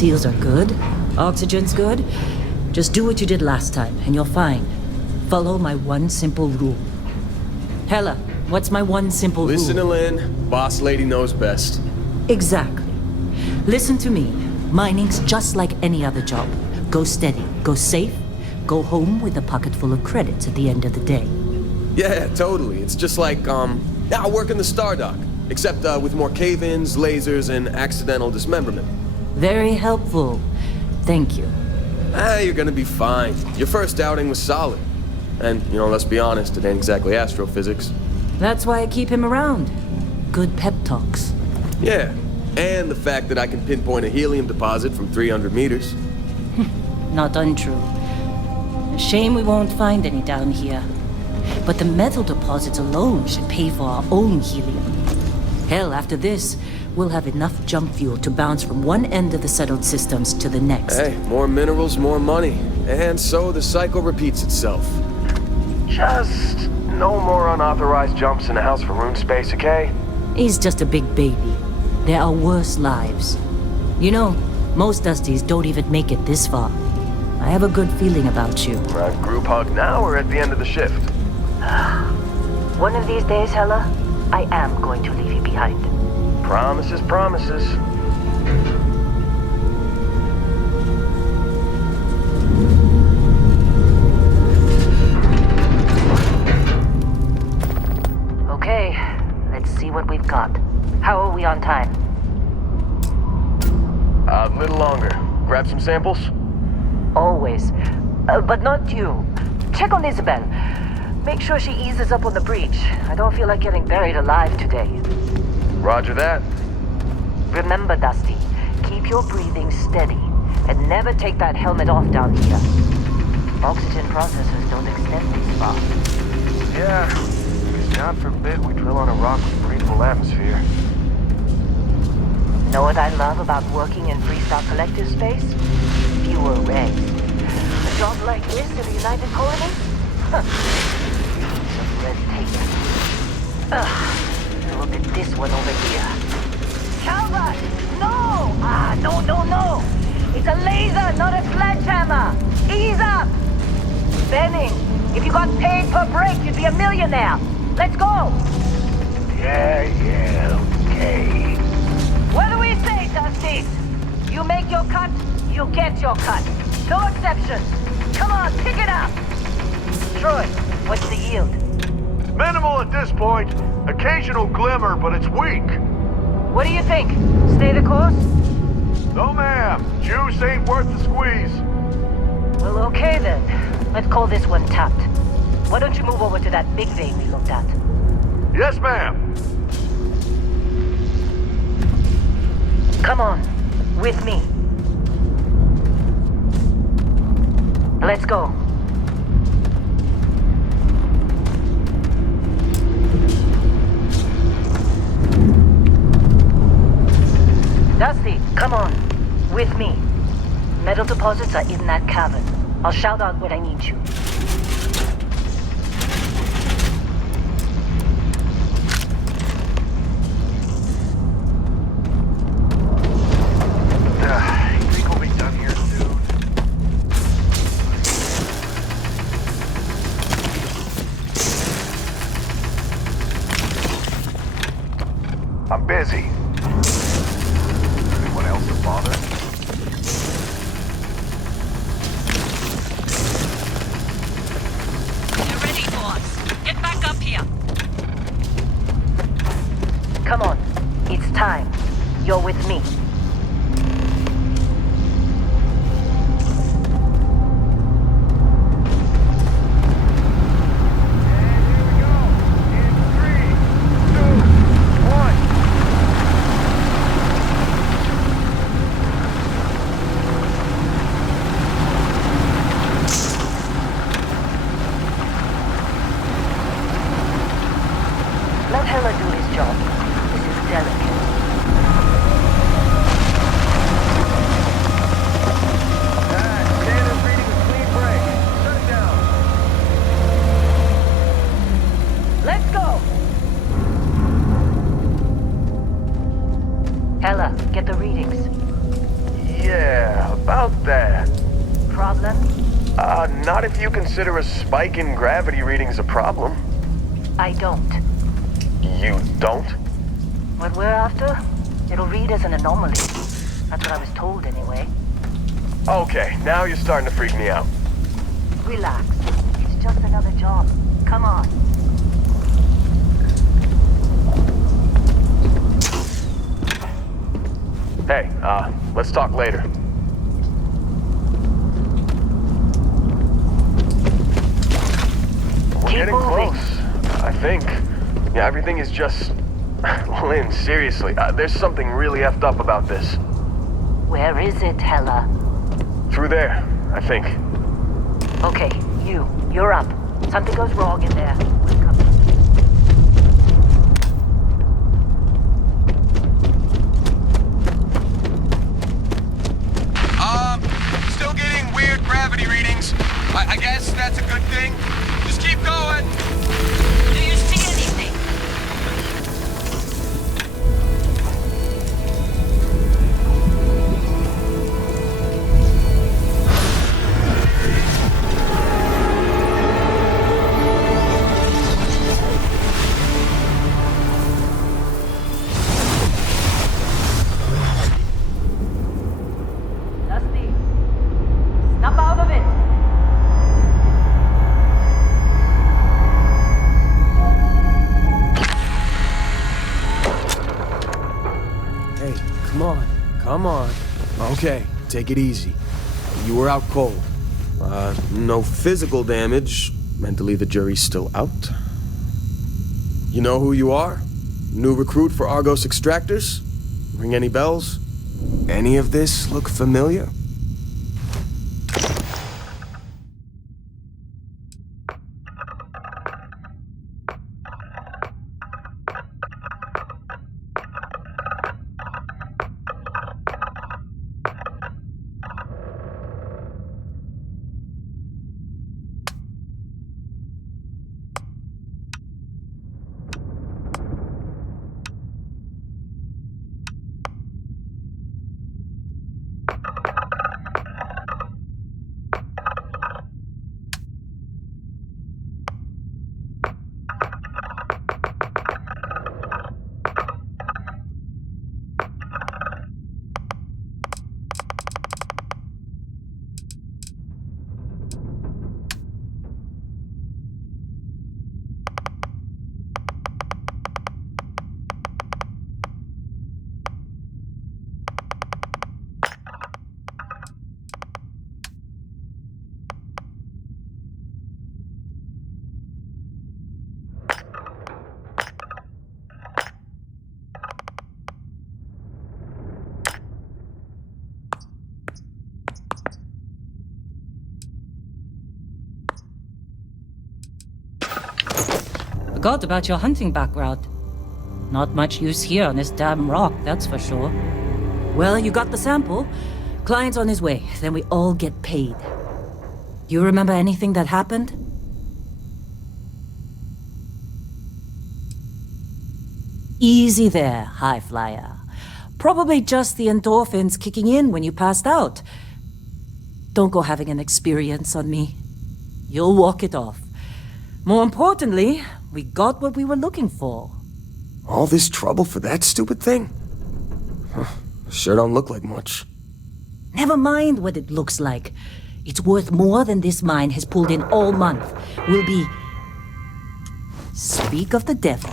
seals are good. Oxygen's good. Just do what you did last time, and you're fine. Follow my one simple rule. Hella, what's my one simple rule? Listen to Lynn. Boss lady knows best. Exactly. Listen to me. Mining's just like any other job. Go steady, go safe, go home with a pocket full of credits at the end of the day. Yeah, totally. It's just like, I work in the Stardock. Except, with more cave-ins, lasers, and accidental dismemberment. Very helpful. Thank you. You're gonna be fine. Your first outing was solid. And, let's be honest, it ain't exactly astrophysics. That's why I keep him around. Good pep talks. Yeah, and the fact that I can pinpoint a helium deposit from 300 meters. Not untrue. A shame we won't find any down here. But the metal deposits alone should pay for our own helium. Hell, after this, we'll have enough jump fuel to bounce from one end of the settled systems to the next. Hey, more minerals, more money. And so the cycle repeats itself. Just no more unauthorized jumps in the house for room space, okay? He's just a big baby. There are worse lives. You know, most Dusties don't even make it this far. I have a good feeling about you. Group hug now or at the end of the shift? One of these days, Hella, I am going to leave you behind. Promises, promises. Okay, let's see what we've got. How are we on time? A little longer. Grab some samples? Always. But not you. Check on Isabel. Make sure she eases up on the breach. I don't feel like getting buried alive today. Roger that. Remember, Dusty, keep your breathing steady and never take that helmet off down here. Oxygen processors don't extend this far. Yeah, because God forbid we drill on a rock with breathable atmosphere. Know what I love about working in Freestar Collective space? Fewer regs. A job like this in the United Colony? Some red tape. Ugh. Look at this one over here. Calvert! No! No! It's a laser, not a sledgehammer! Ease up! Benning, if you got paid per break, you'd be a millionaire. Let's go! Yeah, okay. What do we say, Dusties? You make your cut, you get your cut. No exceptions. Come on, pick it up! Troy, what's the yield? It's minimal at this point. Occasional glimmer, but it's weak. What do you think? Stay the course? No, ma'am. Juice ain't worth the squeeze. Well, okay then. Let's call this one tapped. Why don't you move over to that big vein we looked at? Yes, ma'am. Come on, with me. Let's go. Dusty, come on. With me. Metal deposits are in that cavern. I'll shout out when I need you. You think we'll be done here soon? I'm busy. Anyone else to bother? You're ready, boss. Get back up here. Come on. It's time. You're with me. Let Hella do his job. This is delicate. Not if you consider a spike in gravity readings a problem. I don't. You don't? What we're after, it'll read as an anomaly. That's what I was told anyway. Okay, now you're starting to freak me out. Relax. It's just another job. Come on. Hey, let's talk later. We're getting close, I think. Yeah, everything is just... Lynn, seriously, there's something really effed up about this. Where is it, Hella? Through there, I think. Okay, you're up. Something goes wrong in there. We're coming. Still getting weird gravity readings. I guess that's a good thing. Just keep going. Do you see anything? Dusty, snap out of it. Hey, come on. Okay, take it easy. You were out cold. No physical damage. Mentally, the jury's still out. You know who you are? New recruit for Argos Extractors? Ring any bells? Any of this look familiar? Forgot about your hunting background. Not much use here on this damn rock, that's for sure. Well, you got the sample. Client's on his way, then we all get paid. You remember anything that happened? Easy there, high flyer. Probably just the endorphins kicking in when you passed out. Don't go having an experience on me. You'll walk it off. More importantly, we got what we were looking for. All this trouble for that stupid thing? Sure don't look like much. Never mind what it looks like. It's worth more than this mine has pulled in all month. We'll be... Speak of the devil.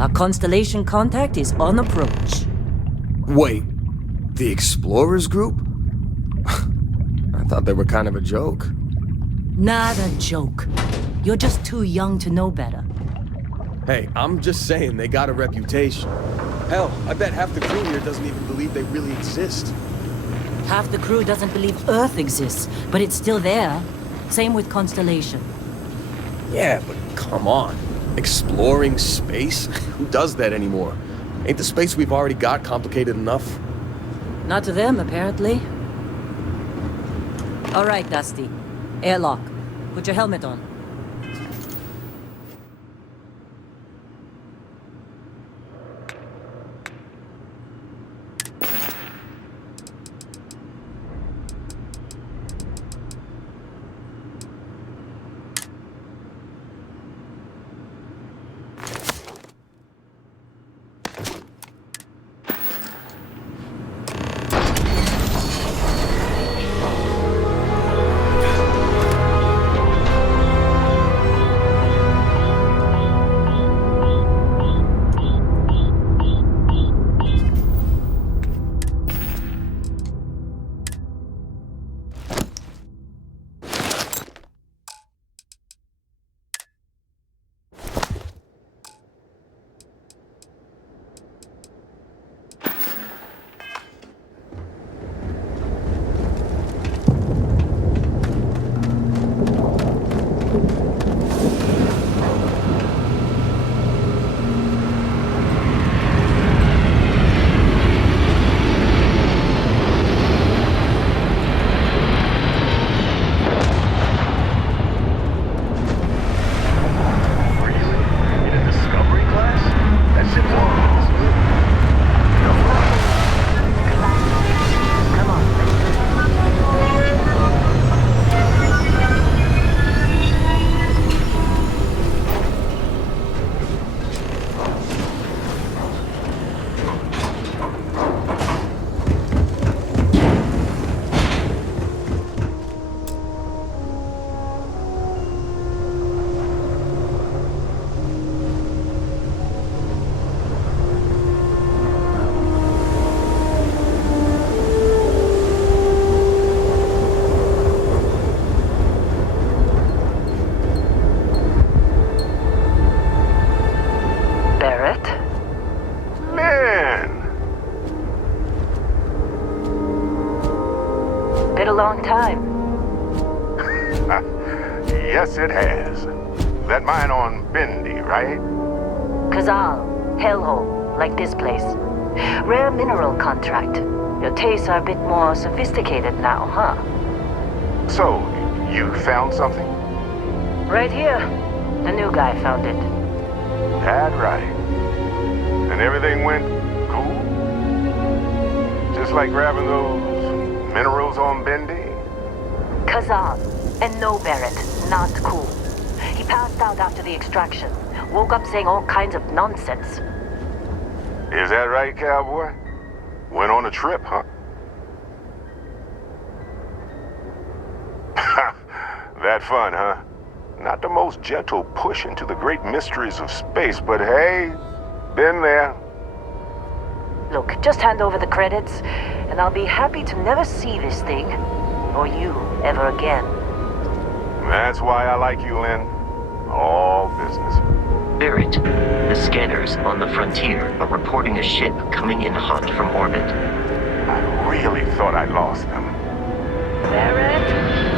Our constellation contact is on approach. Wait, the Explorers group? I thought they were kind of a joke. Not a joke. You're just too young to know better. Hey, I'm just saying they got a reputation. Hell, I bet half the crew here doesn't even believe they really exist. Half the crew doesn't believe Earth exists, but it's still there. Same with Constellation. Yeah, but come on. Exploring space? Who does that anymore? Ain't the space we've already got complicated enough? Not to them, apparently. All right, Dusty. Airlock. Put your helmet on. mine on Bendy, right? Kazal, hellhole, like this place. Rare mineral contract. Your tastes are a bit more sophisticated now, huh? So, you found something? Right here. The new guy found it. That right. And everything went cool? Just like grabbing those minerals on Bendy? Kazal. And no, Barrett. Not cool. He passed out after the extraction. Woke up saying all kinds of nonsense. Is that right, cowboy? Went on a trip, huh? That fun, huh? Not the most gentle push into the great mysteries of space, but hey, been there. Look, just hand over the credits, and I'll be happy to never see this thing, or you, ever again. That's why I like you, Lynn. All business. Barrett, the scanners on the frontier are reporting a ship coming in hot from orbit. I really thought I lost them. Barrett?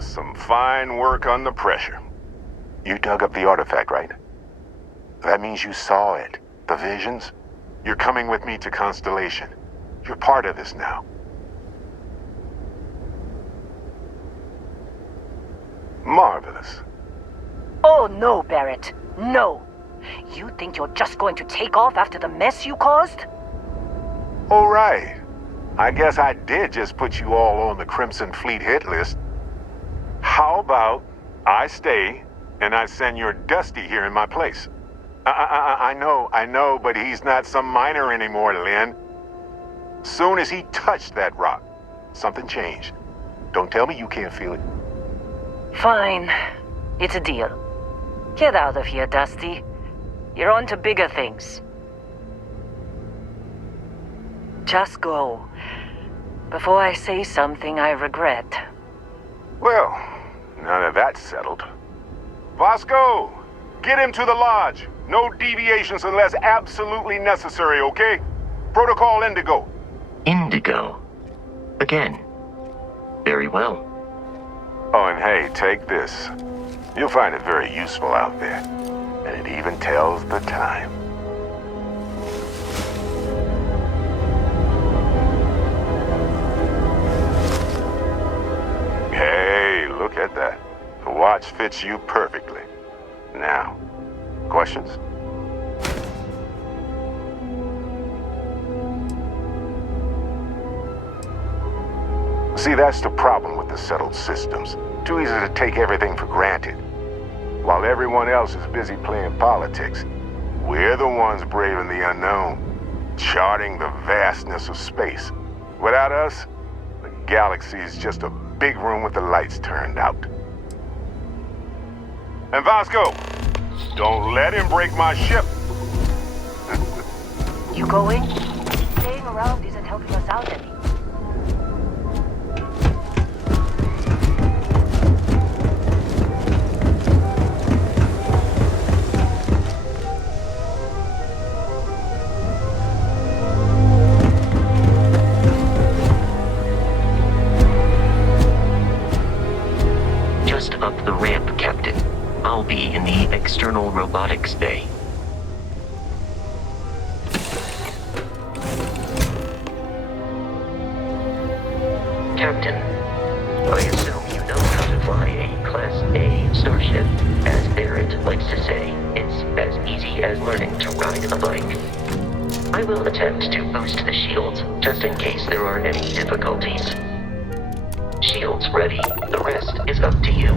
Some fine work under pressure. You dug up the artifact, right? That means you saw it. The visions? You're coming with me to Constellation. You're part of this now. Marvelous. Oh, no, Barrett. No. You think you're just going to take off after the mess you caused? All right. I guess I did just put you all on the Crimson Fleet hit list. How about I stay and I send your Dusty here in my place? I know, but he's not some miner anymore, Lynn. Soon as he touched that rock, something changed. Don't tell me you can't feel it. Fine. It's a deal. Get out of here, Dusty. You're on to bigger things. Just go. Before I say something I regret. Well, now that that's settled. Vasco, get him to the lodge. No deviations unless absolutely necessary, okay? Protocol Indigo. Indigo? Again. Very well. Oh, and hey, take this. You'll find it very useful out there. And it even tells the time. Hey, look at that. The watch fits you perfectly. Now, questions? See, that's the problem with the settled systems. Too easy to take everything for granted. While everyone else is busy playing politics, we're the ones braving the unknown. charting the vastness of space. Without us, the galaxy is just a big room with the lights turned out. And Vasco, don't let him break my ship. You going? Staying around isn't helping us out any. Just up the ramp, Captain. I'll be in the external robotics bay. Captain, I assume you know how to fly a Class A starship. As Barrett likes to say, it's as easy as learning to ride a bike. I will attempt to boost the shields, just in case there are any difficulties. Shields ready. The rest is up to you.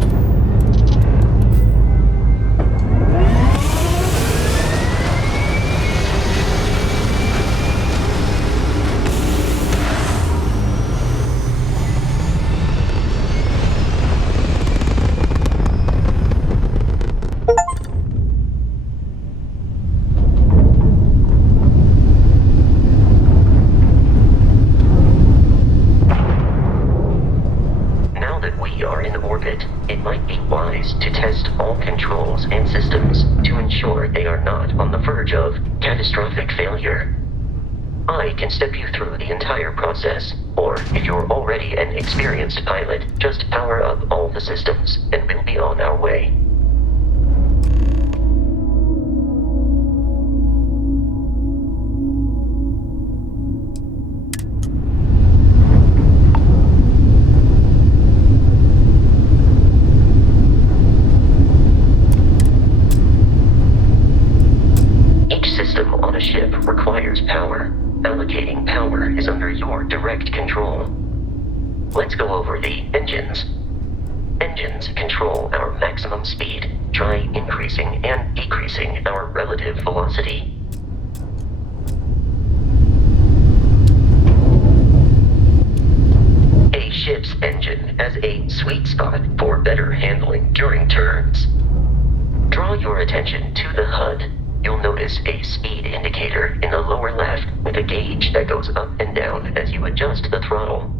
It might be wise to test all controls and systems to ensure they are not on the verge of catastrophic failure. I can step you through the entire process, or if you're already an experienced pilot, just power up all the systems and we'll be on our way. Requires power. Allocating power is under your direct control. Let's go over the engines. Engines control our maximum speed. Try increasing and decreasing our relative velocity. A ship's engine has a sweet spot for better handling during turns. Draw your attention to the HUD. You'll notice a speed indicator in the lower left with a gauge that goes up and down as you adjust the throttle.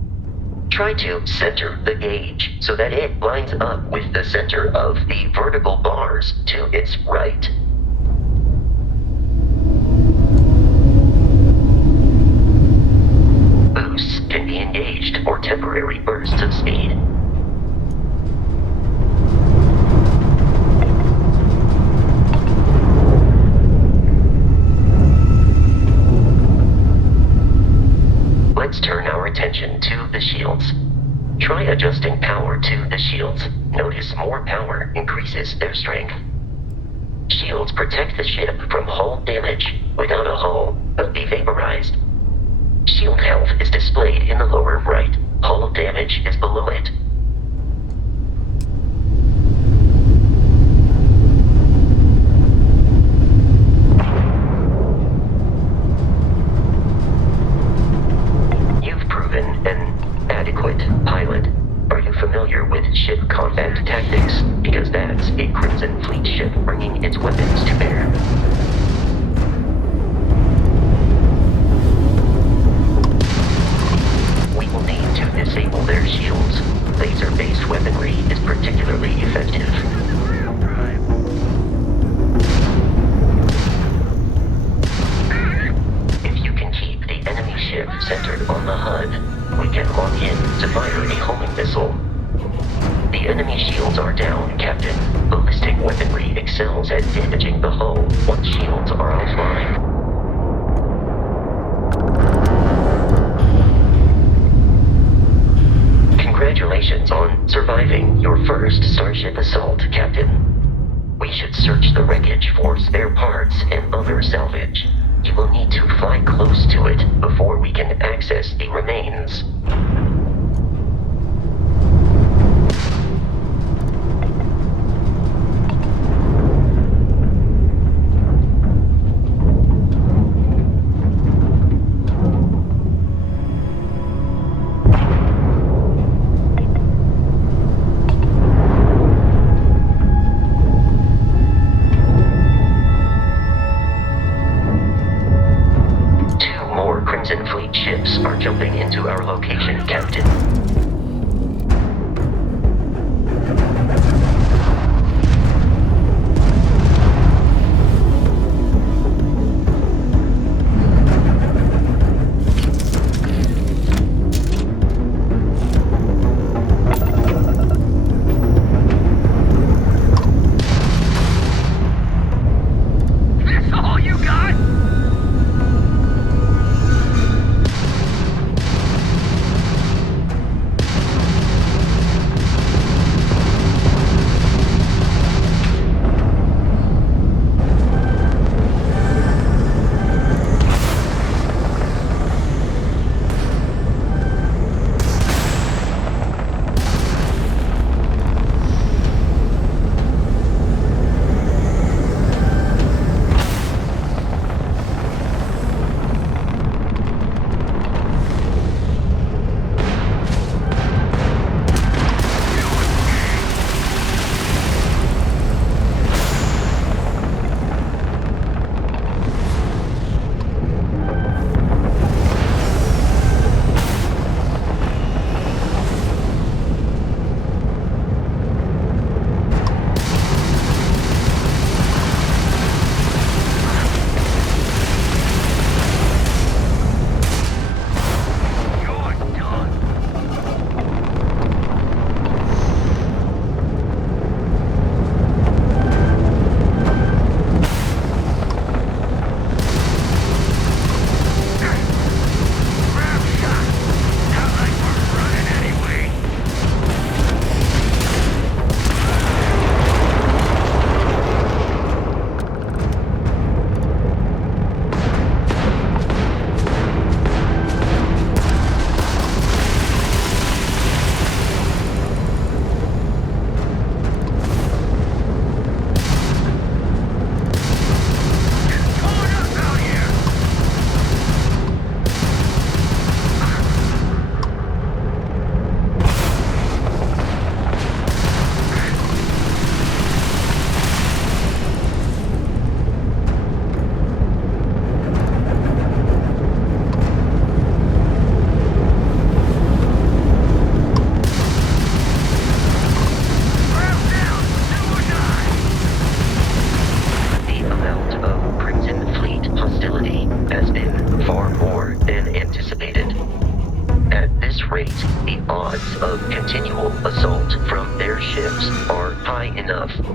Try to center the gauge so that it lines up with the center of the vertical bars to its right. Boosts can be engaged for temporary bursts of speed. Let's turn our attention to the shields. Try adjusting power to the shields. Notice more power increases their strength. Shields protect the ship from hull damage. Without a hull, it'll be vaporized. Shield health is displayed in the lower right. Hull damage is below it. Pilot, are you familiar with ship combat tactics? Because that's a Crimson Fleet ship bringing its weapons to bear. We will need to disable their shields. Laser-based weaponry is particularly effective. If you can keep the enemy ship centered on the HUD, we can lock in to fire a homing missile. The enemy shields are down, Captain. Ballistic weaponry excels at damaging the hull once shields are offline. Congratulations on surviving your first Starship assault, Captain. We should search the wreckage for spare parts and other salvage. You will need to fly close to it before we can access the remains. ships are jumping into our location, Captain.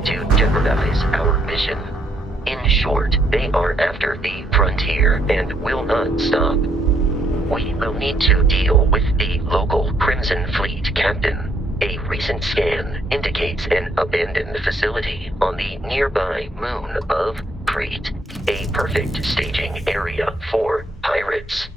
To jeopardize our mission. In short, they are after the frontier and will not stop. We will need to deal with the local Crimson Fleet captain. A recent scan indicates an abandoned facility on the nearby moon of Crete, a perfect staging area for pirates.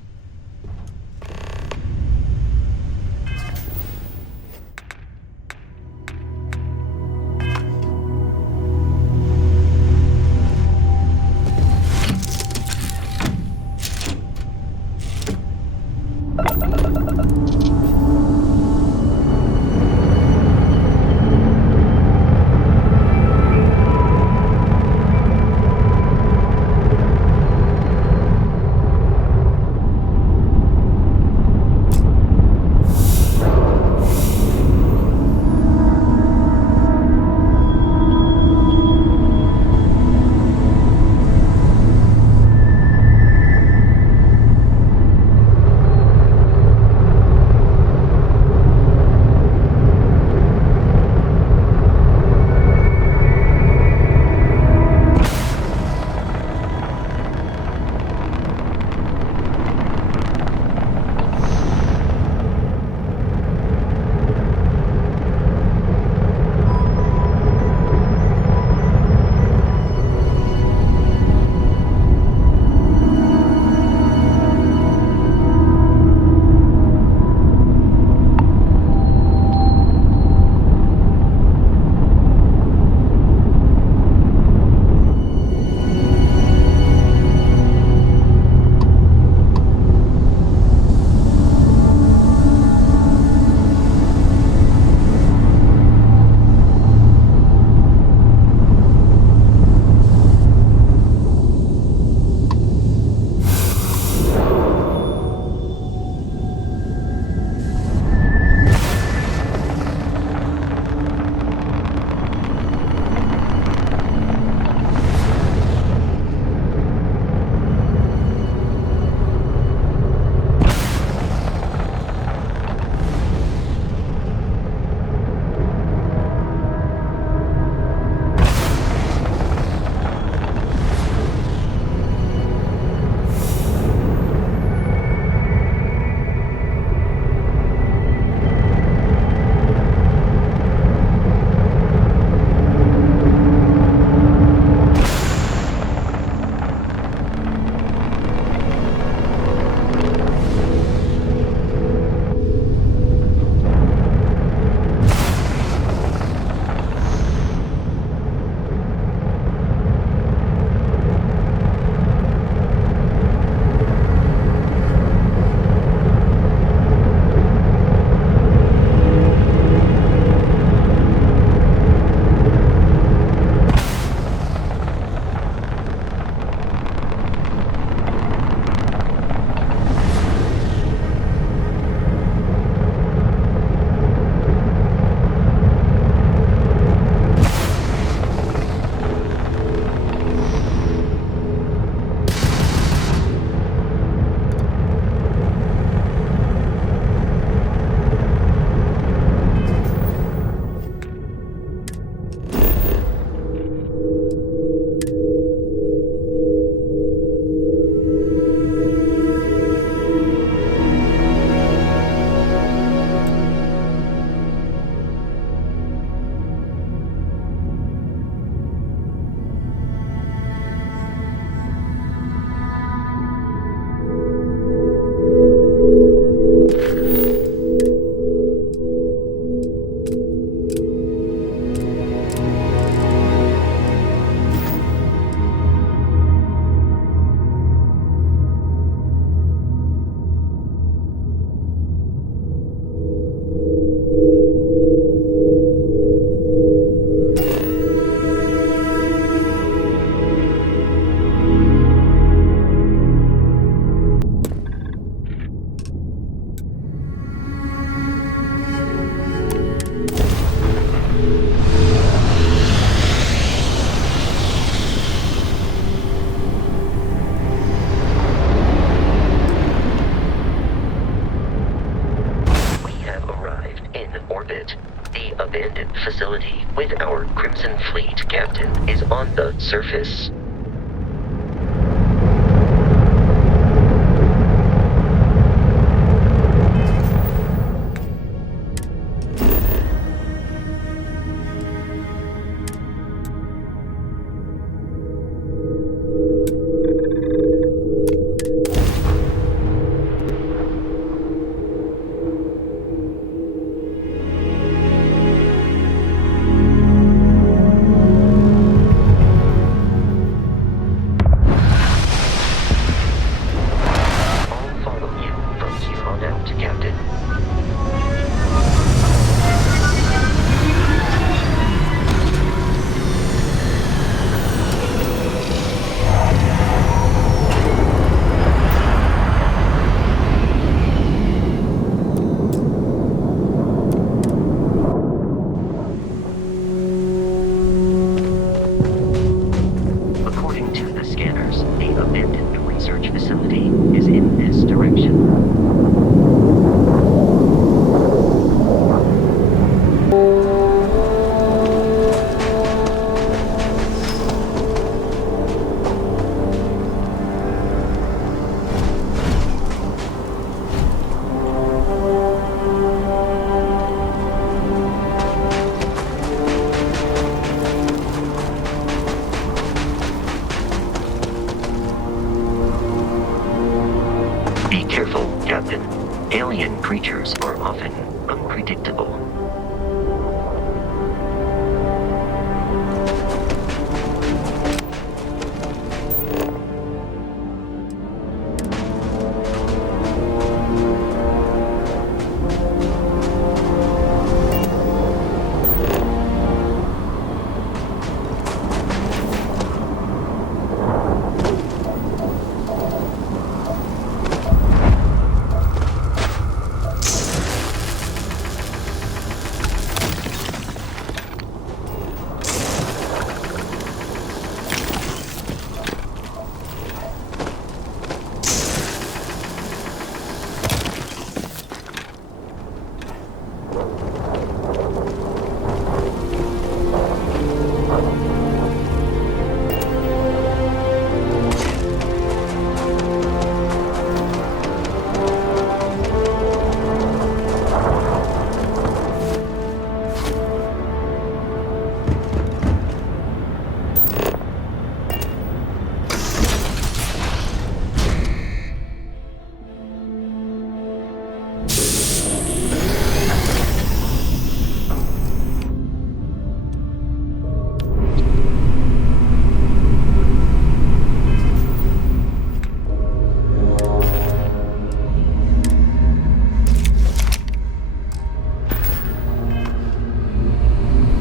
orbit. The abandoned facility with our Crimson Fleet captain is on the surface. Alien creatures are often unpredictable.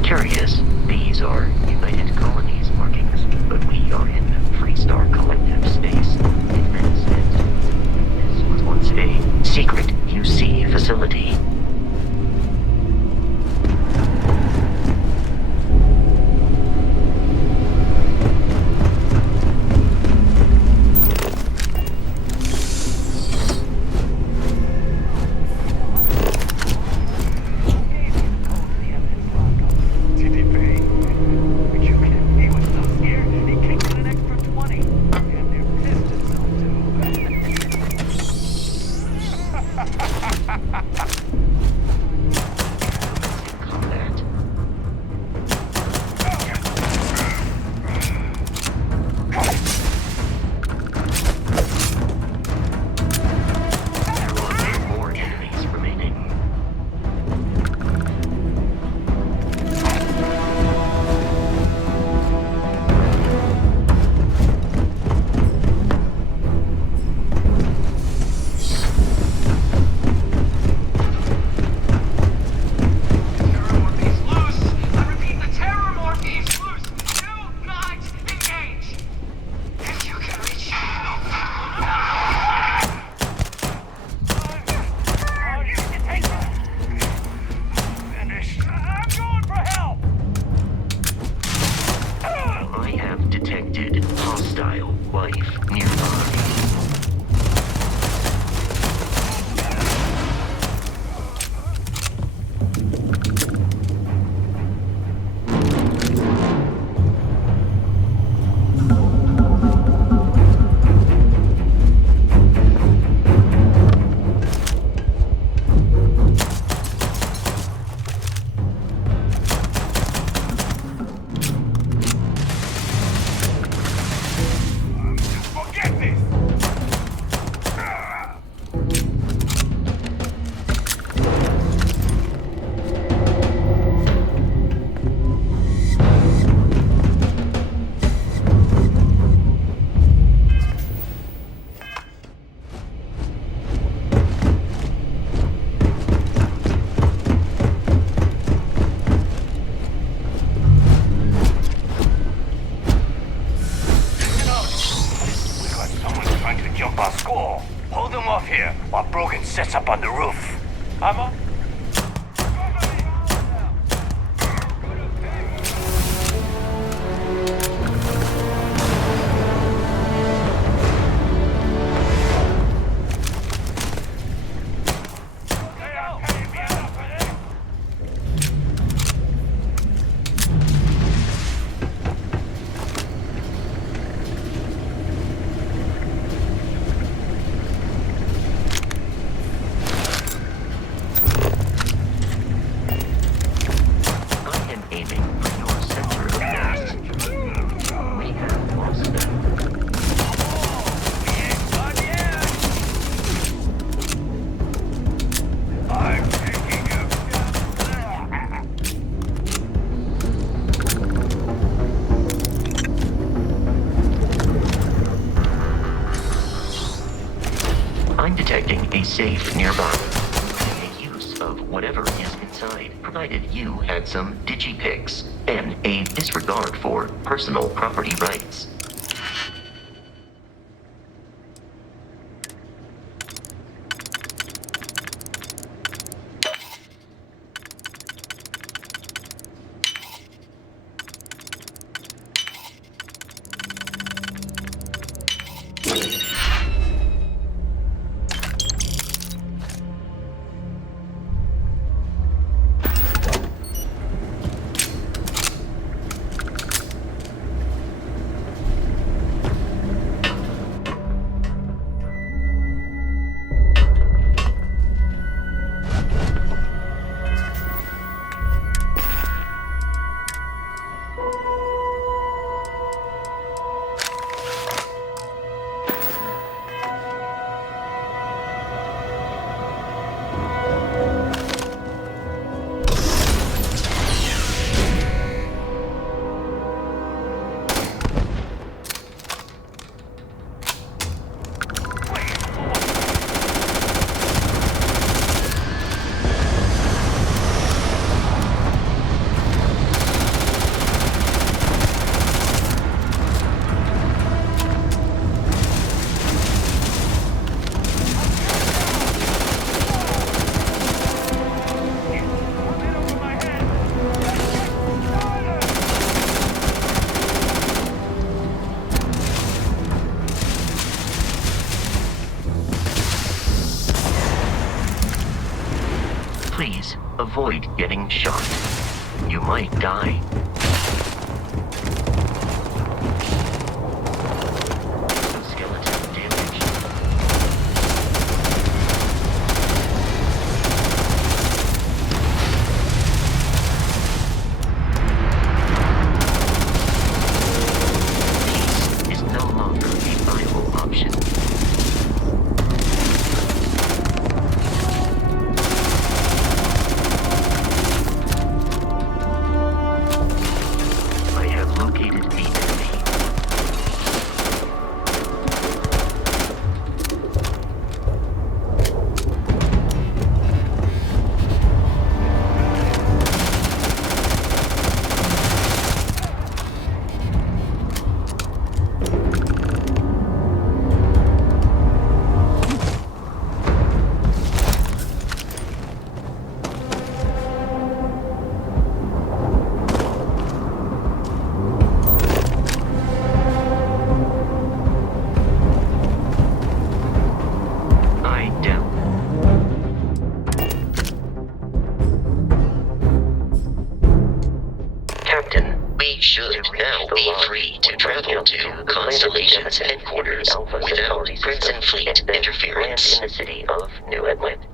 Curious, these are United Colonies markings, but we are in Freestar Collective space. It makes sense. This was once a secret UC facility. on the roof. I'm on. I'm detecting a safe nearby. A use of whatever is inside, provided you had some digipics and a disregard for personal property rights. Please avoid getting shot. You might die. Skeleton damage. Peace is no longer a viable option. Constellation's headquarters without Crimson Fleet interference. In the city of New Atlantis.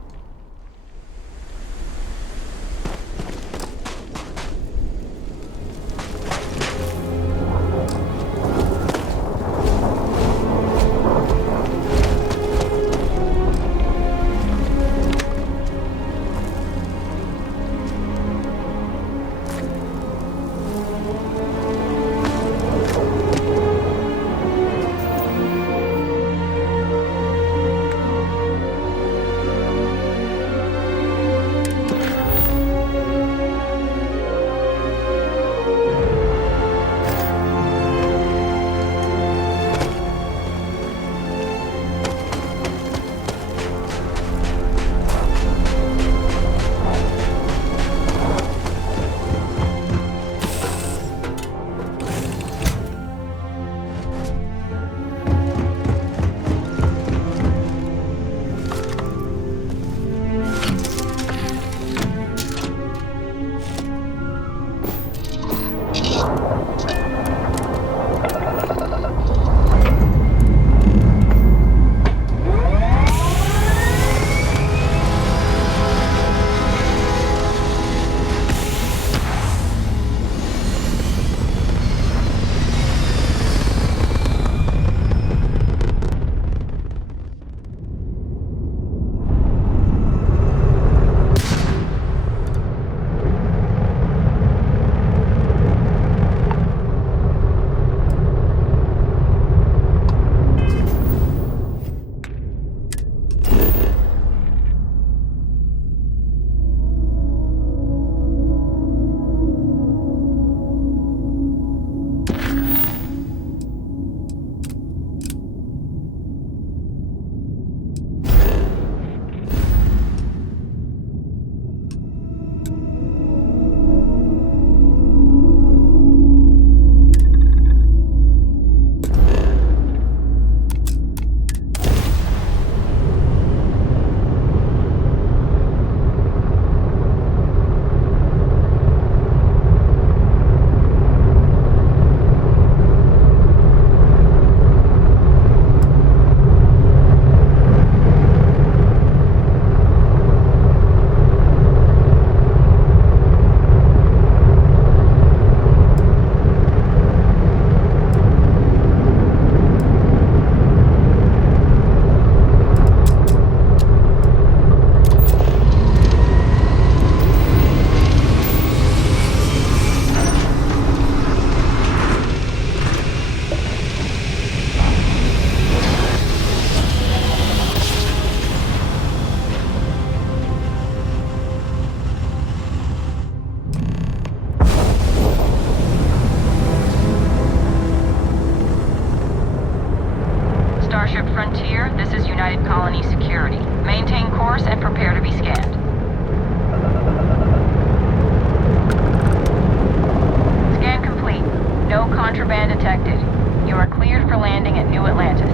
scanned. Scan complete. No contraband detected. You are cleared for landing at New Atlantis.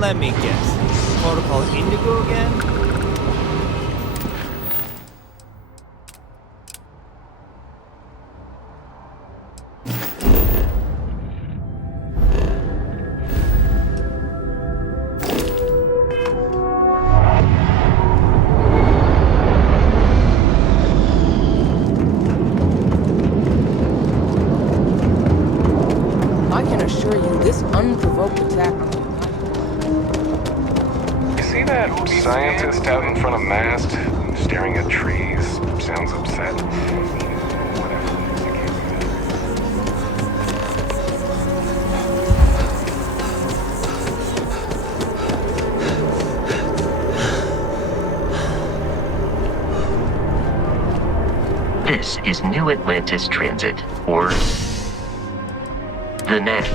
Let me guess. Protocol Indigo again? I can assure you this unprovoked attack on the You see that scientist out in front of mast, staring at trees? Sounds upset. Whatever. I can't do that. This is New Atlantis Transit, or the NAC.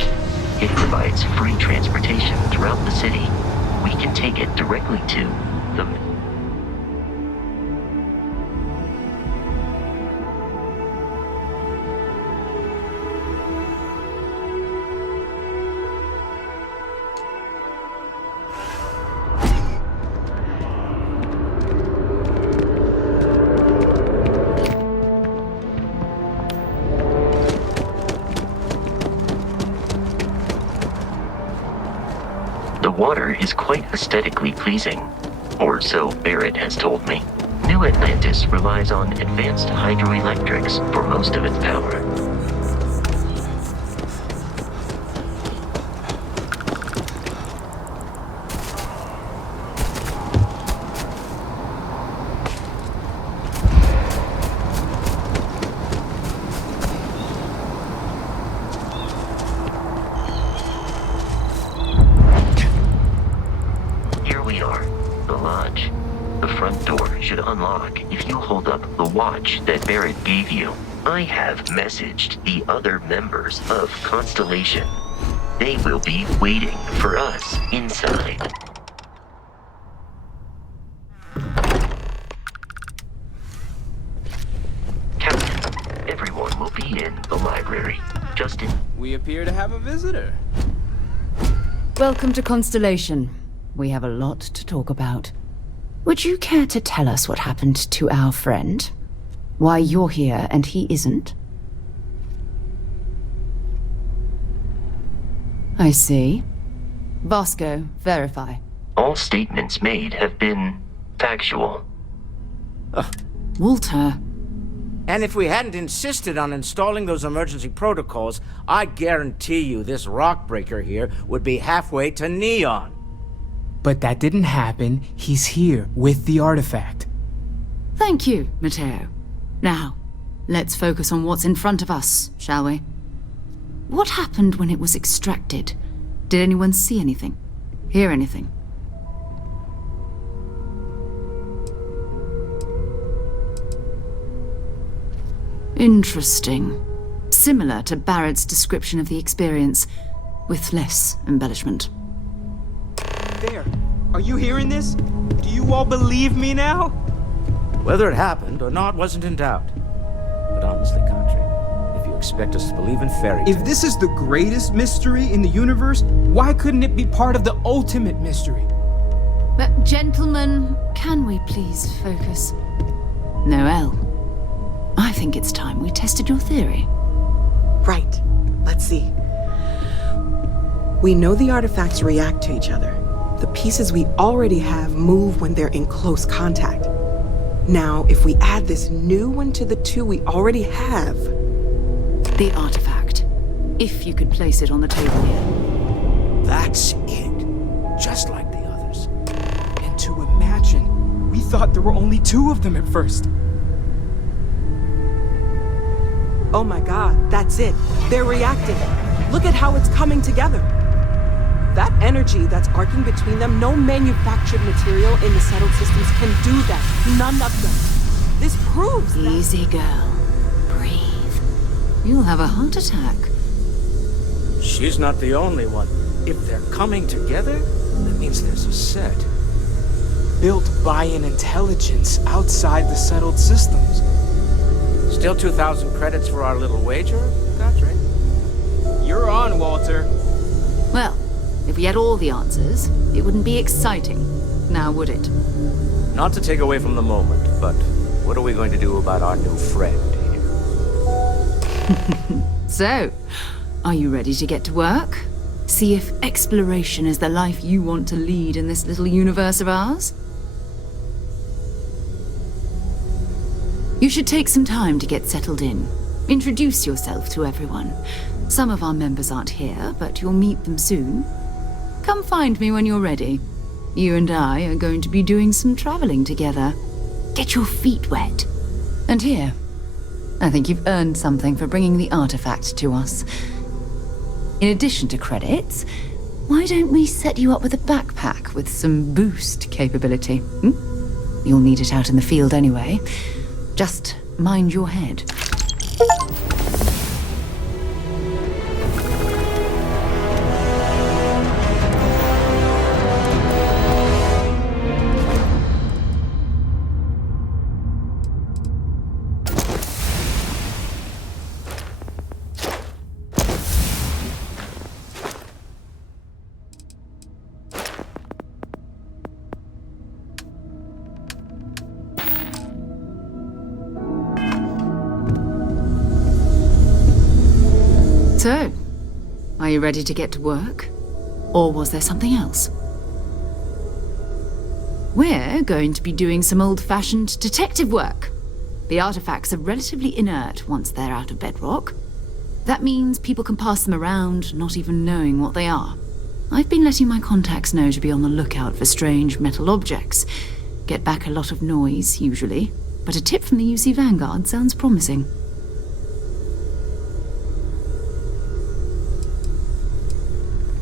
It provides free transportation throughout the city. We can take it directly to the... The water is quite aesthetically pleasing, or so Barrett has told me. New Atlantis relies on advanced hydroelectrics for most of its power. Unlock if you hold up the watch that Barrett gave you. I have messaged the other members of Constellation. They will be waiting for us inside. Captain, everyone will be in the library. Justin. We appear to have a visitor. Welcome to Constellation. We have a lot to talk about. Would you care to tell us what happened to our friend? Why you're here and he isn't? I see. Vasco, verify. All statements made have been factual. Walter. And if we hadn't insisted on installing those emergency protocols, I guarantee you this rock breaker here would be halfway to Neon. But that didn't happen. He's here with the artifact. Thank you, Matteo. Now, let's focus on what's in front of us, shall we? What happened when it was extracted? Did anyone see anything? Hear anything? Interesting. Similar to Barrett's description of the experience, with less embellishment. There. Are you hearing this? Do you all believe me now? Whether it happened or not wasn't in doubt. But honestly, Country, if you expect us to believe in fairy tales... If this is the greatest mystery in the universe, why couldn't it be part of the ultimate mystery? Gentlemen, can we please focus? Noel, I think it's time we tested your theory. Right. Let's see. We know the artifacts react to each other. The pieces we already have move when they're in close contact. Now, if we add this new one to the two we already have... The artifact. If you could place it on the table here. That's it. Just like the others. And to imagine, we thought there were only 2 of them at first. Oh my god, that's it. They're reacting. Look at how it's coming together. That energy that's arcing between them, no manufactured material in the settled systems can do that. None of them. This proves that... Easy, girl. Breathe. You'll have a heart attack. She's not the only one. If they're coming together, that means there's a set. Built by an intelligence outside the settled systems. Still 2,000 credits for our little wager, Godfrey? You're on, Walter. Well, if we had all the answers, it wouldn't be exciting. Now, would it? Not to take away from the moment, but what are we going to do about our new friend here? So, are you ready to get to work? See if exploration is the life you want to lead in this little universe of ours? You should take some time to get settled in. Introduce yourself to everyone. Some of our members aren't here, but you'll meet them soon. Come find me when you're ready. You and I are going to be doing some traveling together. Get your feet wet. And here, I think you've earned something for bringing the artifact to us. In addition to credits, why don't we set you up with a backpack with some boost capability? You'll need it out in the field anyway. Just mind your head. So, are you ready to get to work? Or was there something else? We're going to be doing some old-fashioned detective work. The artifacts are relatively inert once they're out of bedrock. That means people can pass them around, not even knowing what they are. I've been letting my contacts know to be on the lookout for strange metal objects. Get back a lot of noise, usually, but a tip from the UC Vanguard sounds promising.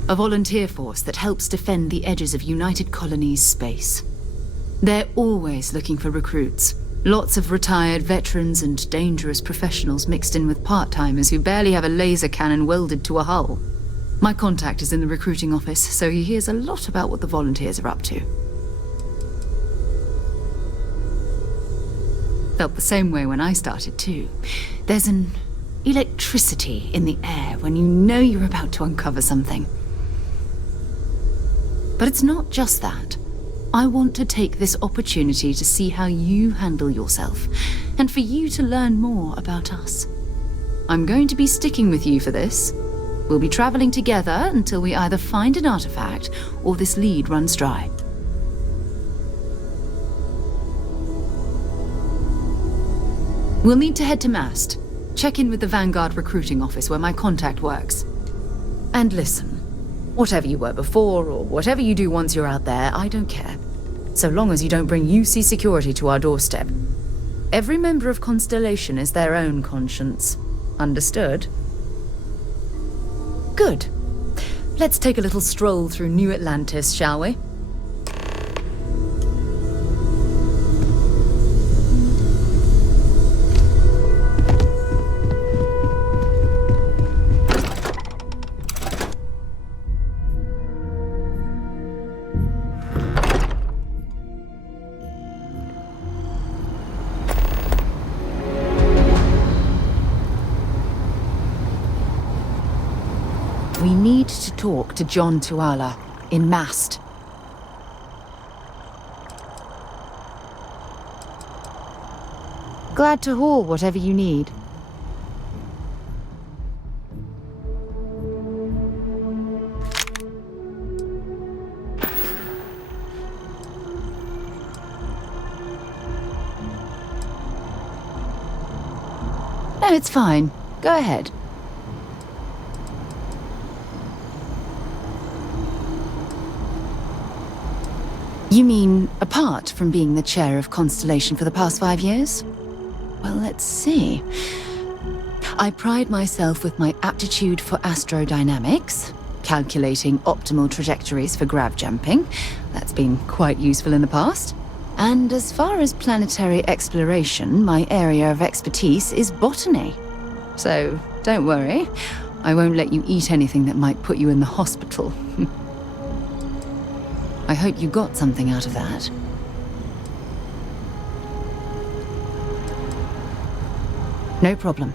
A volunteer force that helps defend the edges of United Colonies space. They're always looking for recruits. Lots of retired veterans and dangerous professionals mixed in with part-timers who barely have a laser cannon welded to a hull. My contact is in the recruiting office, so he hears a lot about what the volunteers are up to. Felt the same way when I started too. There's an electricity in the air when you know you're about to uncover something. But it's not just that. I want to take this opportunity to see how you handle yourself, and for you to learn more about us. I'm going to be sticking with you for this. We'll be traveling together until we either find an artifact or this lead runs dry. We'll need to head to Mast. Check in with the Vanguard recruiting office where my contact works. And listen. Whatever you were before, or whatever you do once you're out there, I don't care. So long as you don't bring UC security to our doorstep. Every member of Constellation is their own conscience. Understood? Good. Let's take a little stroll through New Atlantis, shall we? We need to talk to John Tuala in Mast. Glad to haul whatever you need. No, it's fine. Go ahead. You mean, apart from being the chair of Constellation for the past 5 years? Well, let's see. I pride myself with my aptitude for astrodynamics, calculating optimal trajectories for grav jumping. That's been quite useful in the past. And as far as planetary exploration, my area of expertise is botany. So, don't worry. I won't let you eat anything that might put you in the hospital. I hope you got something out of that. No problem.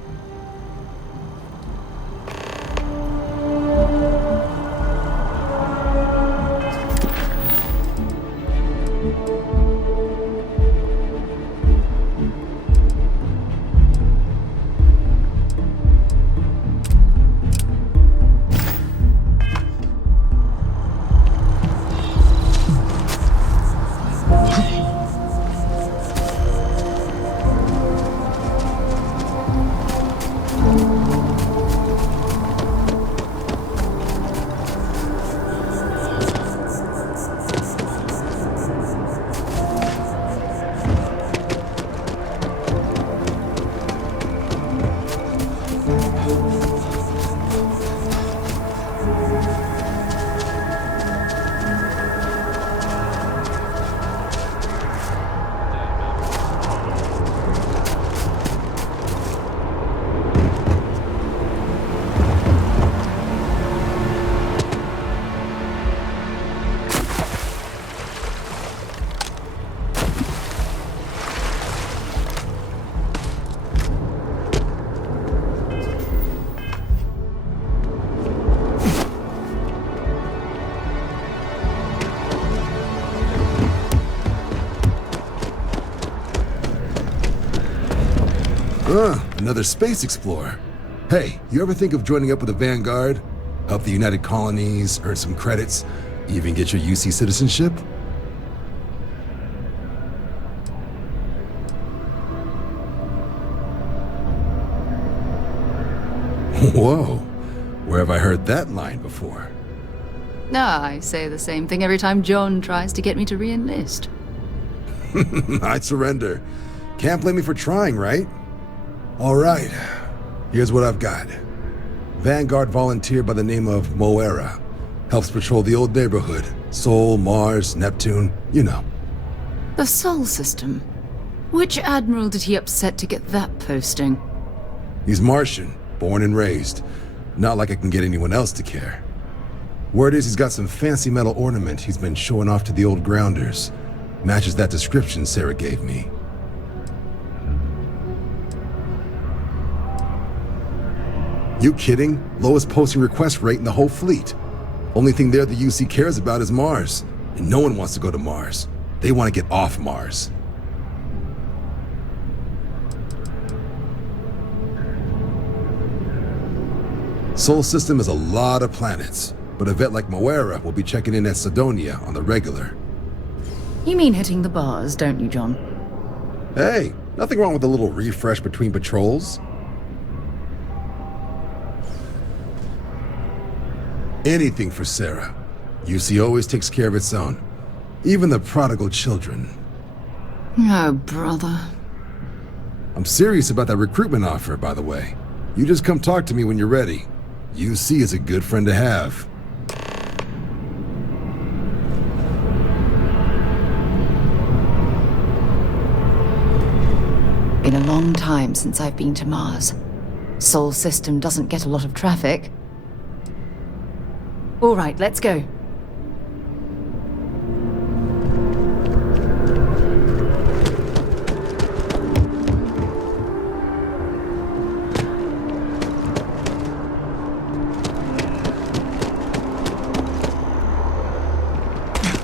Another space explorer. Hey, you ever think of joining up with the Vanguard? Help the United Colonies, earn some credits, even get your UC citizenship? Whoa, where have I heard that line before? I say the same thing every time John tries to get me to re-enlist. I'd surrender. Can't blame me for trying, right? All right, here's what I've got. Vanguard volunteer by the name of Moira. Helps patrol the old neighborhood. Sol, Mars, Neptune, you know. The Sol system? Which admiral did he upset to get that posting? He's Martian, born and raised. Not like I can get anyone else to care. Word is he's got some fancy metal ornament he's been showing off to the old grounders. Matches that description Sarah gave me. You kidding? Lowest posting request rate in the whole fleet. Only thing there the UC cares about is Mars. And no one wants to go to Mars. They want to get off Mars. Sol system is a lot of planets, but a vet like Moira will be checking in at Sidonia on the regular. You mean hitting the bars, don't you, John? Hey, nothing wrong with a little refresh between patrols. Anything for Sarah. UC always takes care of its own. Even the prodigal children. Oh, brother. I'm serious about that recruitment offer, by the way. You just come talk to me when you're ready. UC is a good friend to have. Been a long time since I've been to Mars. Sol system doesn't get a lot of traffic. All right, let's go.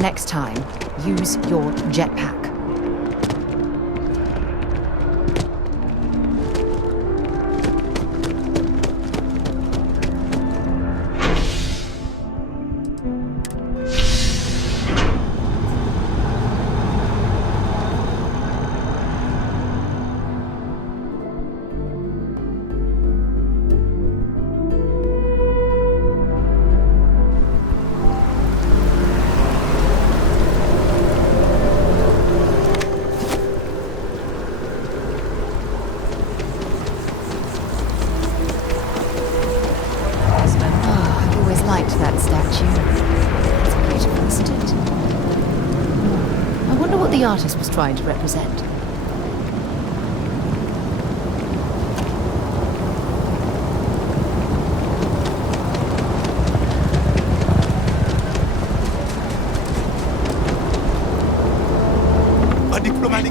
Next time, use your jetpack. artist was trying to represent.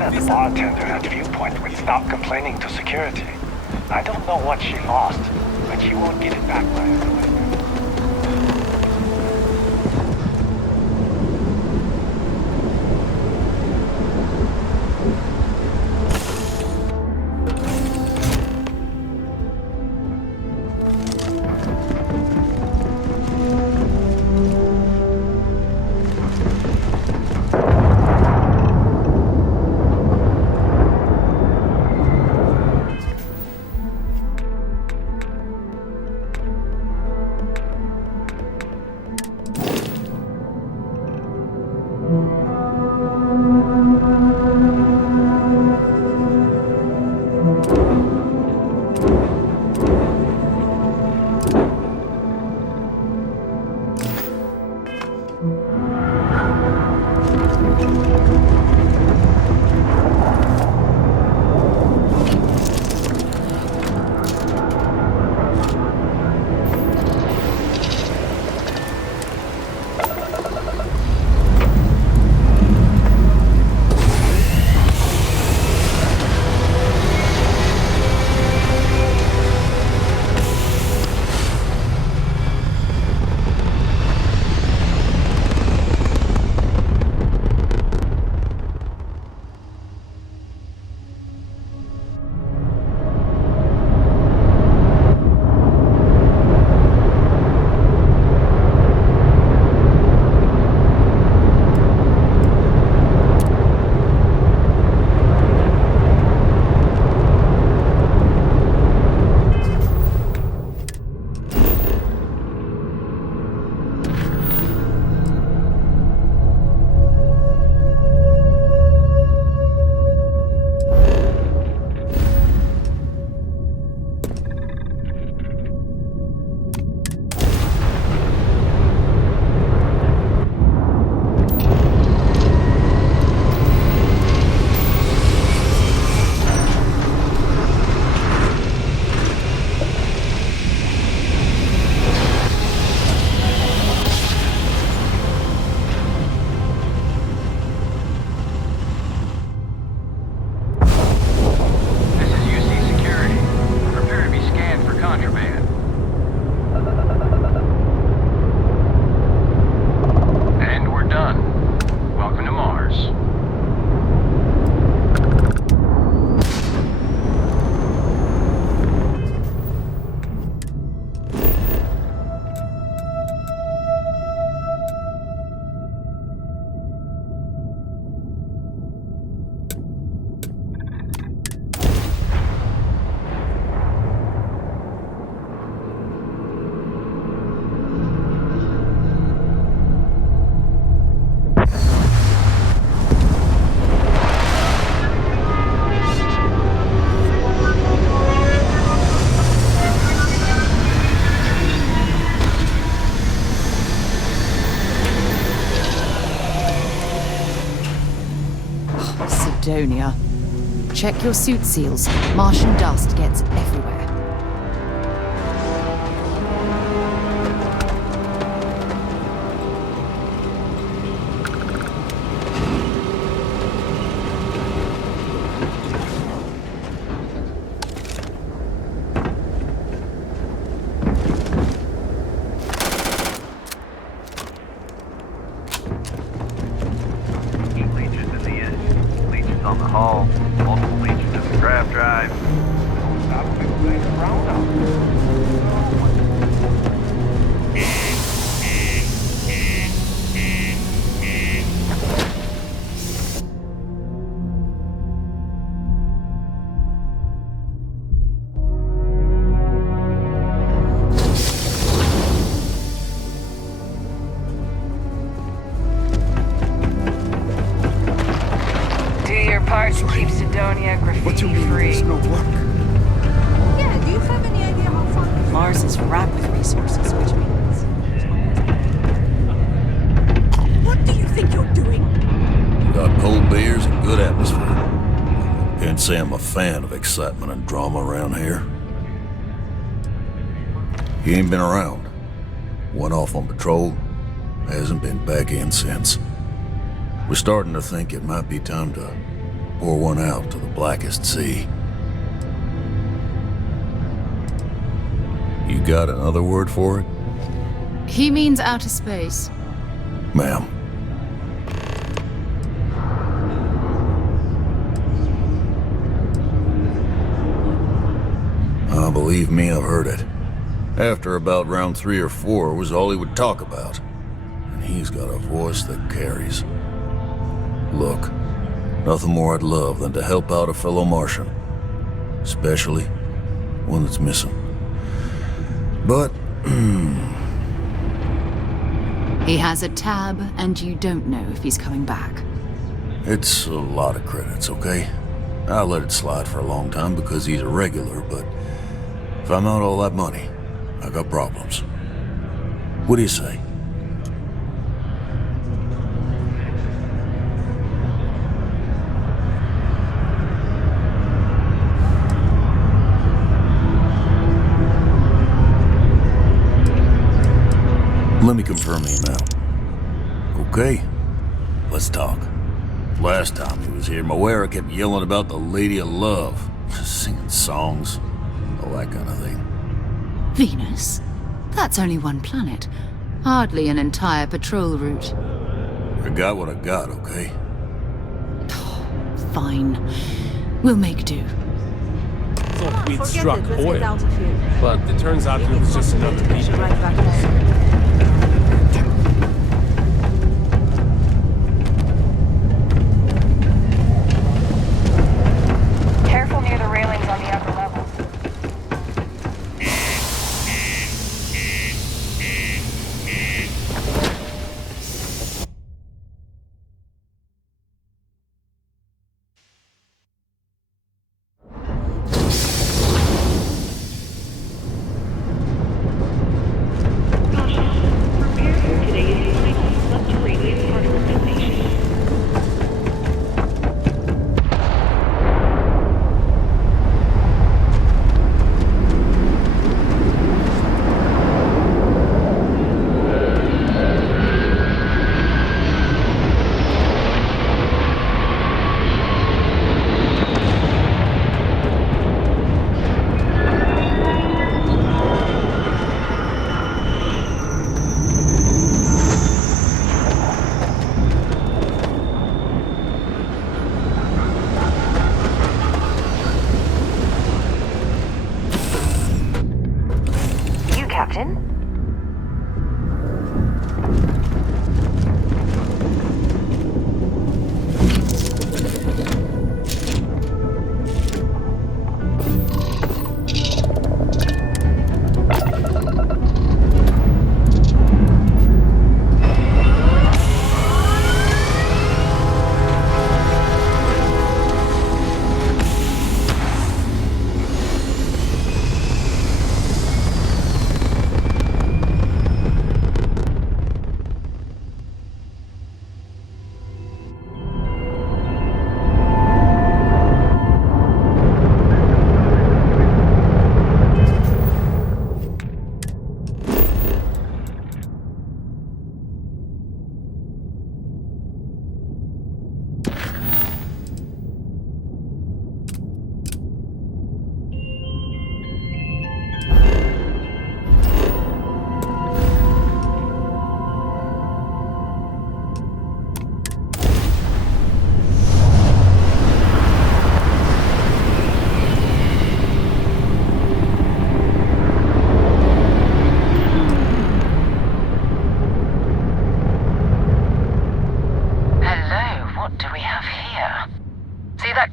The bartender at Viewpoint will stop complaining to security. I don't know what she lost, but she won't get it back right away. Sidonia. Check your suit seals. Martian dust gets everywhere. On the hull, multiple leeches in the craft drive. Don't stop fixing around Parts and keep Sidonia graffiti-free. No work. Yeah, do you have any idea how far? Mars is wrapped with resources, which means... What do you think you're doing? Got cold beers and Can't say I'm a fan of excitement and drama around here. He ain't been around. Went off on patrol, hasn't been back in since. We're starting to think it might be time to pour one out to the blackest sea. You got another word for it? He means outer space. Ma'am. Believe me, I've heard it. After about round 3 or 4 was all he would talk about. And he's got a voice that carries. Look, nothing more I'd love than to help out a fellow Martian. Especially one that's missing. But, He has a tab, and you don't know if he's coming back. it's a lot of credits, okay? I let it slide for a long time because he's a regular, but if I'm out all that money, I got problems. What do you say? Let me confirm the amount. Okay, let's talk. Last time he was here, Moira kept yelling about the Lady of Love, singing songs, all that kind of thing. Venus? That's only one planet. Hardly an entire patrol route. I got what I got, okay? Fine. We'll make do. Thought we'd struck oil, but it turns out it was just another beach. Careful near the railings on the upper levels.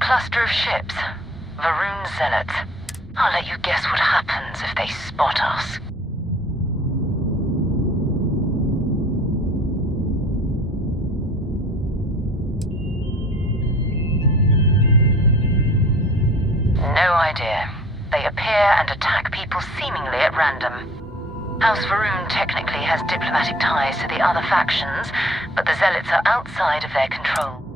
cluster of ships. Varun Zealots. I'll let you guess what happens if they spot us. No idea. They appear and attack people seemingly at random. House Varun technically has diplomatic ties to the other factions, but the Zealots are outside of their control.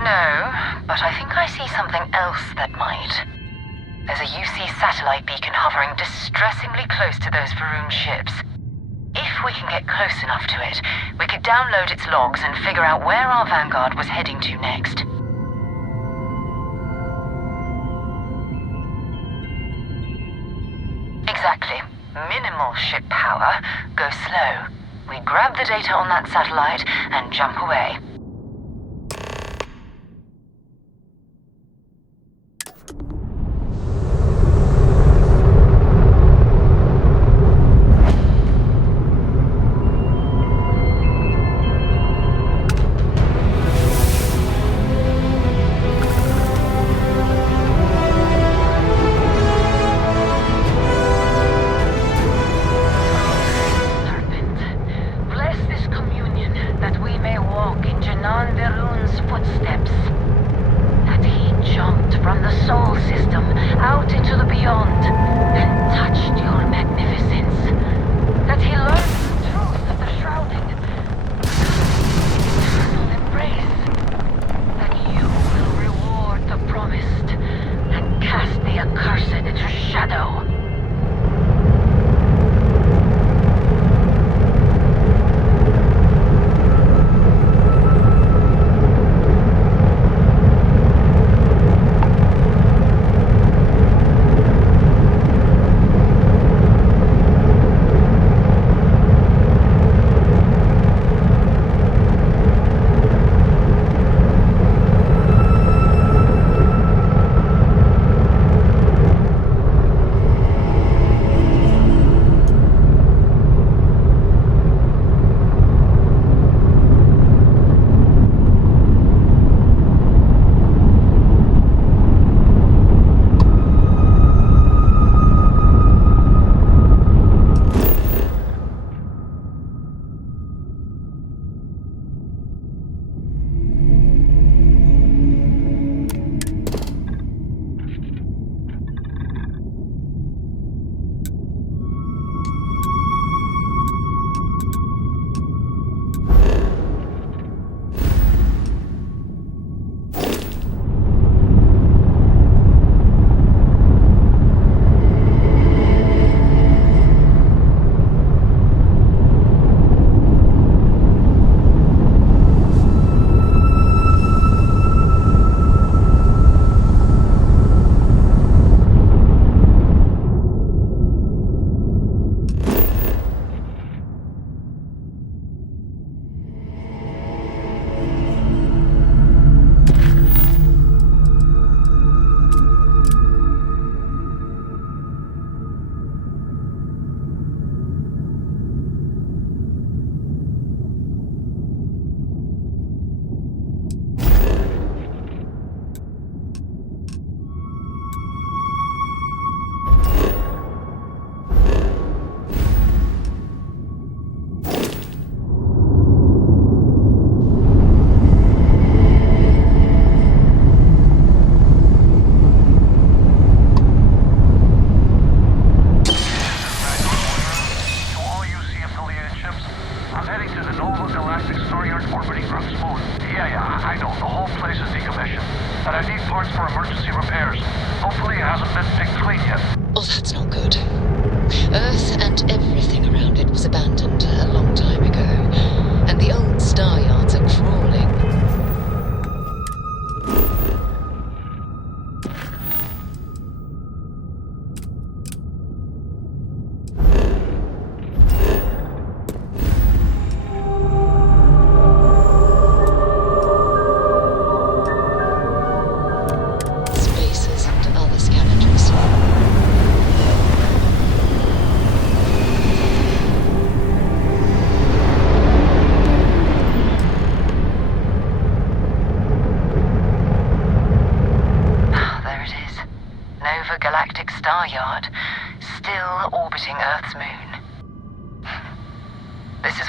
No, but I think I see something else that might. There's a UC satellite beacon hovering distressingly close to those Faroon ships. If we can get close enough to it, we could download its logs and figure out where our Vanguard was heading to next. Exactly. Minimal ship power. Go slow. We grab the data on that satellite and jump away.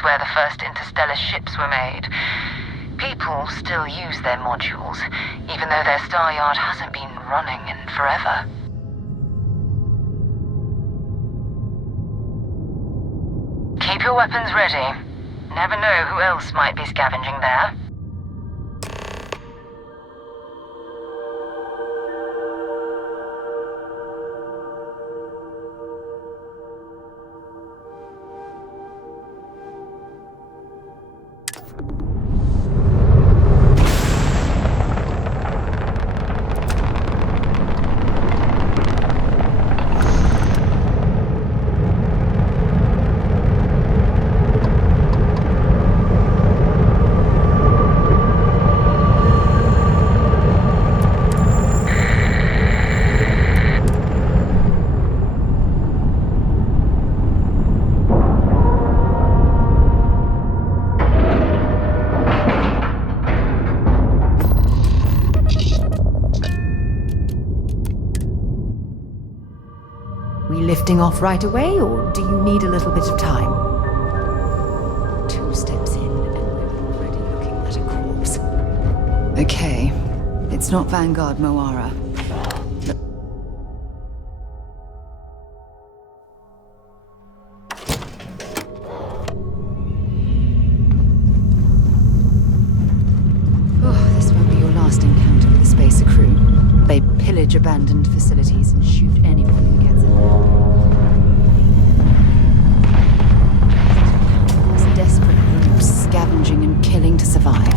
Where the first interstellar ships were made. People still use their modules, even though their star yard hasn't been running in forever. Keep your weapons ready. Never know who else might be scavenging there. we lifting off right away, or do you need a little bit of time? 2 steps in, and we're already looking at a corpse. Okay, it's not Vanguard Moara. Oh, this won't be your last encounter with the Spacer crew. They pillage abandoned facilities and shoot anyone who gets in there. These desperate groups scavenging and killing to survive.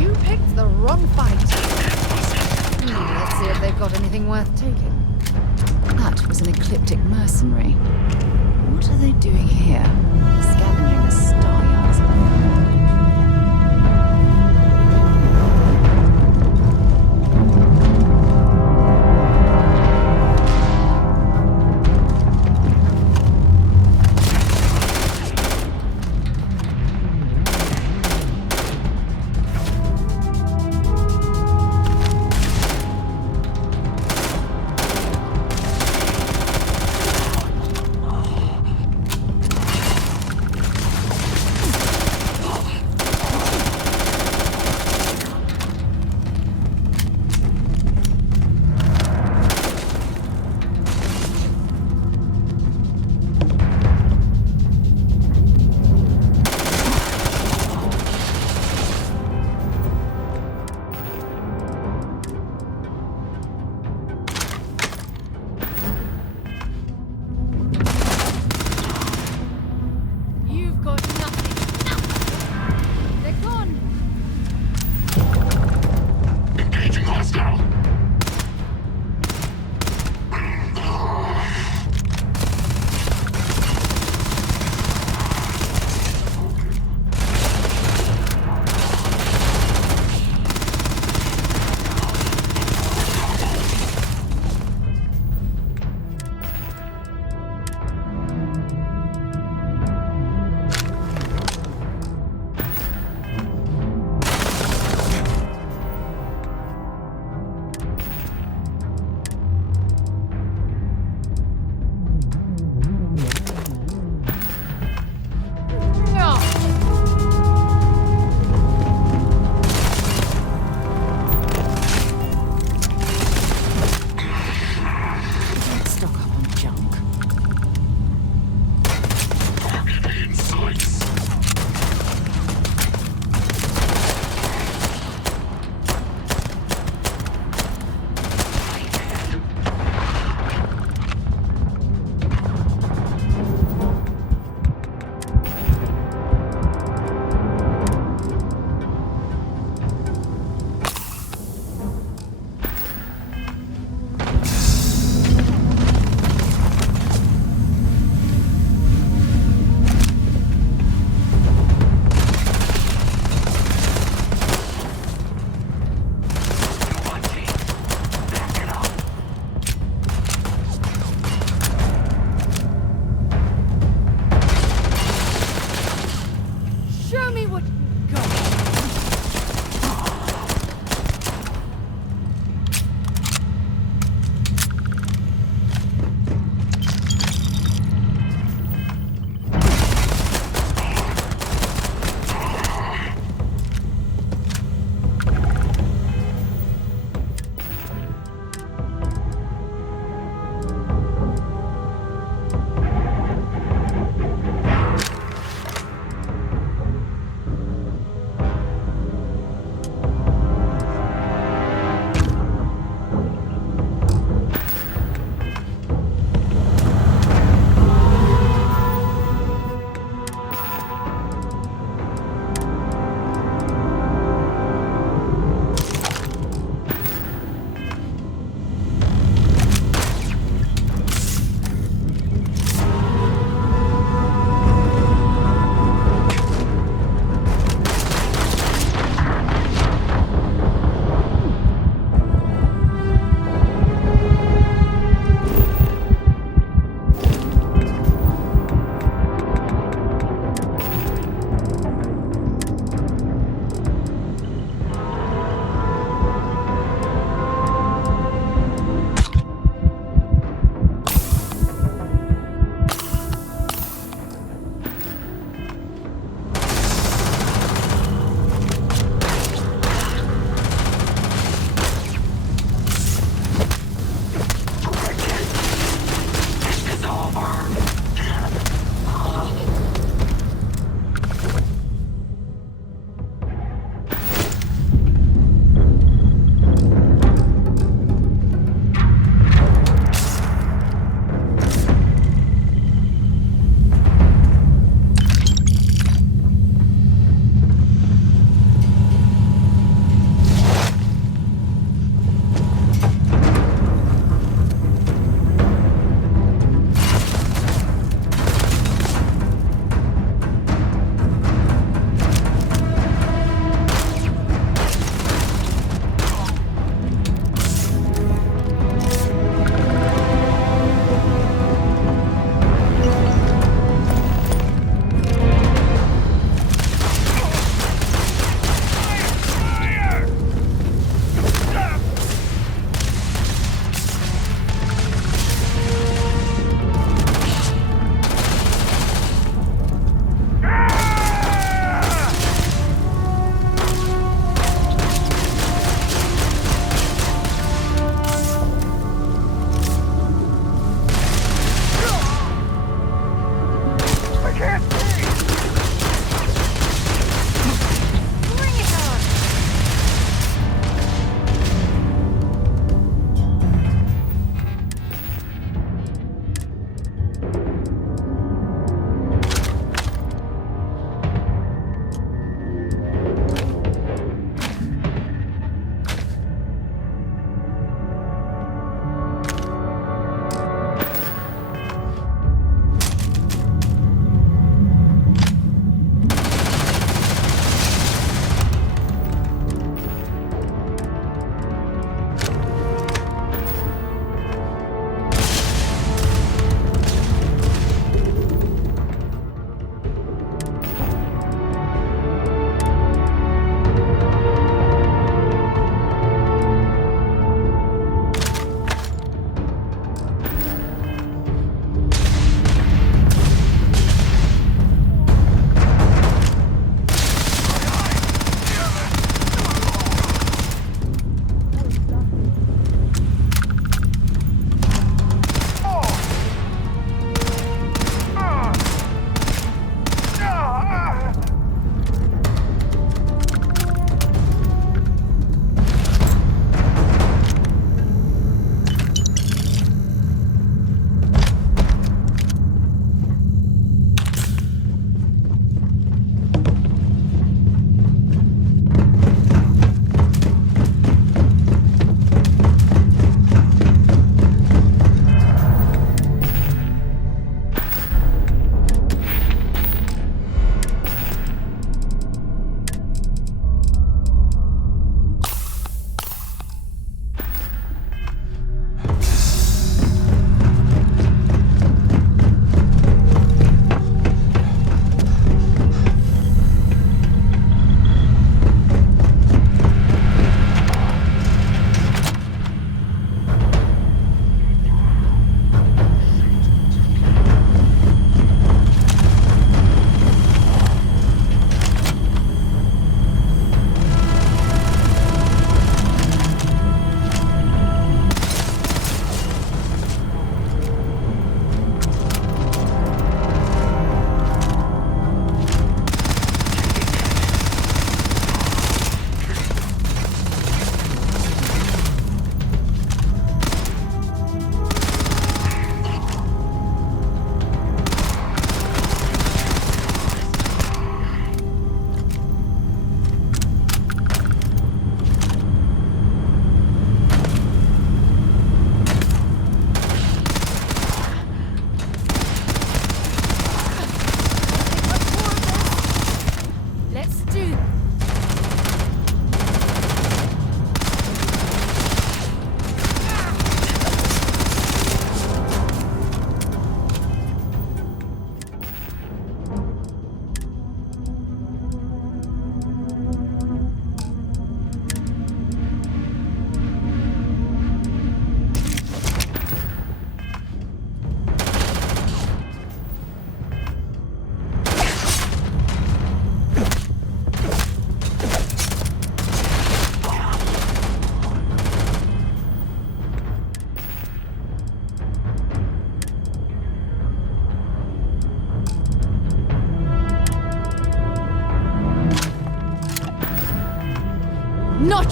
You picked the wrong fight. Let's see if they've got anything worth taking. That was an ecliptic mercenary. What are they doing here? Scavenging the star yards of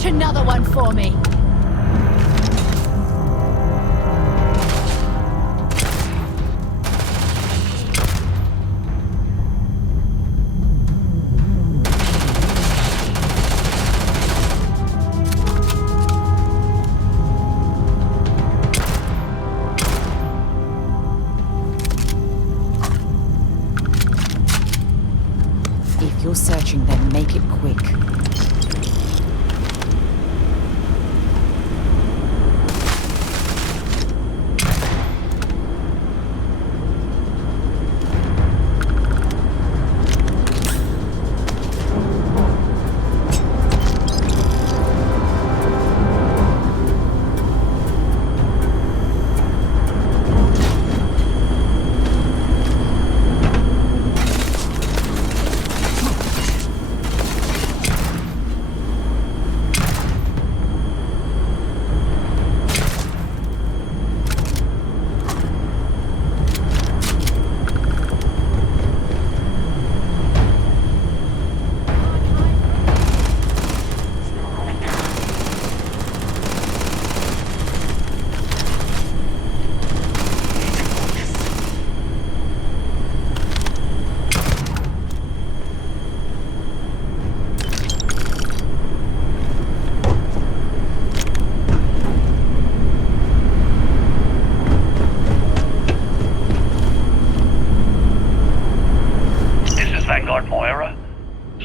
Search another one for me. If you're searching, then make it quick.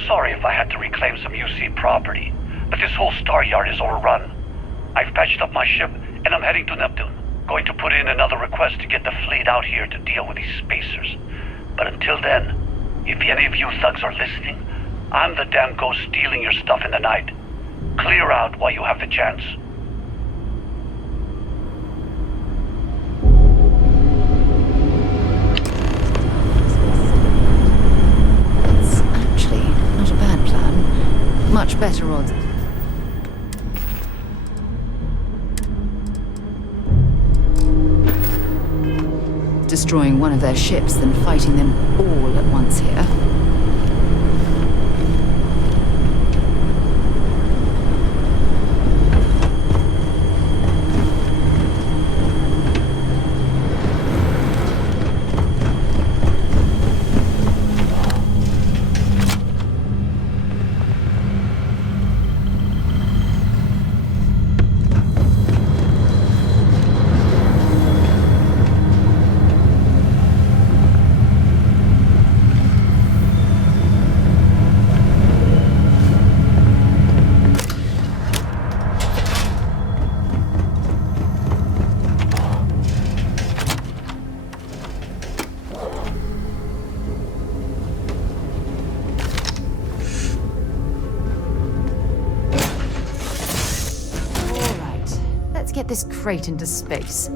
Sorry if I had to reclaim some UC property, but this whole star yard is overrun. I've patched up my ship, and I'm heading to Neptune. Going to put in another request to get the fleet out here to deal with these spacers. But until then, if any of you thugs are listening, I'm the damn ghost stealing your stuff in the night. Clear out while you have the chance. It's actually not a bad plan. Much better odds. Destroying one of their ships than fighting them all at once here. Get this crate into space.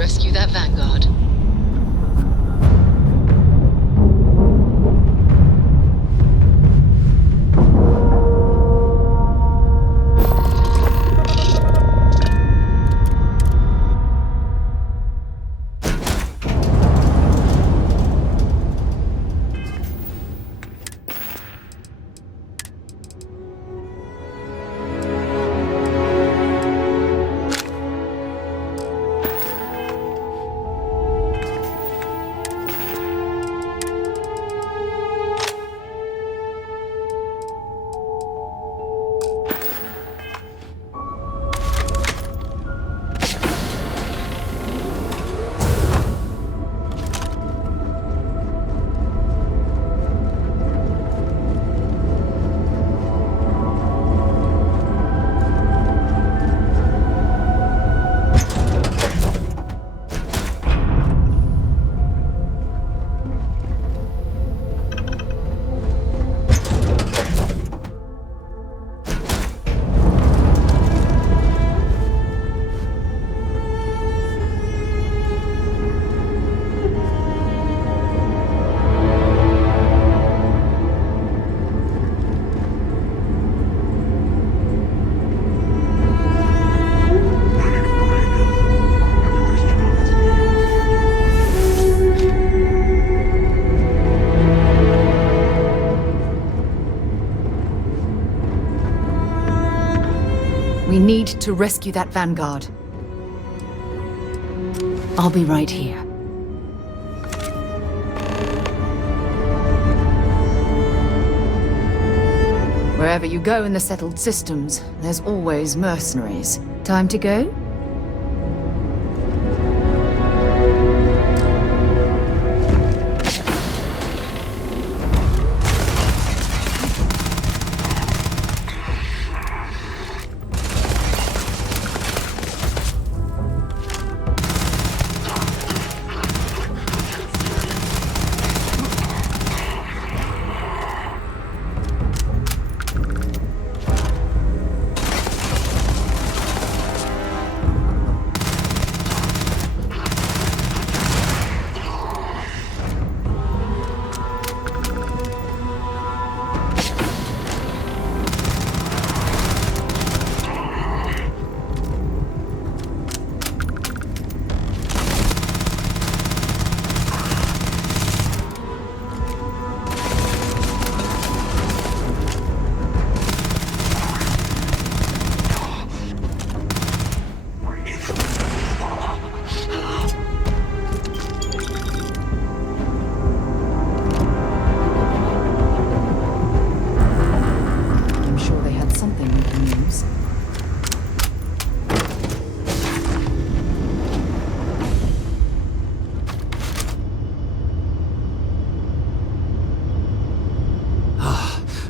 rescue that Vanguard. We need to rescue that Vanguard. I'll be right here. Wherever you go in the settled systems, there's always mercenaries. Time to go?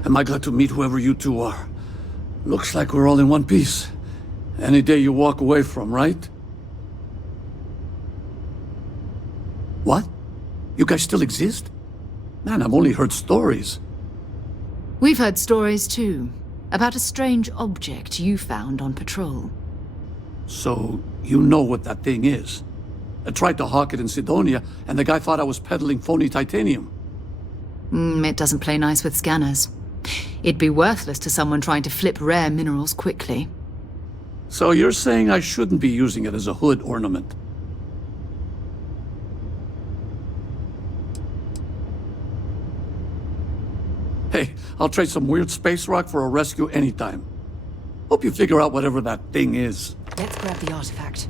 Am I glad to meet whoever you two are. Looks like we're all in one piece. Any day you walk away from, right? What? You guys still exist? Man, I've only heard stories. We've heard stories too, about a strange object you found on patrol. So, you know what that thing is? I tried to hawk it in Sidonia, and the guy thought I was peddling phony titanium. It doesn't play nice with scanners. It'd be worthless to someone trying to flip rare minerals quickly. So you're saying I shouldn't be using it as a hood ornament? Hey, I'll trade some weird space rock for a rescue anytime. Hope you figure out whatever that thing is. Let's grab the artifact.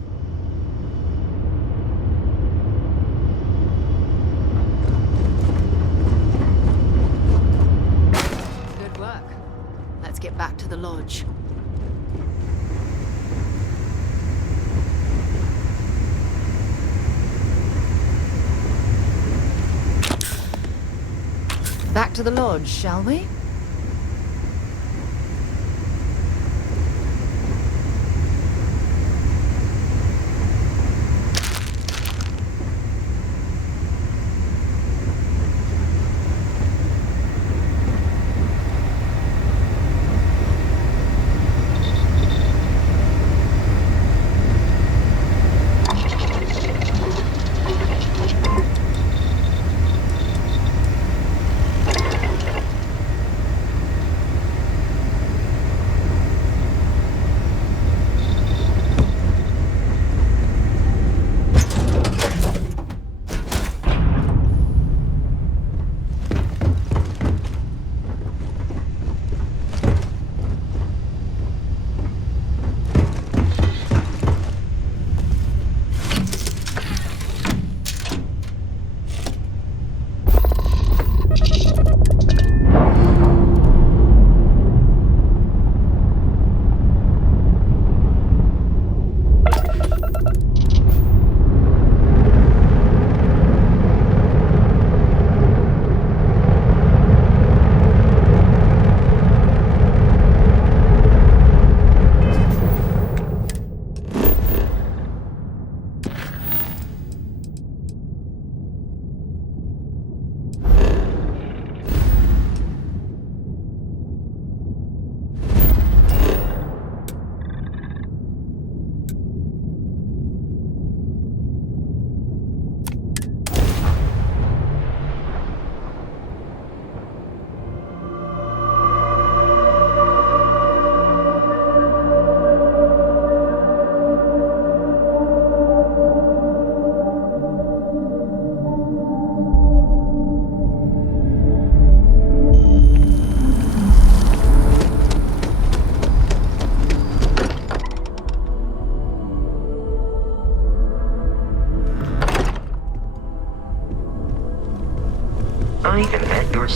Good work. Let's get back to the lodge. Back to the lodge, shall we?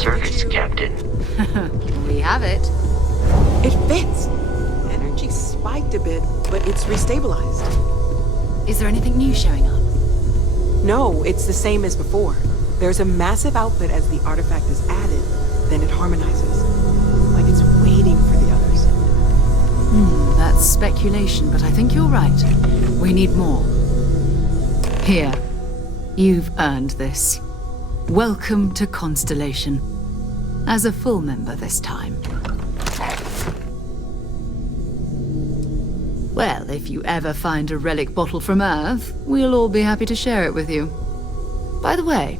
service, Captain. We have it. It fits. Energy spiked a bit, but it's restabilized. Is there anything new showing up? No, it's the same as before. There's a massive output as the artifact is added, then it harmonizes. Like it's waiting for the others. That's speculation, but I think you're right. We need more. Here. You've earned this. Welcome to Constellation. As a full member this time. Well, if you ever find a relic bottle from Earth, we'll all be happy to share it with you. By the way,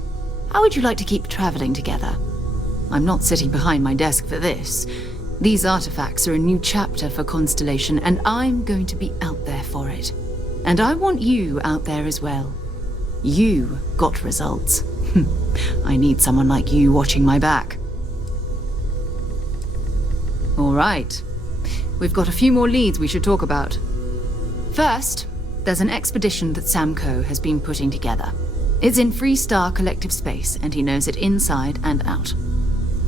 how would you like to keep traveling together? I'm not sitting behind my desk for this. These artifacts are a new chapter for Constellation, and I'm going to be out there for it. And I want you out there as well. You got results. I need someone like you watching my back. All right. We've got a few more leads we should talk about. First, there's an expedition that Samco has been putting together. It's in Freestar Collective Space, and he knows it inside and out.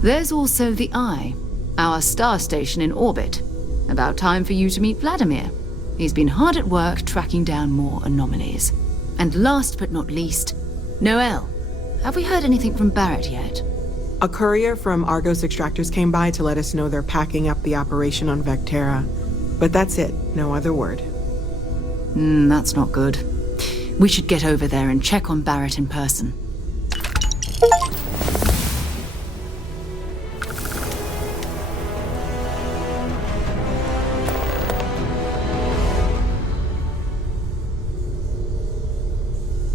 There's also the Eye, our star station in orbit. About time for you to meet Vladimir. He's been hard at work tracking down more anomalies. And last but not least, Noel. Have we heard anything from Barrett yet? A courier from Argos Extractors came by to let us know they're packing up the operation on Vectera. But that's it, no other word. That's not good. We should get over there and check on Barrett in person.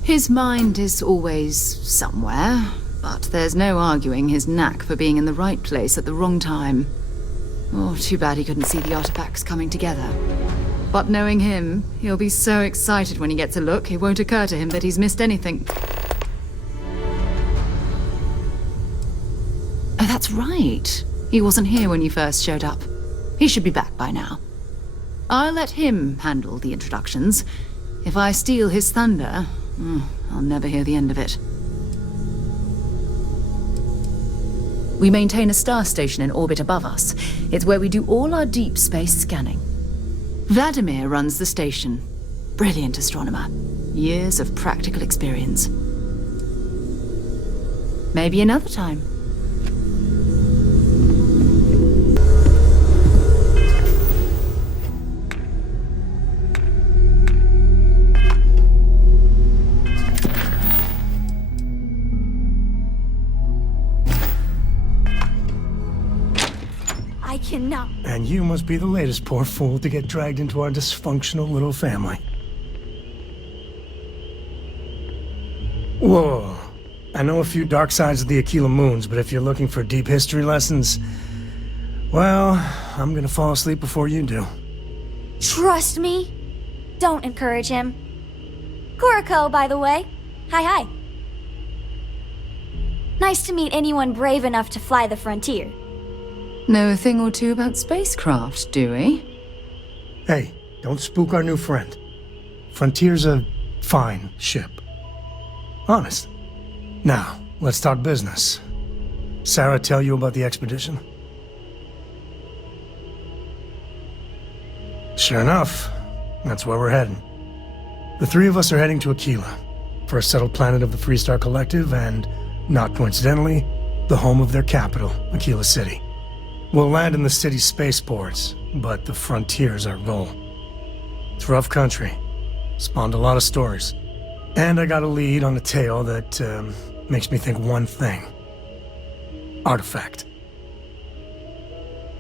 His mind is always somewhere, but there's no arguing his knack for being in the right place at the wrong time. Oh, too bad he couldn't see the artifacts coming together. But knowing him, he'll be so excited when he gets a look, it won't occur to him that he's missed anything. Oh, that's right. He wasn't here when you first showed up. He should be back by now. I'll let him handle the introductions. If I steal his thunder, I'll never hear the end of it. We maintain a star station in orbit above us. It's where we do all our deep space scanning. Vladimir runs the station. Brilliant astronomer. Years of practical experience. Maybe another time. I cannot. And you must be the latest poor fool to get dragged into our dysfunctional little family. Whoa. I know a few dark sides of the Aquila Moons, but if you're looking for deep history lessons, well, I'm gonna fall asleep before you do. Trust me. Don't encourage him. Kuriko, by the way. Hi. Nice to meet anyone brave enough to fly the frontier. Know a thing or two about spacecraft, do we? Hey, don't spook our new friend. Frontier's a fine ship. Honest. Now, let's talk business. Sarah tell you about the expedition? Sure enough, that's where we're heading. The three of us are heading to Aquila, for a settled planet of the Freestar Collective and, not coincidentally, the home of their capital, Aquila City. We'll land in the city's spaceports, but the frontier's our goal. It's rough country. Spawned a lot of stories. And I got a lead on a tale that makes me think one thing. Artifact.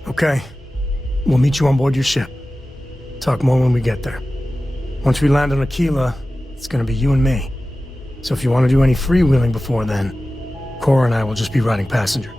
Okay. We'll meet you on board your ship. Talk more when we get there. Once we land on Aquila, it's gonna be you and me. So if you want to do any freewheeling before then, Cora and I will just be riding passenger.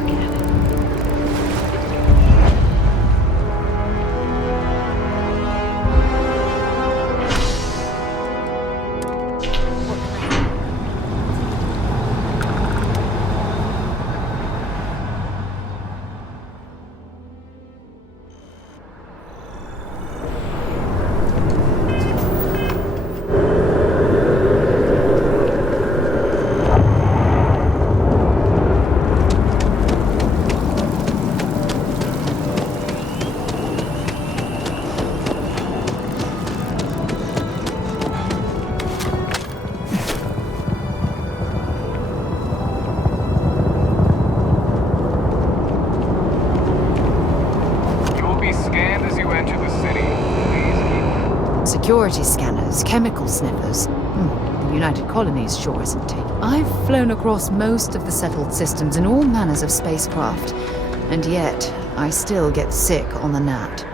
look at it. Security scanners, chemical sniffers. The United Colonies sure isn't it. I've flown across most of the settled systems in all manners of spacecraft, and yet I still get sick on the gnat.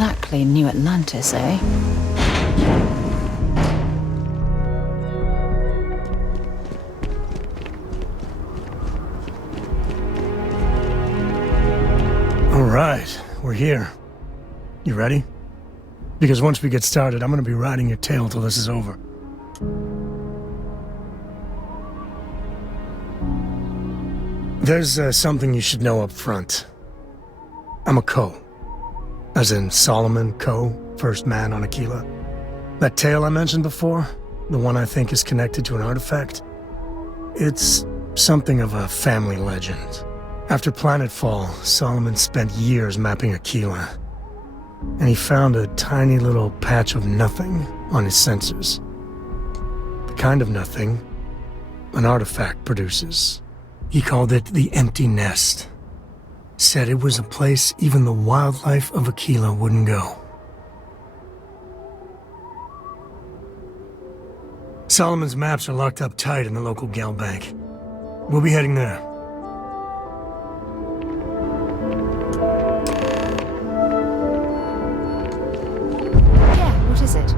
exactly New Atlantis, eh? All right, we're here. You ready? Because once we get started, I'm gonna be riding your tail till this is over. There's something you should know up front. I'm a Ko. As in Solomon Ko, first man on Aquila. That tale I mentioned before, the one I think is connected to an artifact, it's something of a family legend. After planetfall, Solomon spent years mapping Aquila, and he found a tiny little patch of nothing on his sensors. The kind of nothing an artifact produces. He called it the Empty Nest. Said it was a place even the wildlife of Aquila wouldn't go. Solomon's maps are locked up tight in the local Gal Bank. We'll be heading there. Yeah, what is it?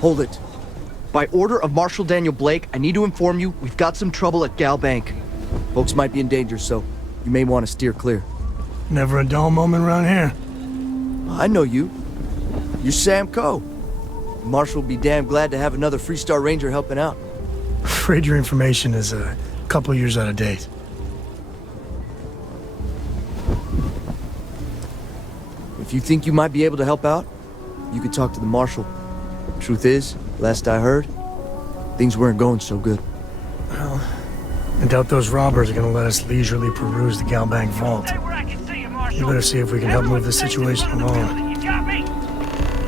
Hold it. By order of Marshal Daniel Blake, I need to inform you we've got some trouble at Gal Bank. Folks might be in danger, so you may want to steer clear. Never a dull moment around here. I know you. You're Sam Ko. Marshal will be damn glad to have another Freestar Ranger helping out. Afraid your information is a couple years out of date. If you think you might be able to help out, you could talk to the Marshal. Truth is, last I heard, things weren't going so good. Well, I doubt those robbers are gonna let us leisurely peruse the Gal Bank vault. You better see if we can help move this situation along. You got me.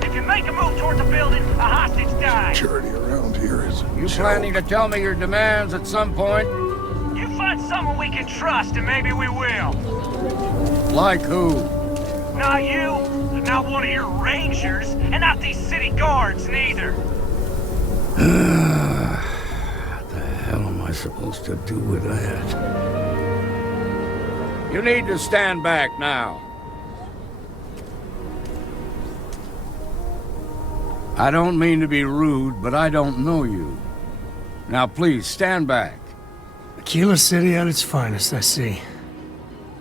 If you make a move toward the building, a hostage dies. Security around here is... You planning to tell me your demands at some point? You find someone we can trust, and maybe we will. Like who? Not you, not one of your rangers, and not these city guards, neither. What the hell am I supposed to do with that? You need to stand back now. I don't mean to be rude, but I don't know you. Now please, stand back. Aquila City at its finest, I see.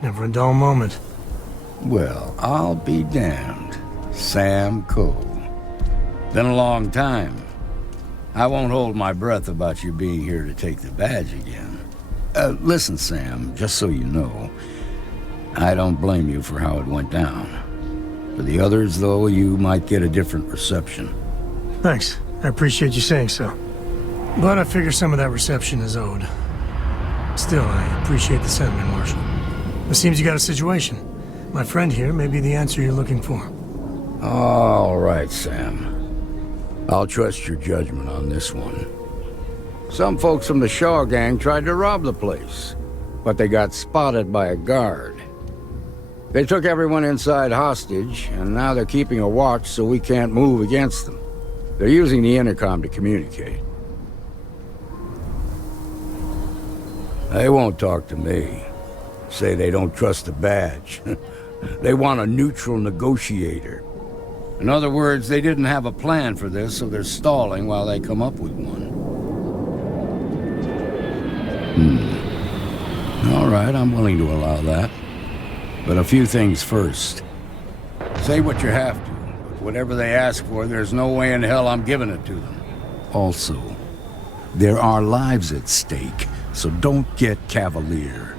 Never a dull moment. Well, I'll be damned. Sam Ko. Been a long time. I won't hold my breath about you being here to take the badge again. Listen, Sam, just so you know, I don't blame you for how it went down. For the others, though, you might get a different reception. Thanks. I appreciate you saying so. But I figure some of that reception is owed. Still, I appreciate the sentiment, Marshal. It seems you got a situation. My friend here may be the answer you're looking for. All right, Sam. I'll trust your judgment on this one. Some folks from the Shaw gang tried to rob the place, but they got spotted by a guard. They took everyone inside hostage, and now they're keeping a watch so we can't move against them. They're using the intercom to communicate. They won't talk to me. Say they don't trust the badge. They want a neutral negotiator. In other words, they didn't have a plan for this, so they're stalling while they come up with one. All right, I'm willing to allow that. But a few things first. Say what you have to, but whatever they ask for, there's no way in hell I'm giving it to them. Also, there are lives at stake, so don't get cavalier.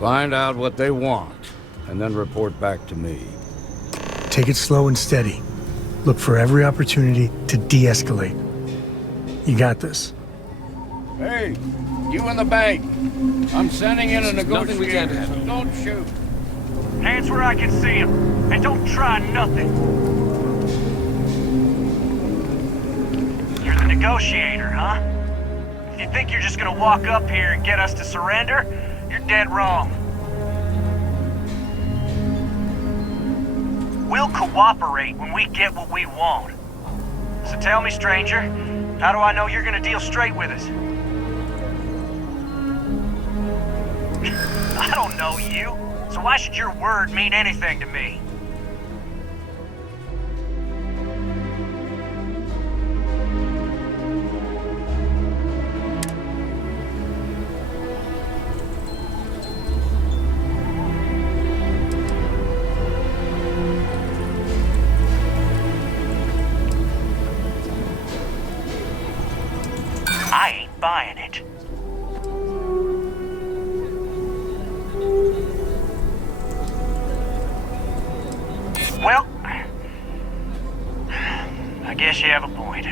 Find out what they want, and then report back to me. Take it slow and steady. Look for every opportunity to de-escalate. You got this. Hey, you in the bank. I'm sending in a negotiator, so don't shoot. Hands where I can see them, and don't try nothing. You're the negotiator, huh? If you think you're just gonna walk up here and get us to surrender, you're dead wrong. We'll cooperate when we get what we want. So tell me, stranger, how do I know you're gonna deal straight with us? I don't know you, so why should your word mean anything to me? I ain't buying it. Well, I guess you have a point.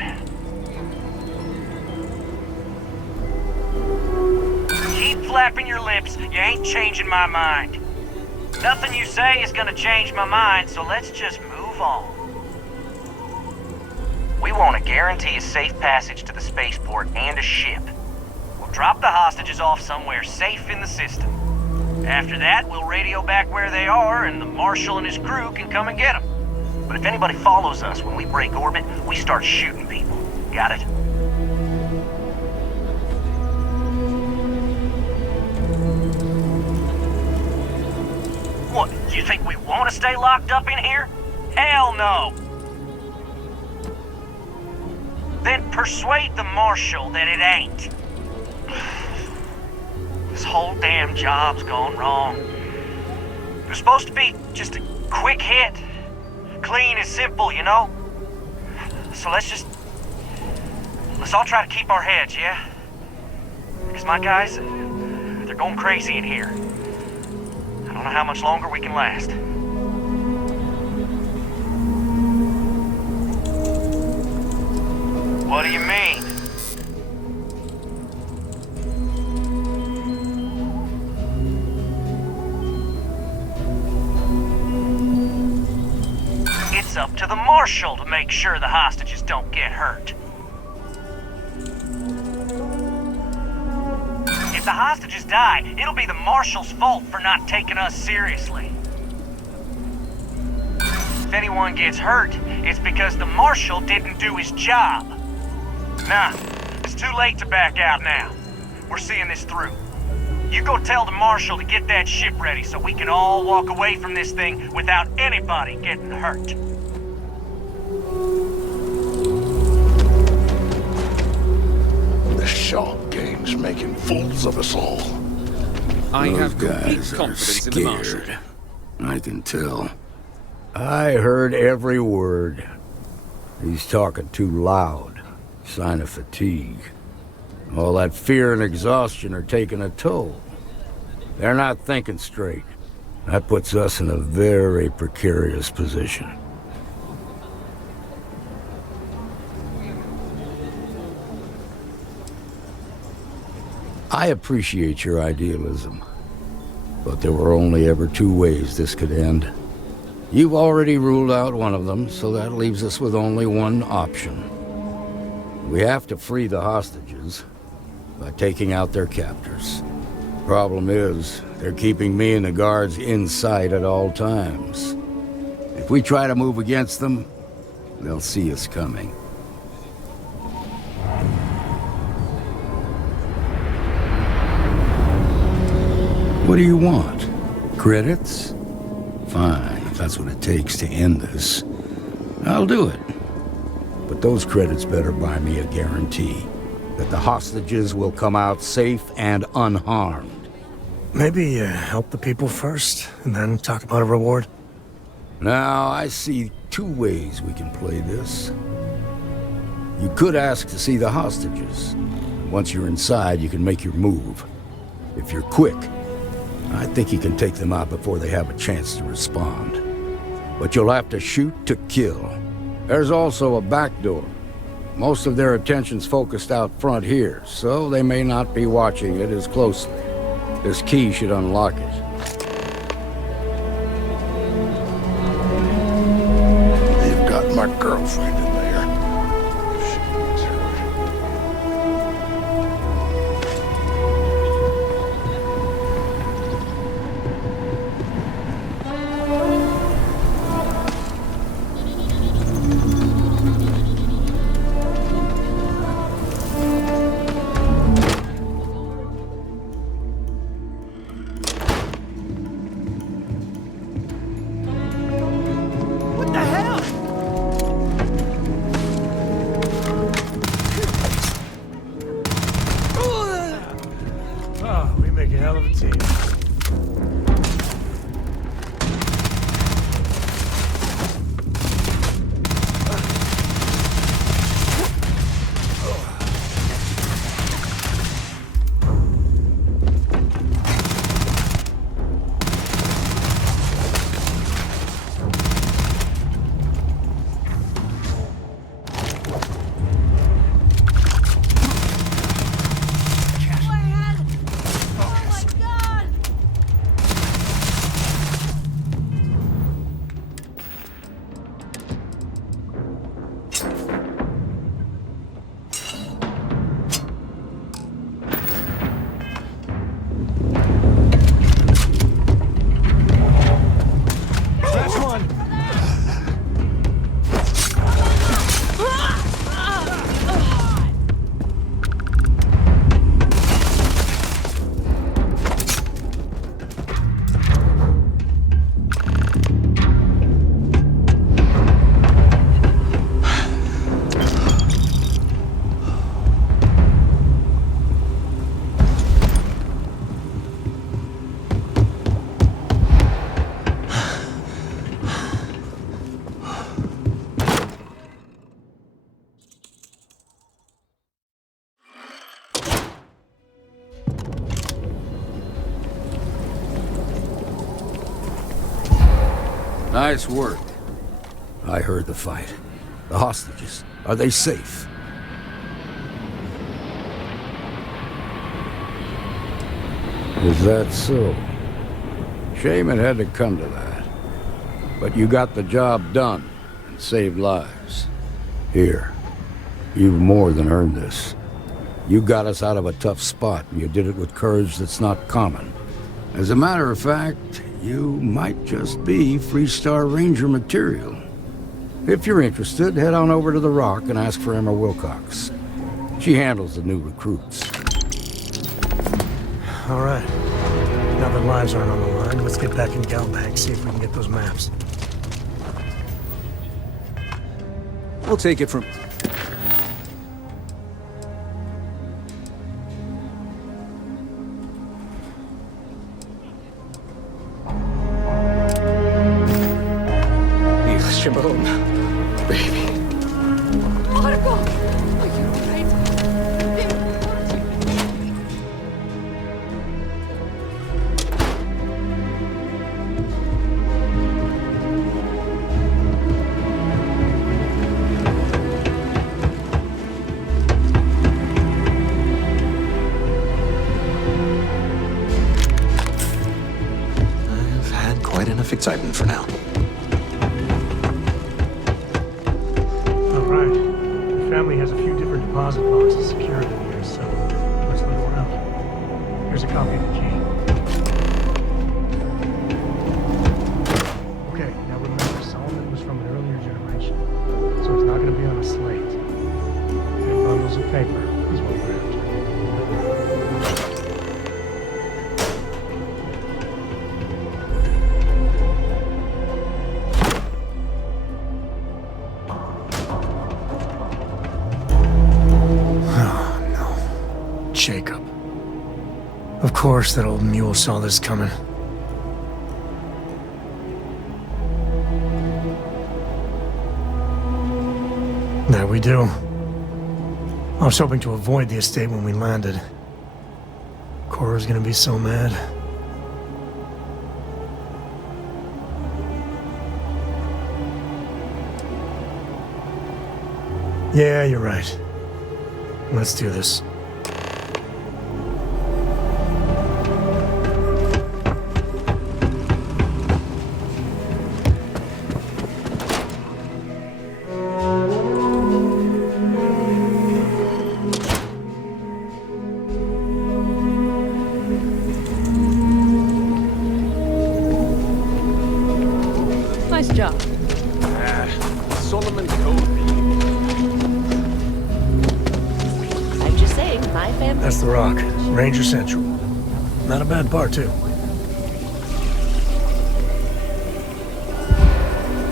Keep flapping your lips, you ain't changing my mind. Nothing you say is gonna change my mind, so let's just move on. We want to guarantee a safe passage to the spaceport and a ship. We'll drop the hostages off somewhere safe in the system. After that, we'll radio back where they are, and the Marshal and his crew can come and get them. But if anybody follows us when we break orbit, we start shooting people. Got it? What, you think we want to stay locked up in here? Hell no! Then persuade the Marshal that it ain't. This whole damn job's gone wrong. It was supposed to be just a quick hit. Clean and simple, you know? So let's all try to keep our heads, yeah? Because my guys, they're going crazy in here. I don't know how much longer we can last. What do you mean? It's up to the Marshal to make sure the hostages don't get hurt. If the hostages die, it'll be the Marshal's fault for not taking us seriously. If anyone gets hurt, it's because the Marshal didn't do his job. Nah, it's too late to back out now. We're seeing this through. You go tell the Marshal to get that ship ready so we can all walk away from this thing without anybody getting hurt. The shark game's making fools of us all. I Those have complete guys are confidence in the Marshal. scared. I can tell. I heard every word. He's talking too loud. Sign of fatigue. All that fear and exhaustion are taking a toll. They're not thinking straight. That puts us in a very precarious position. I appreciate your idealism, but there were only ever two ways this could end. You've already ruled out one of them, so that leaves us with only one option. We have to free the hostages by taking out their captors. Problem is, they're keeping me and the guards in sight at all times. If we try to move against them, they'll see us coming. What do you want? Credits? Fine, if that's what it takes to end this. I'll do it. But those credits better buy me a guarantee that the hostages will come out safe and unharmed. Maybe help the people first, and then talk about a reward? Now, I see two ways we can play this. You could ask to see the hostages. Once you're inside, you can make your move. If you're quick, I think you can take them out before they have a chance to respond. But you'll have to shoot to kill. There's also a back door. Most of their attention's focused out front here, so they may not be watching it as closely. This key should unlock it. You've got my girlfriend in there. a hell of a team. Nice work. I heard the fight. The hostages, are they safe? Is that so? Shame it had to come to that. But you got the job done and saved lives. Here, you've more than earned this. You got us out of a tough spot, and you did it with courage that's not common. As a matter of fact, you might just be Freestar Ranger material. If you're interested, head on over to the Rock and ask for Emma Wilcox. She handles the new recruits. All right. Now that lives aren't on the line, let's get back in Galbank, see if we can get those maps. We'll take it from... Shimon, baby. Marco! Are you right? I've had quite enough excitement for now. Family has a few different deposit boxes secured in here, so let's look around. Here's a copy of the key. Okay, now remember, Solomon was from an earlier generation, so it's not going to be on a slate. And bundles of paper is what we're after. Jacob. Of course that old mule saw this coming. There we do. I was hoping to avoid the estate when we landed. Cora's gonna be so mad. Yeah, you're right. Let's do this. Nice job. Solomon Code. I'm just saying, my family. That's the Rock. Ranger Central. Not a bad bar, too.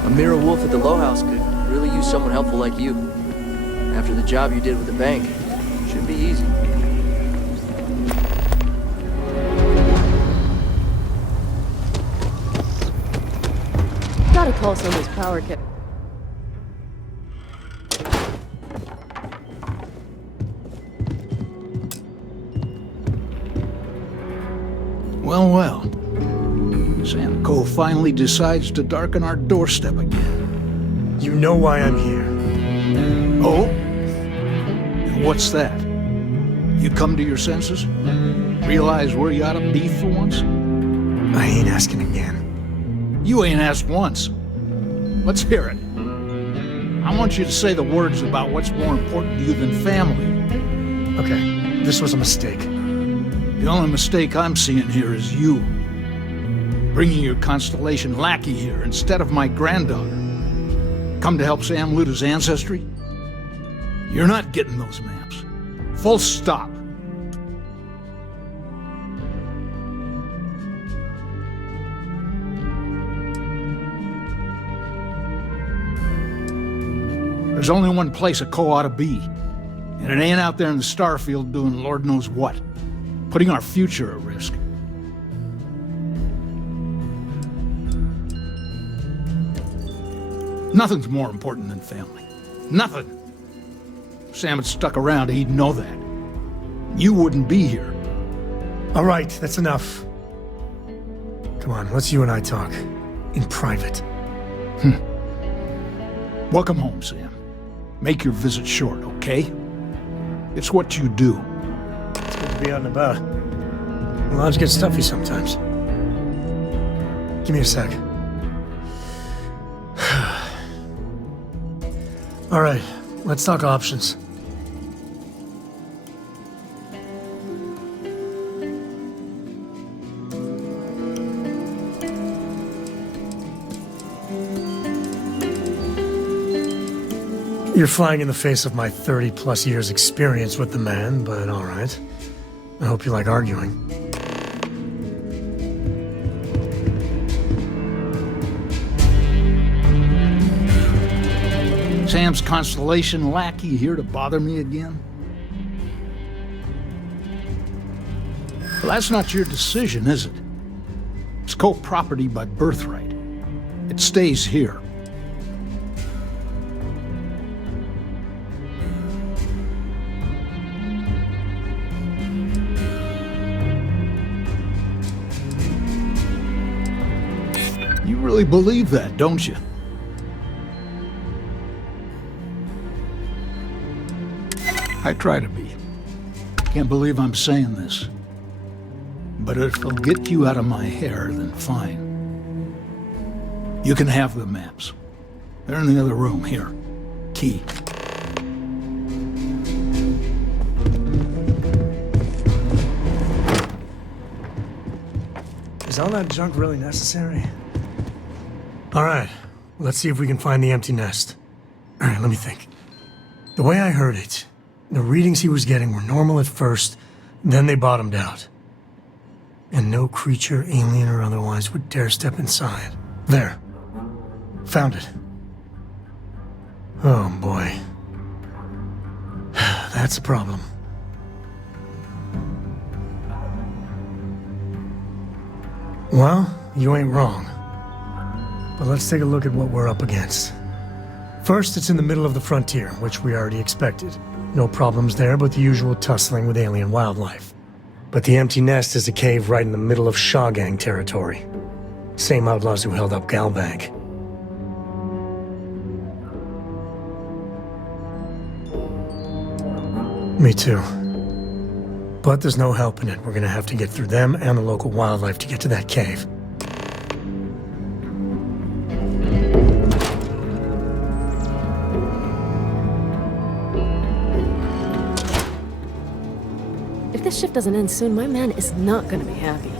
Amira Wolf at the Low House could really use someone helpful like you. After the job you did with the bank. Should be easy. pulse on this power kit. Well, well. Sam Cole finally decides to darken our doorstep again. You know why I'm here. Oh? And what's that? You come to your senses? Realize where you ought to be for once? I ain't asking again. You ain't asked once. Let's hear it. I want you to say the words about what's more important to you than family. Okay, this was a mistake. The only mistake I'm seeing here is you. Bringing your Constellation lackey here instead of my granddaughter. Come to help Sam loot his ancestry? You're not getting those maps. Full stop. There's only one place a Co ought to be. And it ain't out there in the Starfield doing Lord knows what. Putting our future at risk. Nothing's more important than family. Nothing. If Sam had stuck around, he'd know that. You wouldn't be here. All right, that's enough. Come on, let's you and I talk. In private. Welcome home, Sam. Make your visit short, okay? It's what you do. It's good to be out and about. Lives get stuffy sometimes. Give me a sec. All right, let's talk options. You're flying in the face of my 30-plus years experience with the man, but all right. I hope you like arguing. Sam's Constellation lackey here to bother me again? Well, that's not your decision, is it? It's co-property by birthright. It stays here. You really believe that, don't you? I try to be. Can't believe I'm saying this. But if it'll get you out of my hair, then fine. You can have the maps. They're in the other room, here. Key. Is all that junk really necessary? All right, let's see if we can find the empty nest. All right, let me think. The way I heard it, the readings he was getting were normal at first, then they bottomed out. And no creature, alien or otherwise, would dare step inside. There. Found it. Oh boy. That's a problem. Well, you ain't wrong. But let's take a look at what we're up against. First, it's in the middle of the frontier, which we already expected. No problems there, but the usual tussling with alien wildlife. But the empty nest is a cave right in the middle of Shaw Gang territory. Same outlaws who held up Galbank. Me too. But there's no helping it. We're gonna have to get through them and the local wildlife to get to that cave. If this shift doesn't end soon, my man is not gonna be happy.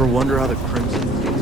Ever wonder how the Crimson thinks?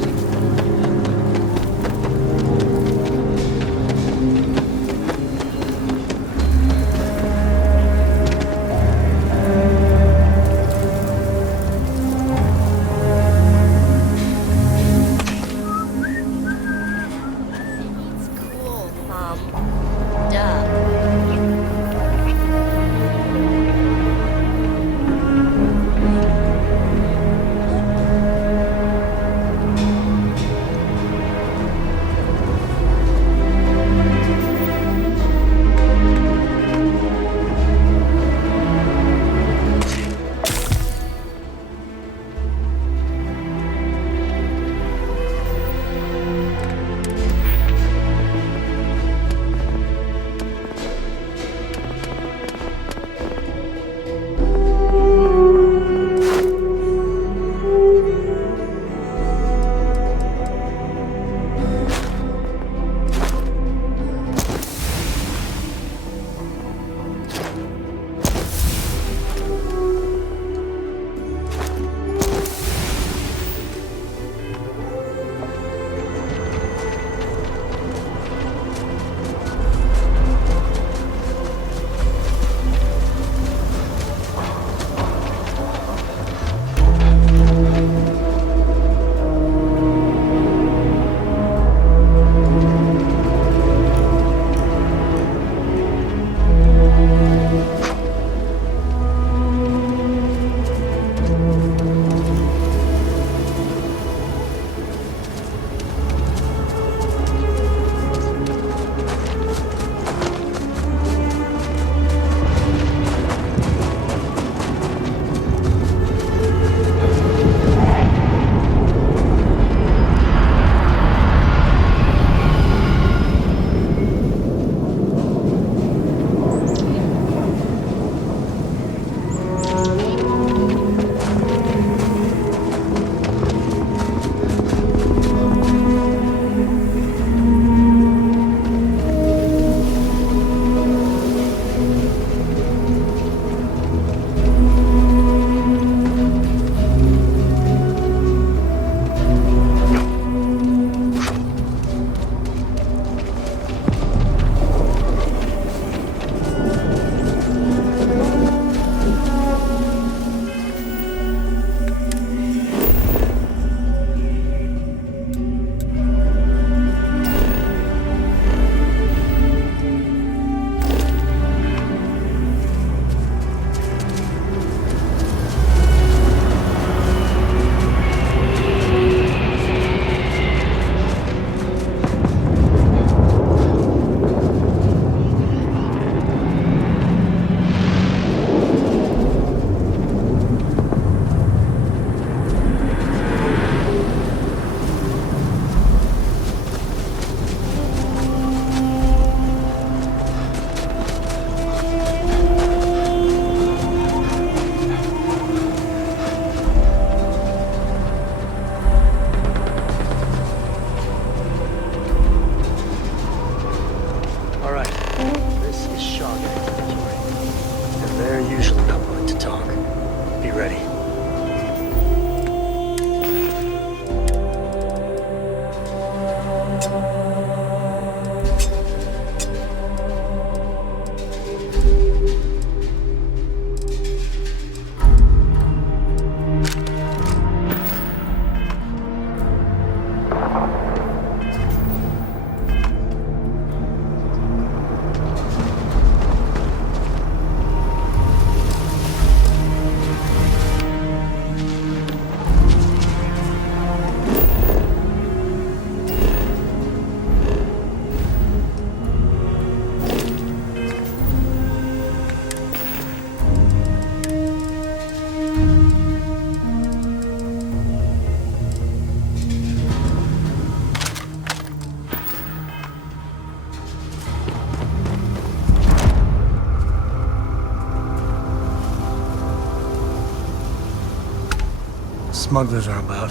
Smugglers are about.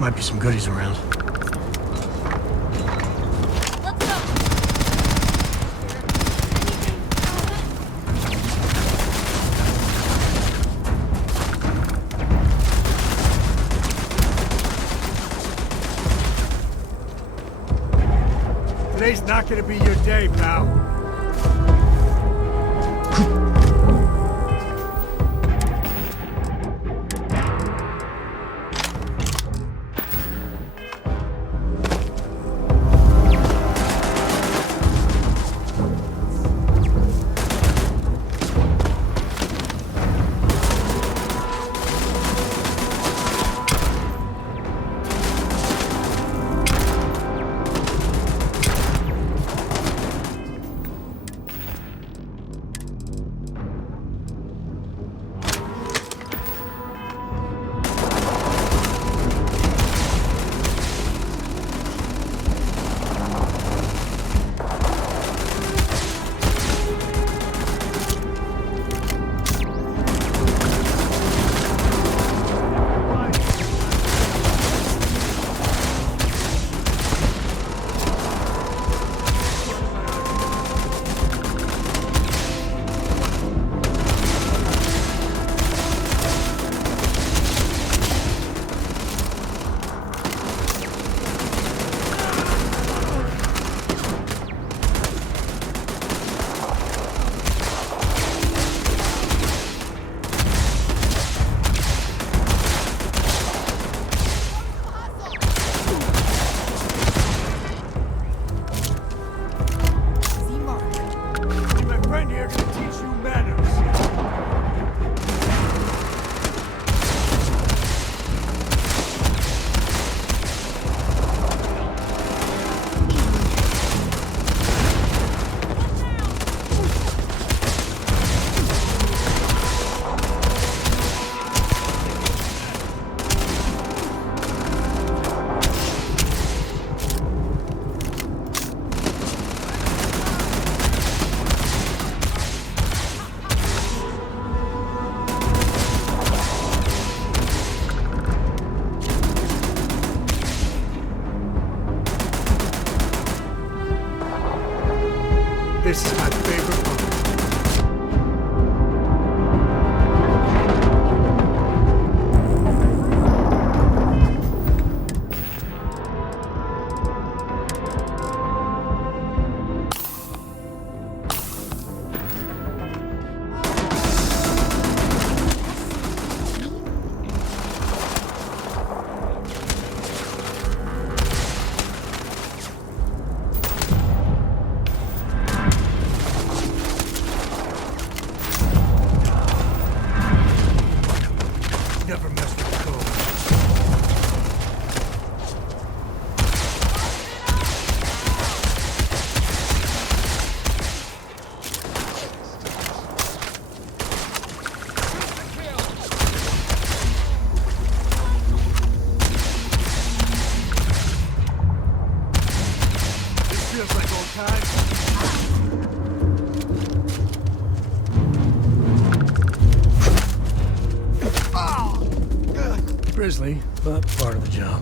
Might be some goodies around. Today's not gonna be your day, pal. This is my favorite part. Never mess with the code. This feels like old times. Grisly, but part of the job.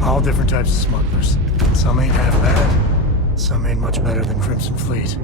All different types of smugglers. Some ain't half bad. Some ain't much better than Crimson Fleet.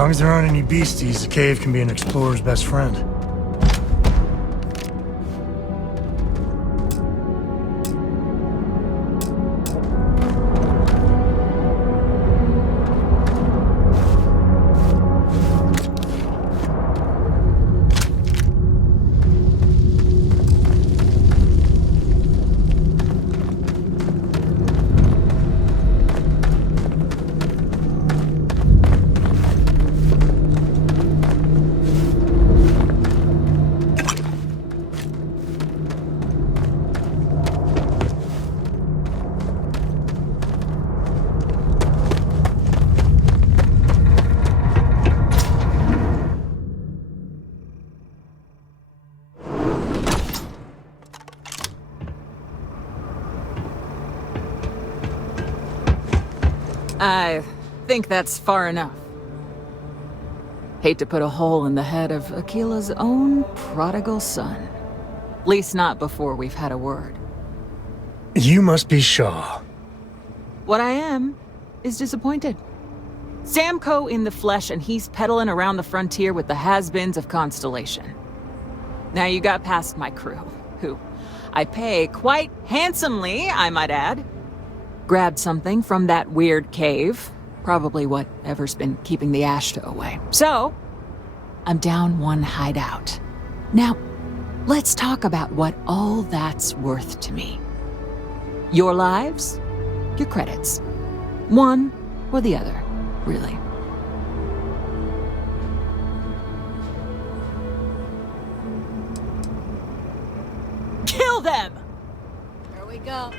long as there aren't any beasties, the cave can be an explorer's best friend. I think that's far enough. Hate to put a hole in the head of Aquila's own prodigal son. At least not before we've had a word. You must be Shaw. What I am is disappointed. Samco in the flesh, and he's peddling around the frontier with the has-beens of Constellation. Now you got past my crew, who I pay quite handsomely, I might add. Grabbed something from that weird cave. Probably whatever's been keeping the Ashta away. So, I'm down one hideout. Now, let's talk about what all that's worth to me. Your lives, your credits. One or the other, really. Kill them! There we go.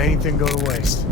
anything go to waste.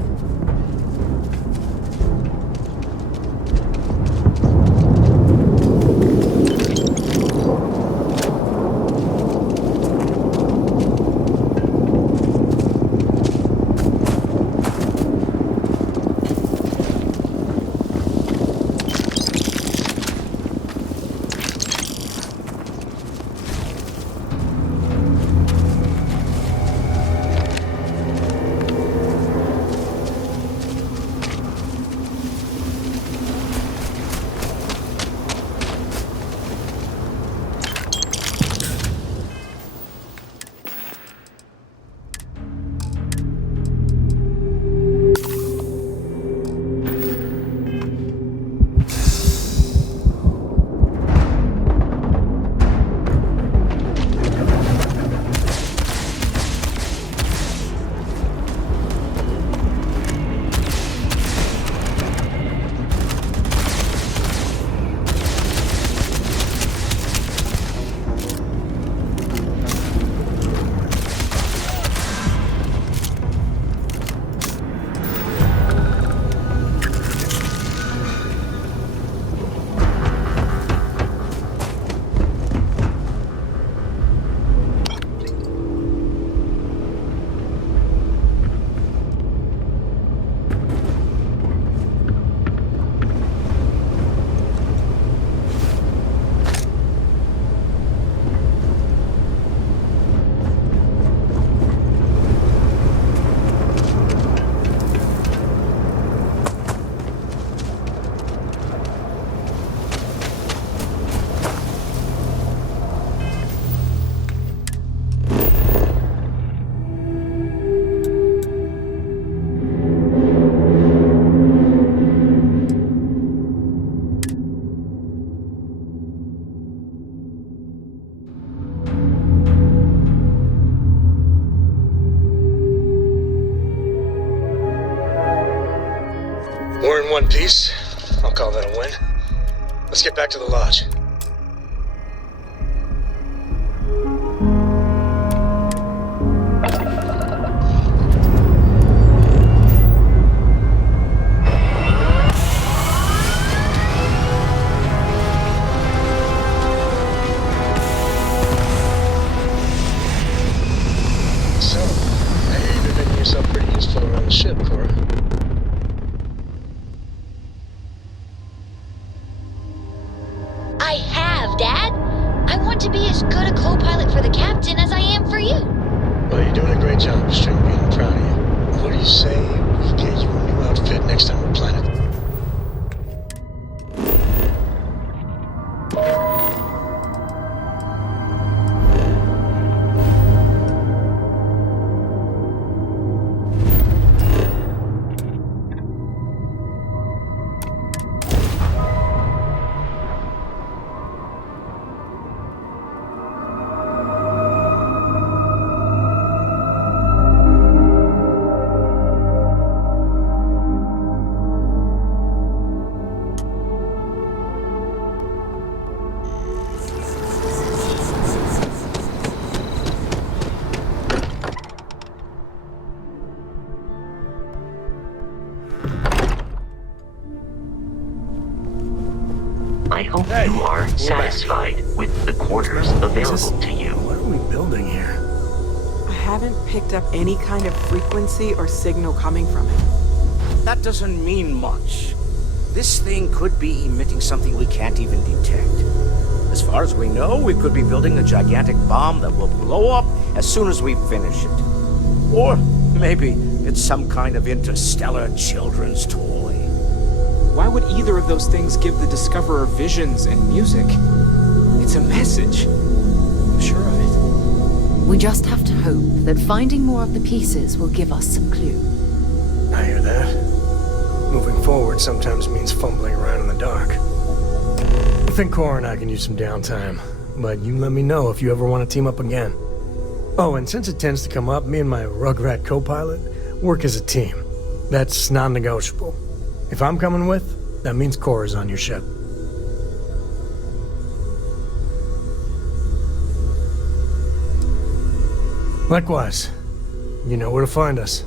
We're in one piece. I'll call that a win. Let's get back to the lodge. So, I hear you've been making yourself pretty useful around the ship, Cora. I have, Dad. I want to be as good a co-pilot for the captain as I am for you. Well, you're doing a great job, String Bean. I'm proud of you. What do you say we get you a new outfit next time we're planning? I hope you are satisfied with the quarters available to you. What are we building here? I haven't picked up any kind of frequency or signal coming from it. That doesn't mean much. This thing could be emitting something we can't even detect. As far as we know, we could be building a gigantic bomb that will blow up as soon as we finish it. Or maybe it's some kind of interstellar children's toy. Why would either of those things give the Discoverer visions and music? It's a message. I'm sure of it. We just have to hope that finding more of the pieces will give us some clue. I hear that. Moving forward sometimes means fumbling around in the dark. I think Cora and I can use some downtime, but you let me know if you ever want to team up again. Oh, and since it tends to come up, me and my Rugrat co-pilot work as a team. That's non-negotiable. If I'm coming with, that means Cora's on your ship. Likewise, you know where to find us.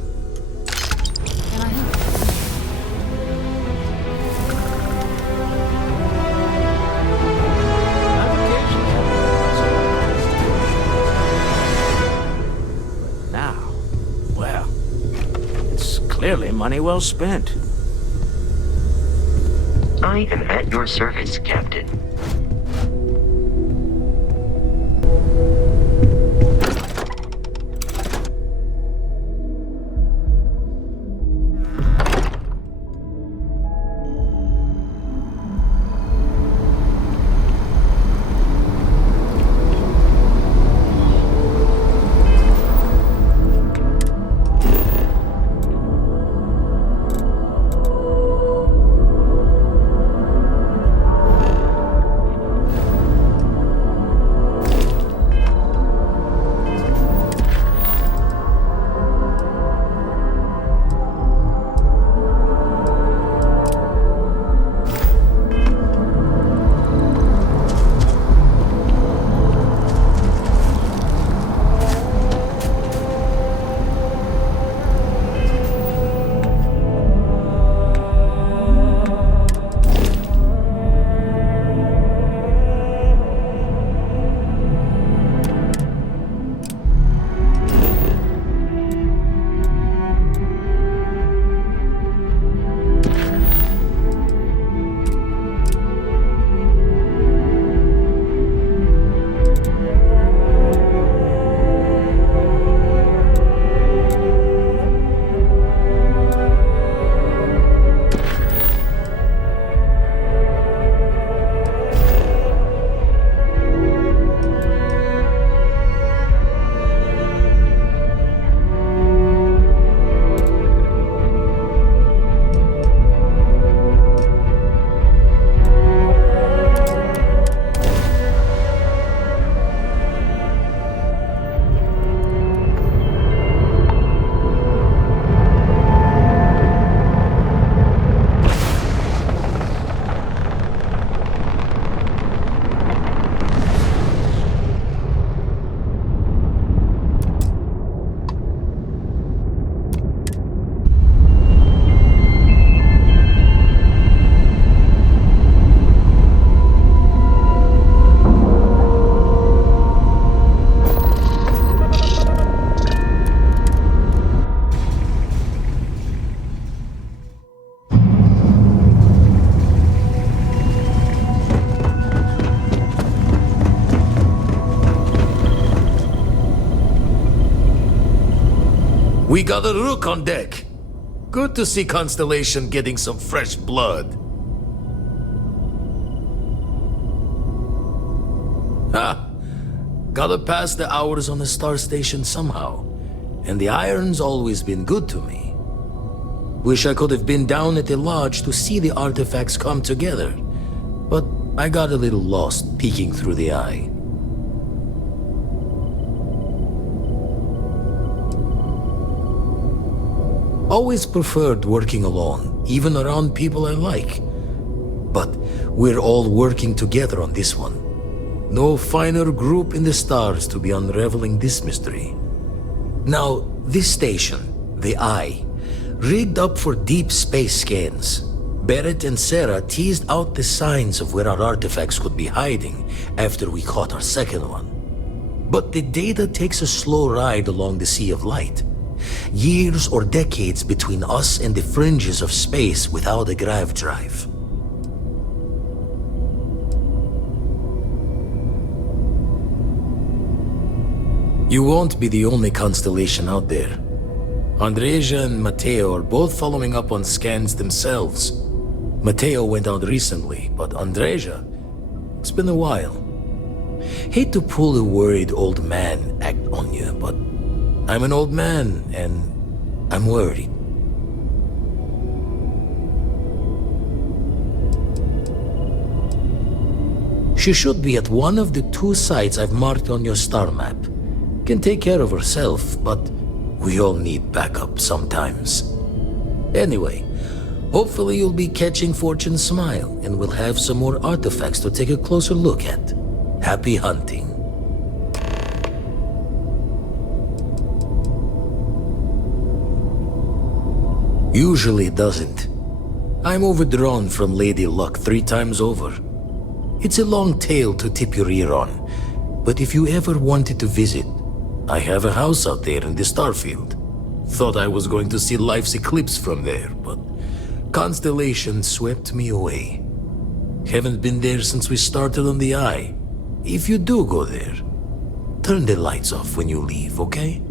Clearly money well spent. I am at your service, Captain. We got a Rook on deck. Good to see Constellation getting some fresh blood. Ha! Gotta pass the hours on the star station somehow. And the iron's always been good to me. Wish I could have been down at the lodge to see the artifacts come together. But I got a little lost peeking through the eye. Always preferred working alone, even around people I like. But we're all working together on this one. No finer group in the stars to be unraveling this mystery. Now, this station, the Eye, rigged up for deep space scans. Barrett and Sarah teased out the signs of where our artifacts could be hiding after we caught our second one. But the data takes a slow ride along the Sea of Light. Years or decades between us and the fringes of space without a grav drive. You won't be the only constellation out there. Andreja and Matteo are both following up on scans themselves. Matteo went out recently, but Andreja, it's been a while. Hate to pull a worried old man act on you, but I'm an old man, and I'm worried. She should be at one of the 2 sites I've marked on your star map. Can take care of herself, but we all need backup sometimes. Anyway, hopefully you'll be catching Fortune's smile, and we'll have some more artifacts to take a closer look at. Happy hunting. Usually it doesn't. I'm overdrawn from Lady Luck 3 times over. It's a long tale to tip your ear on, but if you ever wanted to visit, I have a house out there in the Starfield. Thought I was going to see life's eclipse from there, but Constellation swept me away. Haven't been there since we started on the Eye. If you do go there, turn the lights off when you leave, okay?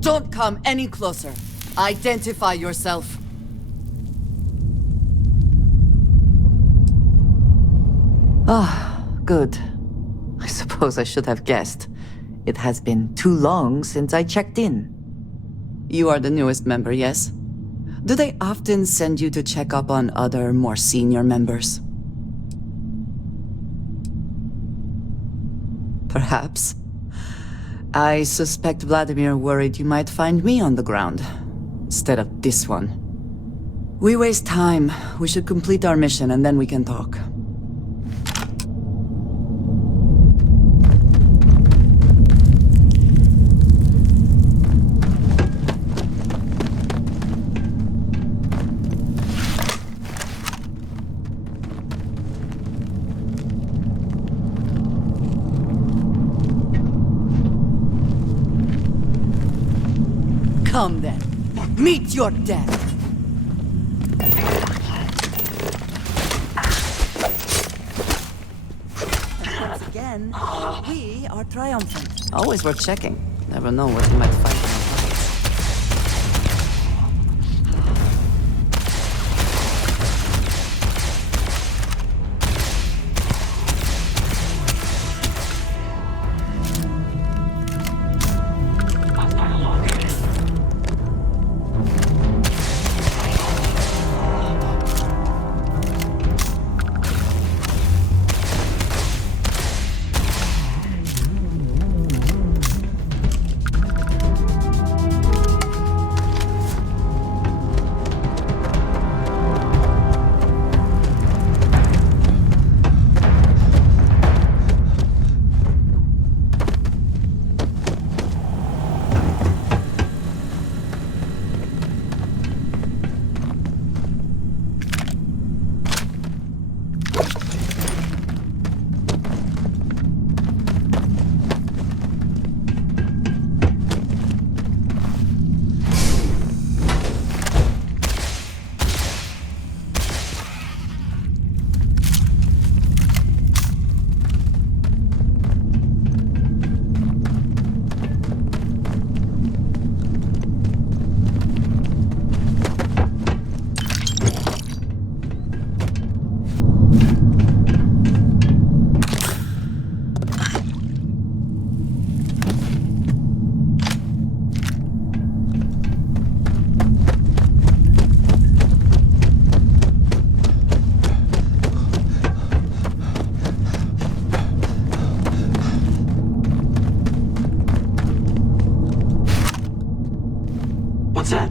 Don't come any closer. Identify yourself. Ah, good. I suppose I should have guessed. It has been too long since I checked in. You are the newest member, yes? Do they often send you to check up on other, more senior members? Perhaps. I suspect Vladimir worried you might find me on the ground, instead of this one. We waste time. We should complete our mission and then we can talk. Come then. Meet your death. And once again, we are triumphant. Always worth checking. Never know what you might find in our pockets. What's that?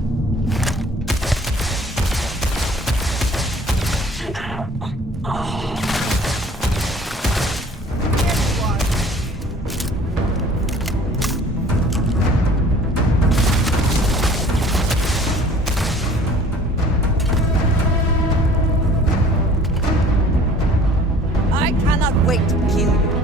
I cannot wait to kill you.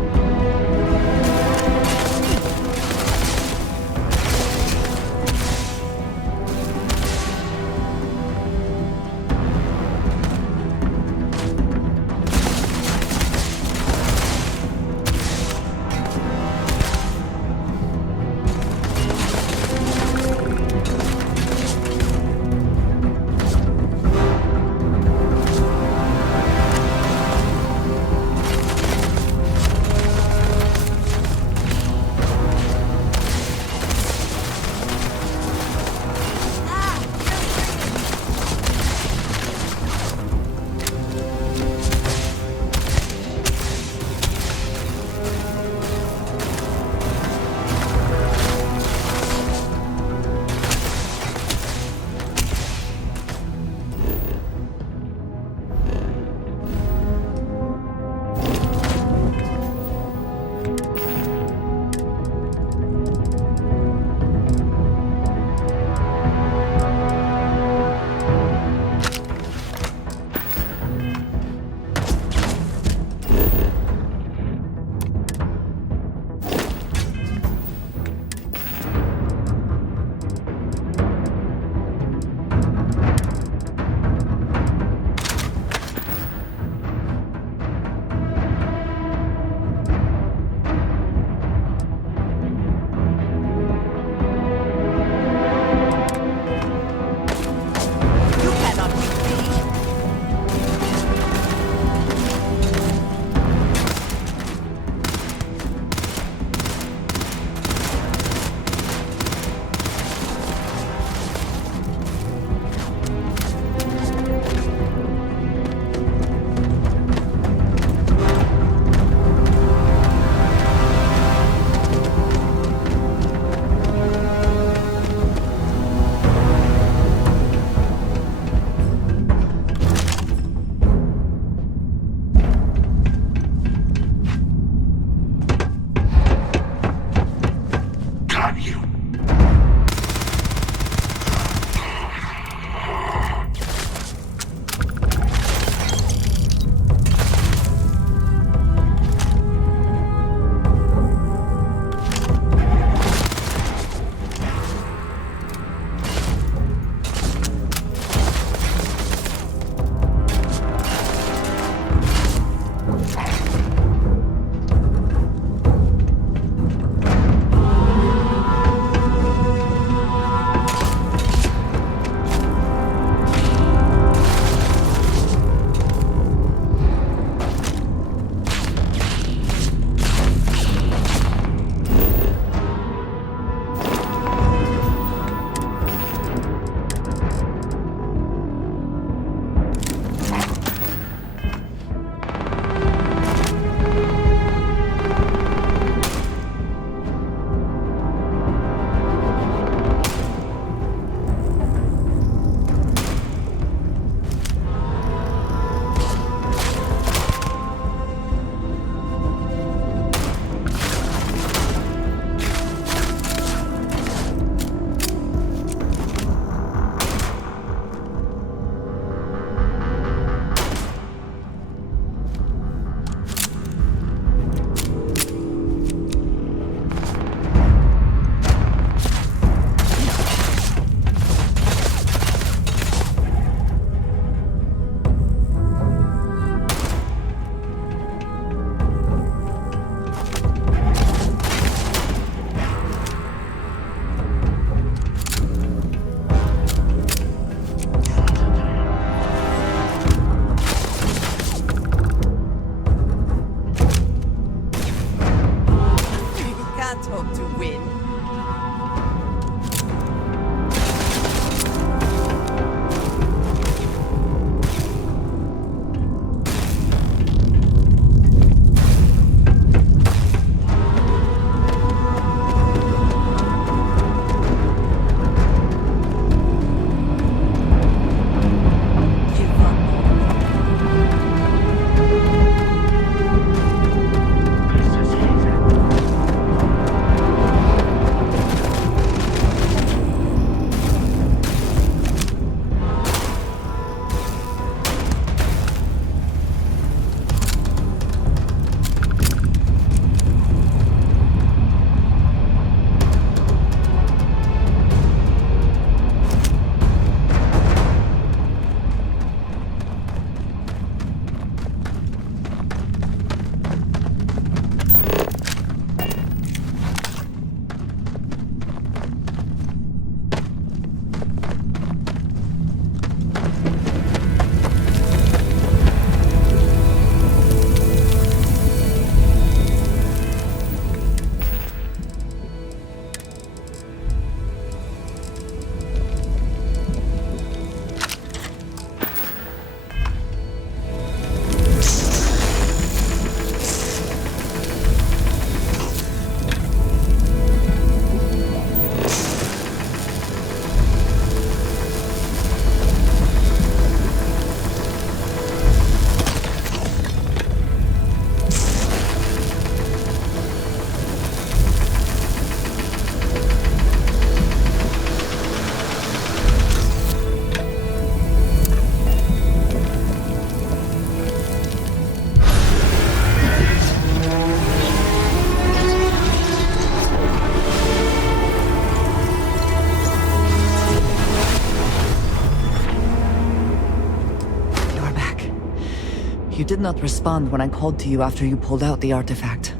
did not respond when I called to you after you pulled out the artifact.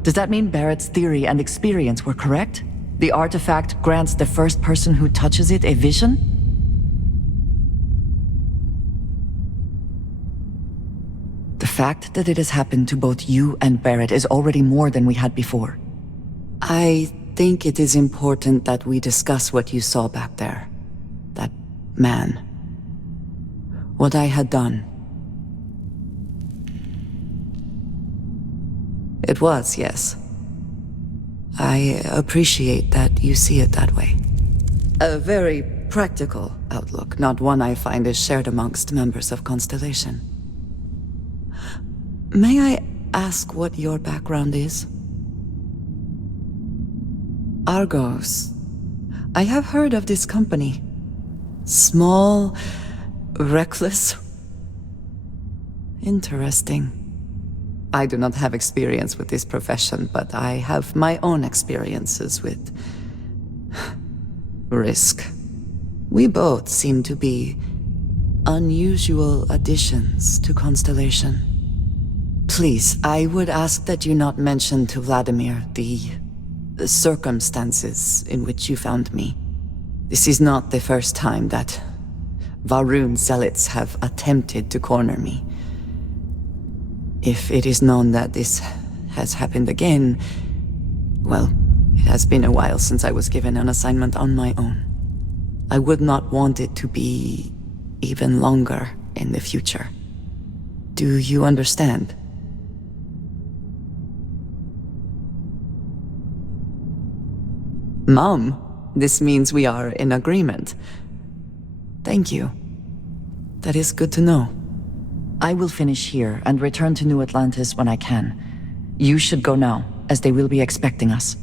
Does that mean Barrett's theory and experience were correct? The artifact grants the first person who touches it a vision? The fact that it has happened to both you and Barrett is already more than we had before. I think it is important that we discuss what you saw back there. That man. What I had done. It was, yes. I appreciate that you see it that way. A very practical outlook, not one I find is shared amongst members of Constellation. May I ask what your background is? Argos. I have heard of this company. Small, reckless. Interesting. I do not have experience with this profession, but I have my own experiences with risk. We both seem to be unusual additions to Constellation. Please, I would ask that you not mention to Vladimir the circumstances in which you found me. This is not the first time that Varun zealots have attempted to corner me. If it is known that this has happened again, well, it has been a while since I was given an assignment on my own. I would not want it to be even longer in the future. Do you understand? Mom, this means we are in agreement. Thank you. That is good to know. I will finish here and return to New Atlantis when I can. You should go now, as they will be expecting us.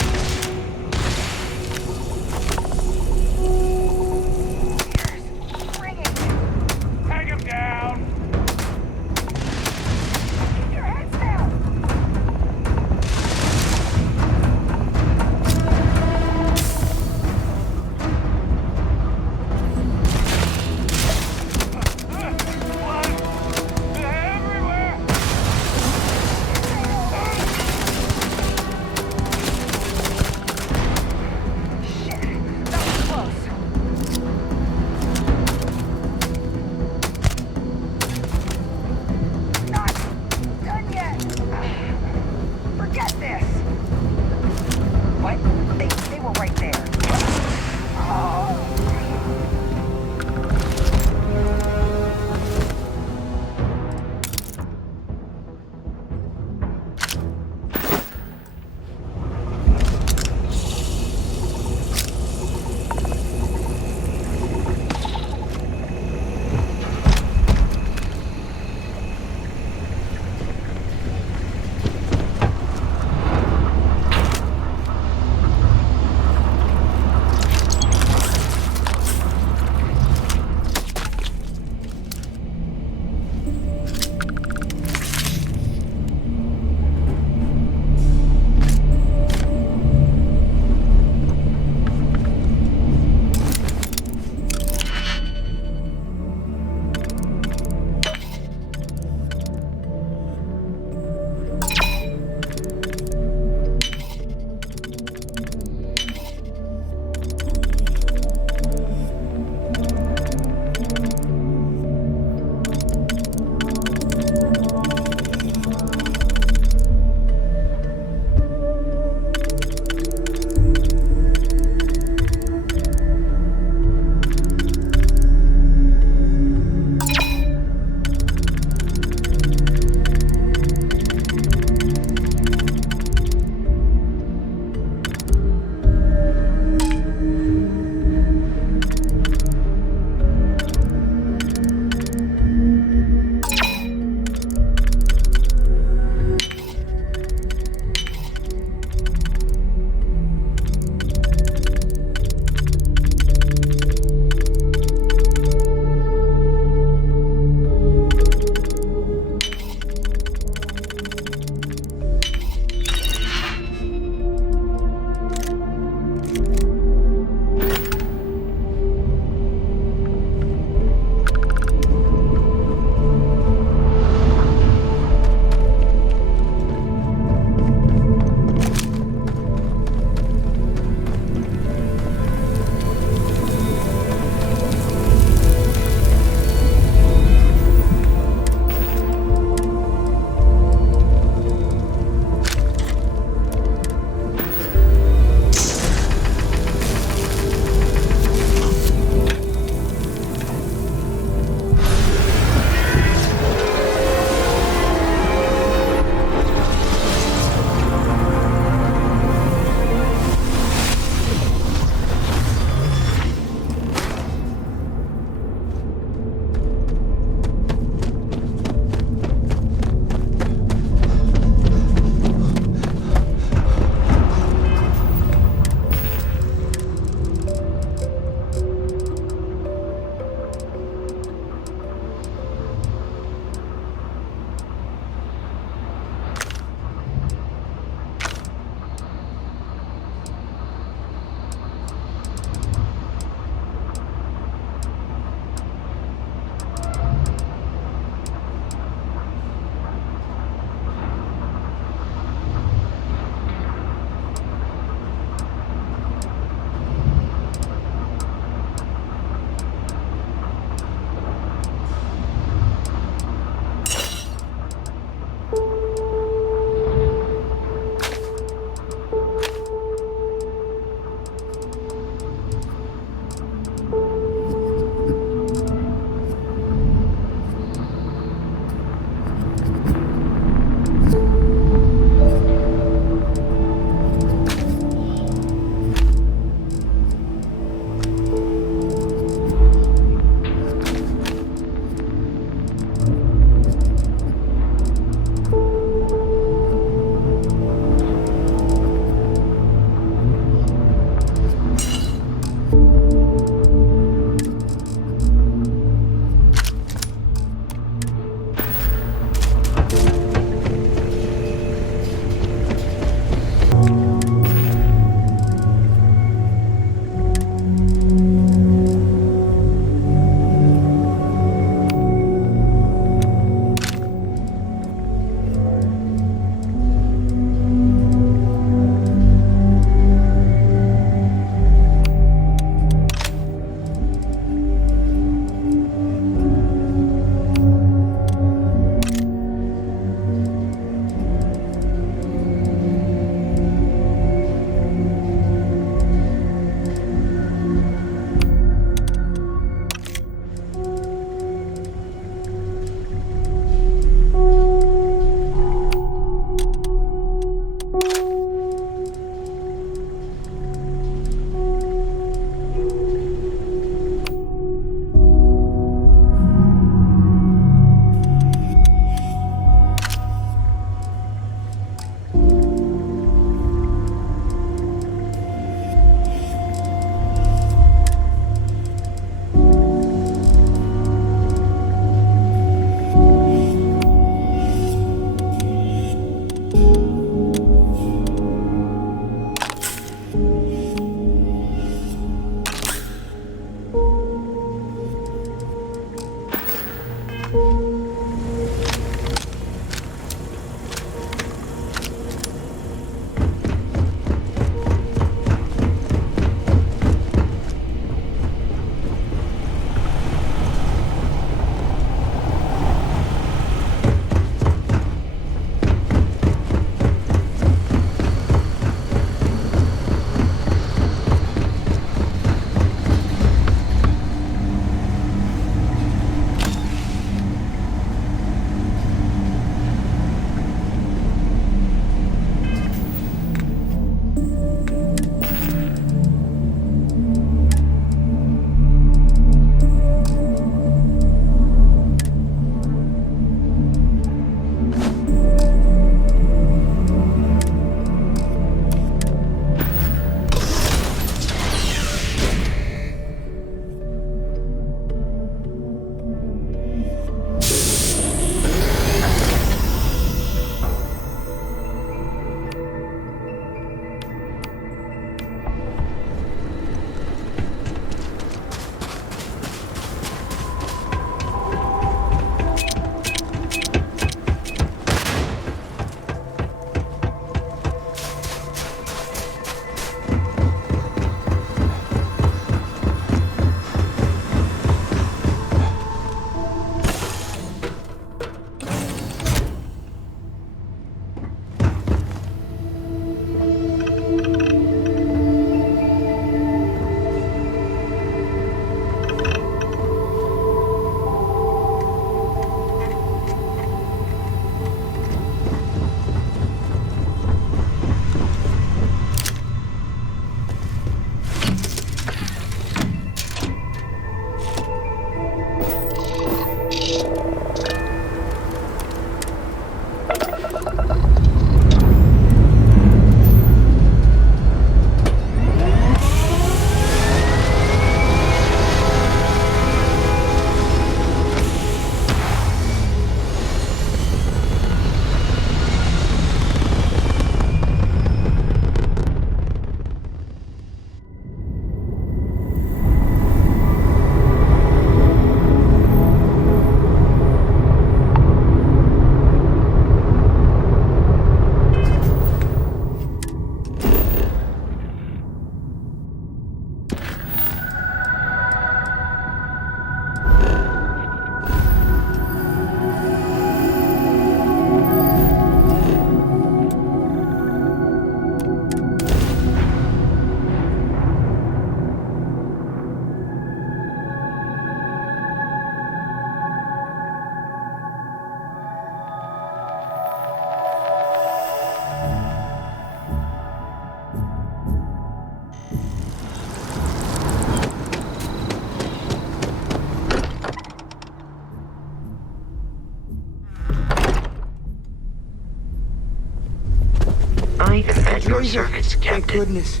your service, Thank Captain. goodness.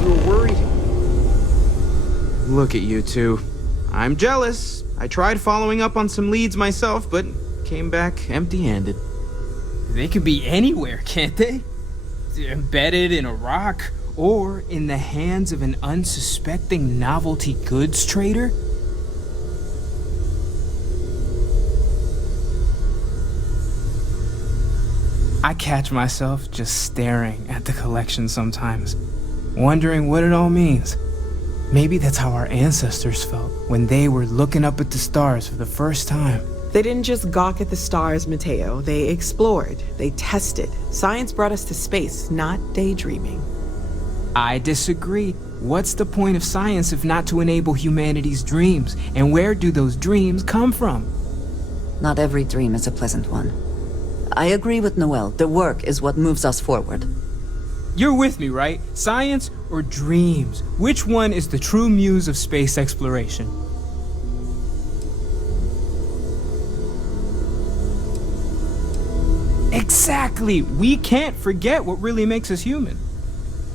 You were worried. Look at you two. I'm jealous. I tried following up on some leads myself, but came back empty-handed. They could be anywhere, can't they? Embedded in a rock, or in the hands of an unsuspecting novelty goods trader? I catch myself just staring at the collection sometimes, wondering what it all means. Maybe that's how our ancestors felt when they were looking up at the stars for the first time. They didn't just gawk at the stars, Mateo. They explored. They tested. Science brought us to space, not daydreaming. I disagree. What's the point of science if not to enable humanity's dreams? And where do those dreams come from? Not every dream is a pleasant one. I agree with Noel. The work is what moves us forward. You're with me, right? Science or dreams? Which one is the true muse of space exploration? Exactly! We can't forget what really makes us human.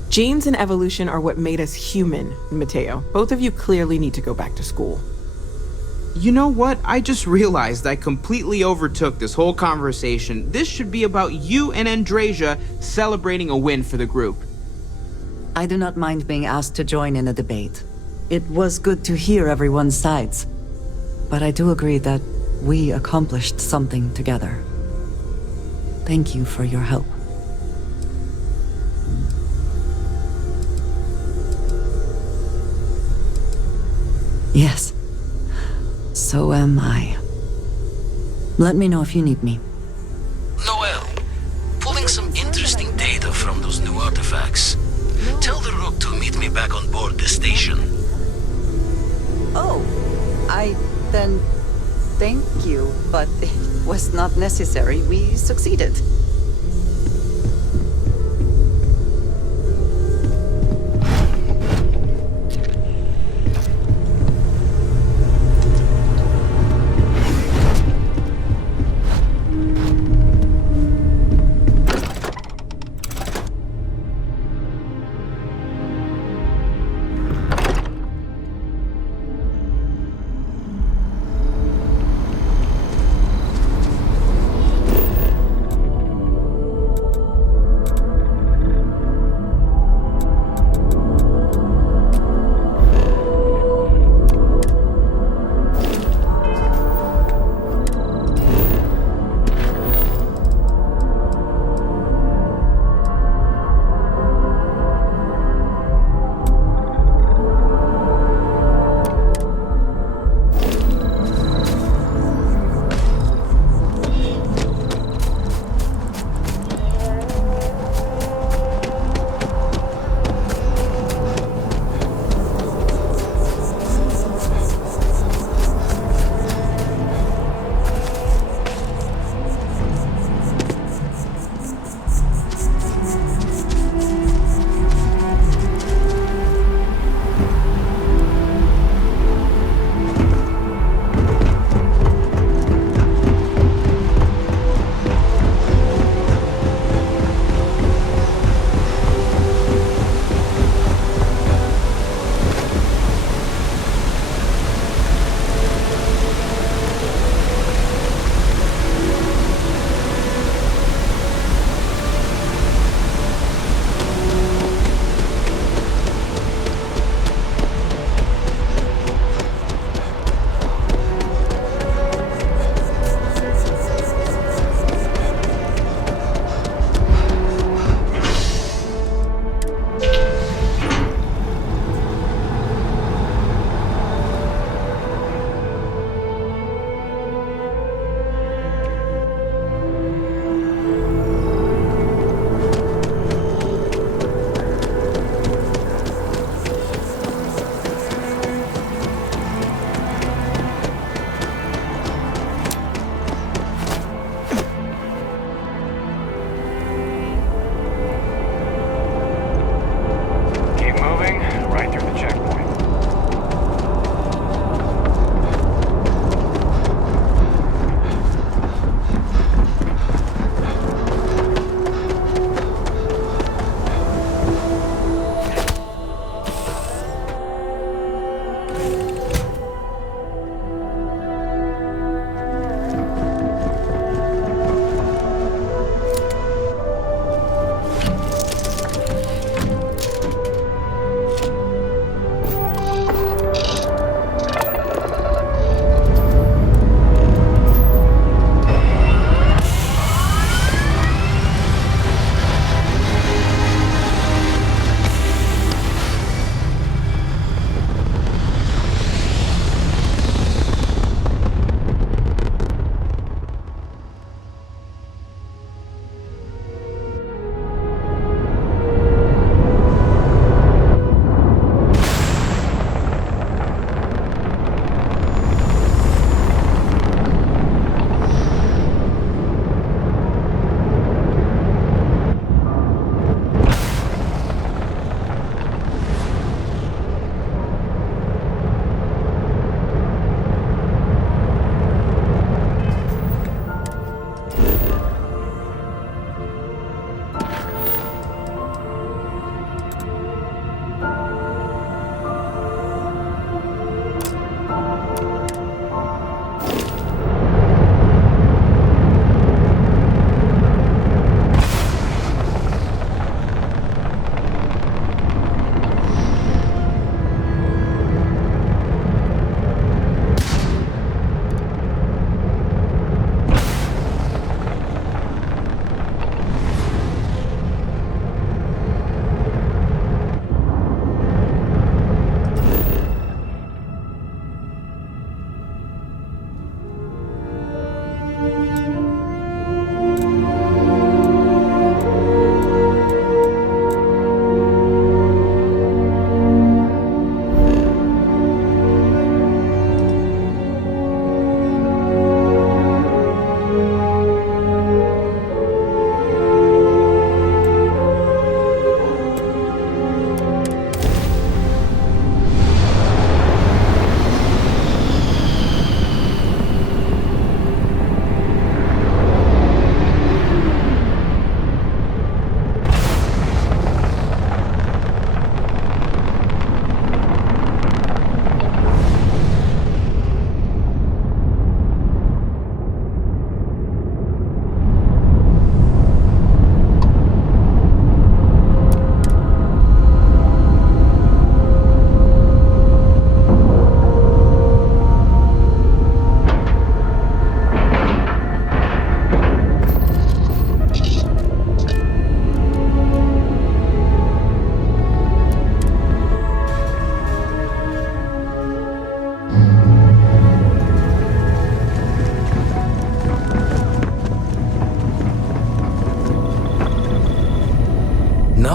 Genes and evolution are what made us human, Mateo. Both of you clearly need to go back to school. You know what? I just realized I completely overtook this whole conversation. This should be about you and Andrasia celebrating a win for the group. I do not mind being asked to join in a debate. It was good to hear everyone's sides. But I do agree that we accomplished something together. Thank you for your help. Yes. So am I. Let me know if you need me. Noel, pulling some interesting data from those new artifacts. Tell the Rook to meet me back on board the station. Oh, then thank you, but it was not necessary. We succeeded.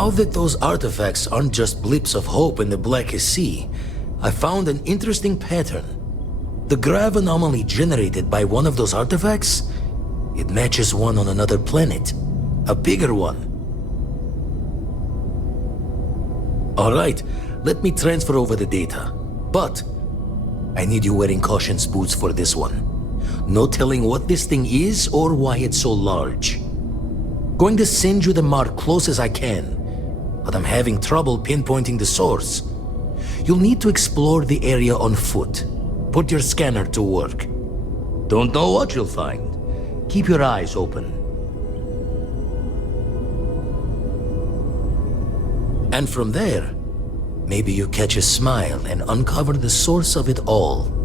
Now that those artifacts aren't just blips of hope in the blackest sea, I found an interesting pattern. The grav anomaly generated by one of those artifacts, it matches one on another planet. A bigger one. Alright, let me transfer over the data. But I need you wearing caution's boots for this one. No telling what this thing is or why it's so large. Going to send you the mark close as I can, but I'm having trouble pinpointing the source. You'll need to explore the area on foot. Put your scanner to work. Don't know what you'll find. Keep your eyes open. And from there, maybe you catch a smile and uncover the source of it all.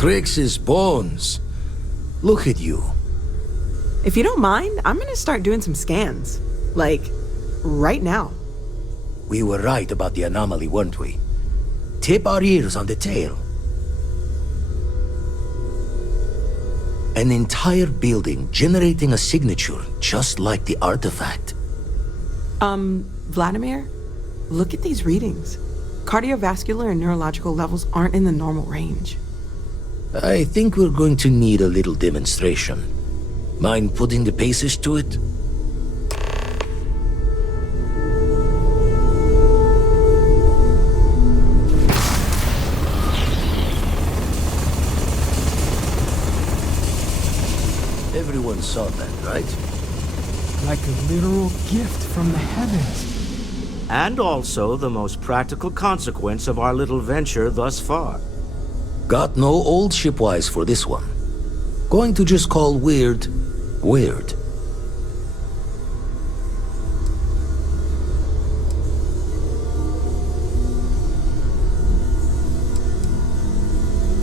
Crix's bones. Look at you. If you don't mind, I'm gonna start doing some scans. Like, right now. We were right about the anomaly, weren't we? Tip our ears on the tail. An entire building generating a signature just like the artifact. Vladimir, look at these readings. Cardiovascular and neurological levels aren't in the normal range. I think we're going to need a little demonstration. Mind putting the paces to it? Everyone saw that, right? Like a literal gift from the heavens. And also the most practical consequence of our little venture thus far. Got no old shipwise for this one. Going to just call weird, weird.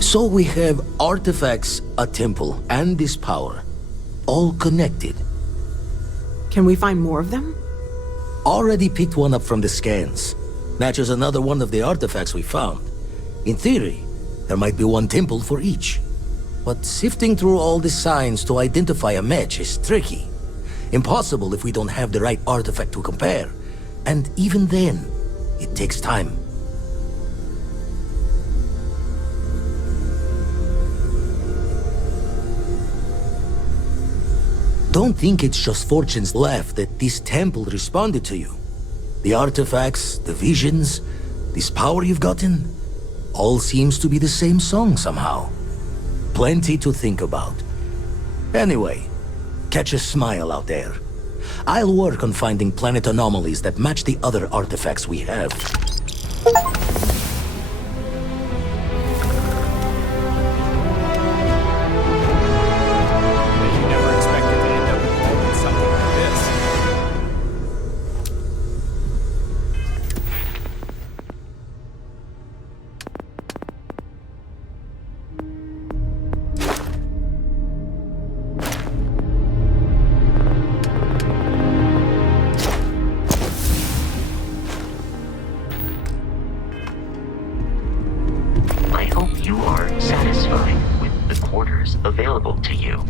So we have artifacts, a temple, and this power. All connected. Can we find more of them? Already picked one up from the scans. Matches another one of the artifacts we found. In theory, there might be one temple for each. But sifting through all the signs to identify a match is tricky. Impossible if we don't have the right artifact to compare. And even then, it takes time. Don't think it's just fortunes left that this temple responded to you. The artifacts, the visions, this power you've gotten, all seems to be the same song somehow. Plenty to think about. Anyway, catch a smile out there. I'll work on finding planet anomalies that match the other artifacts we have. Available to you.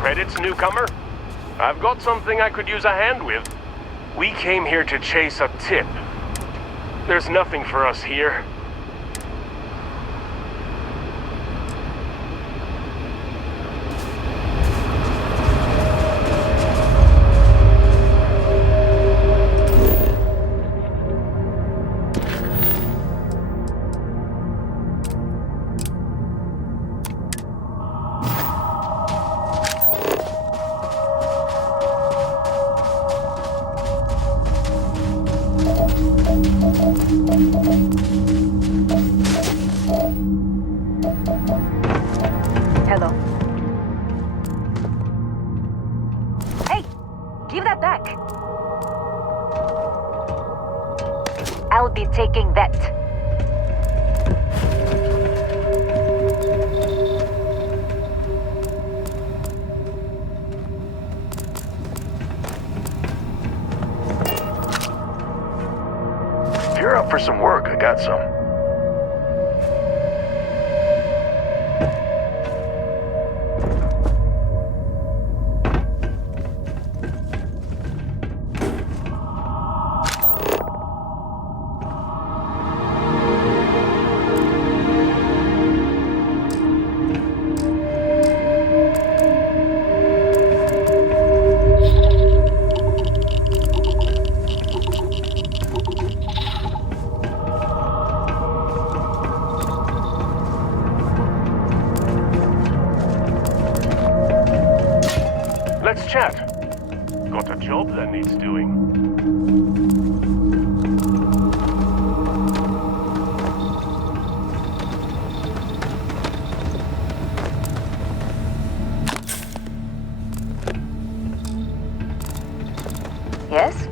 credits, newcomer. I've got something I could use a hand with. We came here to chase a tip. There's nothing for us here. right back. I'll be taking that. If you're up for some work, I got some. Let's chat. Got a job that needs doing. Yes?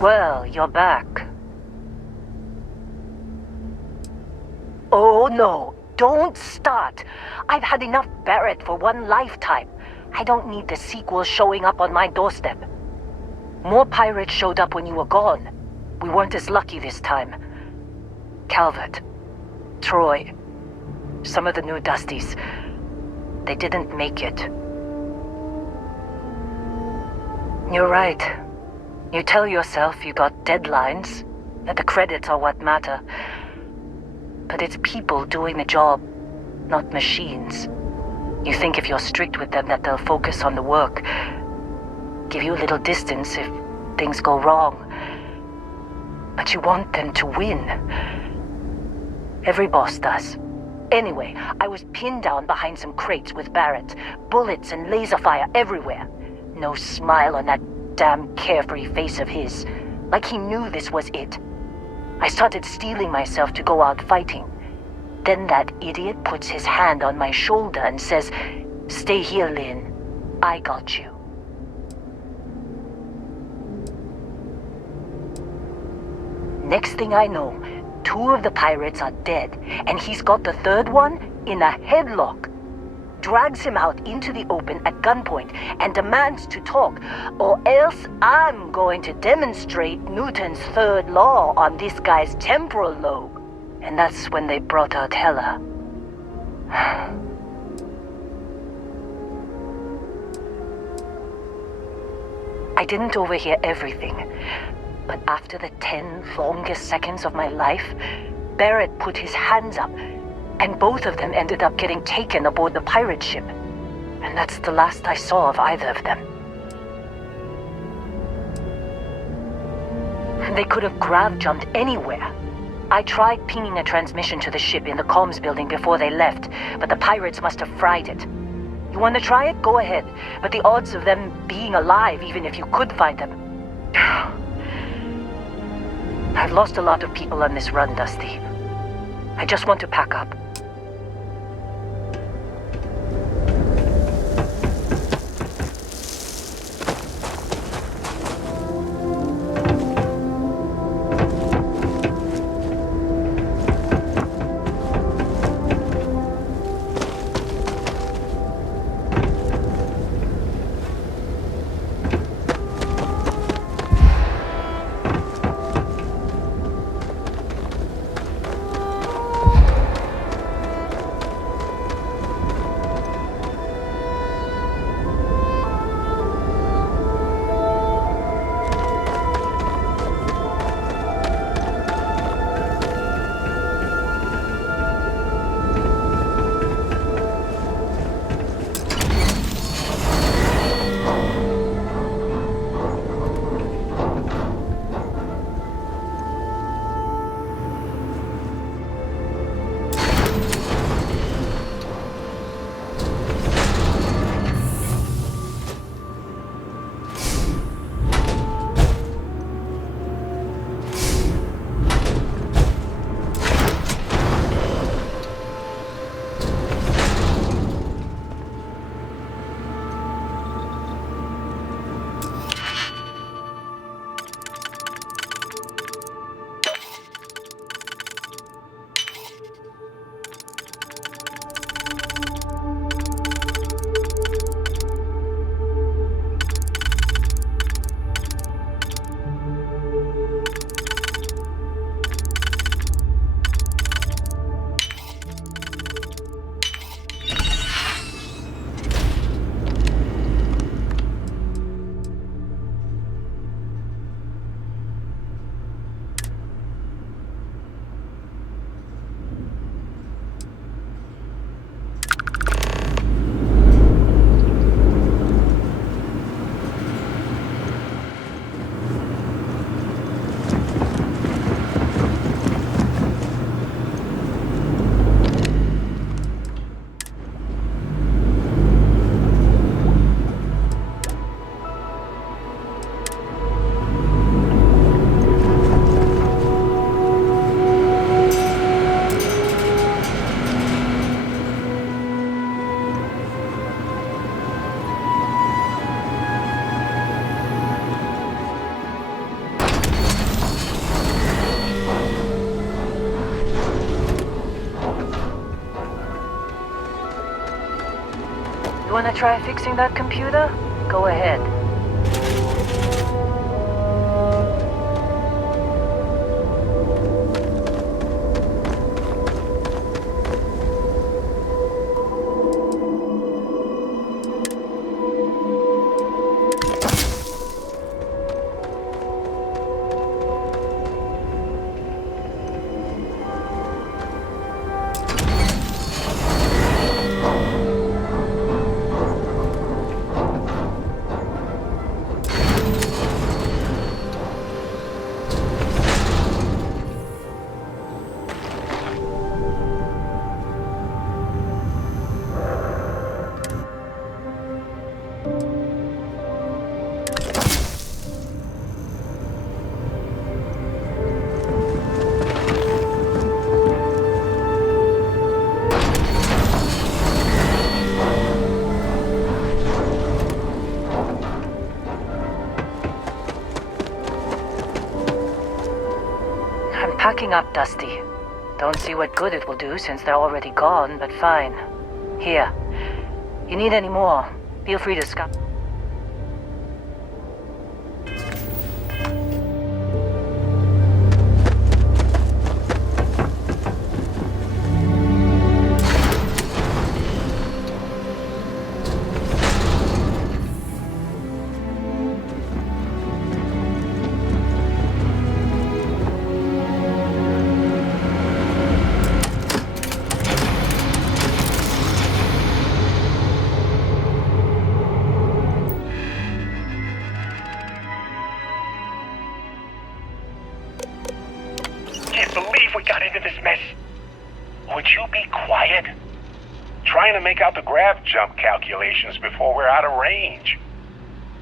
Well, you're back. Oh no, don't start. I've had enough Barrett for one lifetime. I don't need the sequel showing up on my doorstep. More pirates showed up when you were gone. We weren't as lucky this time. Calvert, Troy, some of the new Dusties, they didn't make it. You're right. You tell yourself you got deadlines, that the credits are what matter. But it's people doing the job, not machines. You think if you're strict with them that they'll focus on the work, give you a little distance if things go wrong. But you want them to win. Every boss does. Anyway, I was pinned down behind some crates with Barrett. Bullets and laser fire everywhere. No smile on that damn carefree face of his. Like he knew this was it. I started steeling myself to go out fighting. Then that idiot puts his hand on my shoulder and says, "Stay here, Lynn. I got you." Next thing I know, 2 of the pirates are dead, and he's got the 3rd one in a headlock. Drags him out into the open at gunpoint and demands to talk, or else I'm going to demonstrate Newton's 3rd law on this guy's temporal lobe. And that's when they brought out Hela. I didn't overhear everything, but after the 10 longest seconds of my life, Barrett put his hands up, and both of them ended up getting taken aboard the pirate ship. And that's the last I saw of either of them. They could have grav-jumped anywhere. I tried pinging a transmission to the ship in the comms building before they left, but the pirates must have fried it. You want to try it? Go ahead. But the odds of them being alive, even if you could find them... I've lost a lot of people on this run, Dusty. I just want to pack up. Want to try fixing that computer? Go ahead. Packing up, Dusty. Don't see what good it will do since they're already gone, but fine. Here. You need any more, feel free to scout. Make out the grav jump calculations before we're out of range.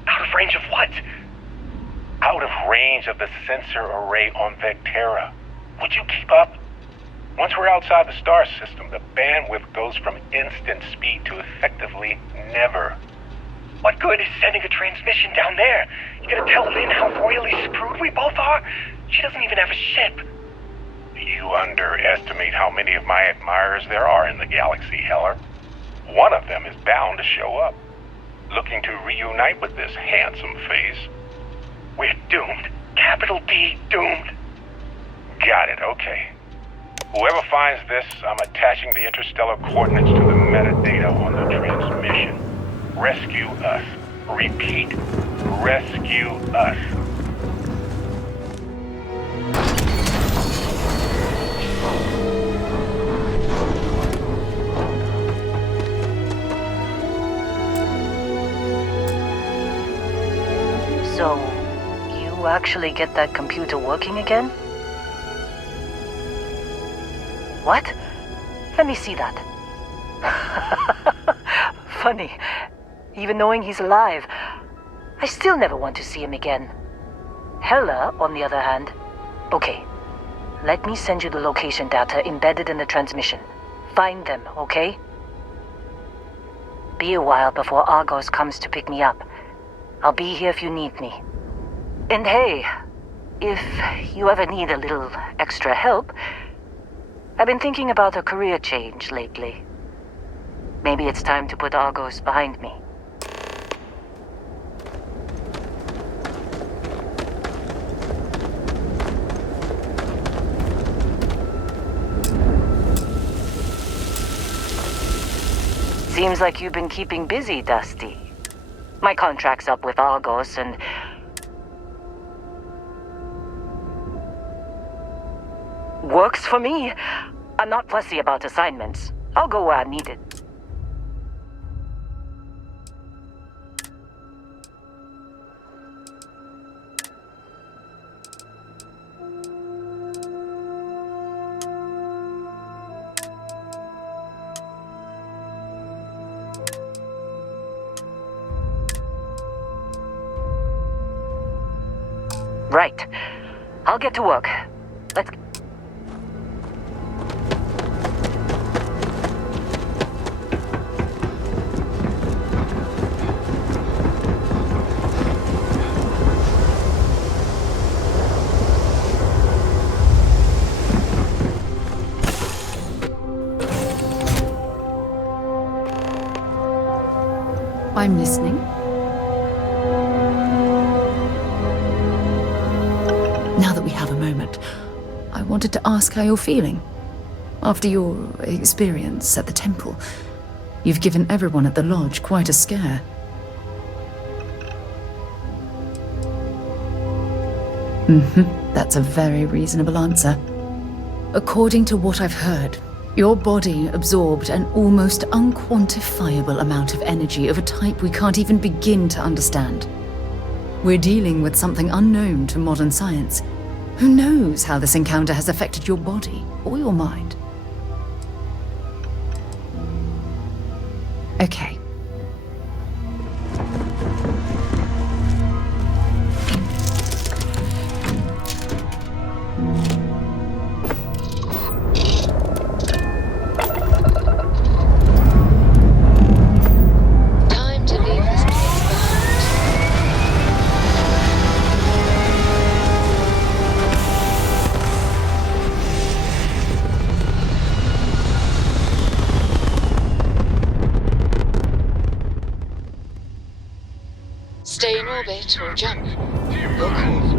Out of range of what? Out of range of the sensor array on Vectera. Would you keep up? Once we're outside the star system, the bandwidth goes from instant speed to effectively never. What good is sending a transmission down there? You gonna tell Lynn how royally screwed we both are? She doesn't even have a ship. You underestimate how many of my admirers there are in the galaxy, Heller. One of them is bound to show up, looking to reunite with this handsome face. We're doomed. Capital D, doomed. Got it, okay. Whoever finds this, I'm attaching the interstellar coordinates to the metadata on the transmission. Rescue us. Repeat, rescue us. So, you actually get that computer working again? What? Let me see that. Funny. Even knowing he's alive, I still never want to see him again. Hella, on the other hand. Okay. Let me send you the location data embedded in the transmission. Find them, okay? Be a while before Argos comes to pick me up. I'll be here if you need me. And hey, if you ever need a little extra help, I've been thinking about a career change lately. Maybe it's time to put Argos behind me. Seems like you've been keeping busy, Dusty. My contract's up with Argos, and... works for me. I'm not fussy about assignments. I'll go where I'm needed. Right. I'll get to work. Let's... I'm listening. Now that we have a moment, I wanted to ask how you're feeling. After your experience at the temple, you've given everyone at the lodge quite a scare. That's a very reasonable answer. According to what I've heard, your body absorbed an almost unquantifiable amount of energy of a type we can't even begin to understand. We're dealing with something unknown to modern science. Who knows how this encounter has affected your body or your mind? Okay. in orbit or jump. Your call.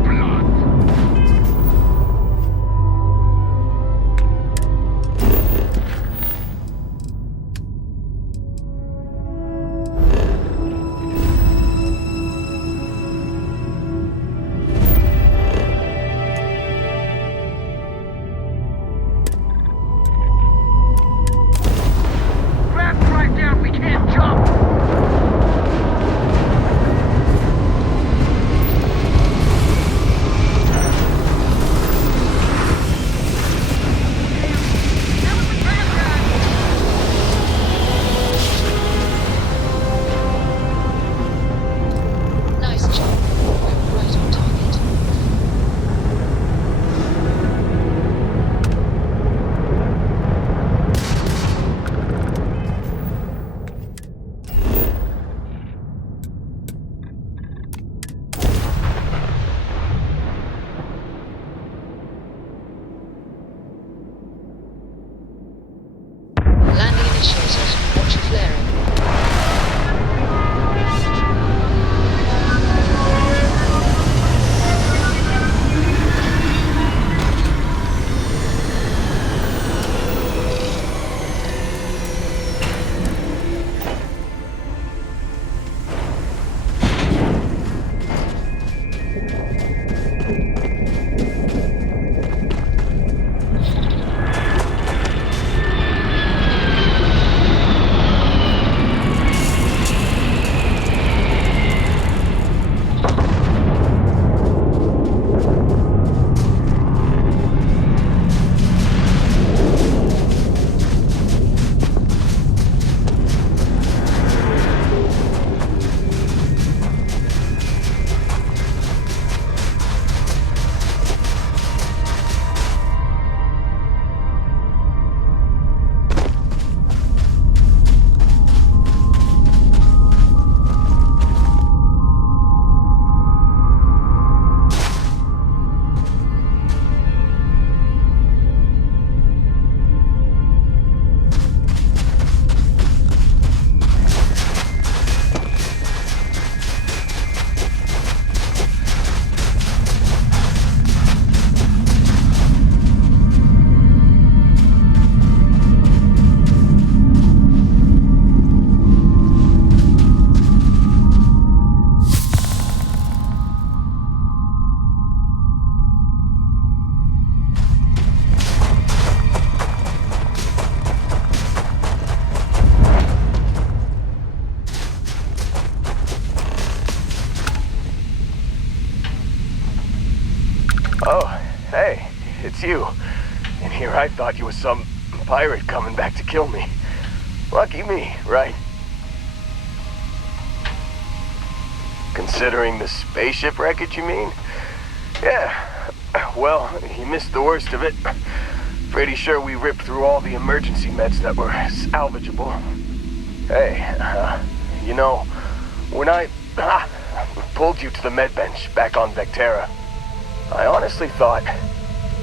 Oh, hey, it's you. And here I thought you was some pirate coming back to kill me. Lucky me, right? Considering the spaceship wreckage, you mean? Yeah. Well, you missed the worst of it. Pretty sure we ripped through all the emergency meds that were salvageable. Hey, you know, when I pulled you to the med bench back on Vectera, I honestly thought,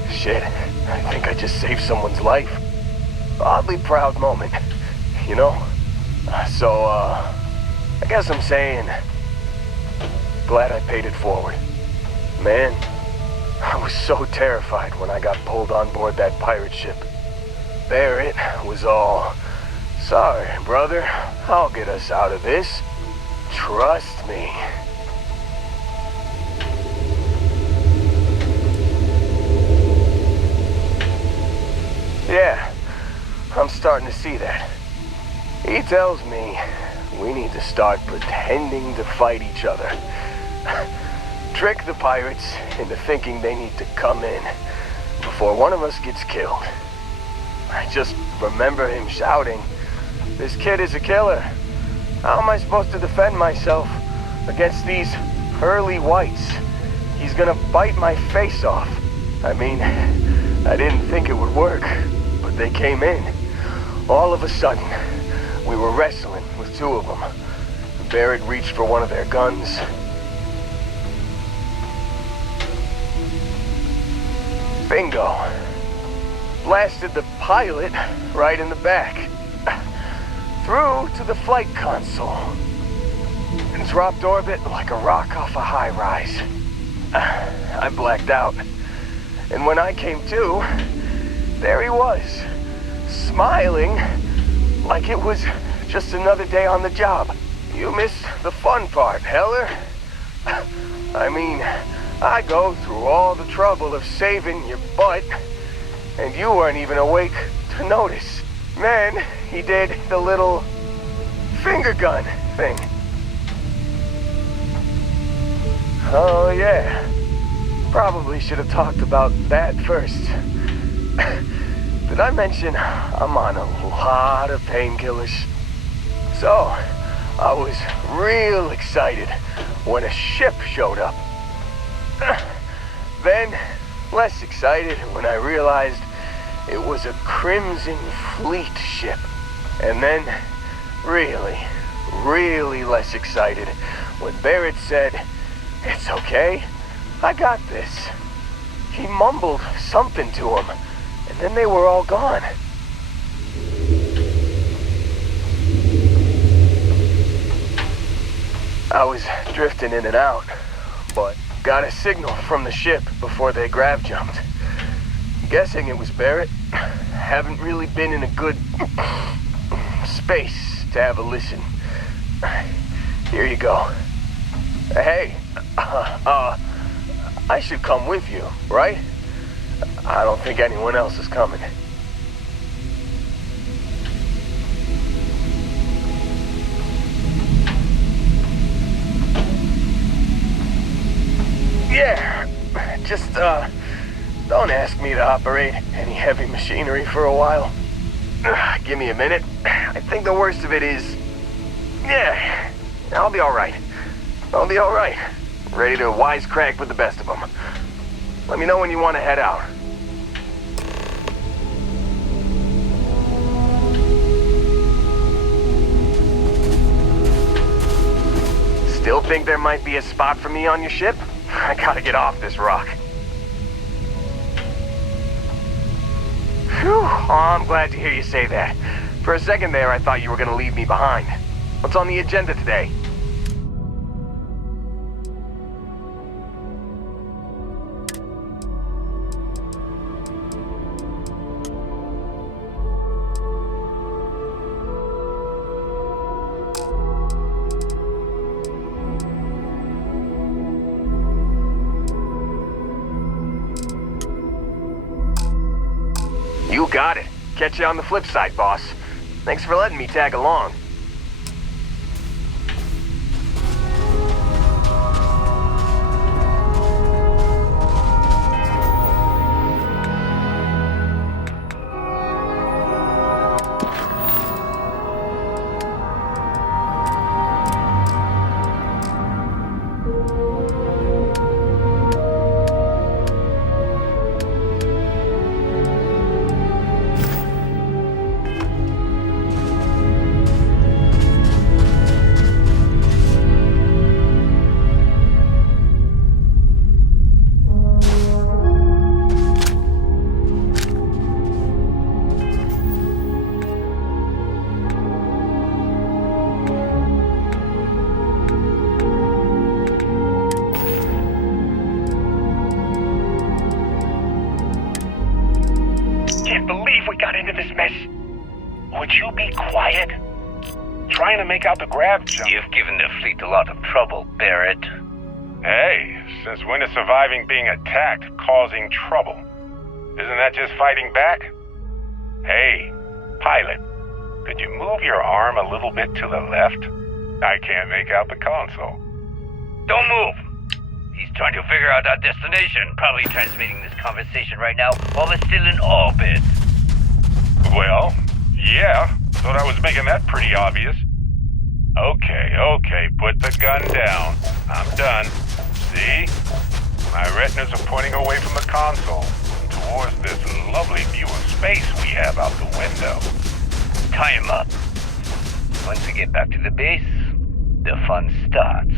shit, I think I just saved someone's life. Oddly proud moment, you know? So, I guess I'm saying, glad I paid it forward. Man, I was so terrified when I got pulled on board that pirate ship. There it was all, sorry, brother, I'll get us out of this. Trust me. Yeah, I'm starting to see that. He tells me we need to start pretending to fight each other. Trick the pirates into thinking they need to come in before one of us gets killed. I just remember him shouting, "This kid is a killer. How am I supposed to defend myself against these pearly whites? He's gonna bite my face off." I mean, I didn't think it would work, but they came in. All of a sudden, we were wrestling with two of them. Barrett reached for one of their guns. Bingo. Blasted the pilot right in the back. Through to the flight console. dropped orbit like a rock off a high rise. I blacked out. And when I came to, there he was, smiling like it was just another day on the job. You missed the fun part, Heller. I mean, I go through all the trouble of saving your butt, and you weren't even awake to notice. Then he did the little finger gun thing. Oh yeah, probably should have talked about that first. Did I mention I'm on a lot of painkillers? So, I was real excited when a ship showed up. Then, less excited when I realized it was a Crimson Fleet ship. And then, really less excited when Barrett said, "It's okay, I got this." He mumbled something to him, and then they were all gone. I was drifting in and out, but got a signal from the ship before they grav jumped. Guessing it was Barrett. Haven't really been in a good space to have a listen. Here you go. Hey, I should come with you, right? I don't think anyone else is coming. Yeah, just, don't ask me to operate any heavy machinery for a while. Give me a minute. I think the worst of it is... Yeah, I'll be alright. I'll be alright. Ready to wisecrack with the best of them. Let me know when you want to head out. Still think there might be a spot for me on your ship? I gotta get off this rock. Phew, oh, I'm glad to hear you say that. For a second there, I thought you were gonna leave me behind. What's on the agenda today? You got it. Catch you on the flip side, boss. Thanks for letting me tag along. Make out the grav jump. You've given the fleet a lot of trouble, Barrett. Hey, since when is surviving being attacked causing trouble? Isn't that just fighting back? Hey, pilot, could you move your arm a little bit to the left? I can't make out the console. Don't move! He's trying to figure out our destination, probably transmitting this conversation right now while we're still in orbit. Well, yeah, thought I was making that pretty obvious. Okay, put the gun down. I'm done. See? My retinas are pointing away from the console, towards this lovely view of space we have out the window. Tie him up. Once we get back to the base, the fun starts.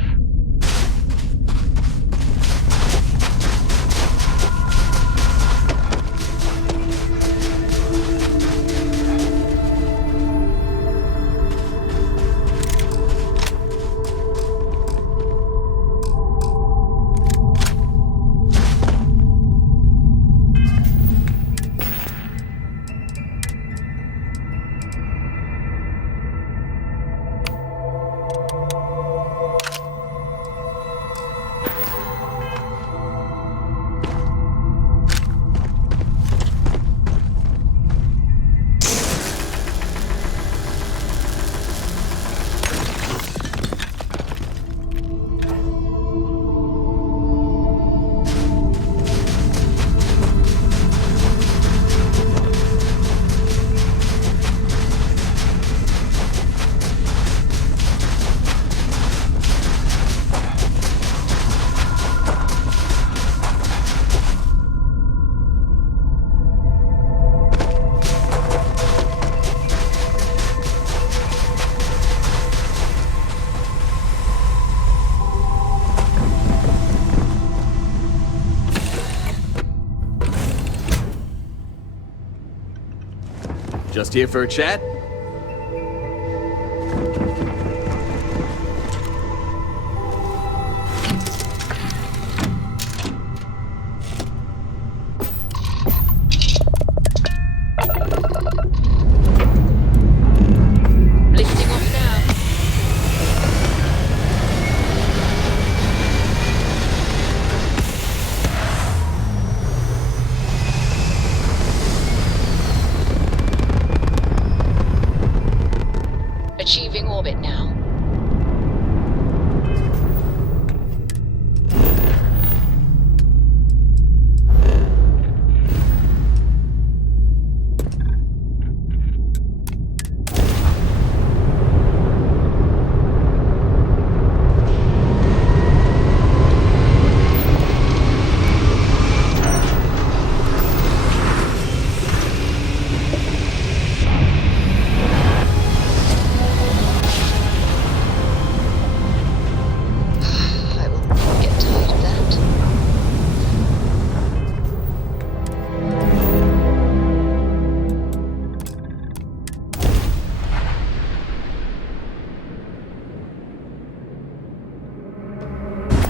Just here for a chat? Lifting off now. Achieving orbit now.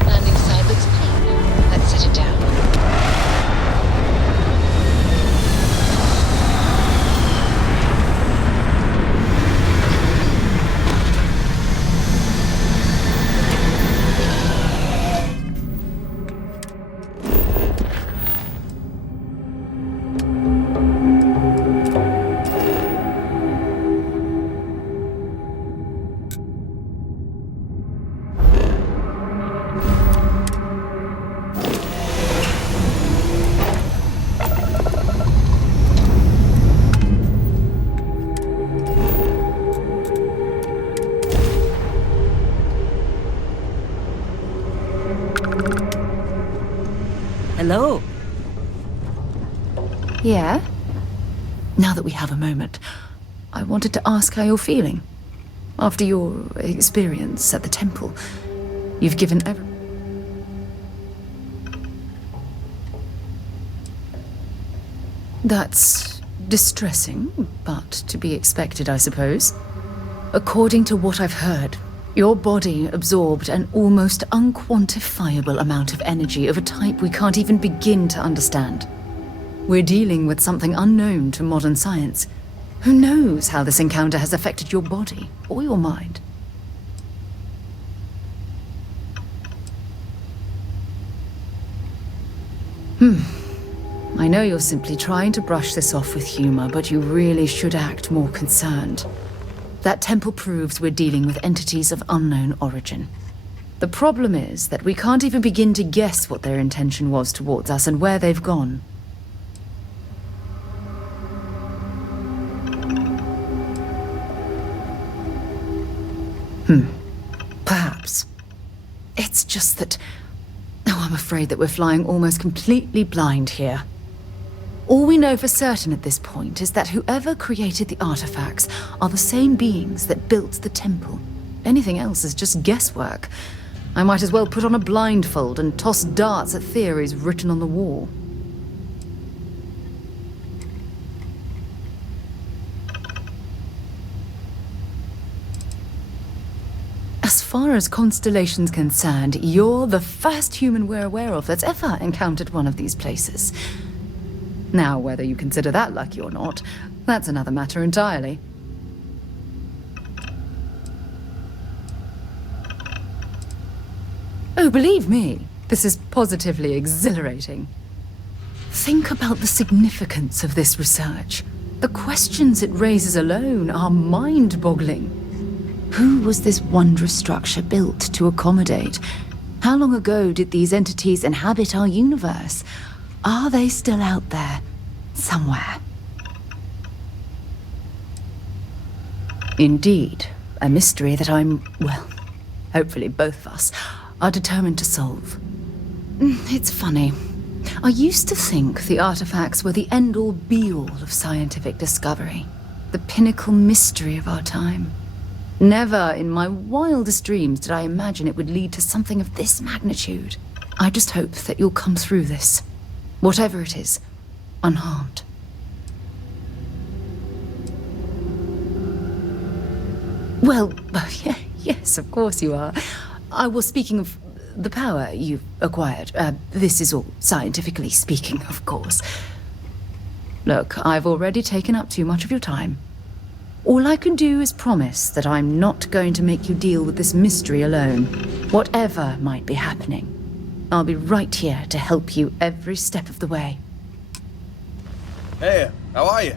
Landing side looks clean. Let's set it down. Hello. Yeah? Now that we have a moment, I wanted to ask how you're feeling. After your experience at the temple, you've given That's distressing, but to be expected, I suppose. According to what I've heard, your body absorbed an almost unquantifiable amount of energy of a type we can't even begin to understand. We're dealing with something unknown to modern science. Who knows how this encounter has affected your body or your mind? I know you're simply trying to brush this off with humor, but you really should act more concerned. That temple proves we're dealing with entities of unknown origin. The problem is that we can't even begin to guess what their intention was towards us and where they've gone. Perhaps. It's just that... Oh, I'm afraid that we're flying almost completely blind here. All we know for certain at this point is that whoever created the artifacts are the same beings that built the temple. Anything else is just guesswork. I might as well put on a blindfold and toss darts at theories written on the wall. As far as Constellation's concerned, you're the first human we're aware of that's ever encountered one of these places. Now, whether you consider that lucky or not, that's another matter entirely. Oh, believe me, this is positively exhilarating. Think about the significance of this research. The questions it raises alone are mind-boggling. Who was this wondrous structure built to accommodate? How long ago did these entities inhabit our universe? Are they still out there, somewhere? Indeed, a mystery that well, hopefully both of us are determined to solve. It's funny. I used to think the artifacts were the end-all be-all of scientific discovery, the pinnacle mystery of our time. Never in my wildest dreams did I imagine it would lead to something of this magnitude. I just hope that you'll come through this, whatever it is, unharmed. Well, yes, of course you are. I was speaking of the power you've acquired. This is all scientifically speaking, of course. Look, I've already taken up too much of your time. All I can do is promise that I'm not going to make you deal with this mystery alone. Whatever might be happening, I'll be right here to help you every step of the way. Hey, how are you?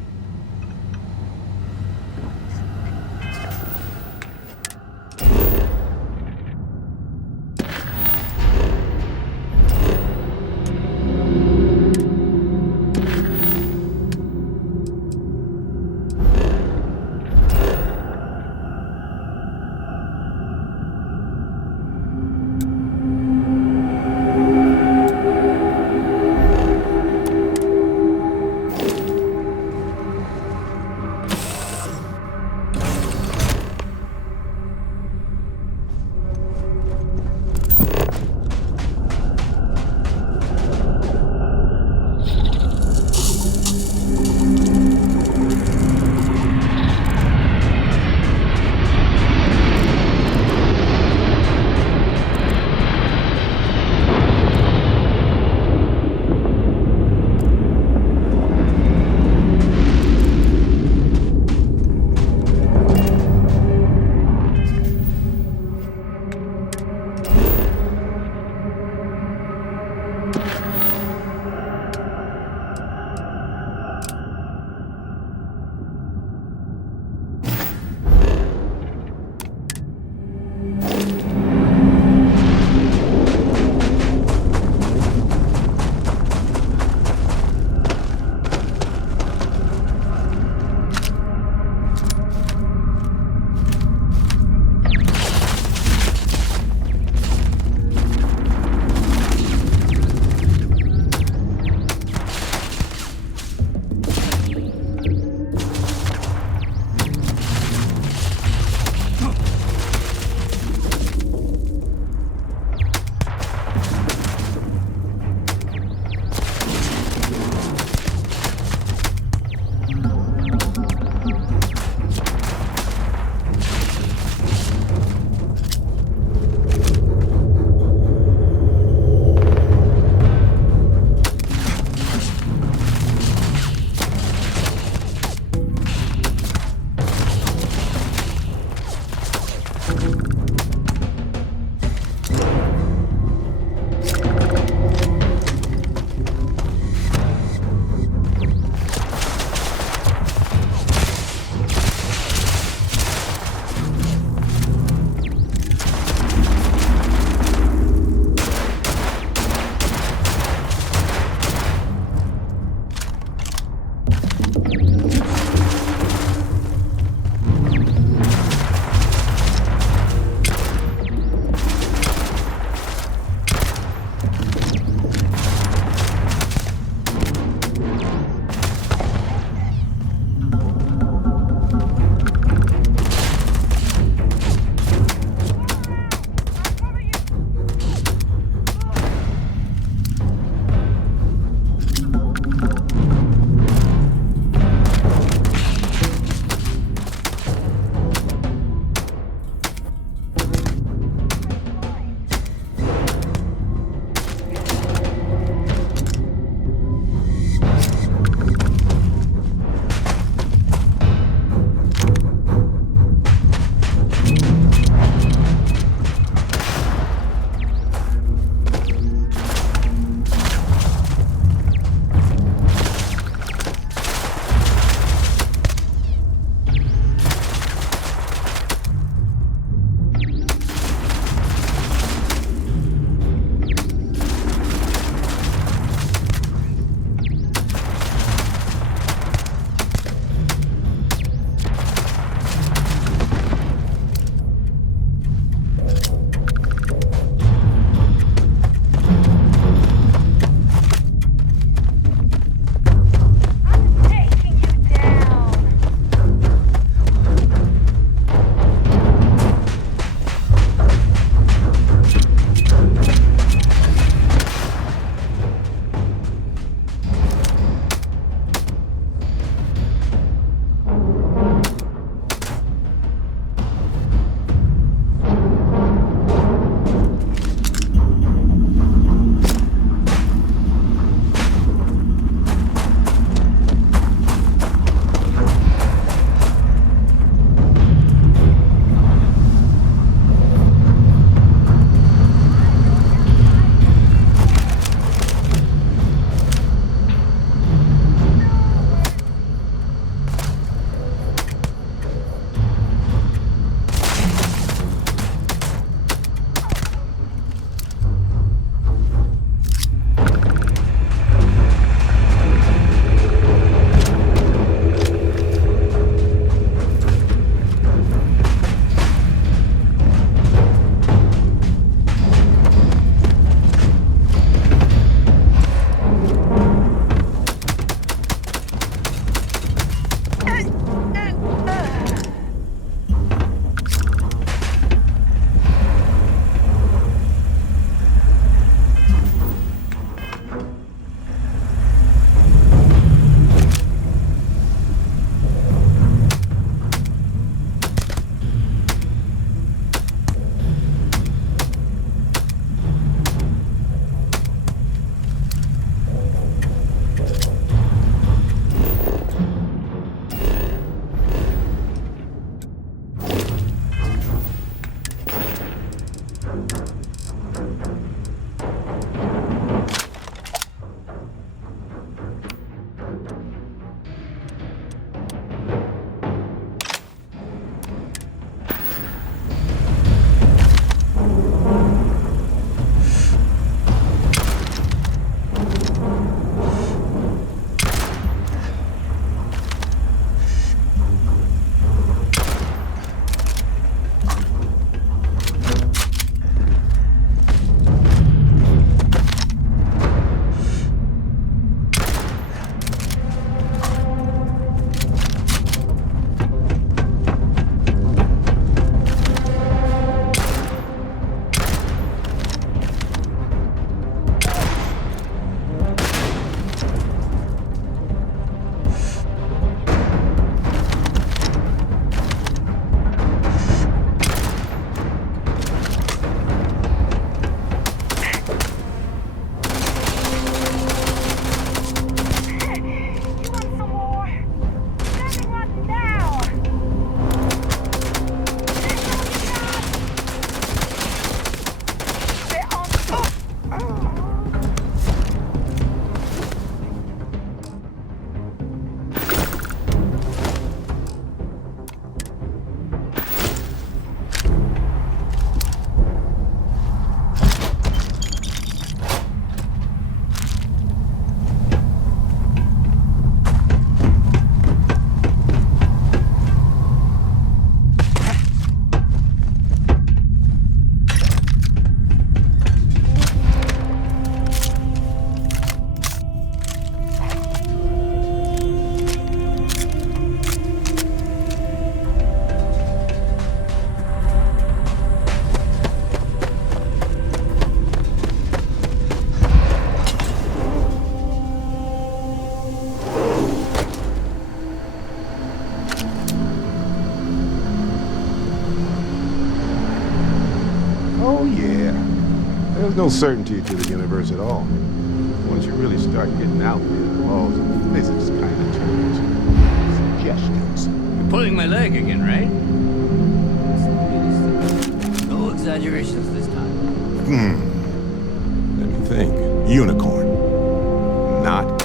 no certainty to the universe at all. Once you really start getting out there, the laws of physics kind of turn into suggestions. You're pulling my leg again, right? No exaggerations this time. Let me think. Unicorn. Not.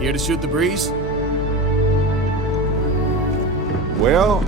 Here to shoot the breeze? Well,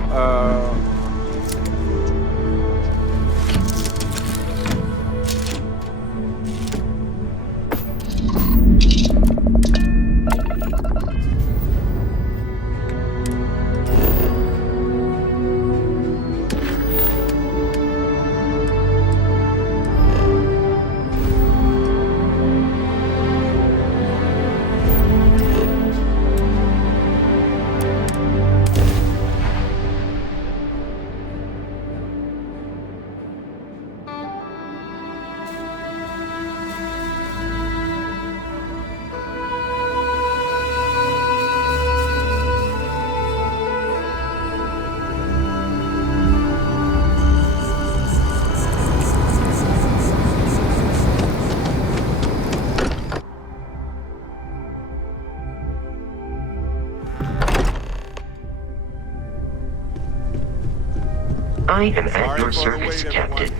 I am at your service, Captain.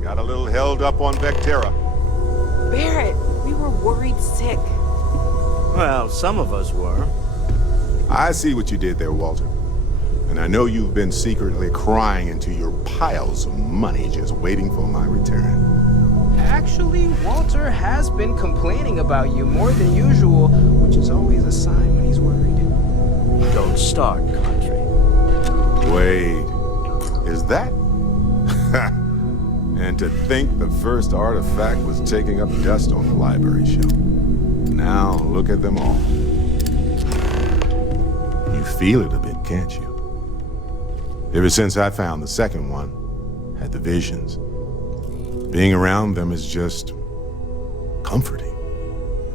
Got a little held up on Vectera. Barrett, we were worried sick. Well, some of us were. I see what you did there, Walter. And I know you've been secretly crying into your piles of money just waiting for my return. Actually, Walter has been complaining about you more than usual, which is always a sign when he's worried. Don't start, Country. Wait, is that? And to think the first artifact was taking up dust on the library shelf. Now look at them all. You feel it a bit, can't you? Ever since I found the second one, had the visions. Being around them is just comforting.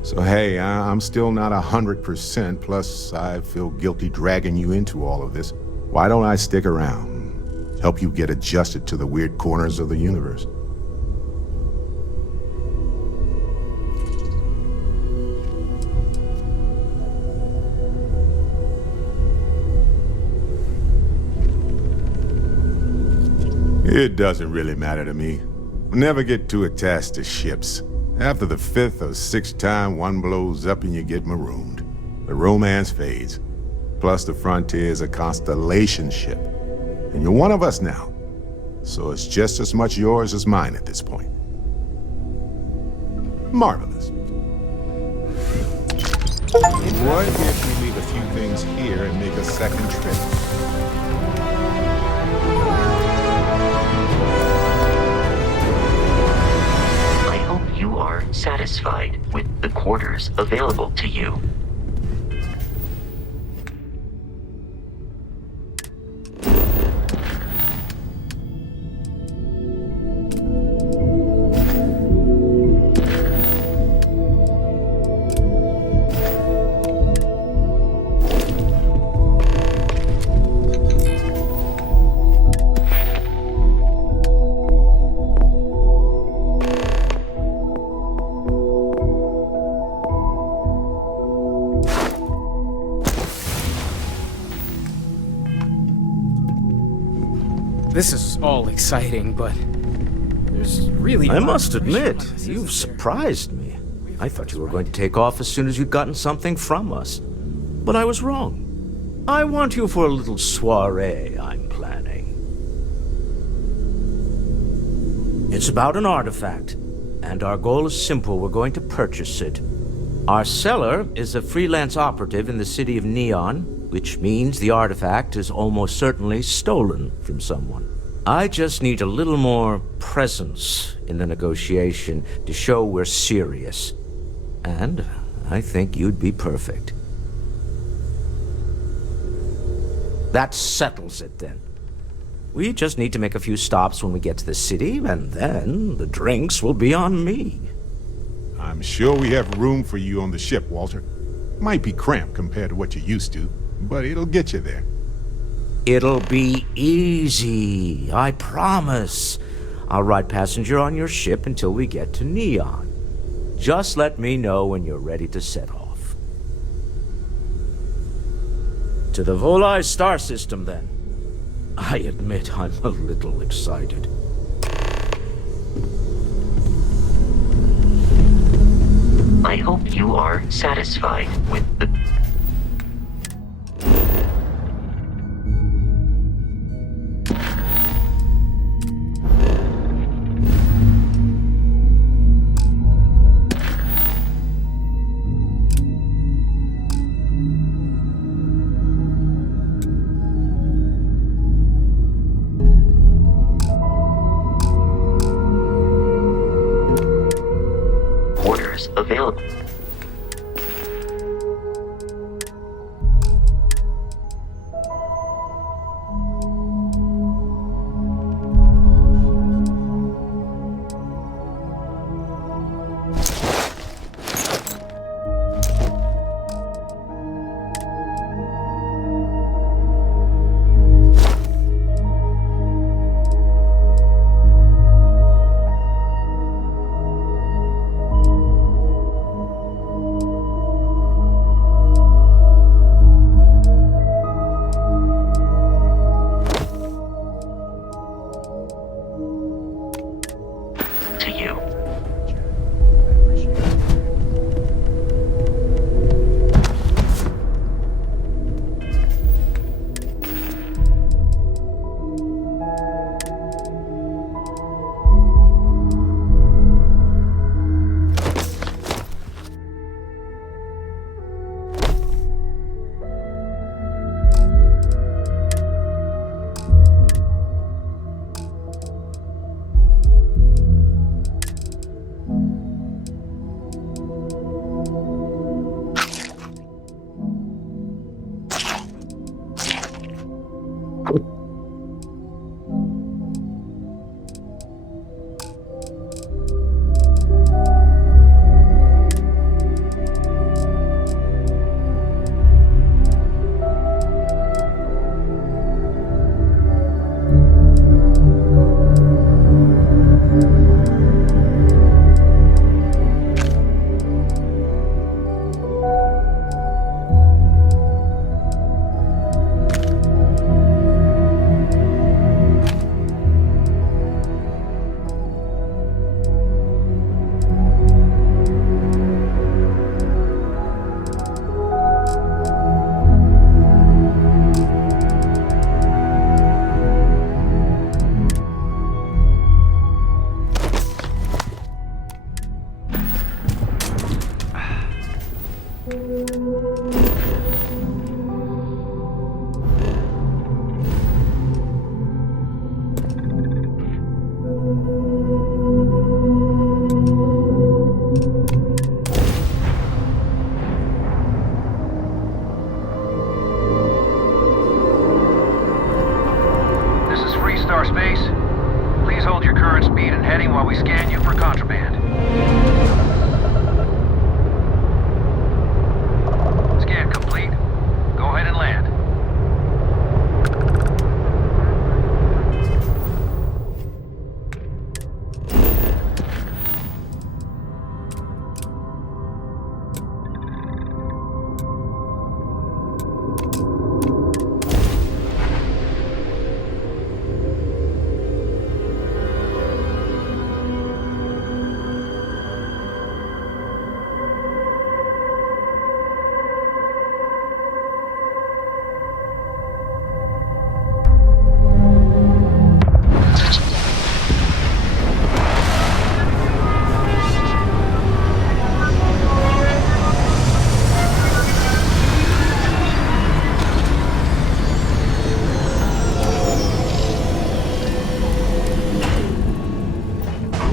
So hey, I'm still not 100%, plus I feel guilty dragging you into all of this. Why don't I stick around? help you get adjusted to the weird corners of the universe. It doesn't really matter to me. Never get too attached to ships. After the 5th or 6th time one blows up and you get marooned, the romance fades. Plus the Frontier's a constellation ship. And you're one of us now. So it's just as much yours as mine at this point. Marvelous. What if we leave a few things here and make a second trip? You are satisfied with the quarters available to you. This is all exciting, but there's really... I must admit, you've surprised me. I thought you were going to take off as soon as you'd gotten something from us. But I was wrong. I want you for a little soiree I'm planning. It's about an artifact, and our goal is simple. We're going to purchase it. Our seller is a freelance operative in the city of Neon, which means the artifact is almost certainly stolen from someone. I just need a little more presence in the negotiation to show we're serious. And I think you'd be perfect. That settles it then. We just need to make a few stops when we get to the city, and then the drinks will be on me. I'm sure we have room for you on the ship, Walter. Might be cramped compared to what you're used to, but it'll get you there. It'll be easy, I promise. I'll ride passenger on your ship until we get to Neon. Just let me know when you're ready to set off. To the Volai star system, then. I admit I'm a little excited. I hope you are satisfied with the... quarters available. To you. This is Freestar Space. Please hold your current speed and heading while we scan you for contraband. Scan complete. Go ahead and land.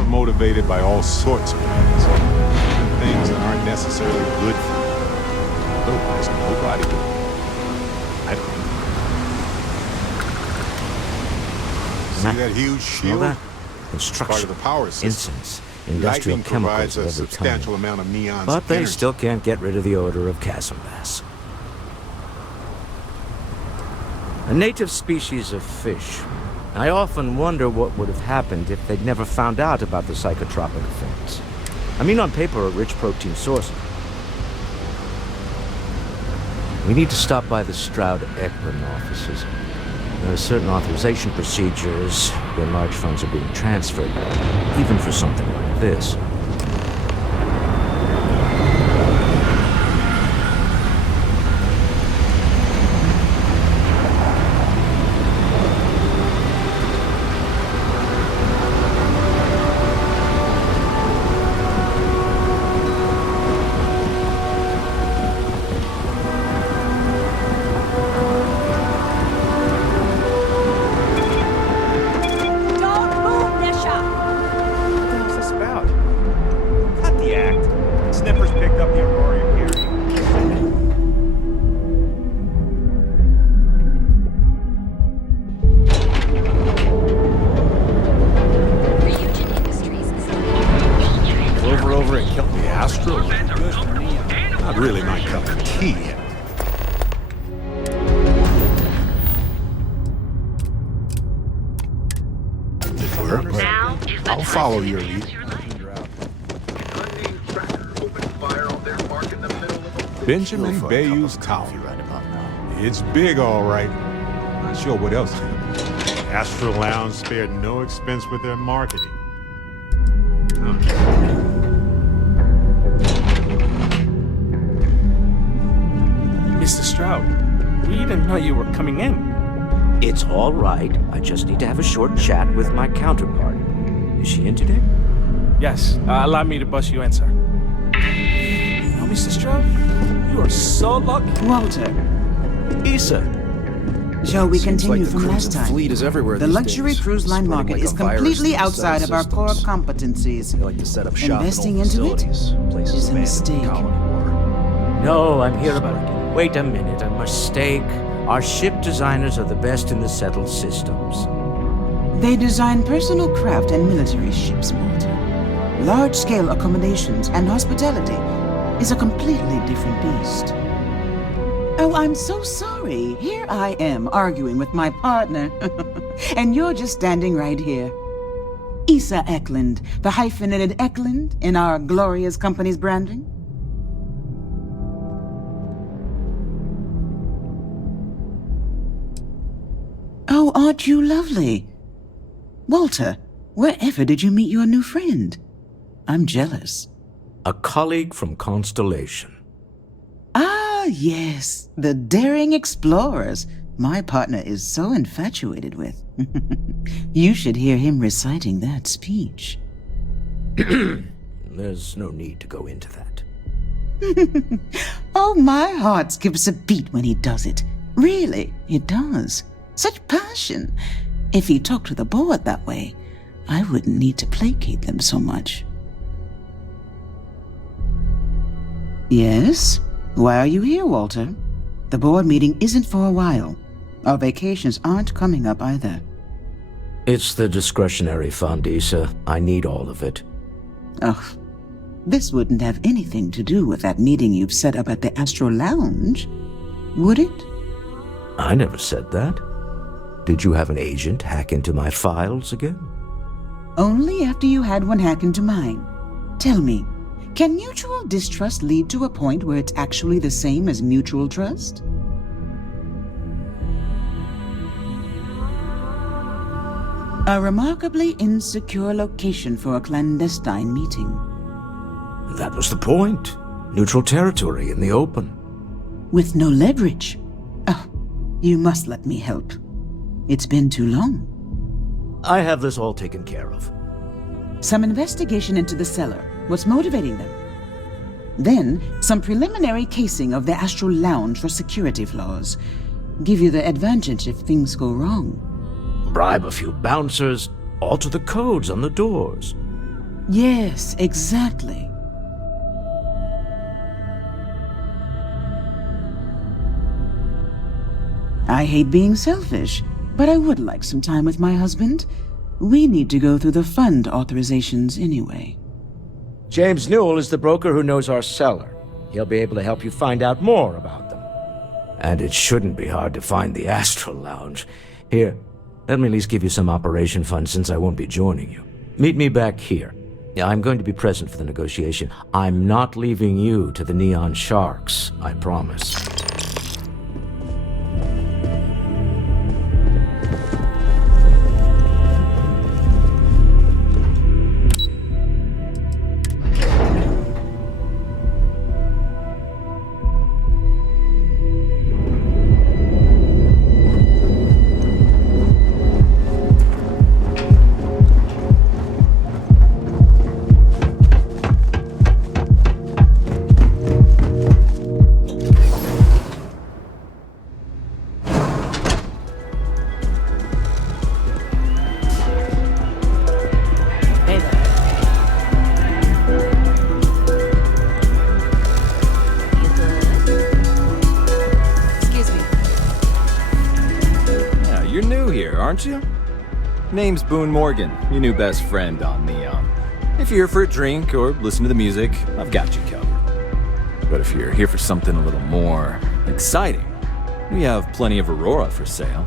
Motivated by all sorts of things, even things that aren't necessarily good for you. Otherwise, nobody would. I don't know. See that huge shield? that? It's part of the power system. Incense, industrial Lightning chemicals provides a of every substantial kind. amount of neons. But they energy. still can't get rid of the odor of chasm gas. A native species of fish. I often wonder what would have happened if they'd never found out about the psychotropic effects. I mean, on paper, a rich protein source. We need to stop by the Stroud-Ekman offices. There are certain authorization procedures when large funds are being transferred, even for something like this. Not really my cup of tea. I'll follow your lead. Benjamin Bayou's Tower. It's big, all right. Not sure what else. Astro Lounge spared no expense with their marketing. Mr. Stroud, we didn't know you were coming in. It's all right. I just need to have a short chat with my counterpart. Is she in today? Yes, allow me to bust you in, sir. You know, Mr. Stroud, you are so lucky. Walter. Issa. Shall we Seems continue like the from last cruising time? fleet is everywhere The these luxury days, cruise line spreading market like is a virus completely through the outside of our core systems. competencies. They like to set up shop Investing in old into it facilities, places is a abandoned mistake. in colony war. No, I'm here about... Wait a minute, a mistake. Our ship designers are the best in the settled systems. They design personal craft and military ships, Walter. Large-scale accommodations and hospitality is a completely different beast. Oh, I'm so sorry. Here I am arguing with my partner. And you're just standing right here. Issa Eklund, the hyphenated Eklund in our glorious company's branding. Oh, aren't you lovely? Walter, wherever did you meet your new friend? I'm jealous. A colleague from Constellation. Ah, yes, the daring explorers my partner is so infatuated with. You should hear him reciting that speech. There's no need to go into that. Oh, my heart skips a beat when he does it. Really, it does. Such passion. If he talked to the board that way, I wouldn't need to placate them so much. Yes? Why are you here, Walter? The board meeting isn't for a while. Our vacations aren't coming up either. It's the discretionary fund, Issa. I need all of it. Oh, this wouldn't have anything to do with that meeting you've set up at the Astro Lounge, would it? I never said that. Did you have an agent hack into my files again? Only after you had one hack into mine. Tell me, can mutual distrust lead to a point where it's actually the same as mutual trust? A remarkably insecure location for a clandestine meeting. That was the point. Neutral territory in the open. With no leverage. Oh, you must let me help. It's been too long. I have this all taken care of. Some investigation into the cellar. What's motivating them? Then, some preliminary casing of the Astral Lounge for security flaws. Give you the advantage if things go wrong. Bribe a few bouncers, alter the codes on the doors. Yes, exactly. I hate being selfish, but I would like some time with my husband. We need to go through the fund authorizations anyway. James Newell is the broker who knows our cellar. He'll be able to help you find out more about them. And it shouldn't be hard to find the Astral Lounge. Here, let me at least give you some operation funds since I won't be joining you. Meet me back here. Yeah, I'm going to be present for the negotiation. I'm not leaving you to the Neon Sharks, I promise. Aren't you? Name's Boone Morgan, your new best friend on Neon. If you're here for a drink or listen to the music, I've got you covered. But if you're here for something a little more exciting, we have plenty of Aurora for sale.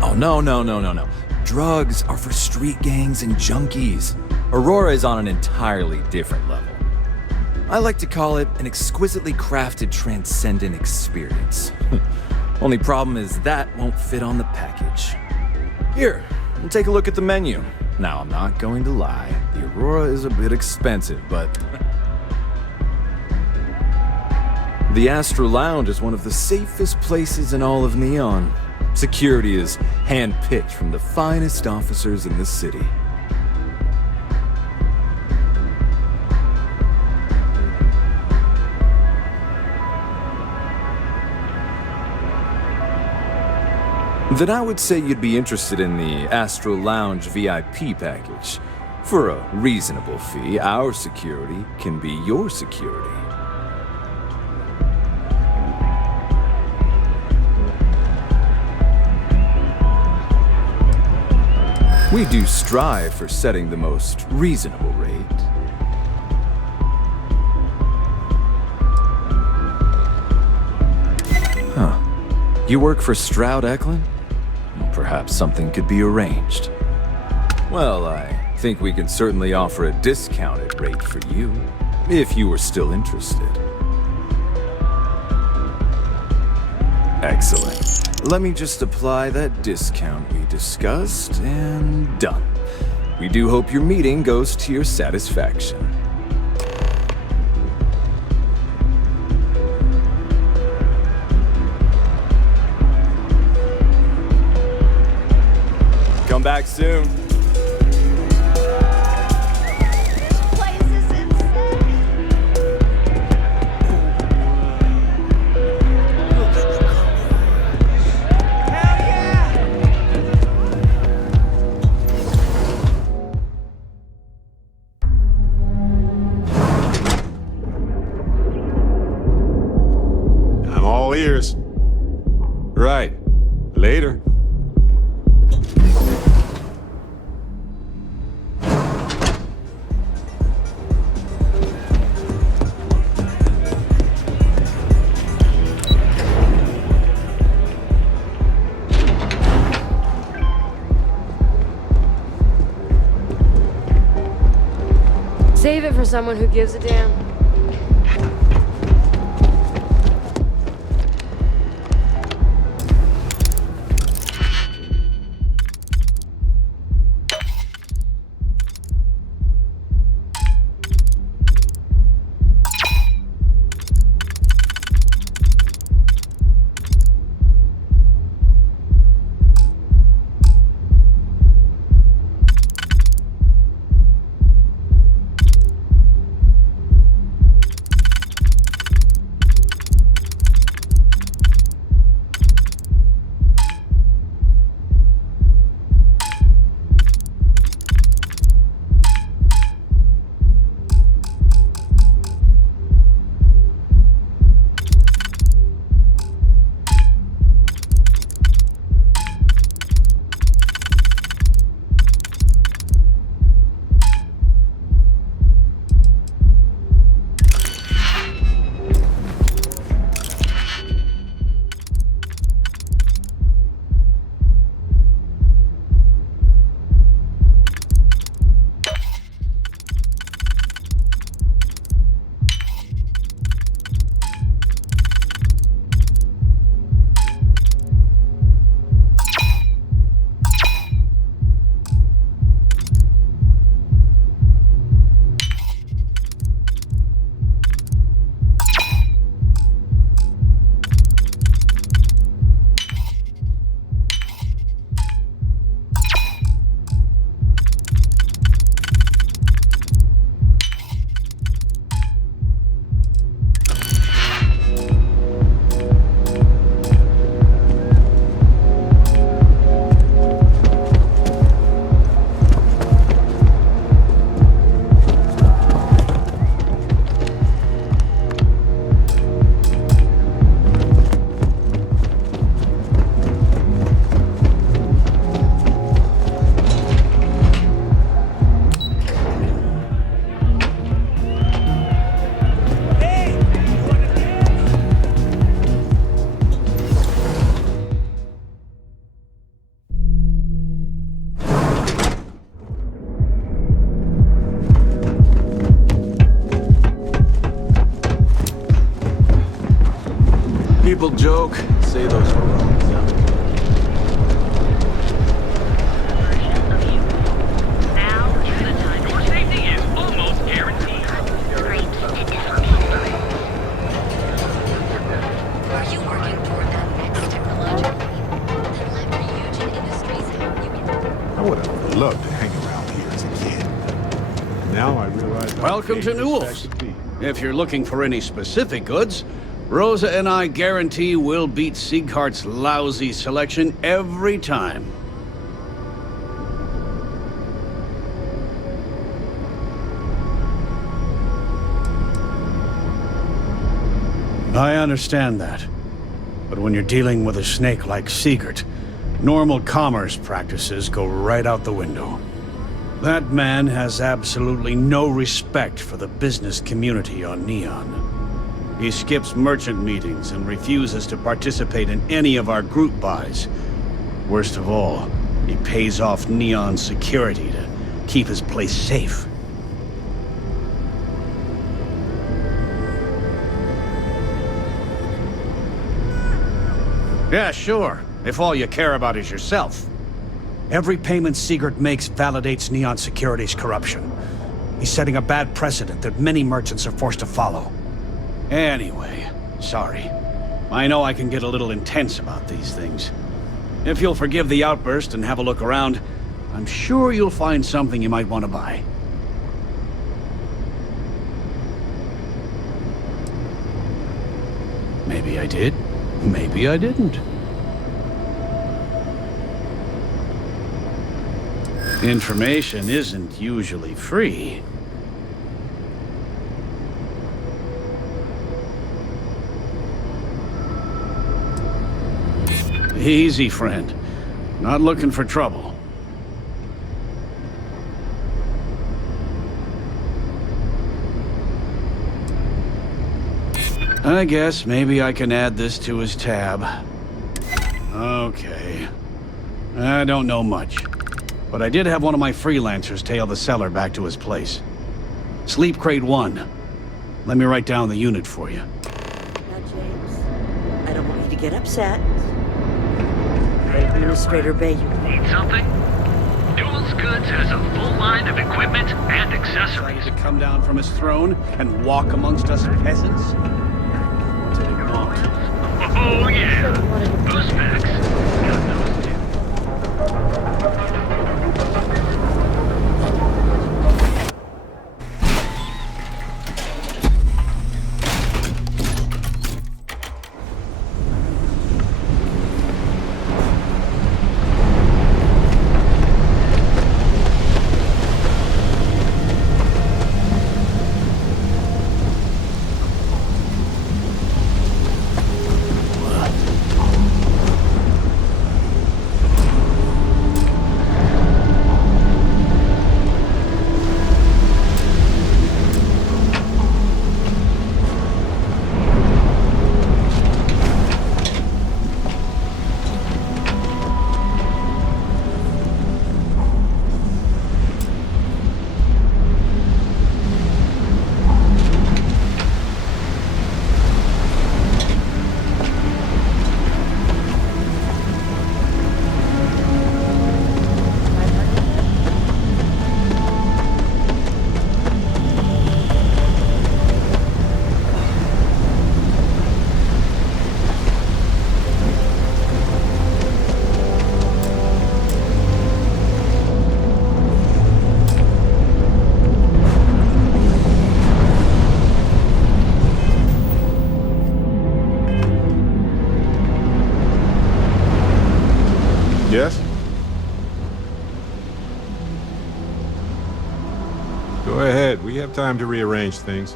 Oh, no. Drugs are for street gangs and junkies. Aurora is on an entirely different level. I like to call it an exquisitely crafted, transcendent experience. Only problem is that won't fit on the package. Here, take a look at the menu. Now, I'm not going to lie. The Aurora is a bit expensive, but the Astral Lounge is one of the safest places in all of Neon. Security is hand-picked from the finest officers in the city. Then I would say you'd be interested in the Astral Lounge VIP package. For a reasonable fee, our security can be your security. We do strive for setting the most reasonable rate. Huh. You work for Stroud Eklund? Perhaps something could be arranged. Well, I think we can certainly offer a discounted rate for you, if you were still interested. Excellent. Let me just apply that discount we discussed, and done. We do hope your meeting goes to your satisfaction. Come back soon. Save it for someone who gives a damn. People joke, say those heroic sounds. I would have loved to hang around here as a kid. Now I realize how Welcome to dangerous that Newell's. could be. If you're looking for any specific goods, Rosa and I guarantee we'll beat Sieghart's lousy selection every time. I understand that. But when you're dealing with a snake like Siegert, normal commerce practices go right out the window. That man has absolutely no respect for the business community on Neon. He skips merchant meetings and refuses to participate in any of our group buys. Worst of all, he pays off Neon security to keep his place safe. Yeah, sure, if all you care about is yourself. Every payment Siegert makes validates Neon Security's corruption. He's setting a bad precedent that many merchants are forced to follow. Anyway, sorry. I know I can get a little intense about these things. If you'll forgive the outburst and have a look around, I'm sure you'll find something you might want to buy. Maybe I did, maybe I didn't. Information isn't usually free. Easy, friend. Not looking for trouble. I guess maybe I can add this to his tab. Okay. I don't know much, but I did have one of my freelancers tail the seller back to his place. Sleep Crate 1. Let me write down the unit for you. Now, James, I don't want you to get upset. Administrator Bay, you need something? Duels Goods has a full line of equipment and accessories. To come down from his throne and walk amongst us peasants? What did he want? Oh yeah, boost packs. Got those too. Yes? Go ahead. We have time to rearrange things.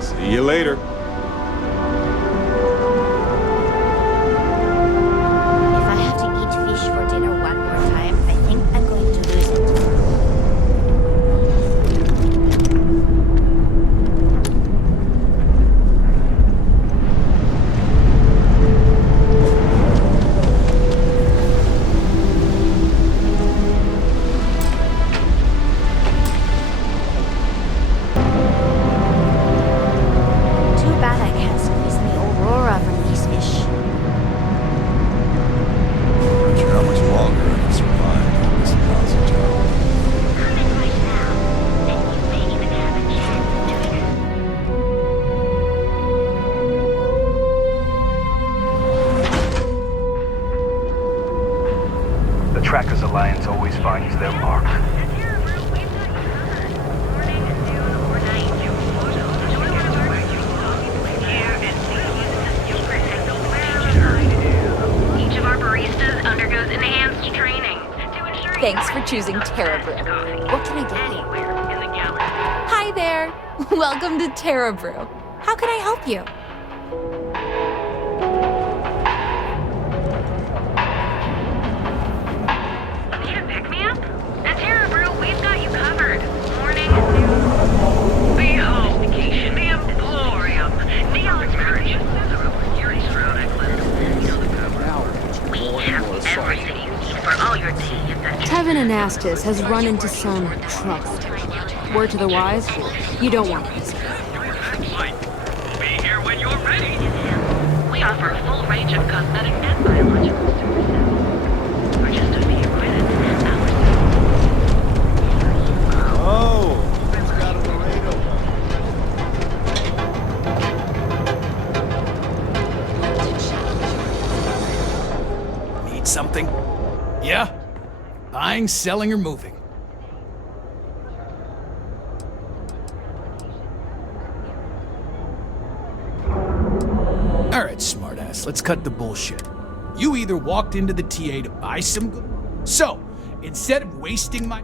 See you later. If I have to eat fish for dinner one more time, I think I'm going to lose it. Too bad I can't squeeze the aurora from these fish. Not sure how much longer I can survive in this lousy job. Coming right now. And you may even have a chance doing it. The Trackers Alliance always finds their mark. Each of our baristas undergoes enhanced training to ensure. Thanks for choosing Terra Brew. What can I get you? In the galaxy. Hi there. Welcome to Terra Brew. How can I help you? Need a pick-me-up? At Terra Brew, we've got you covered. Morning, noon. Behold, the Emporium. Neon Merchant. We have everything you need for all your tea and that. Tevin Anastas has run into some trouble. Word to the wise, you don't want this. Be here when you're ready. We offer a full range of cosmetic and biological services. For just a few minutes, Oh, it's got a Laredo. Need something? Yeah? Buying, selling, or moving? Alright, smartass, let's cut the bullshit. You either walked into the TA to buy some good... So, instead of wasting my...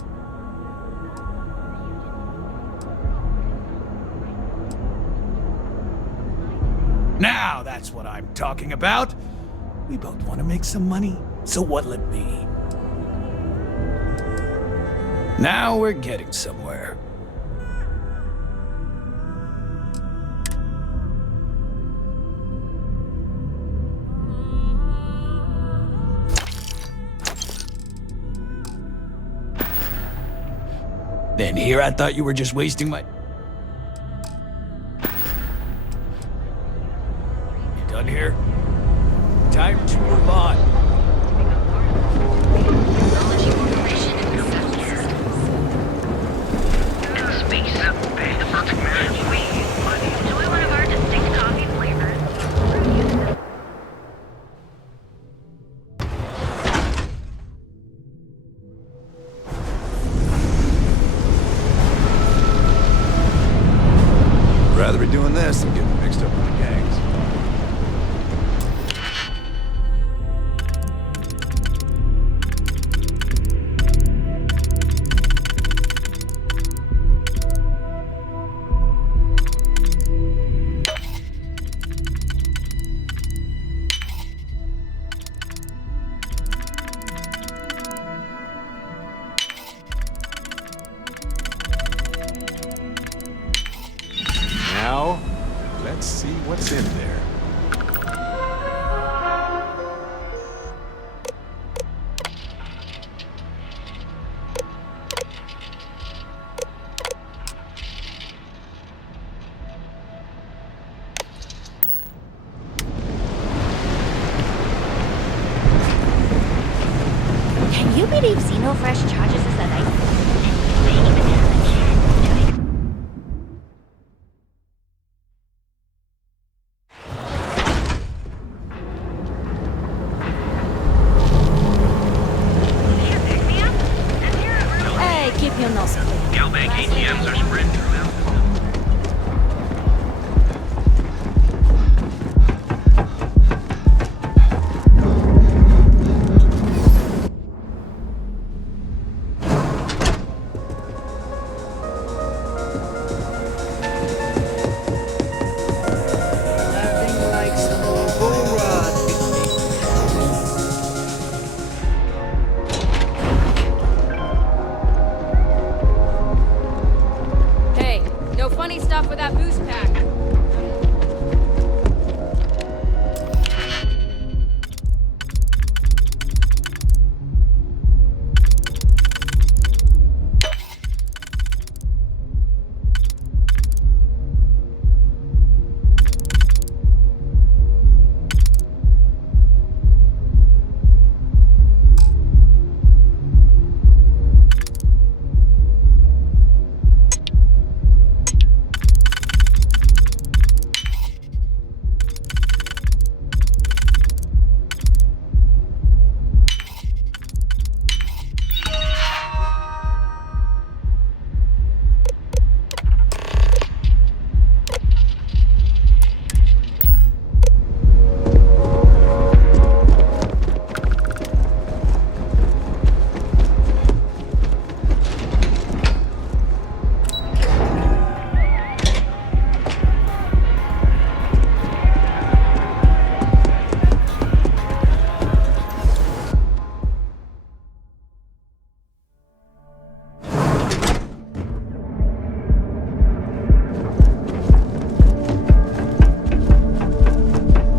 Now that's what I'm talking about. We both want to make some money, so what'll it be? Now we're getting somewhere. in here? I thought you were just wasting my... You done here? Time to move on. Enjoy one of our distinct coffee flavors. Rather be doing this than getting mixed up with the gangs. Now, let's see what's in there. Can you believe Xenofresh charges us a license? Hey, keep your nose clean. Galbank ATMs are spread throughout. Nothing like some more bull run. Hey, no funny stuff with that boost pack.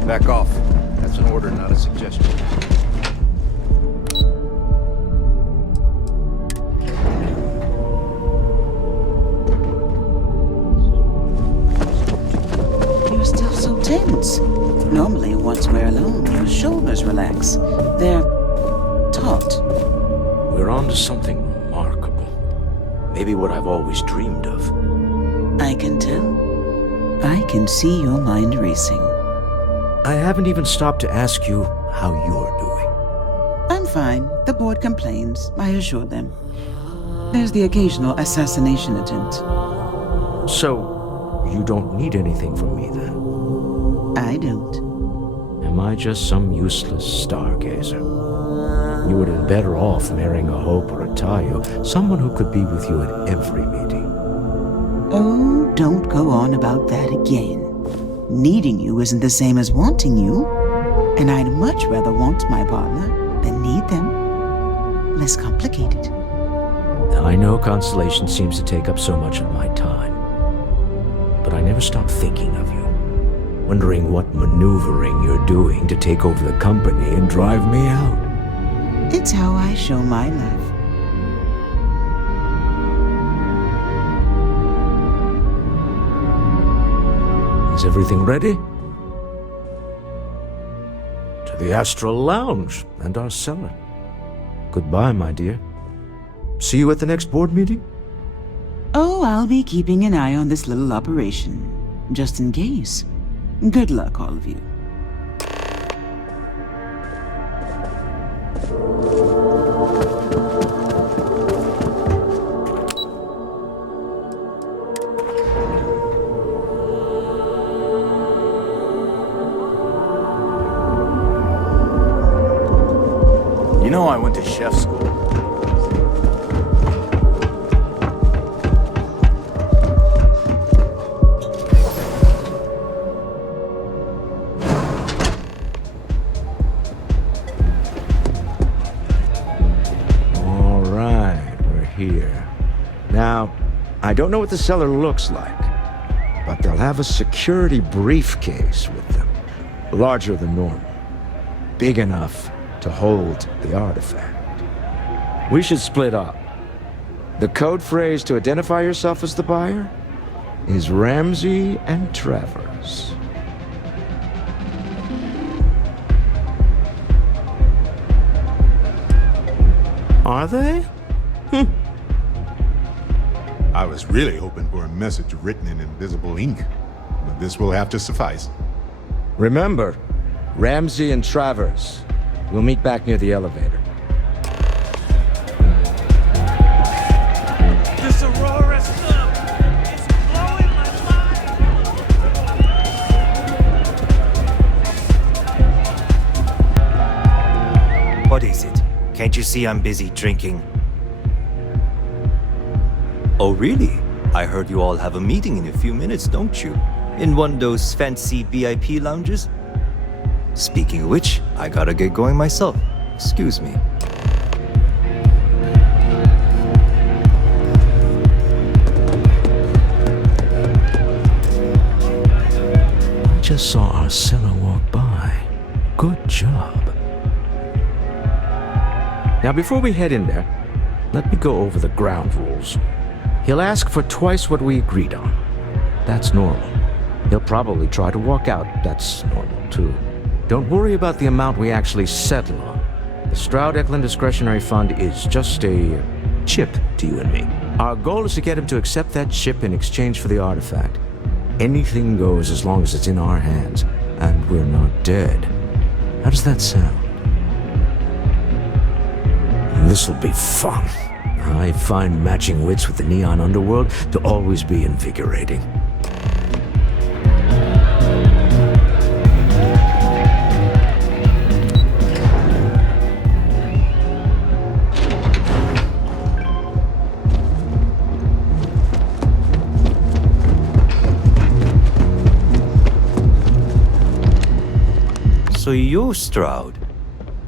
Back off. That's an order, not a suggestion. You're still so tense. Normally, once we're alone, your shoulders relax. They're taut. We're on to something remarkable. Maybe what I've always dreamed of. I can tell. I can see your mind racing. I haven't even stopped to ask you how you're doing. I'm fine. The board complains, I assure them. There's the occasional assassination attempt. So, you don't need anything from me then? I don't. Am I just some useless stargazer? You would have been better off marrying a Hope or a Tayo, someone who could be with you at every meeting. Oh, don't go on about that again. Needing you isn't the same as wanting you, and I'd much rather want my partner than need them. Less complicated. I know Constellation seems to take up so much of my time, but I never stop thinking of you, wondering what maneuvering you're doing to take over the company and drive me out. It's how I show my love. Is everything ready? To the Astral Lounge and our cellar. Goodbye, my dear. See you at the next board meeting? Oh, I'll be keeping an eye on this little operation, just in case. Good luck, all of you. You know I went to chef school. All right, we're here. Now, I don't know what the cellar looks like, but they'll have a security briefcase with them. Larger than normal. Big enough to hold the artifact. We should split up. The code phrase to identify yourself as the buyer is Ramsey and Travers. Are they? I was really hoping for a message written in invisible ink, but this will have to suffice. Remember, Ramsey and Travers. We'll meet back near the elevator. This Aurora stuff is blowing my mind. What is it? Can't you see I'm busy drinking? Oh, really? I heard you all have a meeting in a few minutes, don't you? In one of those fancy VIP lounges? Speaking of which, I gotta get going myself. Excuse me. I just saw our cellar walk by. Good job. Now, before we head in there, let me go over the ground rules. He'll ask for twice what we agreed on. That's normal. He'll probably try to walk out. That's normal, too. Don't worry about the amount we actually settle on. The Stroud-Eklund Discretionary Fund is just a chip to you and me. Our goal is to get him to accept that chip in exchange for the artifact. Anything goes as long as it's in our hands, and we're not dead. How does that sound? This'll be fun. I find matching wits with the neon underworld to always be invigorating. So you're Stroud.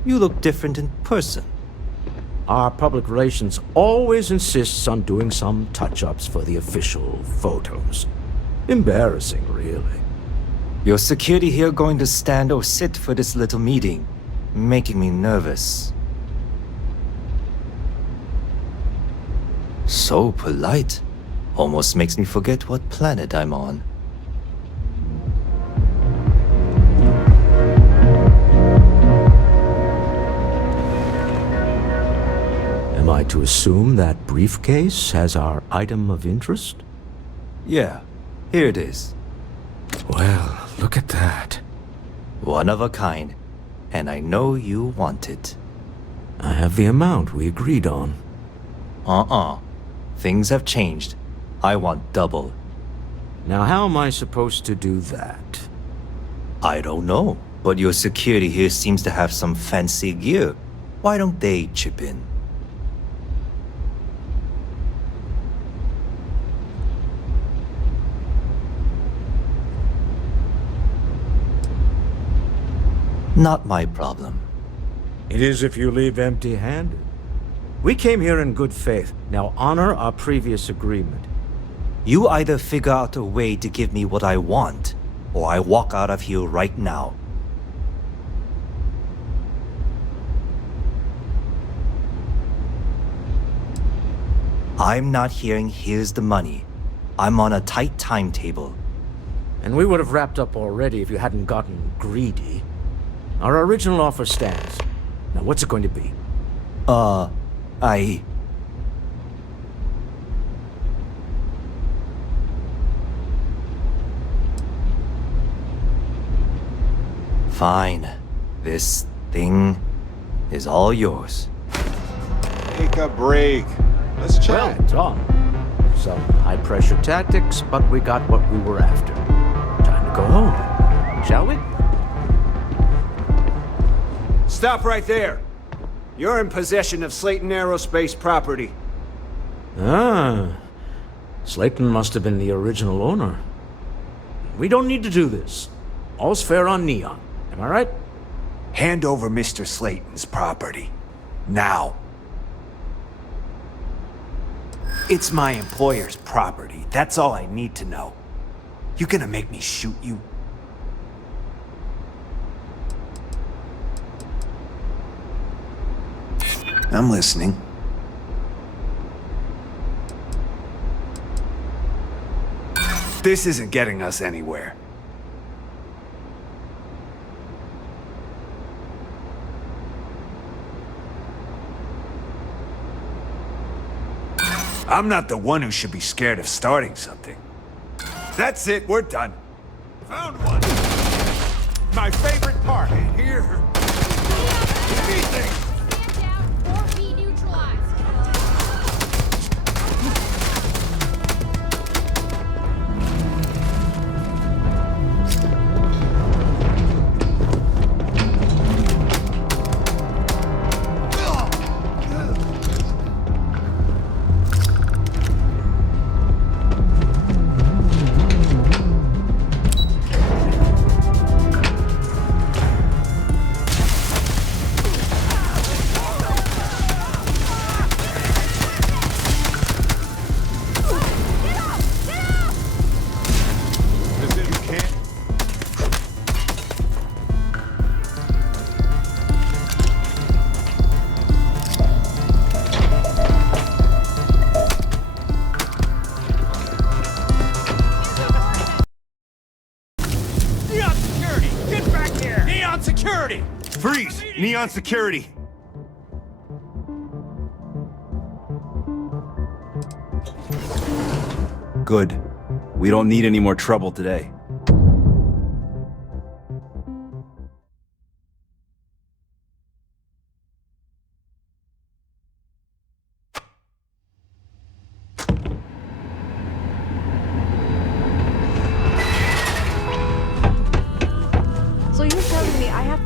You look different in person. Our public relations always insists on doing some touch-ups for the official photos. Embarrassing, really. Your security here going to stand or sit for this little meeting, making me nervous. So polite. Almost makes me forget what planet I'm on. Am I to assume that briefcase has our item of interest? Yeah, here it is. Well, look at that. One of a kind, and I know you want it. I have the amount we agreed on. Things have changed. I want double. Now how am I supposed to do that? I don't know, but your security here seems to have some fancy gear. Why don't they chip in? Not my problem. It is if you leave empty-handed. We came here in good faith. Now honor our previous agreement. You either figure out a way to give me what I want, or I walk out of here right now. I'm not hearing here's the money. I'm on a tight timetable. And we would have wrapped up already if you hadn't gotten greedy. Our original offer stands. Now, what's it going to be? Fine. This thing is all yours. Take a break. Let's chat. Well, Tom. Some high-pressure tactics, but we got what we were after. Time to go home. Shall we? Stop right there. You're in possession of Slayton Aerospace property. Ah. Slayton must have been the original owner. We don't need to do this. All's fair on Neon. Am I right? Hand over Mr. Slayton's property. Now. It's my employer's property. That's all I need to know. You gonna make me shoot you? I'm listening. This isn't getting us anywhere. I'm not the one who should be scared of starting something. That's it, we're done. Found one! My favorite part. Here. Anything! Freeze! Neon security! Good. We don't need any more trouble today. So you're telling me I have...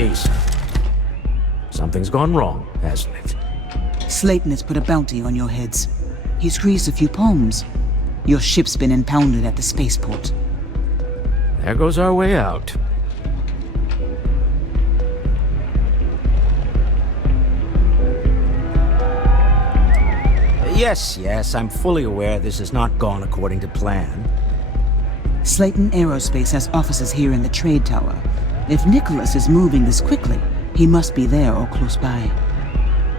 Asa, something's gone wrong, hasn't it? Slayton has put a bounty on your heads. He's greased a few palms. Your ship's been impounded at the spaceport. There goes our way out. Yes, I'm fully aware this has not gone according to plan. Slayton Aerospace has offices here in the trade tower. If Nicholas is moving this quickly, he must be there or close by.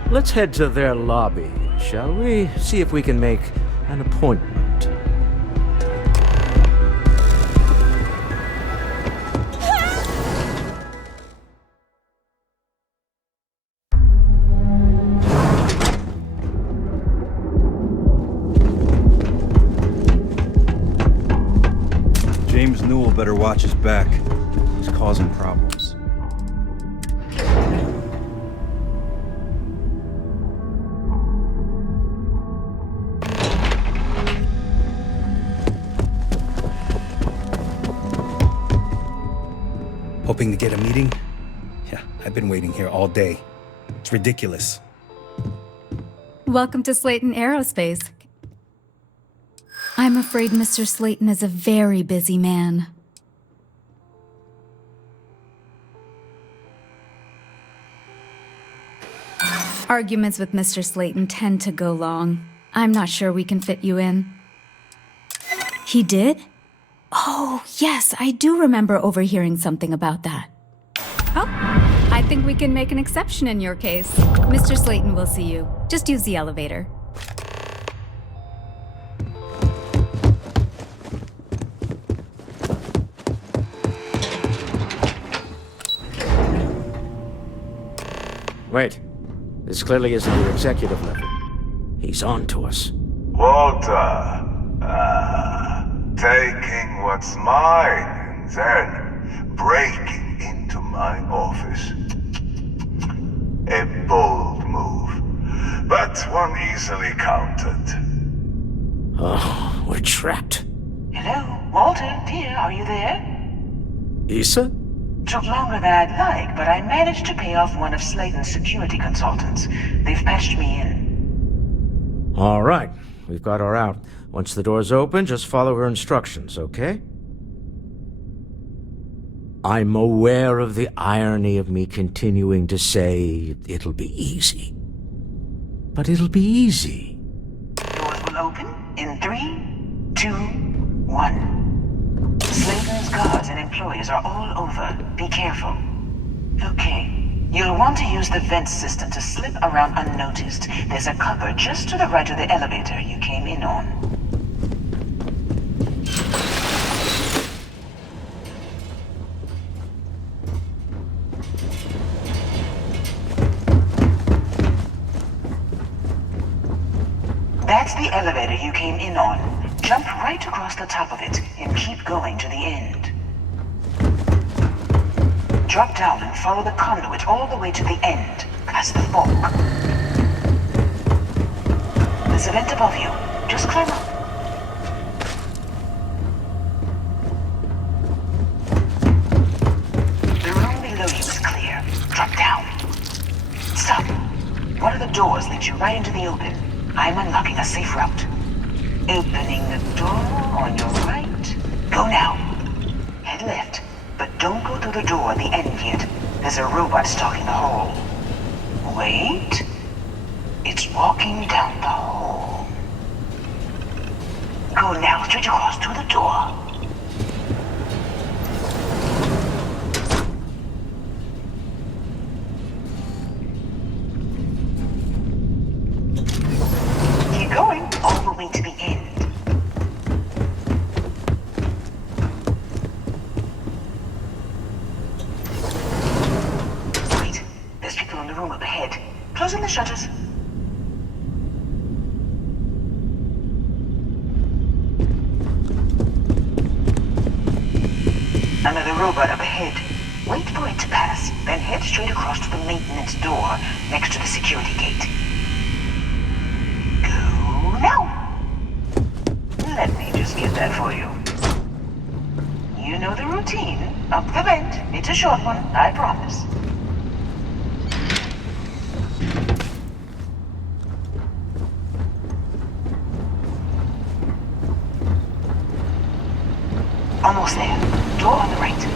Let's head to their lobby, shall we? See if we can make an appointment. James Newell better watch his back. He's causing problems. Hoping to get a meeting? Yeah, I've been waiting here all day. It's ridiculous. Welcome to Slayton Aerospace. I'm afraid Mr. Slayton is a very busy man. Arguments with Mr. Slayton tend to go long. I'm not sure we can fit you in. He did? Oh, yes, I do remember overhearing something about that. Oh, I think we can make an exception in your case. Mr. Slayton will see you. Just use the elevator. Wait, this clearly isn't your executive level. He's on to us. Walter, taking what's mine and then breaking into my office. A bold move, but one easily countered. Oh, we're trapped. Hello, Walter, dear, are you there? Issa? Took longer than I'd like, but I managed to pay off one of Slayton's security consultants. They've patched me in. All right, we've got her out. Once the door's open, just follow her instructions, okay? I'm aware of the irony of me continuing to say it'll be easy. But it'll be easy. Doors will open in 3, 2, 1. Slayton's guards and employees are all over. Be careful. Okay. You'll want to use the vent system to slip around unnoticed. There's a cupboard just to the right of the elevator you came in on. That's the elevator you came in on. Jump right across the top of it and keep going to the end. Drop down and follow the conduit all the way to the end, past the fork. There's a vent above you. Just climb up. The room below you is clear. Drop down. Stop. One of the doors leads you right into the open. I'm unlocking a safe route. Opening the door on your right. Go now. Head left, but don't go through the door at the end yet. There's a robot stalking the hall. Wait. It's walking down the hall. Go now, straight across to the door. Keep going all the way to the end. Wait, there's people in the room up ahead. Closing the shutters. Another robot up ahead. Wait for it to pass, then head straight across to the maintenance door next to the security gate. Go now! Let me just get that for you. You know the routine. Up the vent. It's a short one, I promise. Almost there. Door on the right.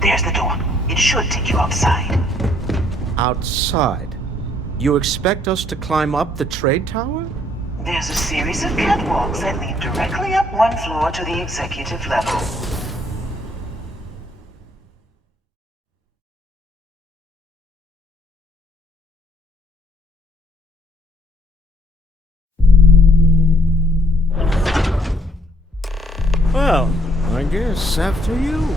There's the door. It should take you outside. Outside? You expect us to climb up the trade tower? There's a series of catwalks that lead directly up one floor to the executive level. Well, I guess after you.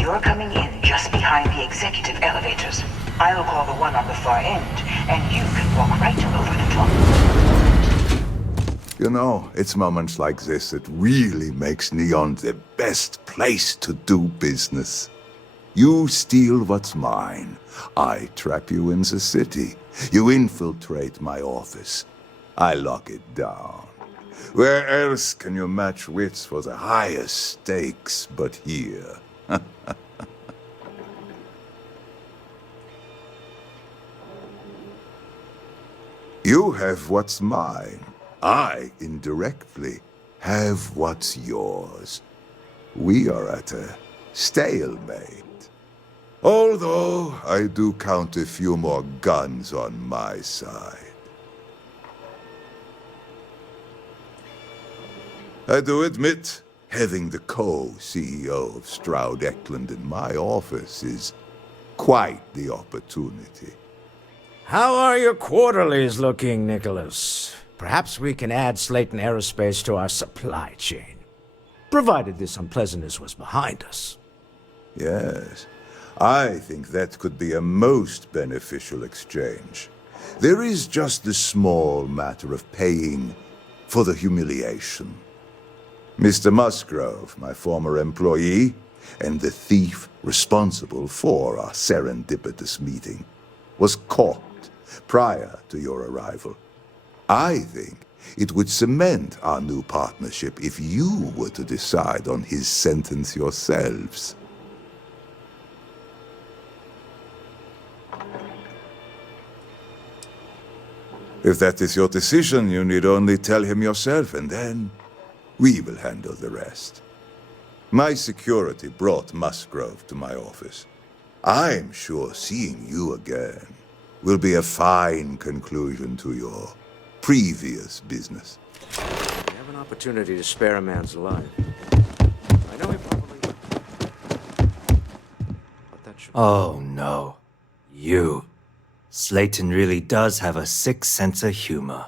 You're coming in just behind the executive elevators. I'll call the one on the far end, and you can walk right over the top. You know, it's moments like this that really makes Neon the best place to do business. You steal what's mine. I trap you in the city. You infiltrate my office. I lock it down. Where else can you match wits for the highest stakes but here? You have what's mine. I, indirectly, have what's yours. We are at a stalemate. Although, I do count a few more guns on my side. I do admit, having the co-CEO of Stroud Eklund in my office is quite the opportunity. How are your quarterlies looking, Nicholas? Perhaps we can add Slayton Aerospace to our supply chain, provided this unpleasantness was behind us. Yes, I think that could be a most beneficial exchange. There is just the small matter of paying for the humiliation. Mr. Musgrove, my former employee, and the thief responsible for our serendipitous meeting, was caught prior to your arrival. I think it would cement our new partnership if you were to decide on his sentence yourselves. If that is your decision, you need only tell him yourself, and then we will handle the rest. My security brought Musgrove to my office. I'm sure seeing you again will be a fine conclusion to your previous business. We have an opportunity to spare a man's life. I know he probably... But that should... Oh no. You. Slayton really does have a sick sense of humor.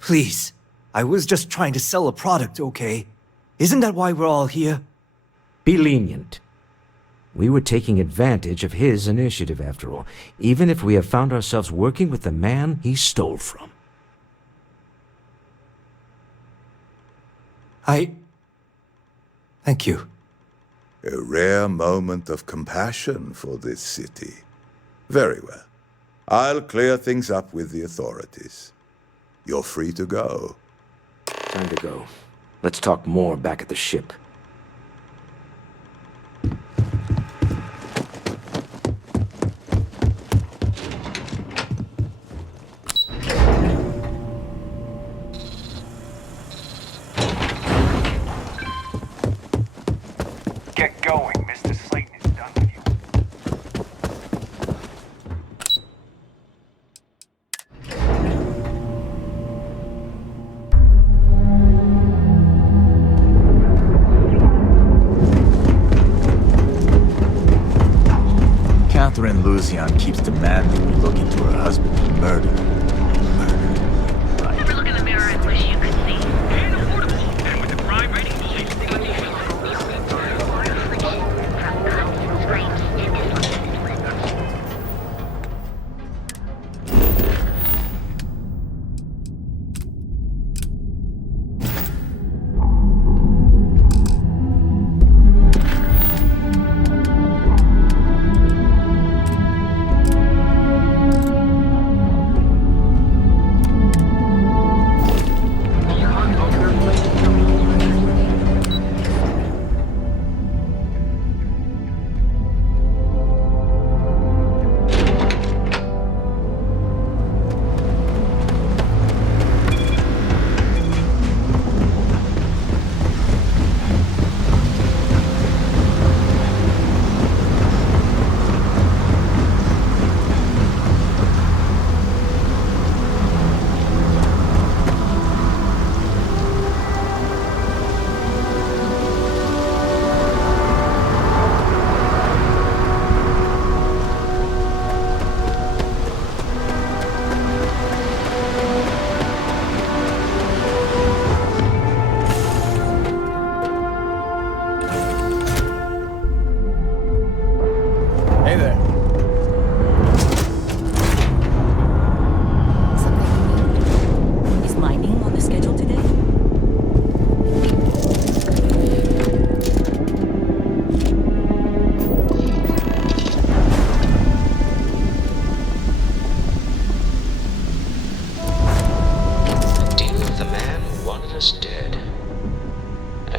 Please. I was just trying to sell a product, okay? Isn't that why we're all here? Be lenient. We were taking advantage of his initiative, after all, even if we have found ourselves working with the man he stole from. Thank you. A rare moment of compassion for this city. Very well. I'll clear things up with the authorities. You're free to go. Time to go. Let's talk more back at the ship. Get going. Mr. Slayton is done with you. Catherine Lucian keeps demanding we look into her husband's murder. Never look in the mirror and wish you could see. And affordable. And with the crime rating, she's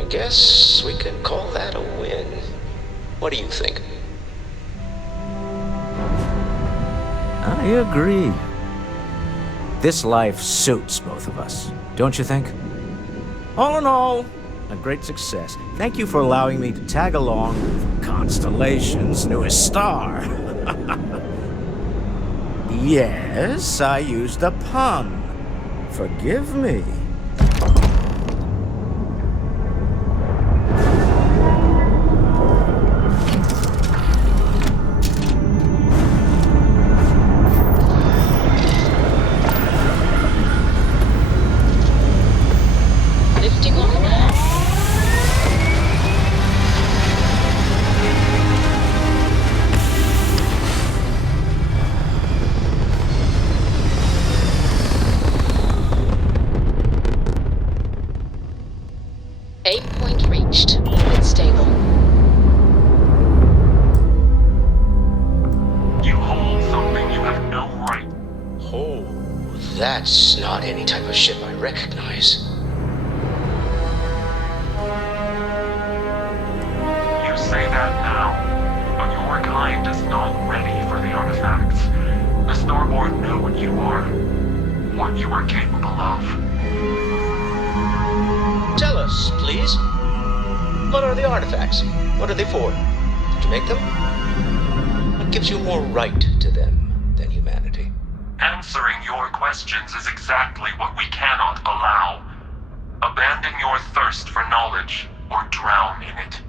guess we can call that a win. What do you think? I agree. This life suits both of us, don't you think? All in all, a great success. Thank you for allowing me to tag along with Constellation's newest star. Yes, I used a pun. Forgive me. Lifting off now. Aim point reached. Orbit stable. You hold something you have no right. Oh, that's not any type of ship I recognize. You say that now, but your kind is not ready for the artifacts. The Starborn know what you are capable of. What are the artifacts? What are they for? Did you make them? What gives you more right to them than humanity? Answering your questions is exactly what we cannot allow. Abandon your thirst for knowledge, or drown in it.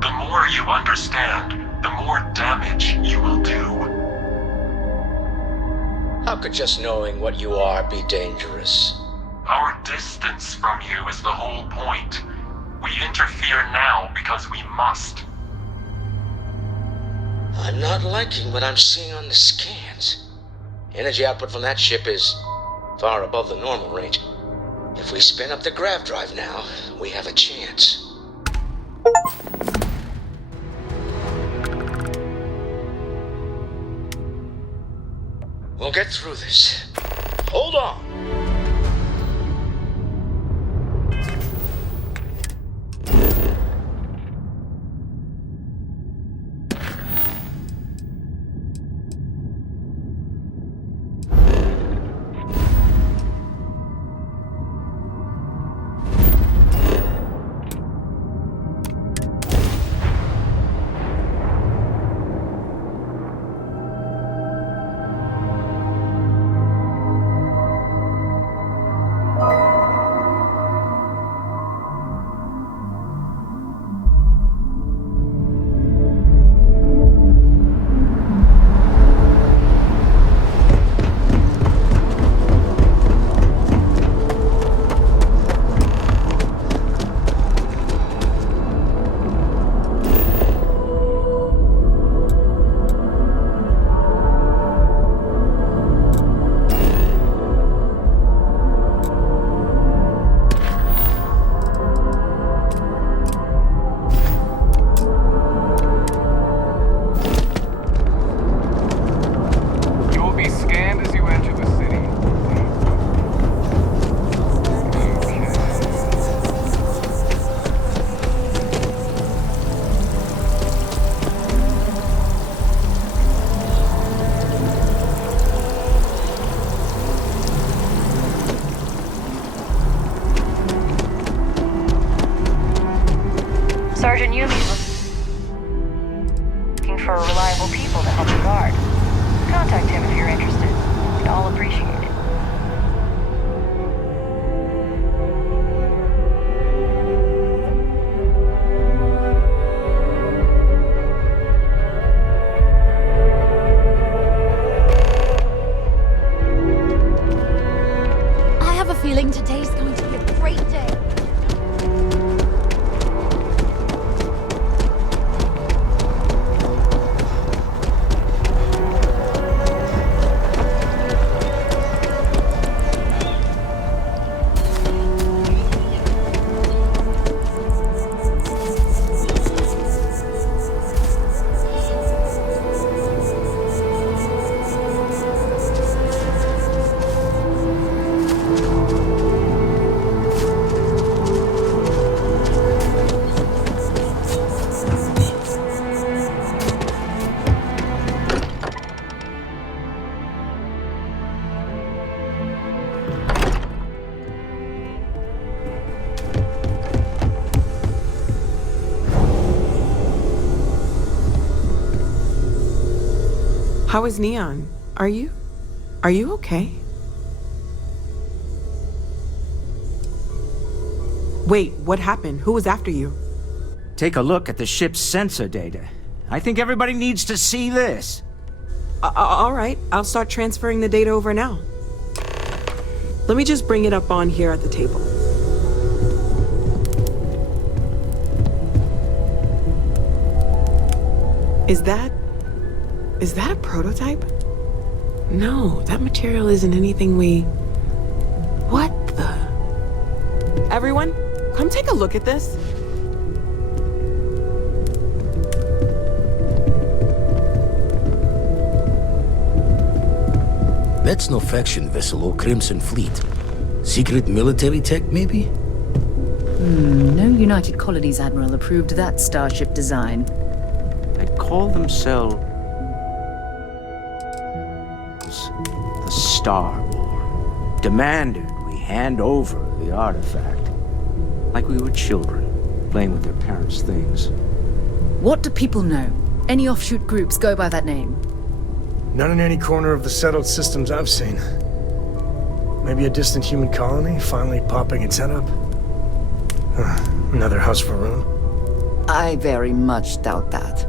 The more you understand, the more damage you will do. How could just knowing what you are be dangerous? Our distance from you is the whole point. We interfere now because we must. I'm not liking what I'm seeing on the scans. Energy output from that ship is far above the normal range. If we spin up the grav drive now, we have a chance. We'll get through this. Hold on! Sergeant Yumi's looking for reliable people to help the guard. Contact him if you're interested. We'd all appreciate it. I have a feeling today's going to be a great day. How is Neon? Are you okay? Wait, what happened? Who was after you? Take a look at the ship's sensor data. I think everybody needs to see this. All right, I'll start transferring the data over now. Let me just bring it up on here at the table. Is that a prototype? No, that material isn't anything we... What the... Everyone, come take a look at this. That's no faction vessel or Crimson Fleet. Secret military tech, maybe? No United Colonies Admiral approved that starship design. They call themselves the Starborn. Demanded we hand over the artifact. Like we were children, playing with their parents' things. What do people know? Any offshoot groups go by that name? None in any corner of the settled systems I've seen. Maybe a distant human colony finally popping its head up? Another house for Rune? I very much doubt that.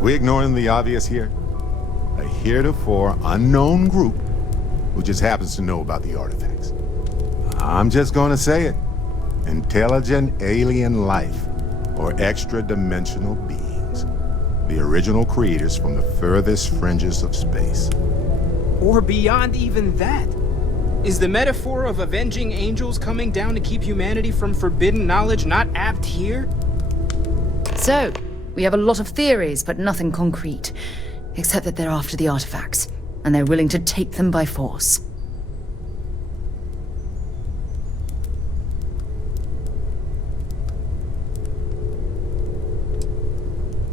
We ignoring the obvious here? A heretofore unknown group who just happens to know about the artifacts. I'm just gonna say it. Intelligent alien life, or extra-dimensional beings. The original creators from the furthest fringes of space. Or beyond even that. Is the metaphor of avenging angels coming down to keep humanity from forbidden knowledge not apt here? So, we have a lot of theories, but nothing concrete. Except that they're after the artifacts, and they're willing to take them by force.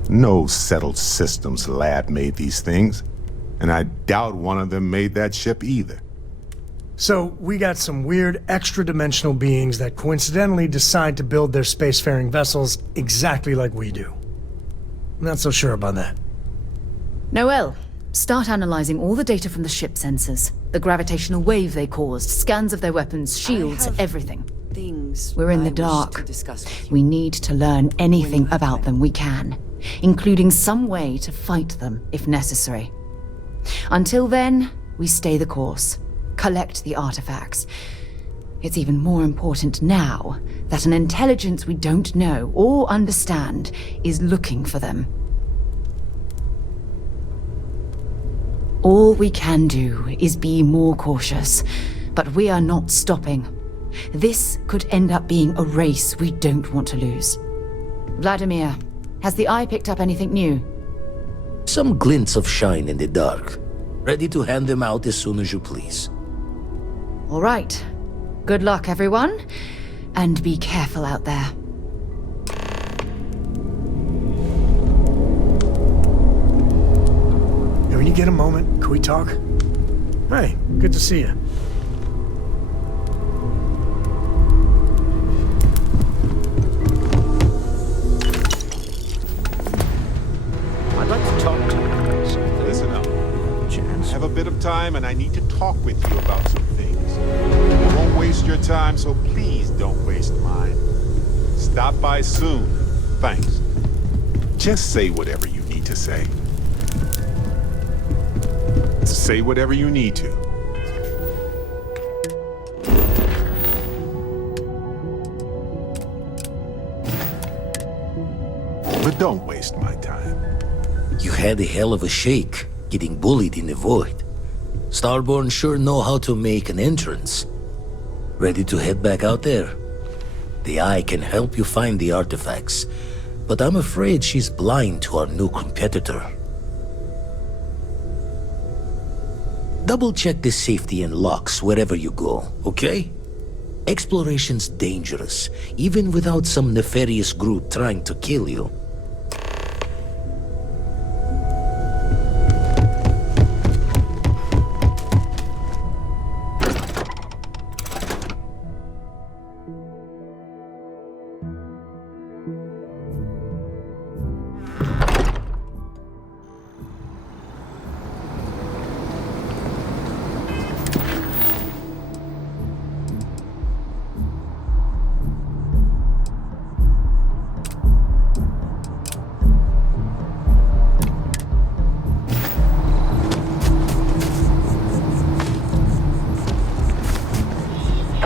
No settled systems lab made these things, and I doubt one of them made that ship either. So, we got some weird extra-dimensional beings that coincidentally decide to build their spacefaring vessels exactly like we do. Not so sure about that. Noel, start analyzing all the data from the ship sensors. The gravitational wave they caused, scans of their weapons, shields, everything. We're in the dark. We need to learn anything about them we can, including some way to fight them if necessary. Until then, we stay the course. Collect the artifacts. It's even more important now that an intelligence we don't know or understand is looking for them. All we can do is be more cautious, but we are not stopping. This could end up being a race we don't want to lose. Vladimir, has the Eye picked up anything new? Some glints of shine in the dark. Ready to hand them out as soon as you please. All right. Good luck, everyone. And be careful out there. Hey, when you get a moment, can we talk? Hey, good to see you. I'd like to talk to you. Listen up. I have a bit of time and I need to talk with you about some things. I won't waste your time, so please don't waste mine. Stop by soon. Thanks. Just say whatever you need to say. Say whatever you need to. But don't waste my time. You had a hell of a shake, getting bullied in the void. Starborn sure know how to make an entrance. Ready to head back out there? The Eye can help you find the artifacts, but I'm afraid she's blind to our new competitor. Double-check the safety and locks wherever you go, okay? Exploration's dangerous, even without some nefarious group trying to kill you.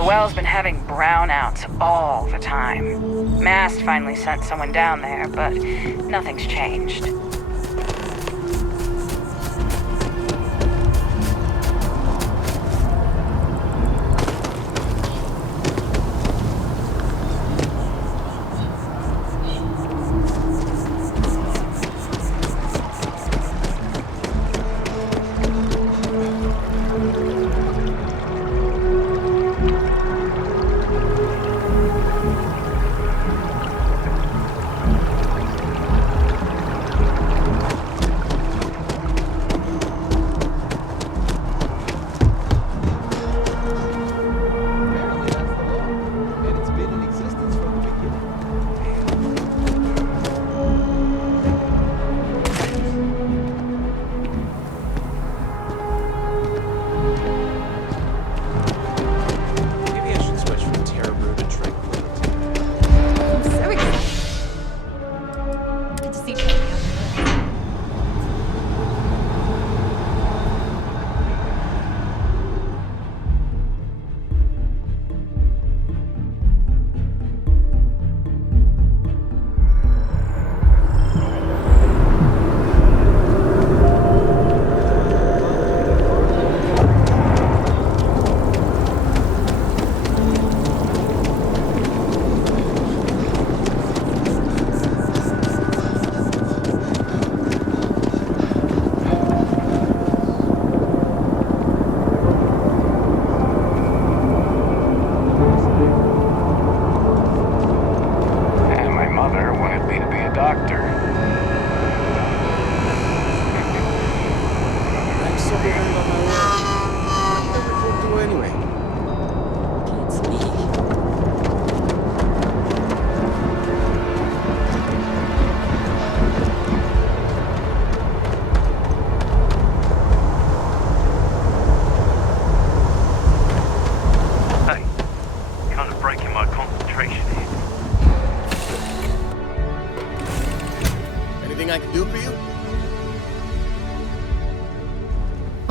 Well's been having brownouts all the time. Mast finally sent someone down there, but nothing's changed.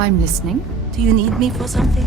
I'm listening. Do you need me for something?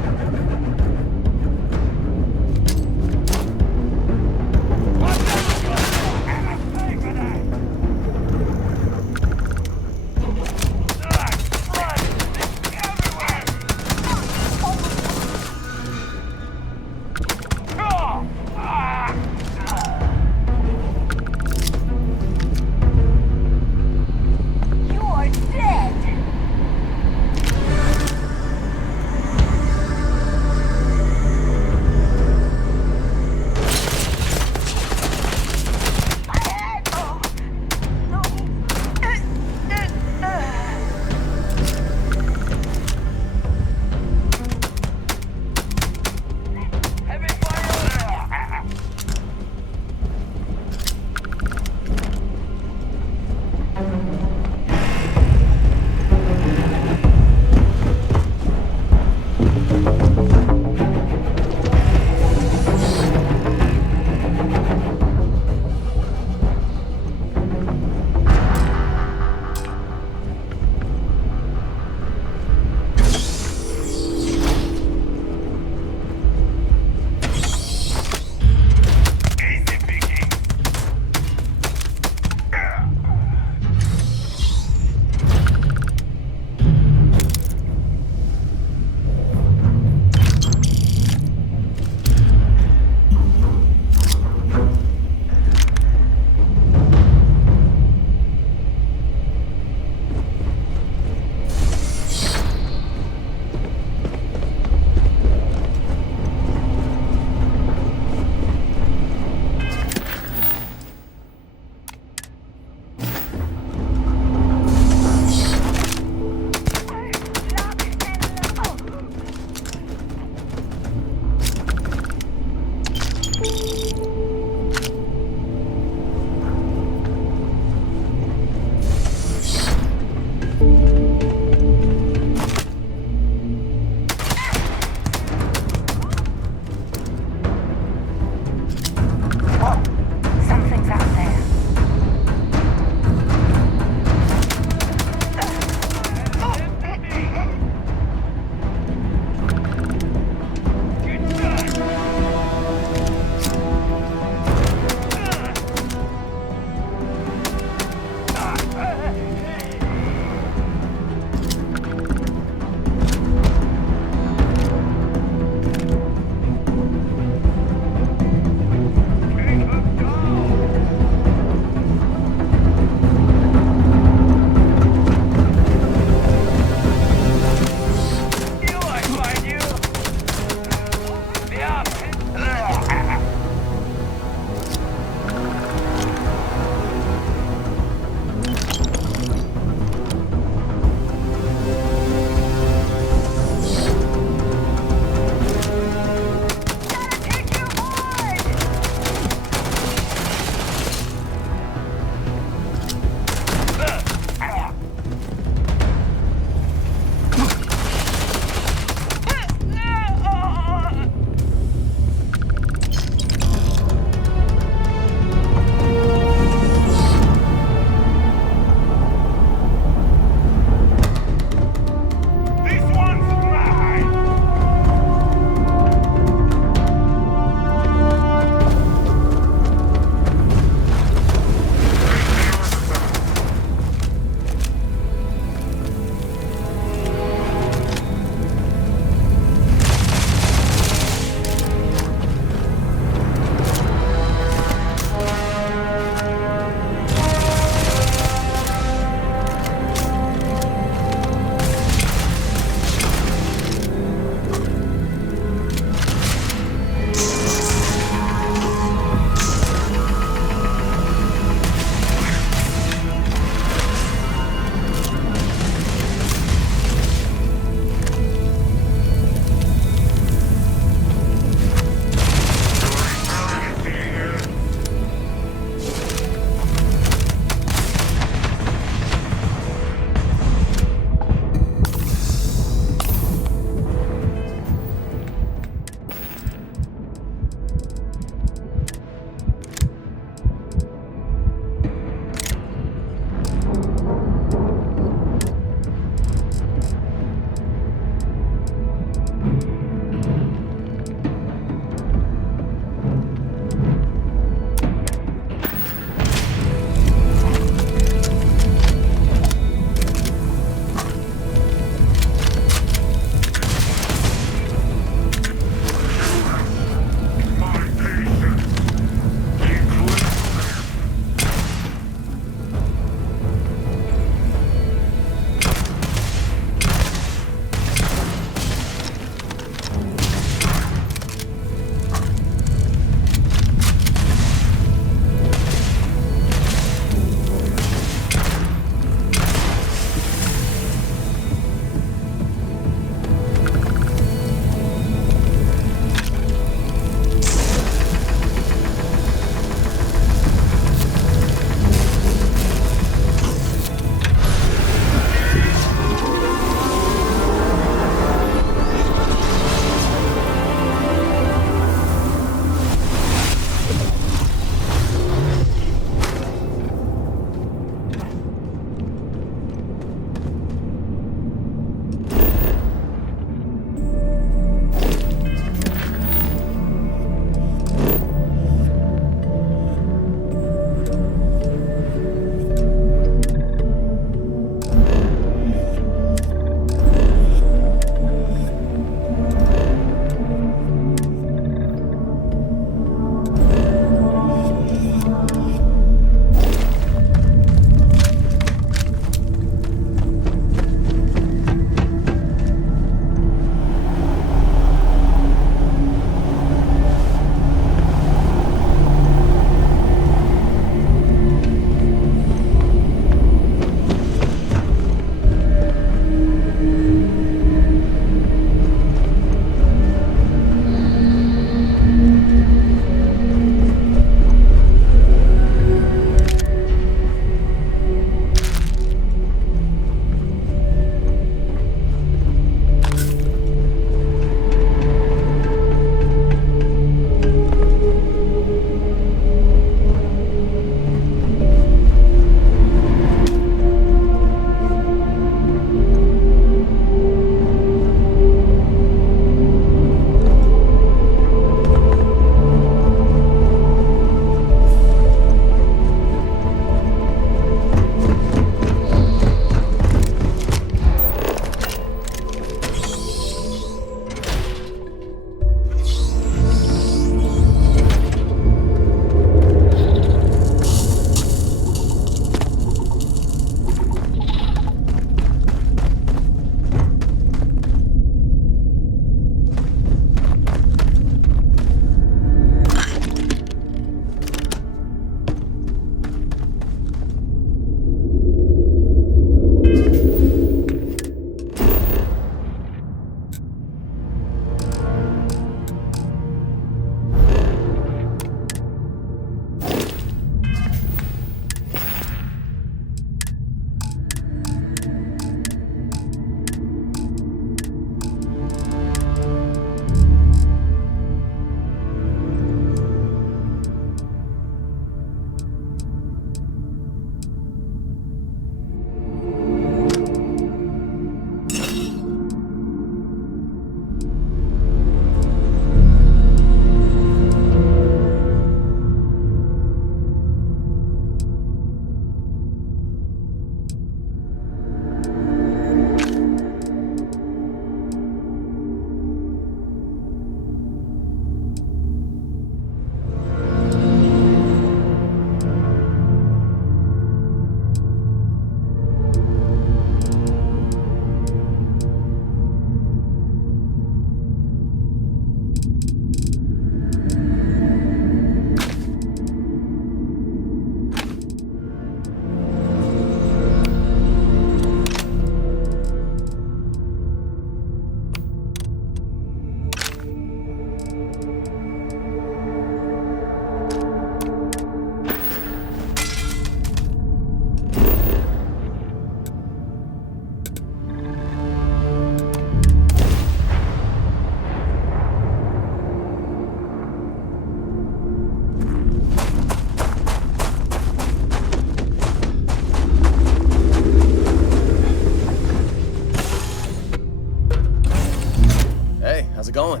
how's it going?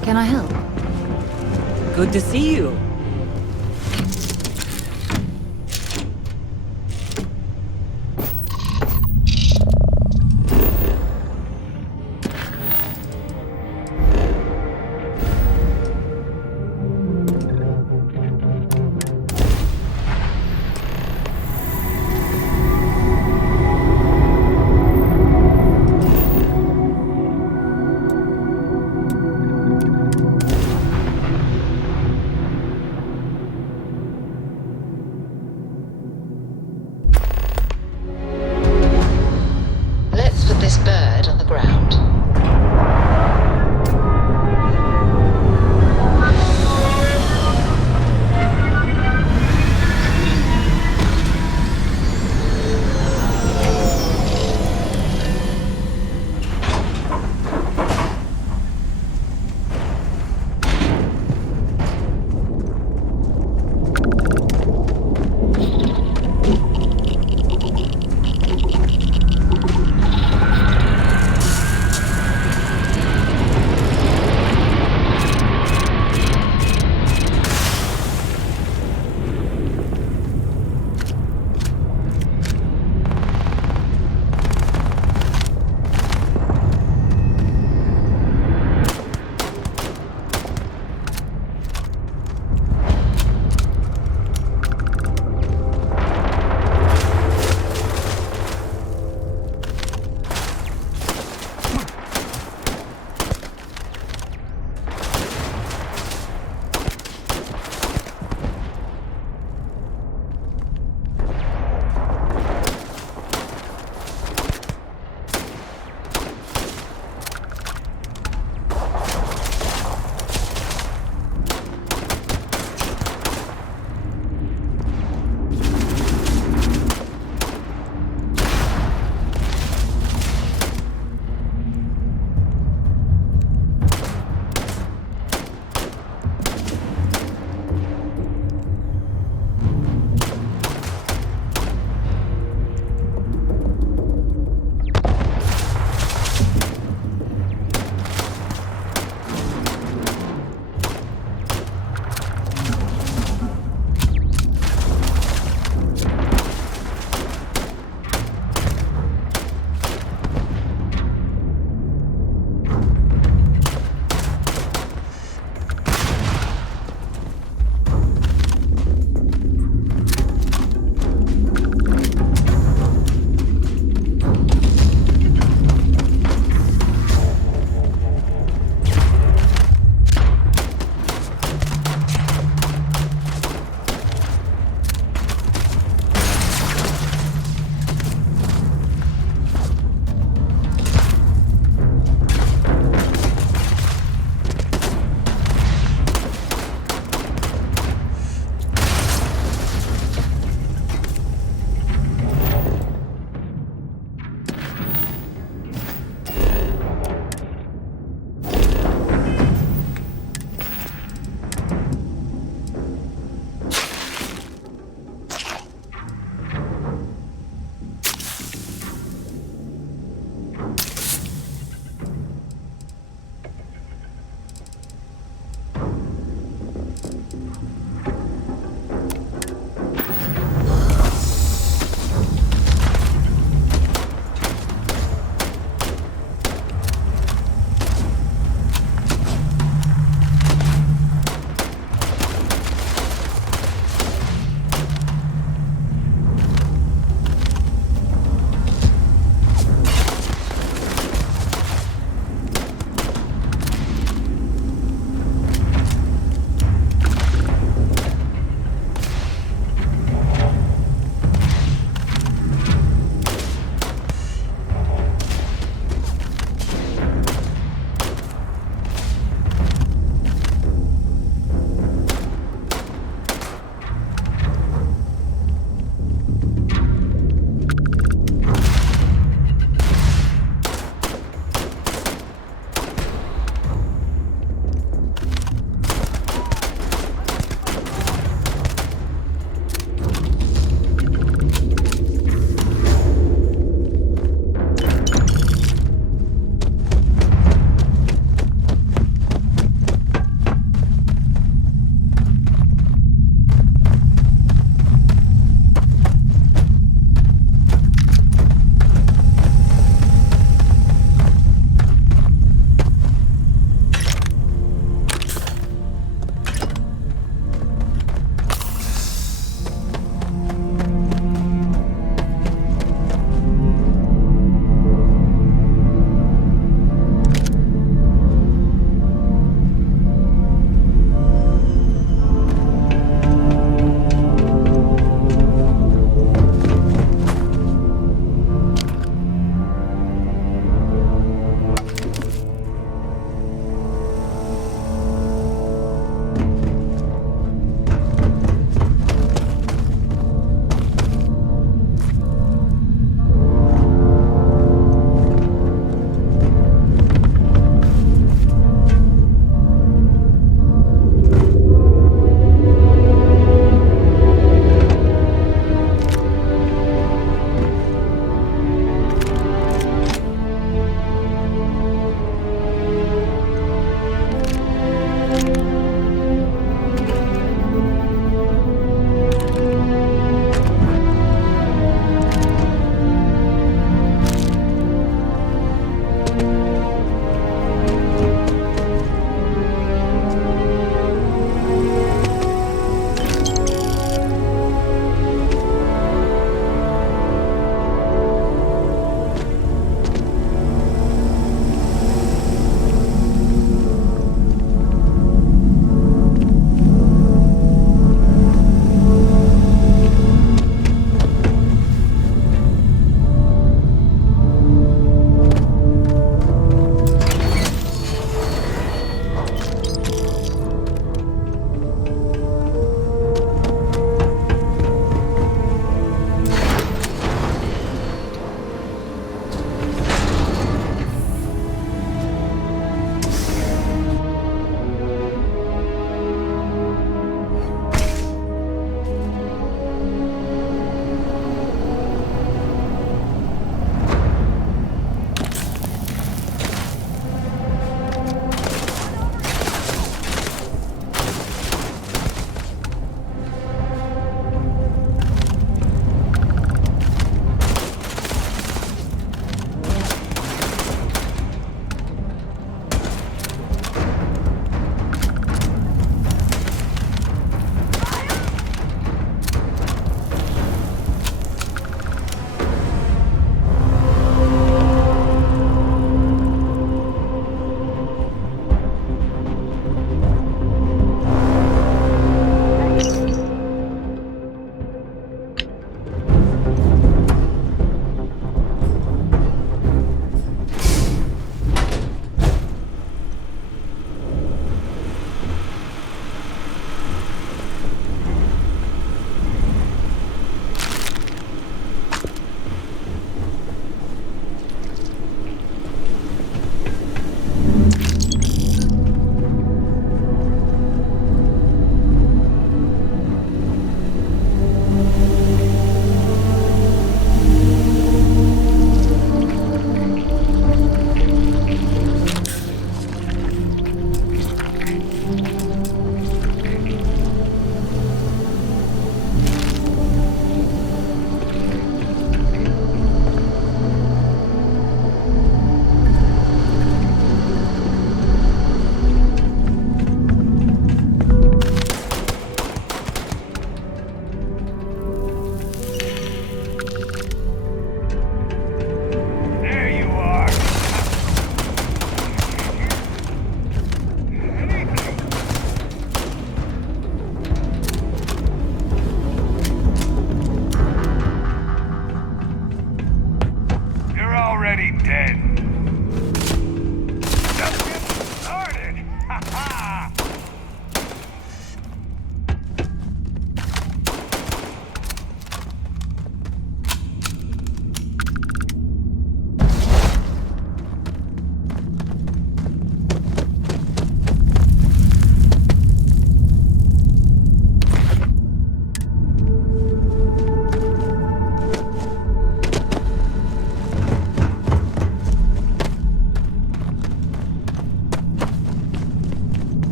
Can I help? Good to see you.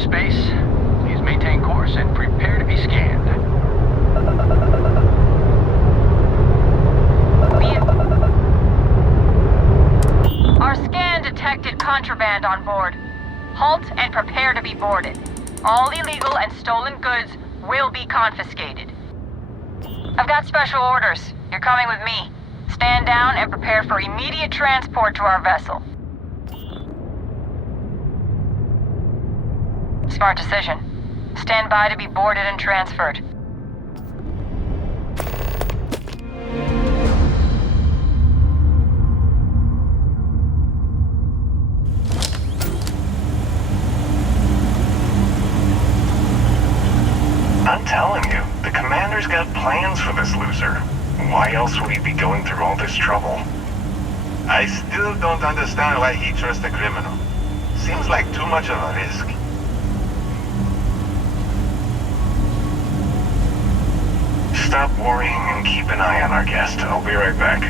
space. Please maintain course and prepare to be scanned. Our scan detected contraband on board. Halt and prepare to be boarded. All illegal and stolen goods will be confiscated. I've got special orders. You're coming with me. Stand down and prepare for immediate transport to our vessel. Smart decision. Stand by to be boarded and transferred. I'm telling you, the commander's got plans for this loser. Why else would he be going through all this trouble? I still don't understand why he trusts a criminal. Seems like too much of a risk. Stop worrying and keep an eye on our guest. I'll be right back.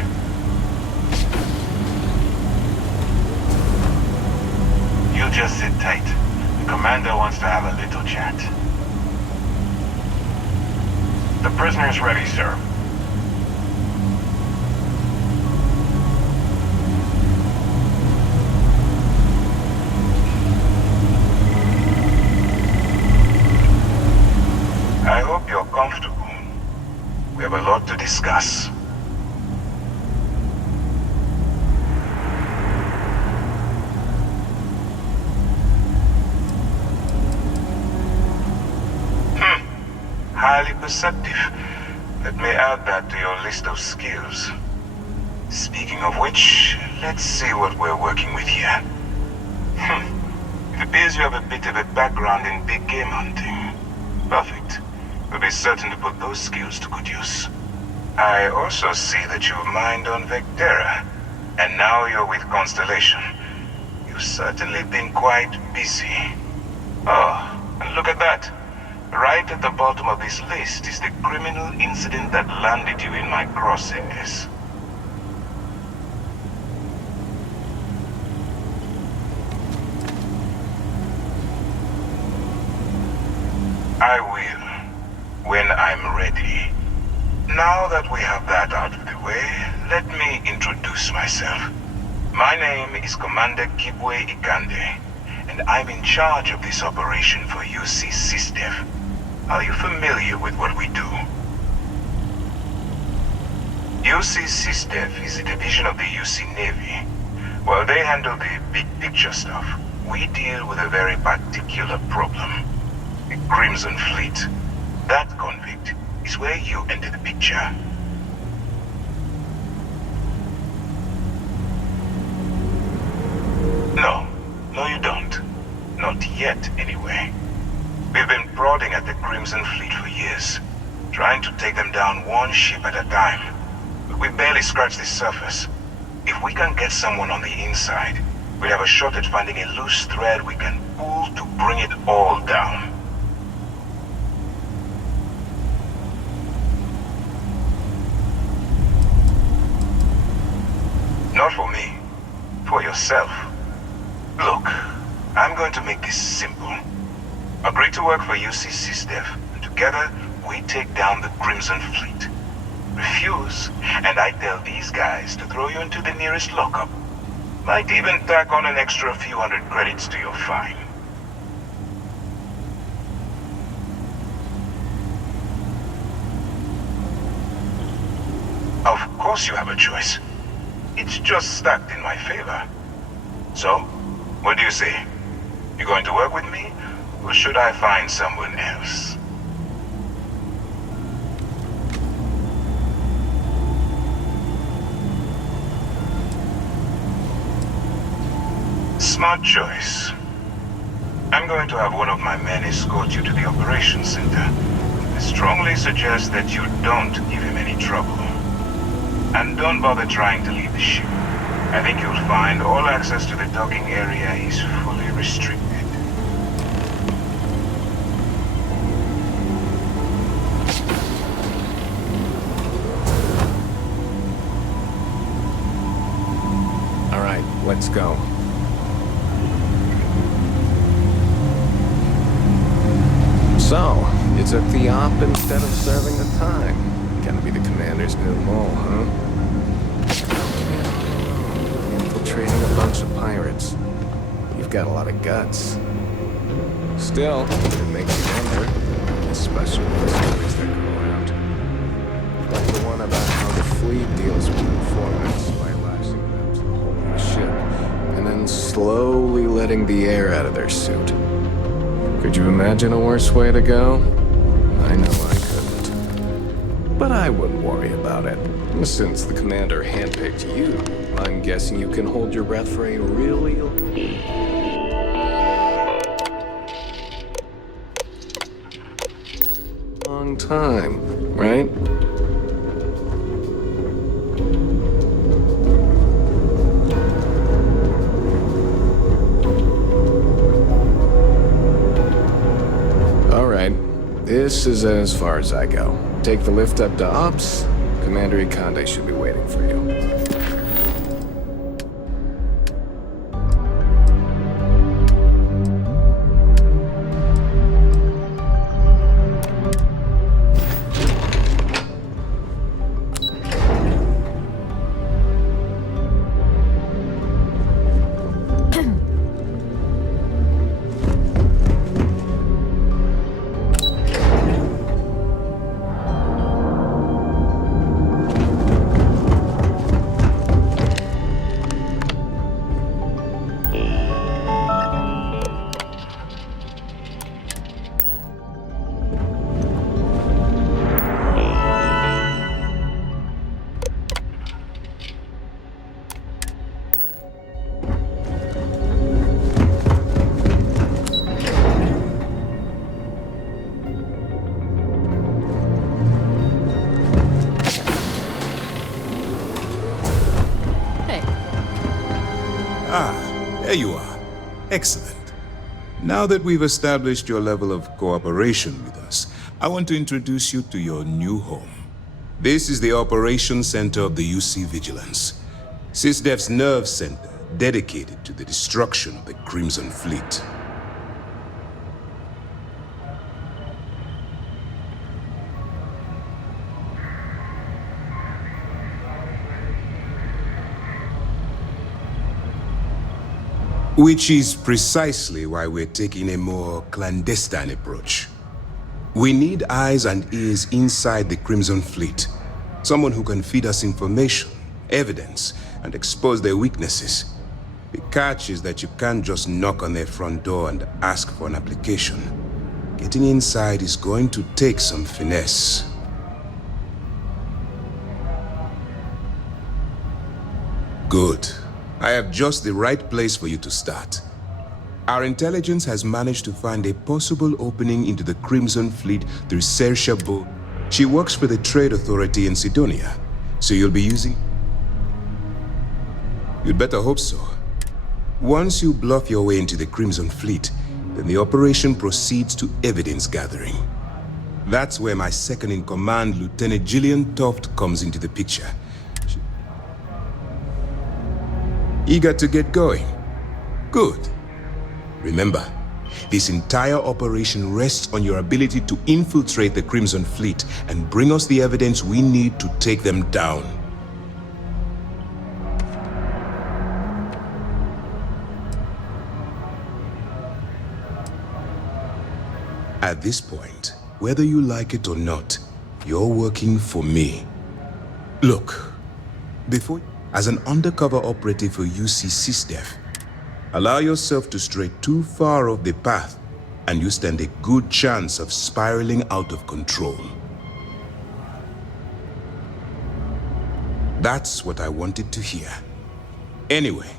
You just sit tight. The commander wants to have a little chat. The prisoner's ready, sir. I hope you're comfortable. We have a lot to discuss. Highly perceptive. Let me add that to your list of skills. Speaking of which, let's see what we're working with here. It appears you have a bit of a background in big game hunting. Perfect. We'll be certain to put those skills to good use. I also see that you've mined on Vectera, and now you're with Constellation. You've certainly been quite busy. Oh, and look at that. Right at the bottom of this list is the criminal incident that landed you in my crosshairs. I will, when I'm ready. Now that we have that out of the way, let me introduce myself. My name is Commander Kibwe Ikande, and I'm in charge of this operation for UC SysDev. Are you familiar with what we do? UC SysDev is a division of the UC Navy. While they handle the big picture stuff, we deal with a very particular problem. The Crimson Fleet. That convict is where you enter the picture. No, you don't. Not yet, anyway. We've been prodding at the Crimson Fleet for years, trying to take them down one ship at a time. But we barely scratched the surface. If we can get someone on the inside, we'll have a shot at finding a loose thread we can pull to bring it all down. Not for me. For yourself. Look, I'm going to make this simple. Agree to work for UC SysDev, and together we take down the Crimson Fleet. Refuse, and I tell these guys to throw you into the nearest lockup. Might even tack on an extra few hundred credits to your fine. Of course you have a choice. It's just stacked in my favor. So, what do you say? You going to work with me? Or should I find someone else? Smart choice. I'm going to have one of my men escort you to the operations center. I strongly suggest that you don't give him any trouble. And don't bother trying to leave the ship. I think you'll find all access to the docking area is fully restricted. All right, let's go. So, you took the op instead of serving the time. Gonna be the commander's new mole, huh? Infiltrating a bunch of pirates. You've got a lot of guts. Still, it makes you wonder, especially the stories that go around. Like the one about how the fleet deals with informants by lashing them to the hull of the ship, and then slowly letting the air out of their suit. Could you imagine a worse way to go? I know I couldn't. But I wouldn't worry about it. Since the commander handpicked you, I'm guessing you can hold your breath for a really long time, right? This is as far as I go. Take the lift up to Ops. Commander Ikande should be waiting for you. There you are. Excellent. Now that we've established your level of cooperation with us, I want to introduce you to your new home. This is the Operations Center of the UC Vigilance, SysDef's nerve center dedicated to the destruction of the Crimson Fleet. Which is precisely why we're taking a more clandestine approach. We need eyes and ears inside the Crimson Fleet. Someone who can feed us information, evidence, and expose their weaknesses. The catch is that you can't just knock on their front door and ask for an application. Getting inside is going to take some finesse. Good. I have just the right place for you to start. Our intelligence has managed to find a possible opening into the Crimson Fleet through Sersha Bo. She works for the Trade Authority in Sidonia, so you'll be using... You'd better hope so. Once you bluff your way into the Crimson Fleet, then the operation proceeds to evidence gathering. That's where my second-in-command, Lieutenant Gillian Toft, comes into the picture. Eager to get going? Good. Remember, this entire operation rests on your ability to infiltrate the Crimson Fleet and bring us the evidence we need to take them down. At this point, whether you like it or not, you're working for me. Look, as an undercover operative for UC SysDef, allow yourself to stray too far off the path, and you stand a good chance of spiraling out of control. That's what I wanted to hear. Anyway,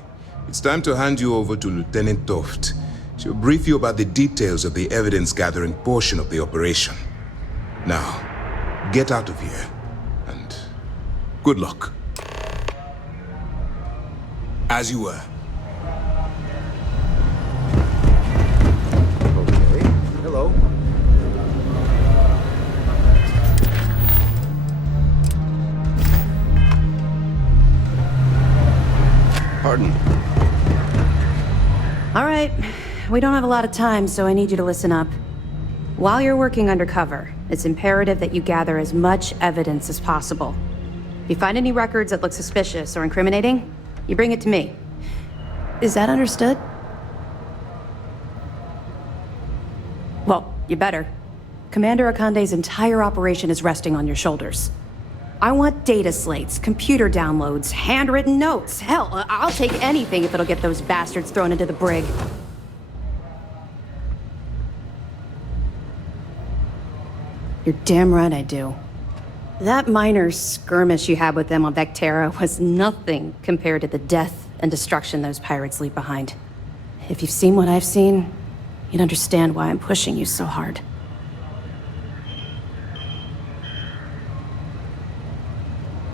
it's time to hand you over to Lieutenant Toft. She'll brief you about the details of the evidence-gathering portion of the operation. Now, get out of here, and good luck. As you were. Okay. Hello. Pardon. All right. We don't have a lot of time, so I need you to listen up. While you're working undercover, it's imperative that you gather as much evidence as possible. If you find any records that look suspicious or incriminating, you bring it to me. Is that understood? Well, you better. Commander Akande's entire operation is resting on your shoulders. I want data slates, computer downloads, handwritten notes. Hell, I'll take anything if it'll get those bastards thrown into the brig. You're damn right I do. That minor skirmish you had with them on Vectera was nothing compared to the death and destruction those pirates leave behind. If you've seen what I've seen, you'd understand why I'm pushing you so hard.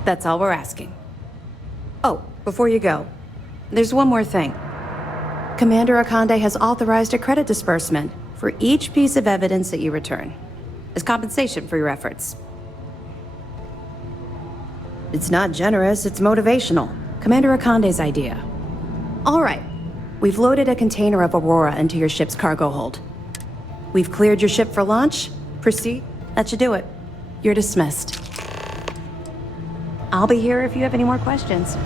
That's all we're asking. Oh, before you go, there's one more thing. Commander Akande has authorized a credit disbursement for each piece of evidence that you return, as compensation for your efforts. It's not generous, it's motivational. Commander Akande's idea. All right, we've loaded a container of Aurora into your ship's cargo hold. We've cleared your ship for launch. Proceed. That should do it. You're dismissed. I'll be here if you have any more questions.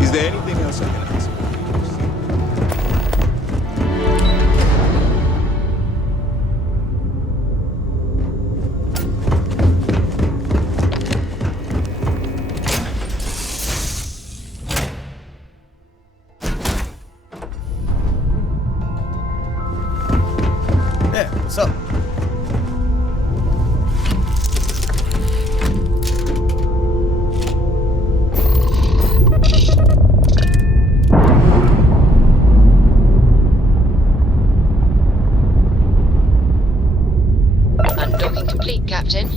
Is there anything else I can answer? Yeah, what's up? Undocking complete, Captain.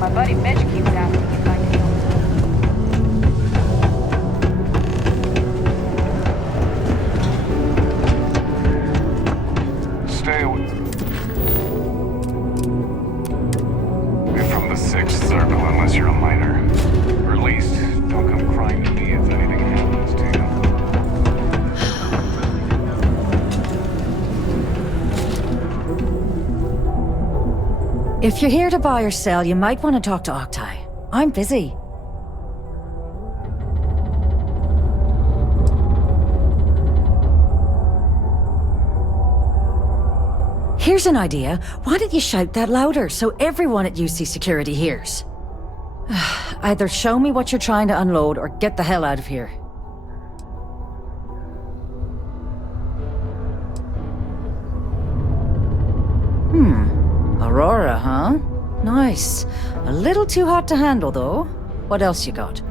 My buddy Mitch keeps asking if I can help. Stay away. We're from the Sixth Circle unless you're a minor. Or at least, don't come crying to me if anything happens to you. If you're here to buy or sell, you might want to talk to Octai. I'm busy. Here's an idea. Why don't you shout that louder so everyone at UC Security hears? Either show me what you're trying to unload or get the hell out of here. Aurora, huh? Nice. A little too hot to handle, though. What else you got?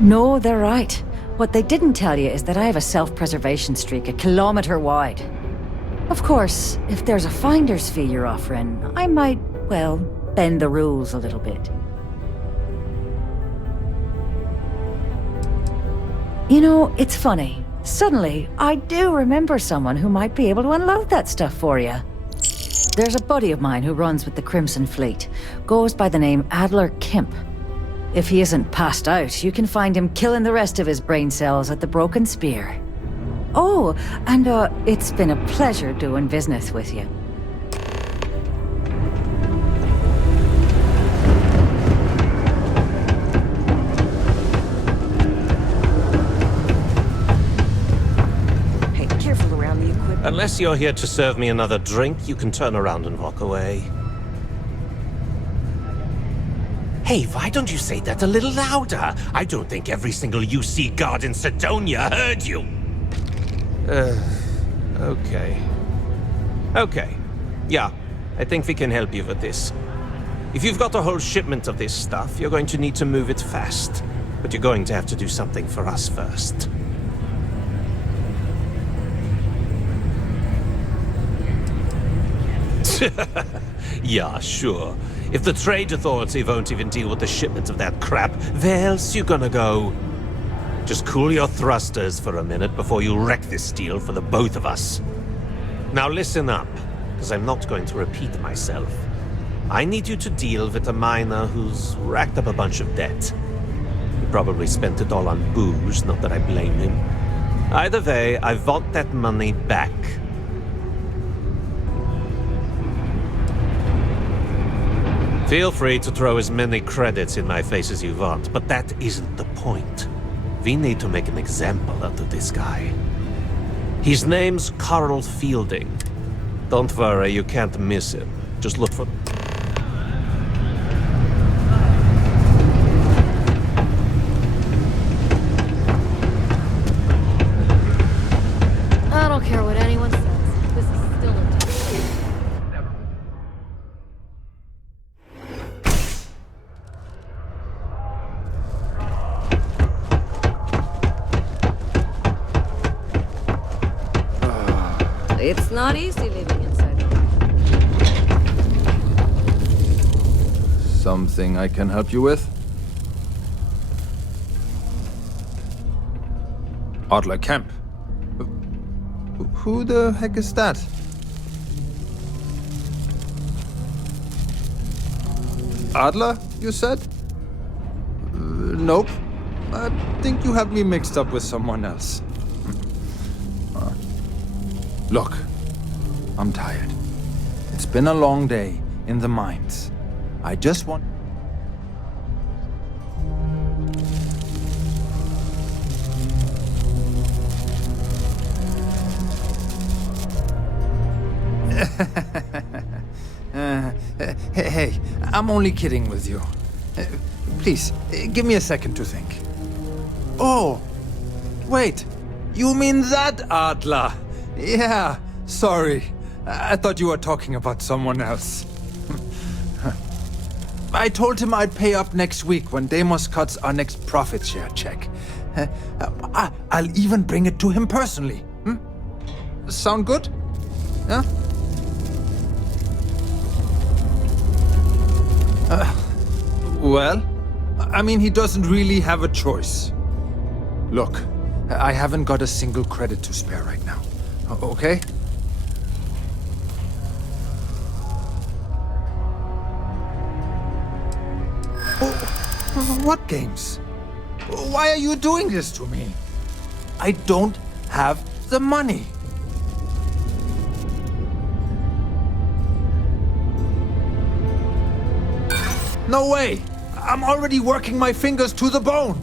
No, they're right. What they didn't tell you is that I have a self-preservation streak 1 kilometer wide. Of course, if there's a finder's fee you're offering, I might, well, bend the rules a little bit. You know, it's funny. Suddenly, I do remember someone who might be able to unload that stuff for you. There's a buddy of mine who runs with the Crimson Fleet. Goes by the name Adler Kemp. If he isn't passed out, you can find him killing the rest of his brain cells at the Broken Spear. Oh, and it's been a pleasure doing business with you. Unless you're here to serve me another drink, you can turn around and walk away. Hey, why don't you say that a little louder? I don't think every single UC guard in Sidonia heard you. Okay. Okay. Yeah, I think we can help you with this. If you've got a whole shipment of this stuff, you're going to need to move it fast. But you're going to have to do something for us first. Yeah, sure. If the Trade Authority won't even deal with the shipment of that crap, where else you gonna go? Just cool your thrusters for a minute before you wreck this deal for the both of us. Now listen up, because I'm not going to repeat myself. I need you to deal with a miner who's racked up a bunch of debt. He probably spent it all on booze, not that I blame him. Either way, I want that money back. Feel free to throw as many credits in my face as you want, but that isn't the point. We need to make an example out of this guy. His name's Carl Fielding. Don't worry, you can't miss him. Just look for... I don't care what anyone says. This is still a It's not easy living inside. Something I can help you with? Adler Camp. Who the heck is that? Adler, you said? Nope. I think you have me mixed up with someone else. Look, I'm tired. It's been a long day in the mines. I just want... Hey, I'm only kidding with you. Please, give me a second to think. Oh, wait, you mean that Adler? Yeah, sorry. I thought you were talking about someone else. I told him I'd pay up next week when Deimos cuts our next profit share check. I'll even bring it to him personally. Sound good? Yeah? Well, I mean, he doesn't really have a choice. Look, I haven't got a single credit to spare right now. Okay? What games? Why are you doing this to me? I don't have the money. No way! I'm already working my fingers to the bone!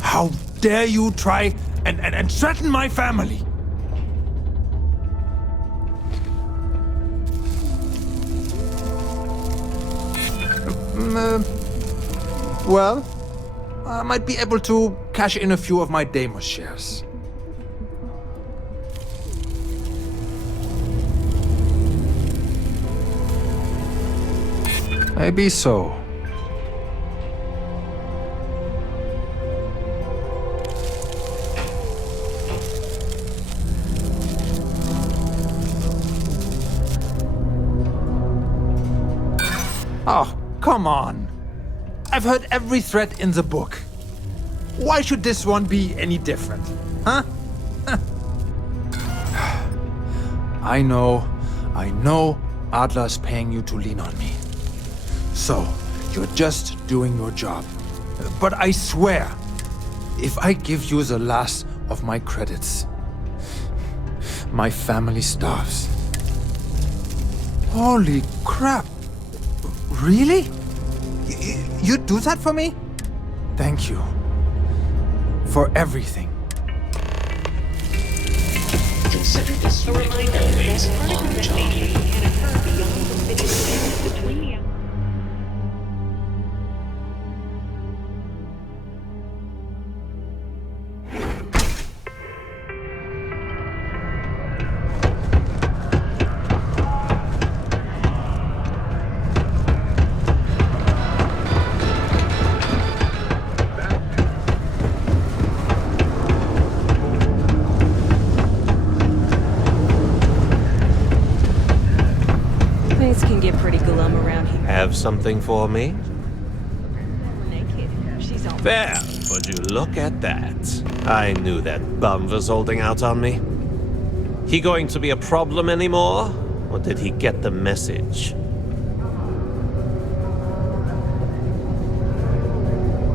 How dare you try and threaten my family? Well, I might be able to cash in a few of my Deimos shares. Maybe so. Oh, come on. I've heard every threat in the book. Why should this one be any different? Huh? I know Adler's paying you to lean on me. So, you're just doing your job. But I swear, if I give you the last of my credits, my family starves. Holy crap. Really? You'd do that for me? Thank you. For everything. Consider this a reminder based on the job. Things can get pretty glum around here. Have something for me? She's all There, would you look at that? I knew that bum was holding out on me. He going to be a problem anymore? Or did he get the message?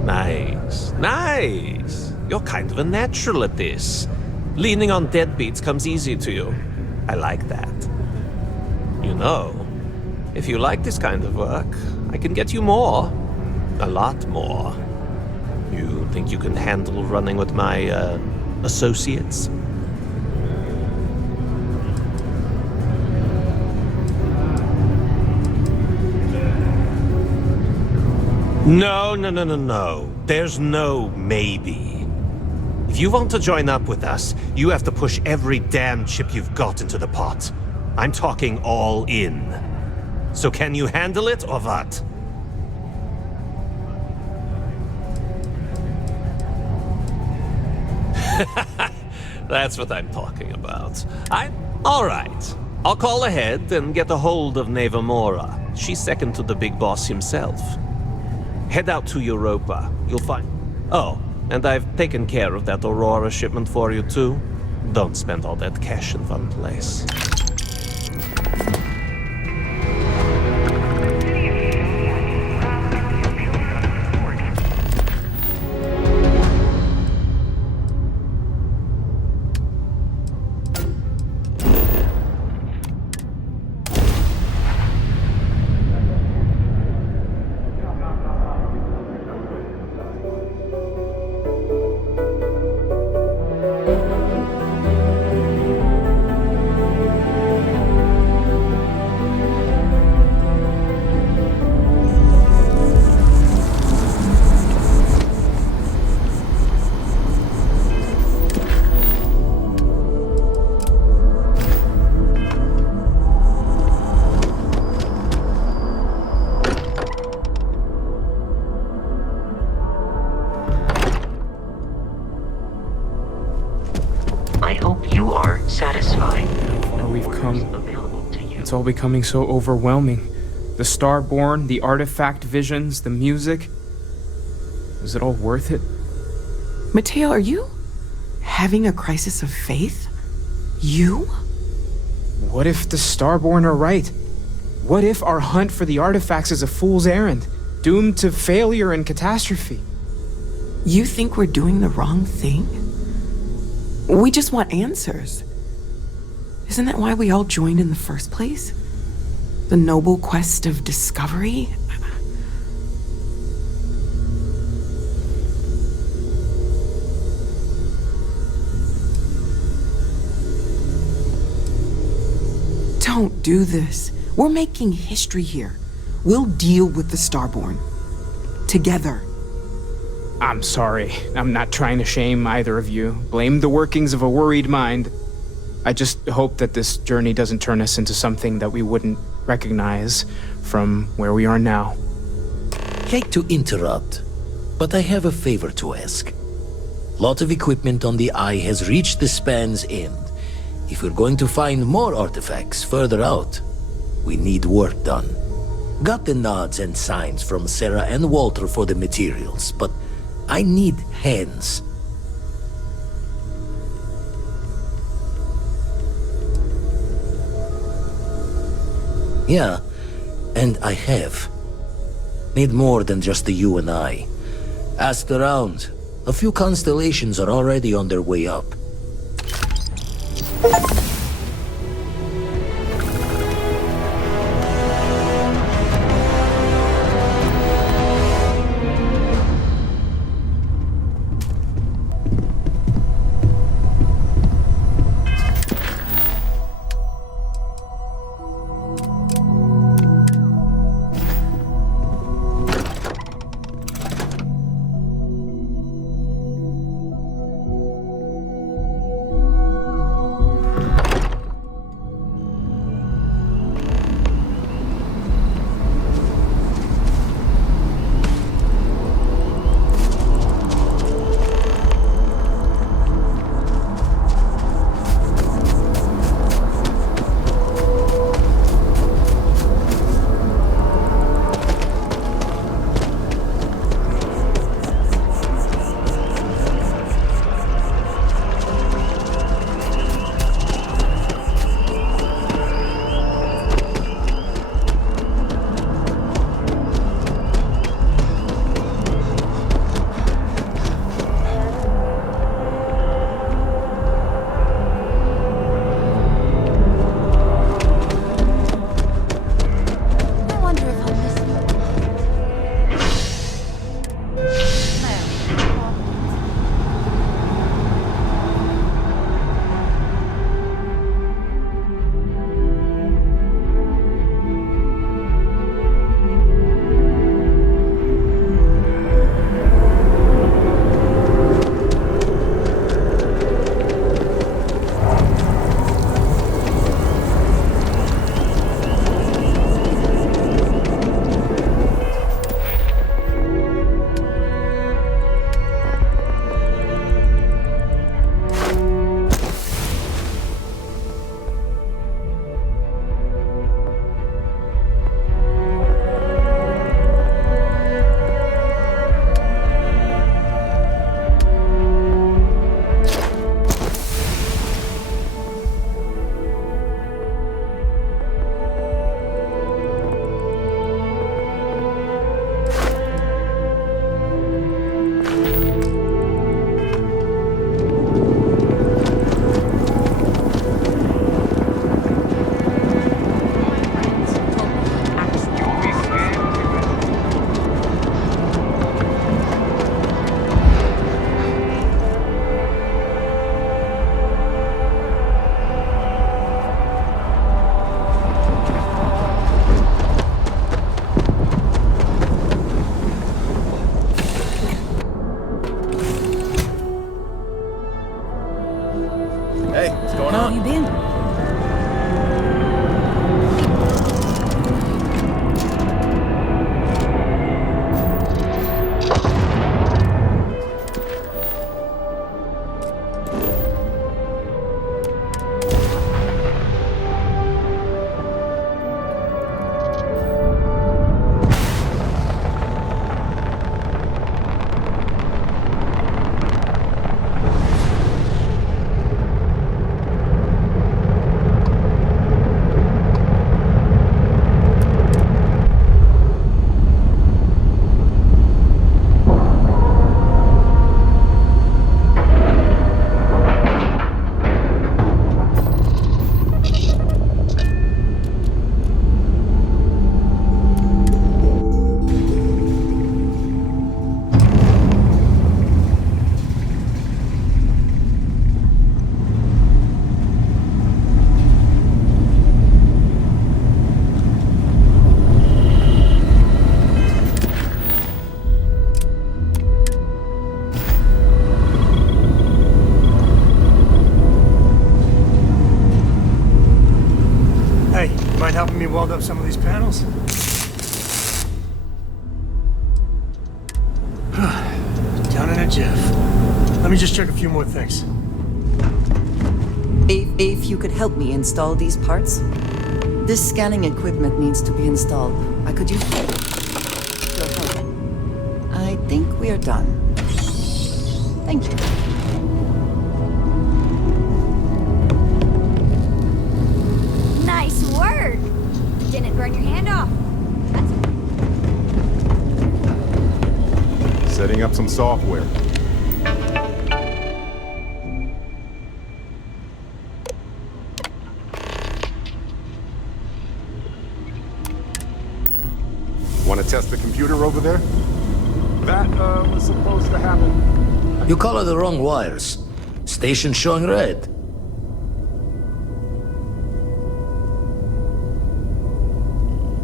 Nice, nice. You're kind of a natural at this. Leaning on deadbeats comes easy to you. I like that. You know, if you like this kind of work, I can get you more. A lot more. You think you can handle running with my, associates? No. There's no maybe. If you want to join up with us, you have to push every damn chip you've got into the pot. I'm talking all in. So can you handle it or what? That's what I'm talking about. All right. I'll call ahead and get a hold of Nevamora. She's second to the big boss himself. Head out to Europa. You'll find... Oh, and I've taken care of that Aurora shipment for you too. Don't spend all that cash in one place. It's all becoming so overwhelming. The Starborn, the artifact visions, the music. Is it all worth it? Mateo, are you having a crisis of faith? You? What if the Starborn are right? What if our hunt for the artifacts is a fool's errand, doomed to failure and catastrophe? You think we're doing the wrong thing? We just want answers. Isn't that why we all joined in the first place? The noble quest of discovery? Don't do this. We're making history here. We'll deal with the Starborn. Together. I'm sorry. I'm not trying to shame either of you. Blame the workings of a worried mind. I just hope that this journey doesn't turn us into something that we wouldn't recognize from where we are now. Hate to interrupt, but I have a favor to ask. Lot of equipment on the Eye has reached the span's end. If we're going to find more artifacts further out, we need work done. Got the nods and signs from Sarah and Walter for the materials, but I need hands. Yeah, and I have. Need more than just the you and I. Asked around. A few constellations are already on their way up. How have you been? Mind helping me weld up some of these panels? Down in a jiff. Let me just check a few more things. If you could help me install these parts, this scanning equipment needs to be installed. I could use your help. I think we are done. Thank you. Nice work! Didn't burn your hand off. Setting up some software. Want to test the computer over there? That was supposed to happen. You colored the wrong wires. Station showing red.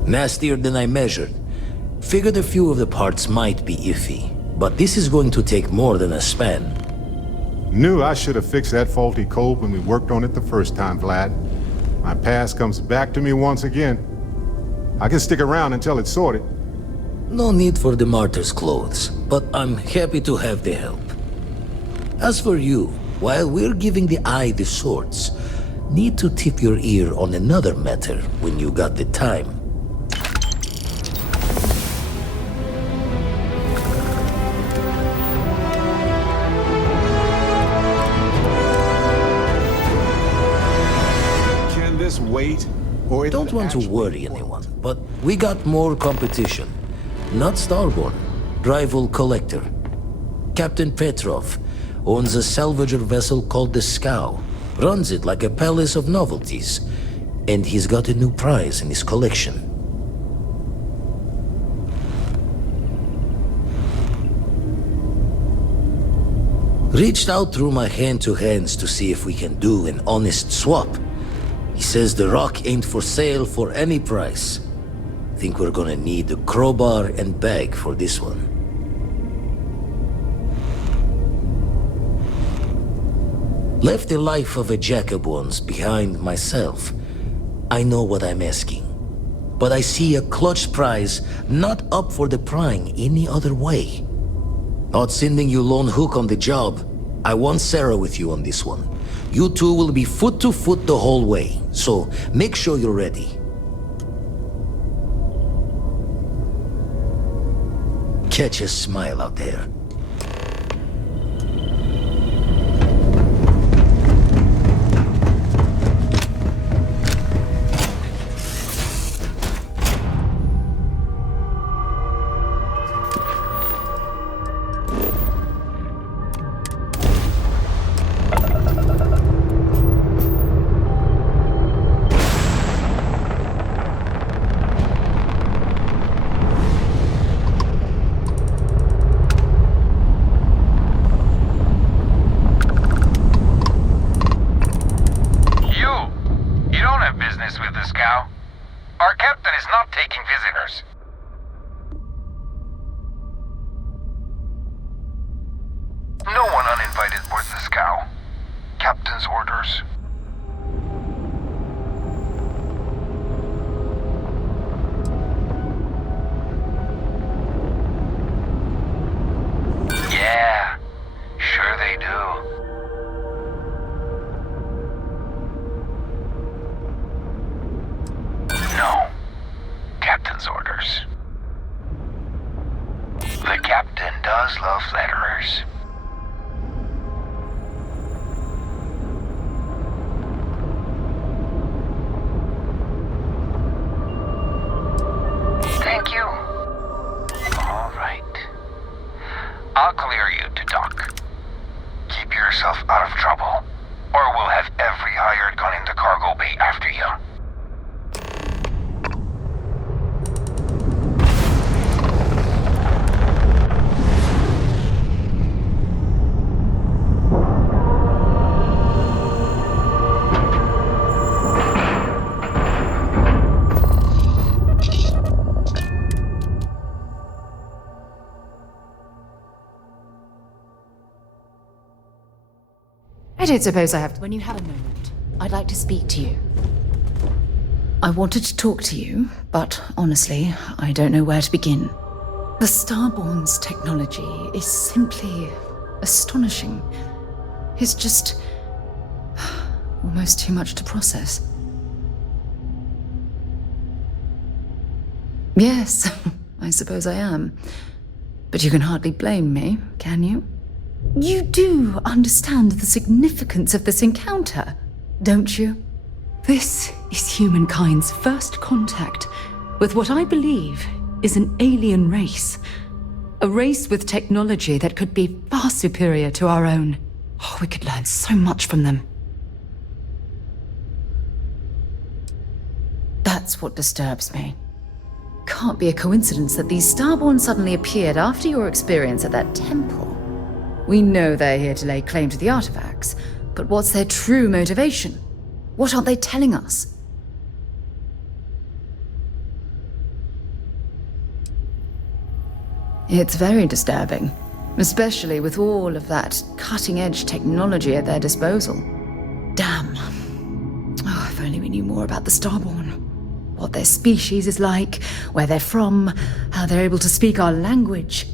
Nastier than I measured. Figured a few of the parts might be iffy, but this is going to take more than a span. Knew I should have fixed that faulty code when we worked on it the first time, Vlad. My past comes back to me once again. I can stick around until it's sorted. No need for the martyr's clothes, but I'm happy to have the help. As for you, while we're giving the eye the swords, need to tip your ear on another matter when you got the time. Can this wait? Or Don't want to worry anyone, but we got more competition. Not Starborn, rival collector. Captain Petrov owns a salvager vessel called the Scow, runs it like a palace of novelties, and he's got a new prize in his collection. Reached out through my hand-to-hands to see if we can do an honest swap. He says the rock ain't for sale for any price. Think we're gonna need a crowbar and bag for this one. Left the life of a jackabones behind myself. I know what I'm asking. But I see a clutch prize not up for the prying any other way. Not sending you lone hook on the job. I want Sarah with you on this one. You two will be foot to foot the whole way, so make sure you're ready. Catch a smile out there. does love letterers. Thank you. All right. I'll clear you to dock. Keep yourself out of trouble, or we'll have every hired gun in the cargo bay after you. I don't suppose I have to. When you have a moment, I'd like to speak to you. I wanted to talk to you, but honestly, I don't know where to begin. The Starborn's technology is simply astonishing. It's just almost too much to process. Yes, I suppose I am. But you can hardly blame me, can you? You do understand the significance of this encounter, don't you? This is humankind's first contact with what I believe is an alien race. A race with technology that could be far superior to our own. Oh, we could learn so much from them. That's what disturbs me. Can't be a coincidence that these Starborn suddenly appeared after your experience at that temple. We know they're here to lay claim to the artifacts, but what's their true motivation? What aren't they telling us? It's very disturbing, especially with all of that cutting-edge technology at their disposal. Damn. Oh, if only we knew more about the Starborn. What their species is like, where they're from, how they're able to speak our language.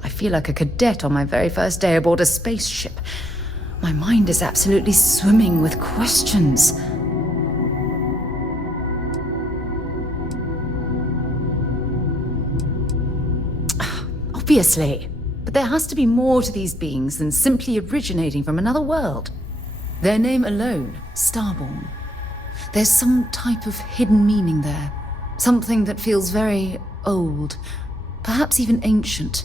I feel like a cadet on my very first day aboard a spaceship. My mind is absolutely swimming with questions. Obviously, but there has to be more to these beings than simply originating from another world. Their name alone, Starborn. There's some type of hidden meaning there. Something that feels very old, perhaps even ancient.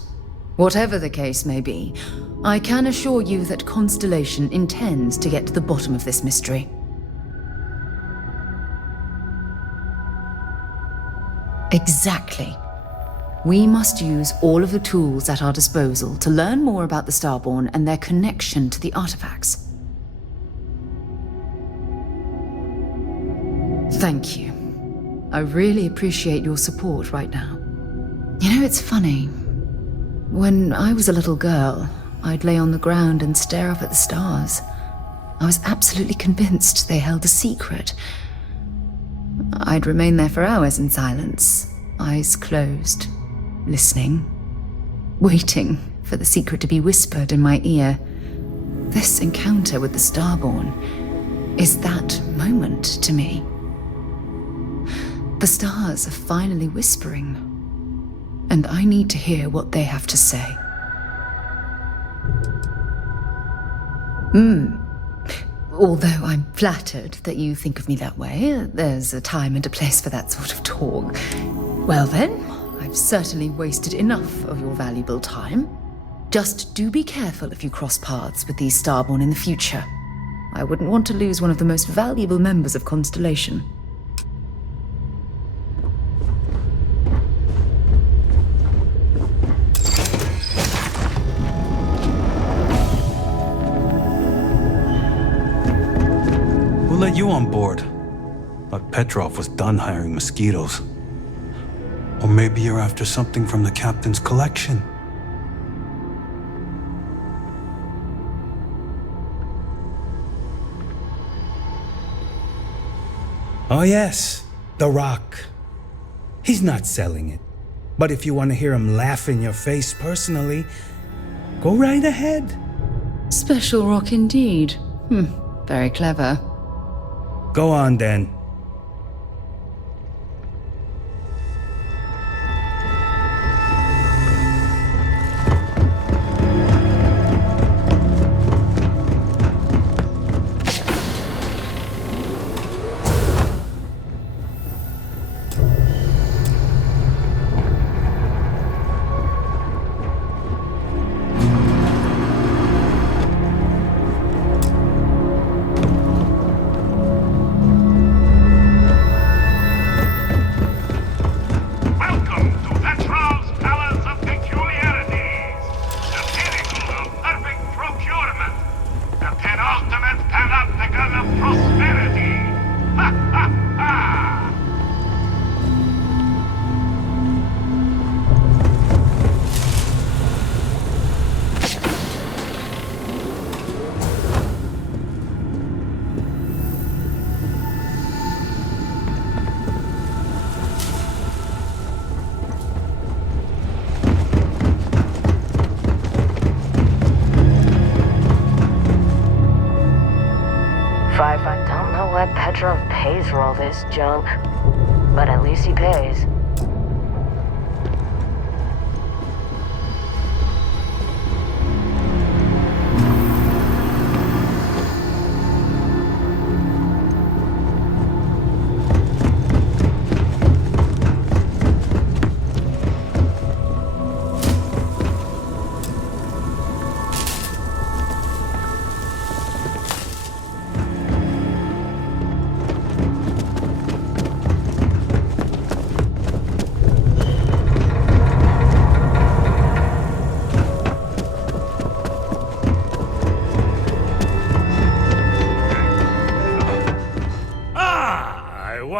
Whatever the case may be, I can assure you that Constellation intends to get to the bottom of this mystery. Exactly. We must use all of the tools at our disposal to learn more about the Starborn and their connection to the artifacts. Thank you. I really appreciate your support right now. You know, it's funny. When I was a little girl, I'd lay on the ground and stare up at the stars. I was absolutely convinced they held a secret. I'd remain there for hours in silence, eyes closed, listening, waiting for the secret to be whispered in my ear. This encounter with the Starborn is that moment to me. The stars are finally whispering, and I need to hear what they have to say. Although I'm flattered that you think of me that way, there's a time and a place for that sort of talk. Well then, I've certainly wasted enough of your valuable time. Just do be careful if you cross paths with these Starborn in the future. I wouldn't want to lose one of the most valuable members of Constellation. Who let you on board? But Petrov was done hiring mosquitoes. Or maybe you're after something from the captain's collection. Oh yes, The Rock. He's not selling it. But if you want to hear him laugh in your face personally, go right ahead. Special rock indeed. Very clever. Go on then. I don't know why Petrov pays for all this junk, but at least he pays.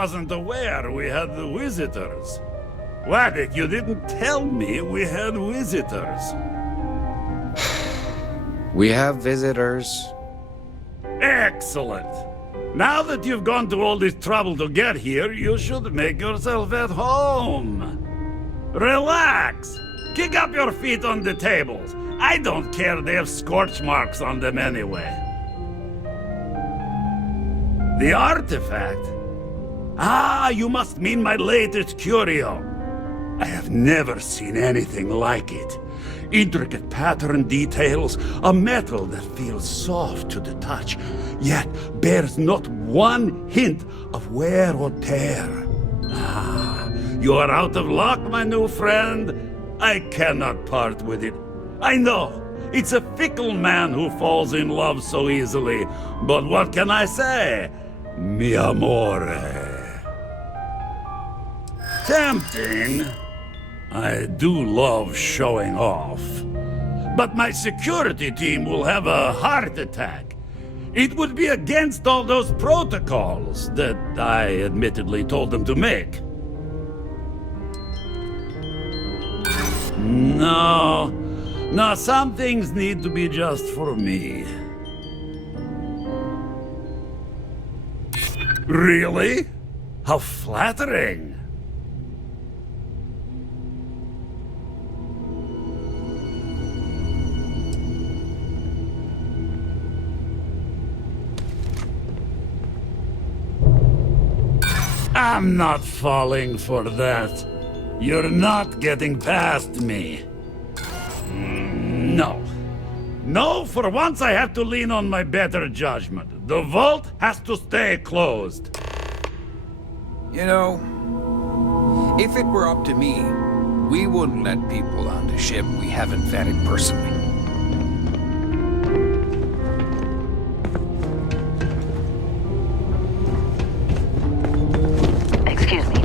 Wasn't aware we had visitors. Waddick, you didn't tell me we had visitors. We have visitors. Excellent. Now that you've gone to all this trouble to get here, you should make yourself at home. Relax. Kick up your feet on the tables. I don't care, they have scorch marks on them anyway. The artifact? Ah, you must mean my latest curio. I have never seen anything like it. Intricate pattern details, a metal that feels soft to the touch, yet bears not one hint of wear or tear. Ah, you are out of luck, my new friend. I cannot part with it. I know, it's a fickle man who falls in love so easily, but what can I say? Mi amore. Tempting. I do love showing off. But my security team will have a heart attack. It would be against all those protocols that I admittedly told them to make. No, some things need to be just for me. Really? How flattering. I'm not falling for that. You're not getting past me. No. No, for once I have to lean on my better judgment. The vault has to stay closed. You know, if it were up to me, we wouldn't let people on the ship we haven't vetted personally. Excuse me.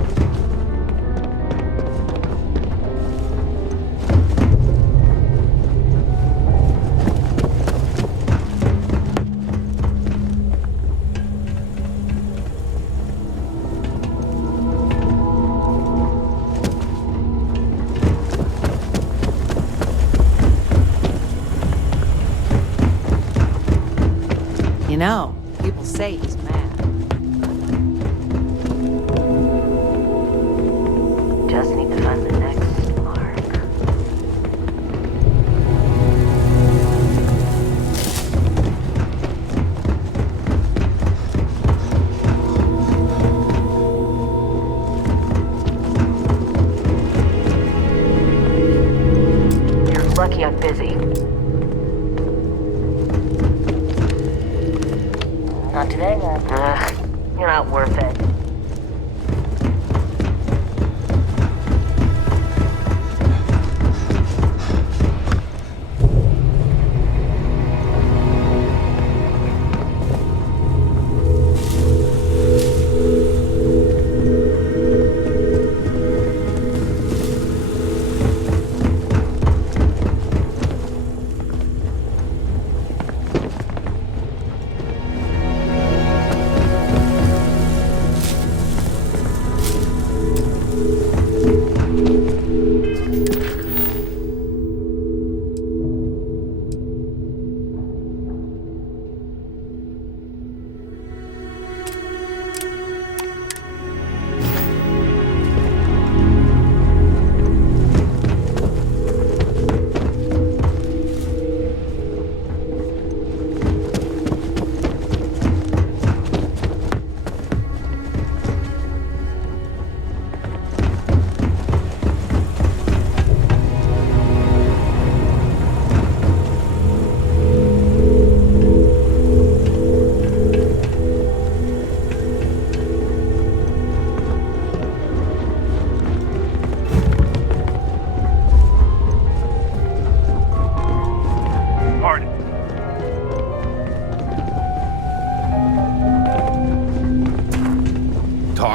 You know, people say he's mad. Just need to find the next mark. You're lucky I'm busy. Not today? You're not worth it.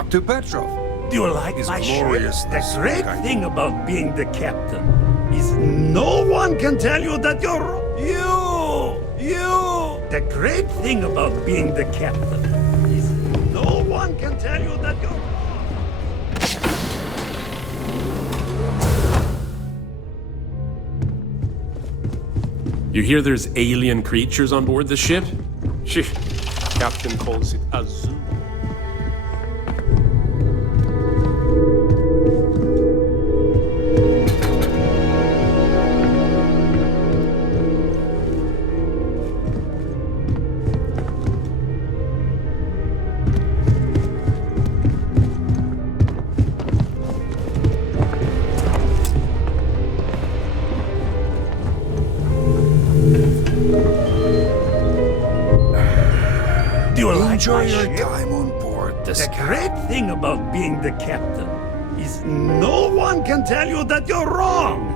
Talk to Petrov. Do you like His my ship? glorious The great thing about being the captain is no one can tell you that you're... You! The great thing about being the captain is no one can tell you that you're... You hear there's alien creatures on board the ship? Shit. Captain calls it a zoo. Enjoy your time on board the great thing about being the captain is no one can tell you that you're wrong.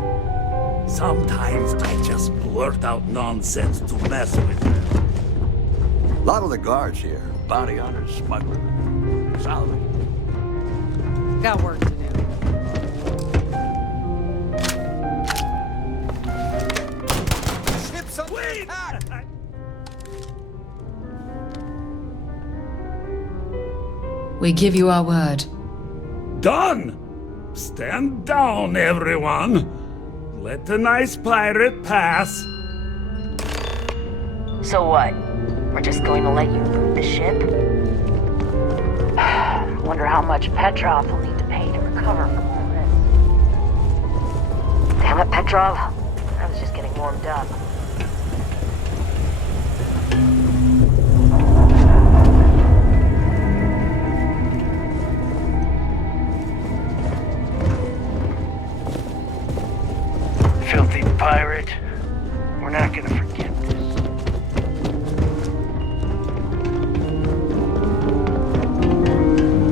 Sometimes I just blurt out nonsense to mess with them. A lot of the guards here, bounty hunters, smugglers, salvage. Got work to do. Ship's under attack! We give you our word. Done! Stand down, everyone. Let the nice pirate pass. So what? We're just going to let you loot the ship? Wonder how much Petrov will need to pay to recover from all this. Damn it, Petrov. I was just getting warmed up. Filthy pirate. We're not gonna forget this.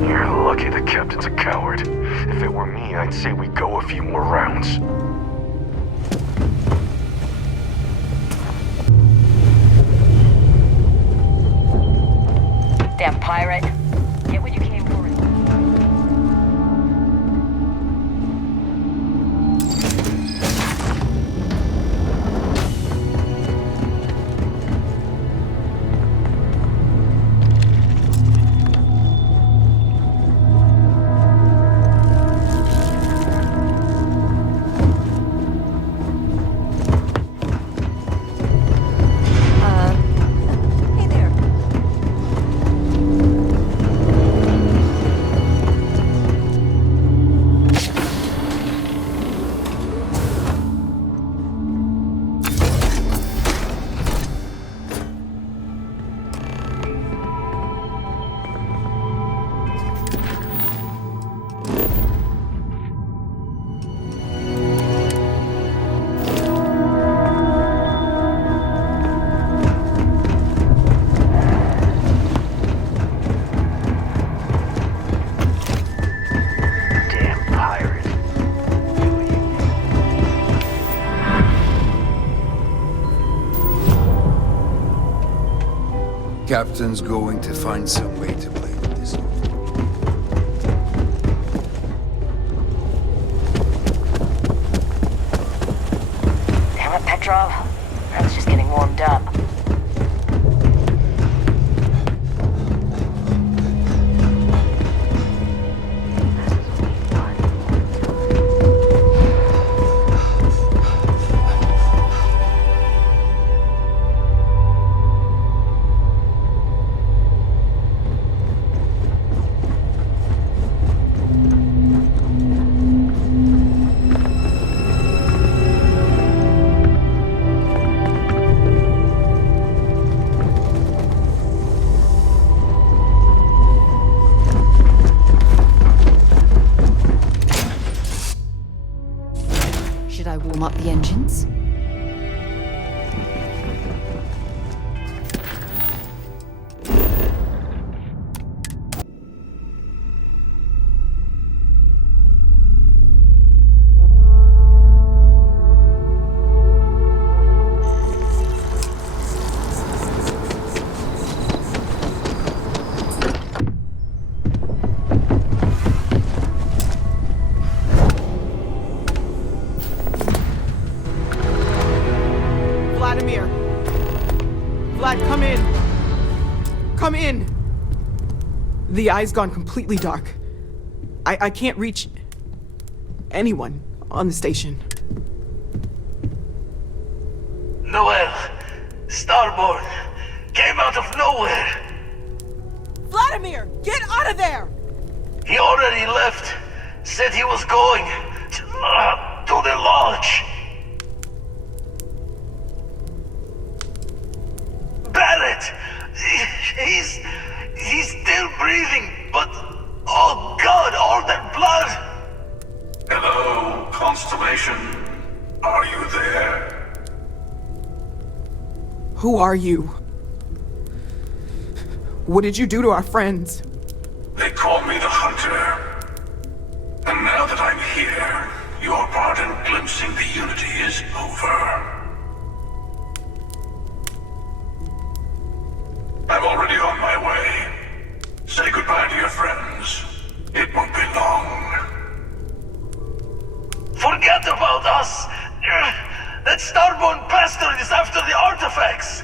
You're lucky the captain's a coward. If it were me, I'd say we go a few more rounds. Damn pirate. Get what you came for. Hey there. Damn pirate. Captain's going to find some way to play with this. Damn it, Petrov. I was just getting warmed up. Should I warm up the engines? in! The eye's gone completely dark. I can't reach anyone on the station. Noel, Starborn, came out of nowhere. Vladimir, get out of there! He already left. Said he was going to the lodge. Barrett! He's still breathing, but oh God, all that blood! Hello, Constellation. Are you there? Who are you? What did you do to our friends? They call me the Hunter. And now that I'm here, your part in glimpsing the Unity is over. I'm already on my way. Say goodbye to your friends. It won't be long. Forget about us! That Starborn bastard is after the artifacts!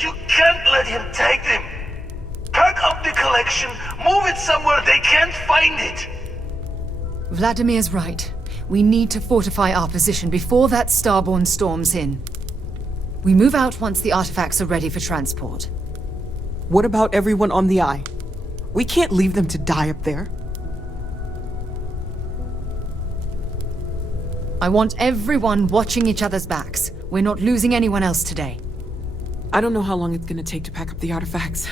You can't let him take them! Pack up the collection, move it somewhere they can't find it! Vladimir's right. We need to fortify our position before that Starborn storms in. We move out once the artifacts are ready for transport. What about everyone on the Eye? We can't leave them to die up there. I want everyone watching each other's backs. We're not losing anyone else today. I don't know how long it's gonna take to pack up the artifacts.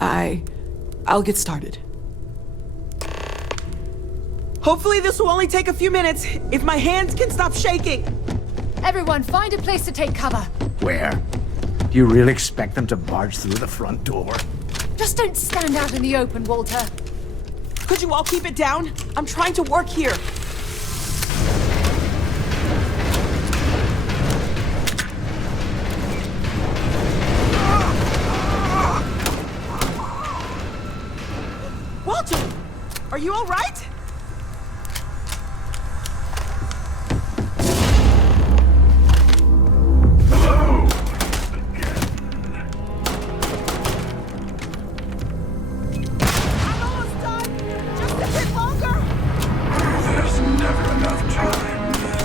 I'll get started. Hopefully this will only take a few minutes, if my hands can stop shaking. Everyone, find a place to take cover. Where? Do you really expect them to barge through the front door? Just don't stand out in the open, Walter. Could you all keep it down? I'm trying to work here. Walter, are you all right? Hello. I'm almost done. Just a bit longer. There's never enough time, is there?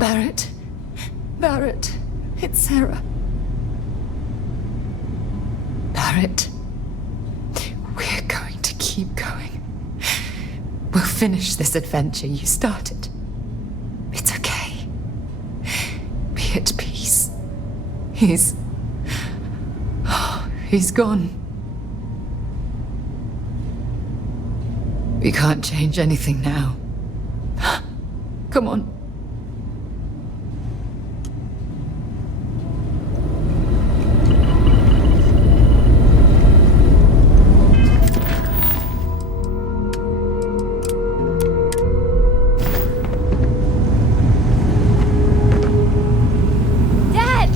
Barrett. Barrett. It's Sarah. Barrett. We're going to keep going. We'll finish this adventure you started. It's okay. Be at peace. He's gone. We can't change anything now. Come on. Dad!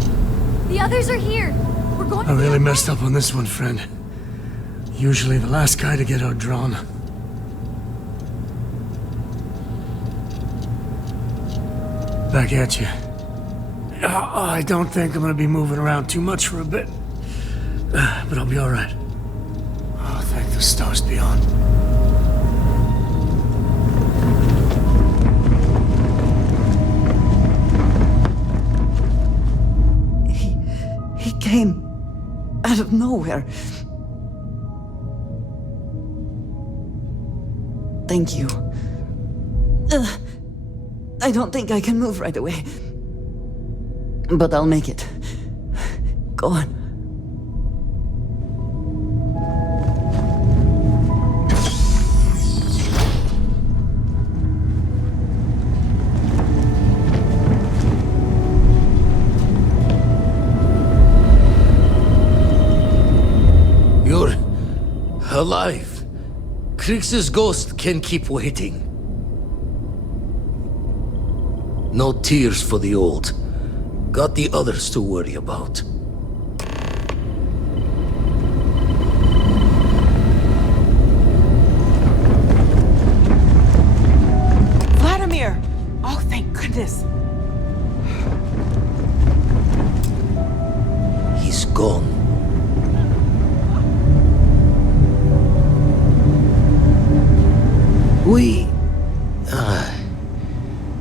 The others are here. We're going I really messed up on this one, friend. Usually the last guy to get outdrawn. Back at you. I don't think I'm gonna be moving around too much for a bit. But I'll be alright. Oh, thank the stars beyond. He came out of nowhere. Thank you. I don't think I can move right away. But I'll make it. Go on. You're alive. Krix's ghost can keep waiting. No tears for the old. Got the others to worry about. Vladimir! Oh, thank goodness. He's gone.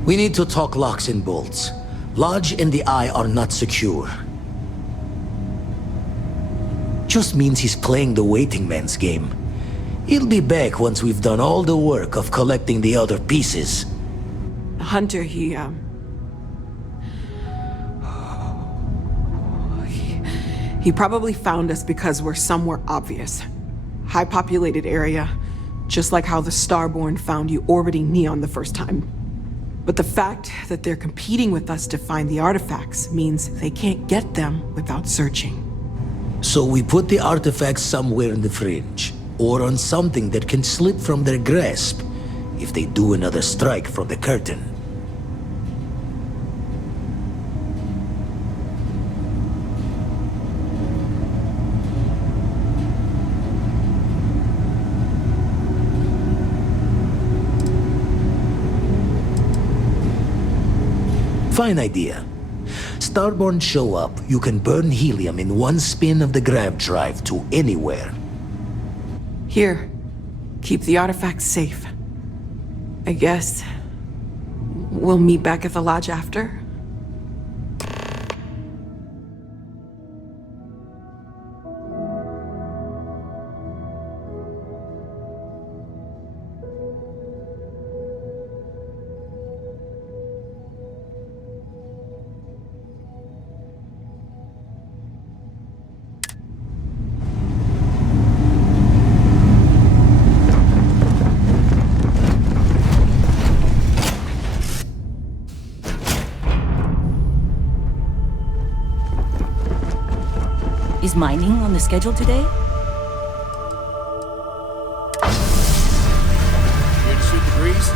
We need to talk locks and bolts. Lodge and the Eye are not secure. Just means he's playing the waiting man's game. He'll be back once we've done all the work of collecting the other pieces. Hunter, he probably found us because we're somewhere obvious. High-populated area, just like how the Starborn found you orbiting Neon the first time. But the fact that they're competing with us to find the artifacts means they can't get them without searching. So we put the artifacts somewhere in the fringe, or on something that can slip from their grasp if they do another strike from the curtain. Fine idea. Starborn show up, you can burn helium in one spin of the grav drive to anywhere. Here, keep the artifacts safe. I guess we'll meet back at the lodge after? Is mining on the schedule today? Here to shoot the breeze?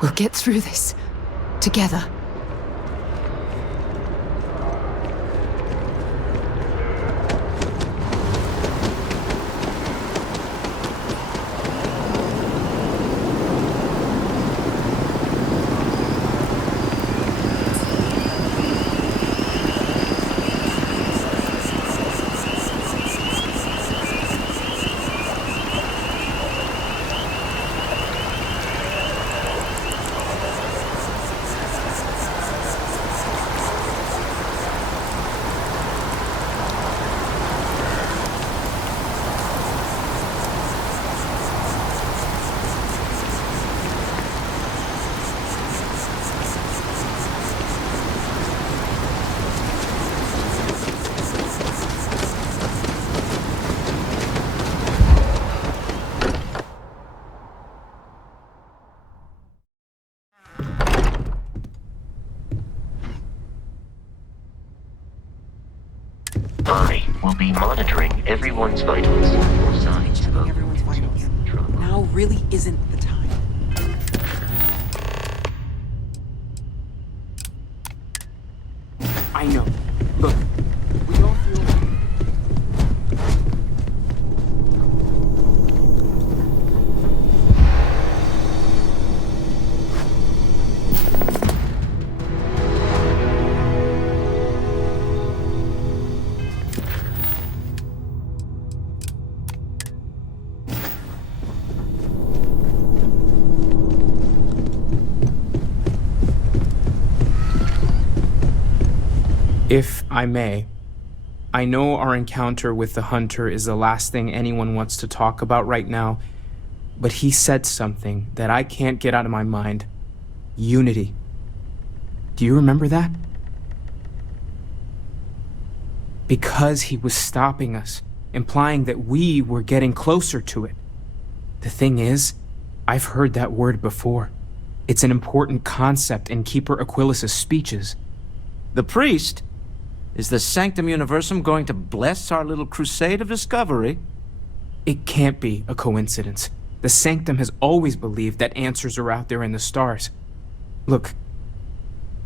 We'll get through this. Together. I will be monitoring everyone's vitals for signs of Everyone's vitals. Now really isn't the time. I know. Look, we all feel... If I may, I know our encounter with the Hunter is the last thing anyone wants to talk about right now, but he said something that I can't get out of my mind. Unity. Do you remember that? Because he was stopping us, implying that we were getting closer to it. The thing is, I've heard that word before. It's an important concept in Keeper Aquilas's speeches. The priest? Is the Sanctum Universum going to bless our little crusade of discovery? It can't be a coincidence. The Sanctum has always believed that answers are out there in the stars. Look,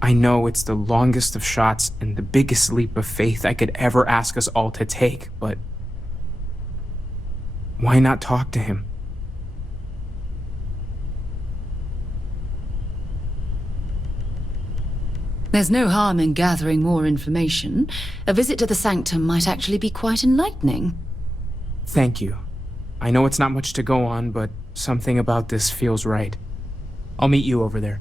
I know it's the longest of shots and the biggest leap of faith I could ever ask us all to take, but why not talk to him? There's no harm in gathering more information. A visit to the Sanctum might actually be quite enlightening. Thank you. I know it's not much to go on, but something about this feels right. I'll meet you over there.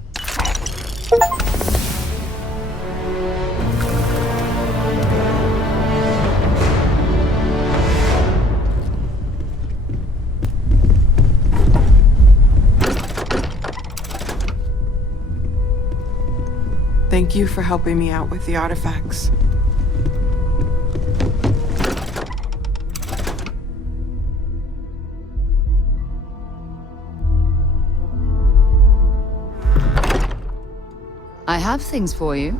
Thank you for helping me out with the artifacts. I have things for you.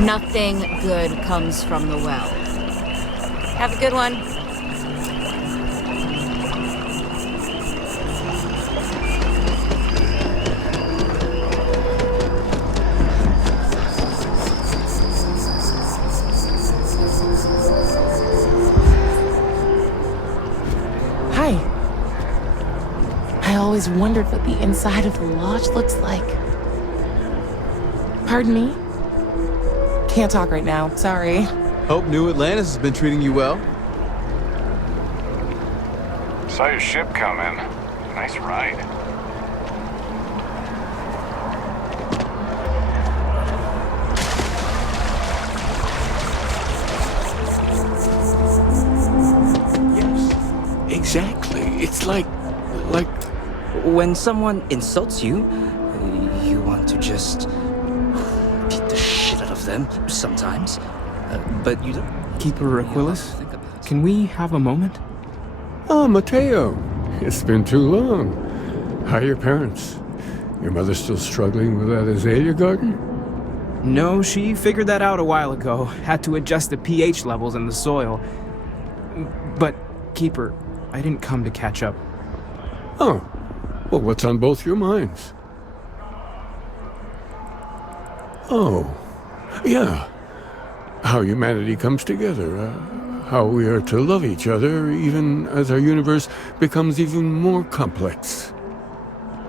Nothing good comes from the well. Have a good one. Hi. I always wondered what the inside of the lodge looks like. Pardon me? Can't talk right now, sorry. Hope New Atlantis has been treating you well. Saw your ship come in. Nice ride. like... When someone insults you, you want to just beat the shit out of them sometimes. But you don't... Keeper Aquilus, can we have a moment? Oh, Mateo. It's been too long. How are your parents? Your mother still struggling with that azalea garden? No, she figured that out a while ago. Had to adjust the pH levels in the soil. But, Keeper, I didn't come to catch up. Oh. Well, what's on both your minds? Oh. Yeah. How humanity comes together. How we are to love each other even as our universe becomes even more complex.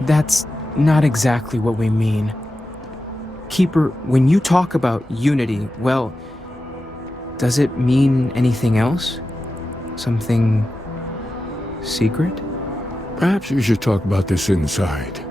That's not exactly what we mean. Keeper, when you talk about unity, well, does it mean anything else? Something secret? Perhaps we should talk about this inside.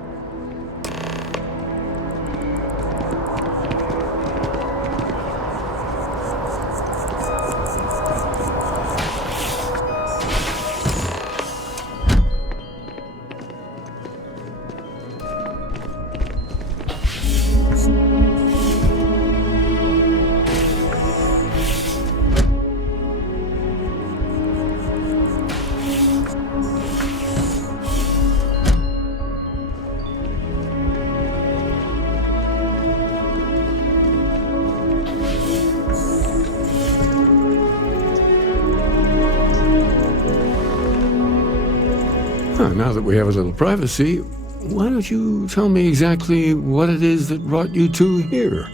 Now that we have a little privacy, why don't you tell me exactly what it is that brought you two here?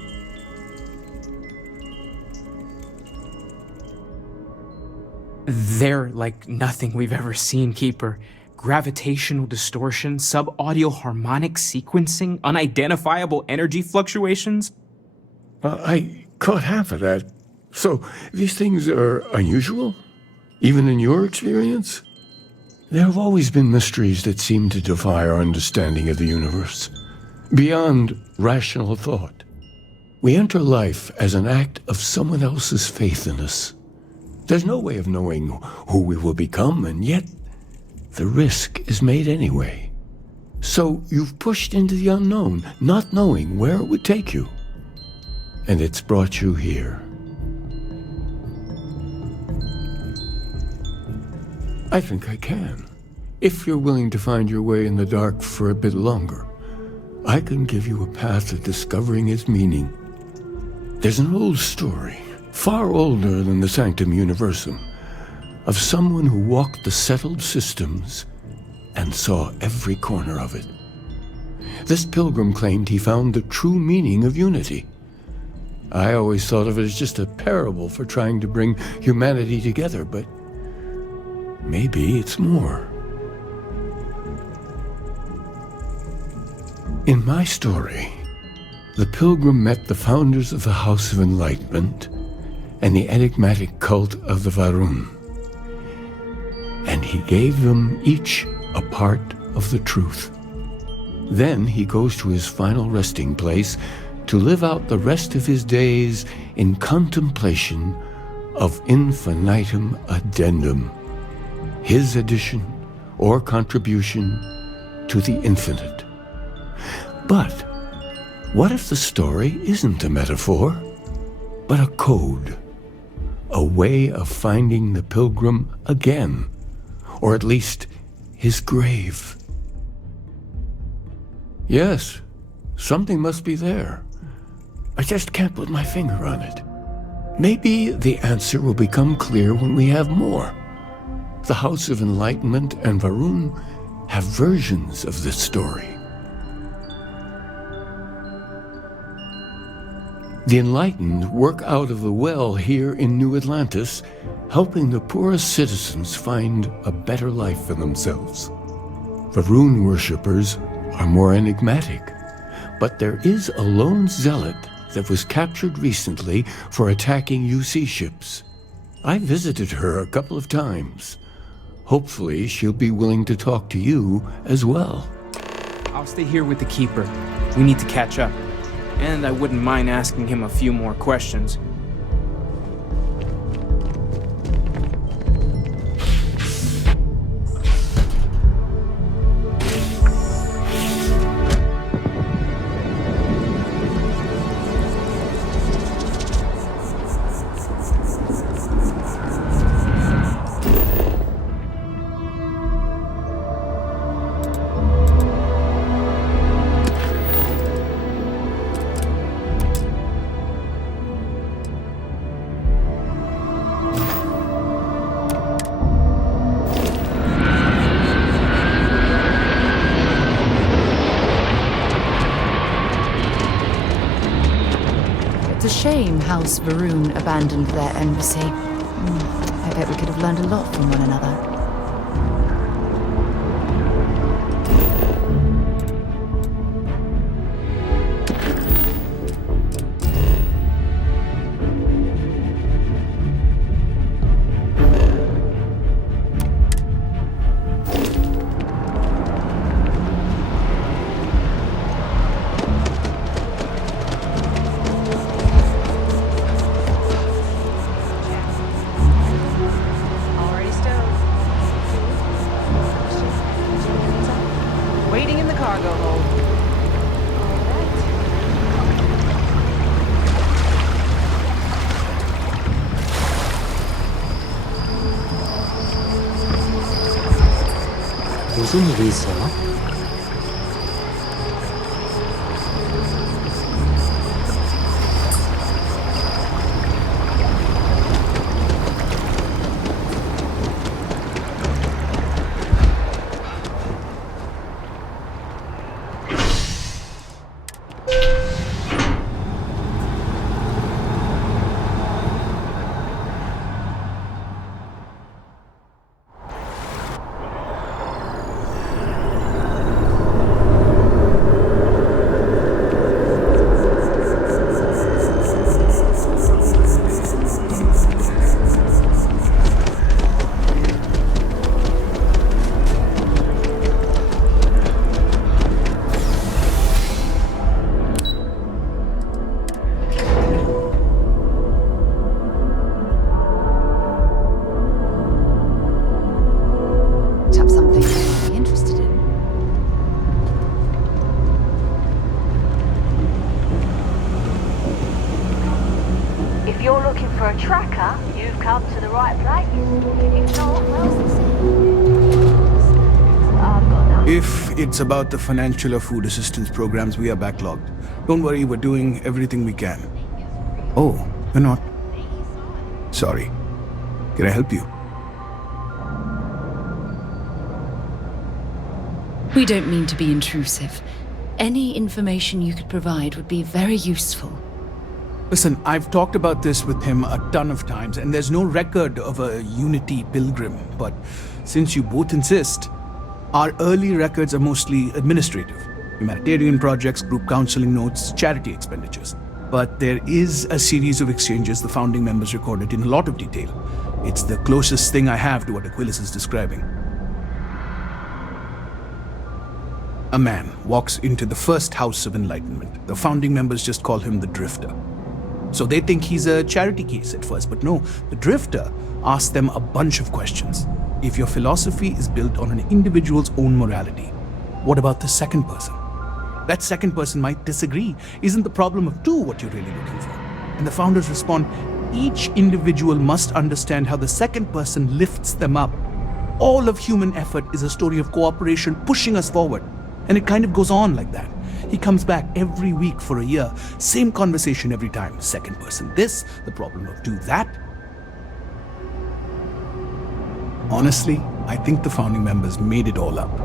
They're like nothing we've ever seen, Keeper. Gravitational distortion, sub-audio harmonic sequencing, unidentifiable energy fluctuations. I caught half of that. So, these things are unusual? Even in your experience? There have always been mysteries that seem to defy our understanding of the universe. Beyond rational thought. We enter life as an act of someone else's faith in us. There's no way of knowing who we will become, and yet the risk is made anyway. So you've pushed into the unknown, not knowing where it would take you. And it's brought you here. I think I can. If you're willing to find your way in the dark for a bit longer, I can give you a path to discovering its meaning. There's an old story, far older than the Sanctum Universum, of someone who walked the settled systems and saw every corner of it. This pilgrim claimed he found the true meaning of unity. I always thought of it as just a parable for trying to bring humanity together, but maybe it's more. In my story, the pilgrim met the founders of the House of Enlightenment and the enigmatic cult of the Varun. And he gave them each a part of the truth. Then he goes to his final resting place to live out the rest of his days in contemplation of infinitum addendum, his addition or contribution to the infinite. But what if the story isn't a metaphor, but a code, a way of finding the pilgrim again, or at least his grave? Yes, something must be there. I just can't put my finger on it. Maybe the answer will become clear when we have more. The House of Enlightenment and Varun have versions of this story. The Enlightened work out of the well here in New Atlantis, helping the poorest citizens find a better life for themselves. Varun worshippers are more enigmatic, but there is a lone zealot that was captured recently for attacking UC ships. I visited her a couple of times. Hopefully she'll be willing to talk to you as well. I'll stay here with the Keeper. We need to catch up. And I wouldn't mind asking him a few more questions. a shame House Varun abandoned their embassy. I bet we could have learned a lot from one another. Waiting in the cargo hold. 무슨 일이 있어요? you're looking for a tracker, you've come to the right place. If not, well, I've got nothing. If it's about the financial or food assistance programs, we are backlogged. Don't worry, we're doing everything we can. Oh, you're not? Sorry. Can I help you? We don't mean to be intrusive. Any information you could provide would be very useful. Listen, I've talked about this with him a ton of times, and there's no record of a Unity pilgrim. But since you both insist, our early records are mostly administrative. Humanitarian projects, group counseling notes, charity expenditures. But there is a series of exchanges the founding members recorded in a lot of detail. It's the closest thing I have to what Aquilus is describing. A man walks into the first House of Enlightenment. The founding members just call him the Drifter. So they think he's a charity case at first, but no, the Drifter asks them a bunch of questions. If your philosophy is built on an individual's own morality, what about the second person? That second person might disagree. Isn't the problem of two what you're really looking for? And the founders respond, each individual must understand how the second person lifts them up. All of human effort is a story of cooperation pushing us forward. And it kind of goes on like that. He comes back every week for a year. Same conversation every time. Second person this, the problem of do that. Honestly, I think the founding members made it all up.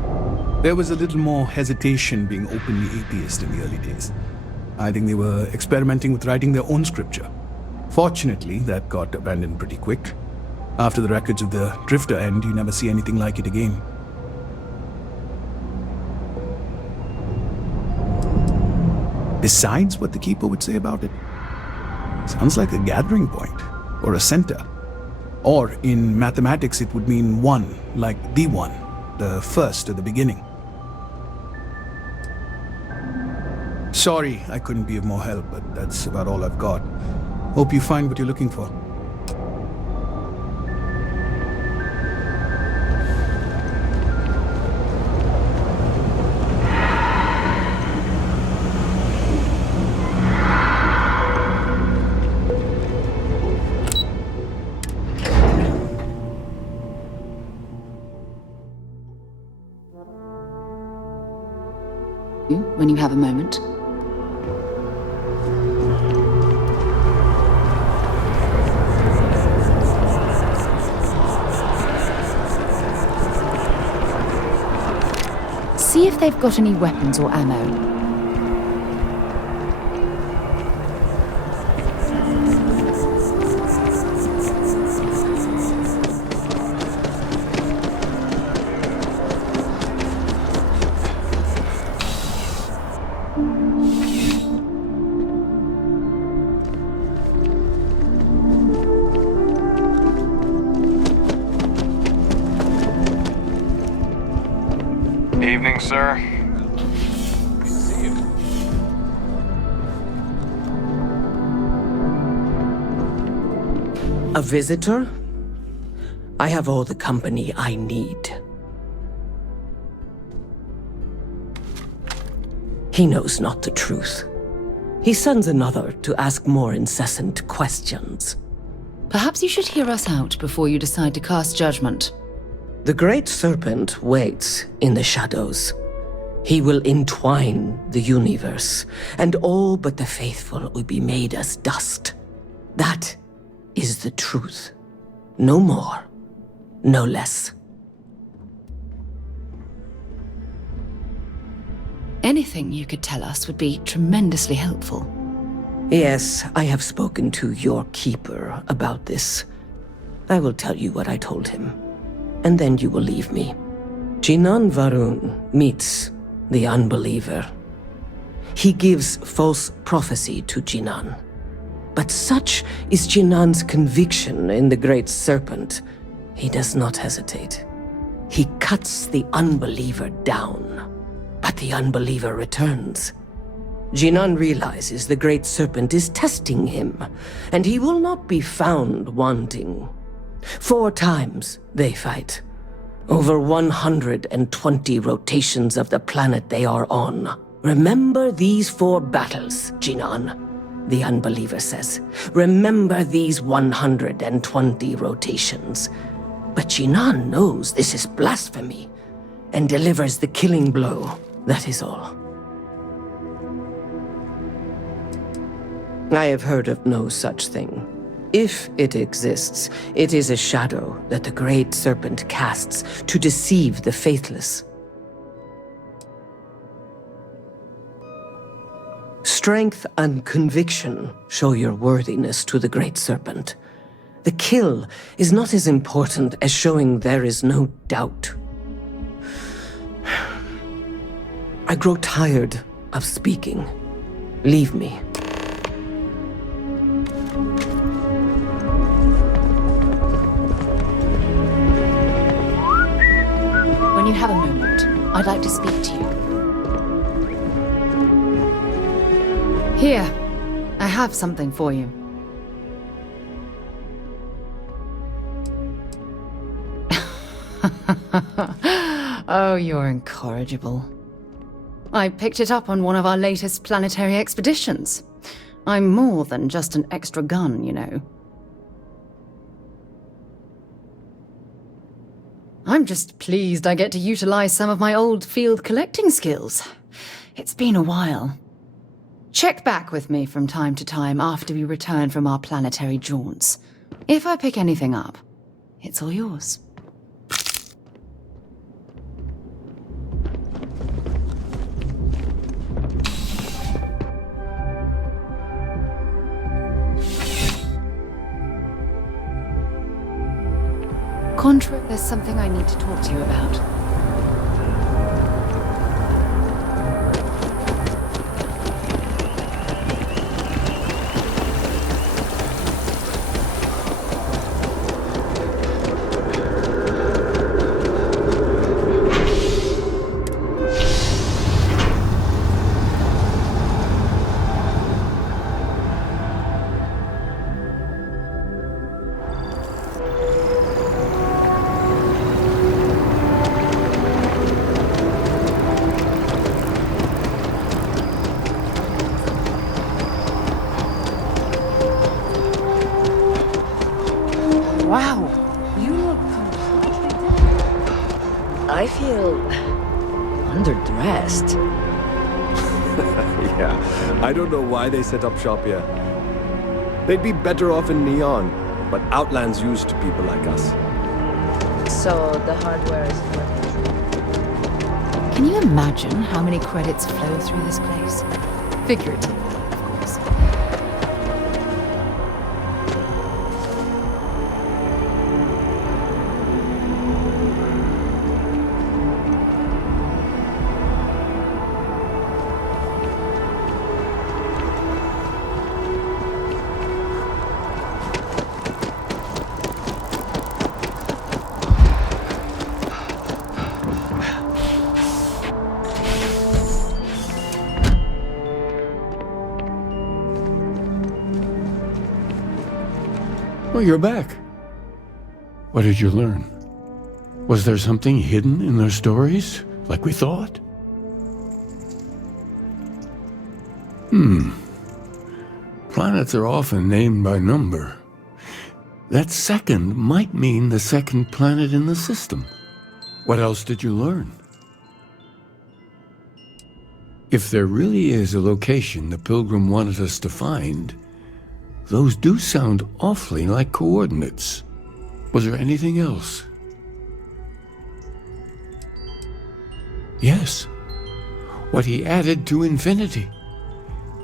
There was a little more hesitation being openly atheist in the early days. I think they were experimenting with writing their own scripture. Fortunately, that got abandoned pretty quick. After the records of the Drifter end, you never see anything like it again. Besides what the Keeper would say about it, sounds like a gathering point, or a center. Or in mathematics it would mean one, like the one, the first at the beginning. Sorry I couldn't be of more help, but that's about all I've got. Hope you find what you're looking for. When you have a moment. See if they've got any weapons or ammo. sir. A visitor? I have all the company I need. He knows not the truth. He sends another to ask more incessant questions. Perhaps you should hear us out before you decide to cast judgment. The Great Serpent waits in the shadows. He will entwine the universe, and all but the faithful will be made as dust. That is the truth. No more, no less. Anything you could tell us would be tremendously helpful. Yes, I have spoken to your keeper about this. I will tell you what I told him, and then you will leave me. Jinan Varun meets the unbeliever. He gives false prophecy to Jinan. But such is Jinan's conviction in the Great Serpent, he does not hesitate. He cuts the unbeliever down, but the unbeliever returns. Jinan realizes the Great Serpent is testing him, and he will not be found wanting. 4 times they fight. Over 120 rotations of the planet they are on. Remember these 4 battles, Jinan, the unbeliever says. Remember these 120 rotations. But Jinan knows this is blasphemy, and delivers the killing blow, that is all. I have heard of no such thing. If it exists, it is a shadow that the Great Serpent casts to deceive the faithless. Strength and conviction show your worthiness to the Great Serpent. The kill is not as important as showing there is no doubt. I grow tired of speaking. Leave me. When you have a moment, I'd like to speak to you. Here, I have something for you. Oh, you're incorrigible. I picked it up on one of our latest planetary expeditions. I'm more than just an extra gun, you know. I'm just pleased I get to utilize some of my old field collecting skills. It's been a while. Check back with me from time to time after we return from our planetary jaunts. If I pick anything up, it's all yours. Contra, there's something I need to talk to you about. Wow, you look completely different. I feel underdressed. Yeah, I don't know why they set up shop here. They'd be better off in Neon, but Outland's used to people like us. So the hardware is Can you imagine how many credits flow through this place? Figuratively, of course. Well, you're back. What did you learn? Was there something hidden in their stories, like we thought? Planets are often named by number. That second might mean the second planet in the system. What else did you learn? If there really is a location the Pilgrim wanted us to find, those do sound awfully like coordinates. Was there anything else? Yes. What he added to infinity.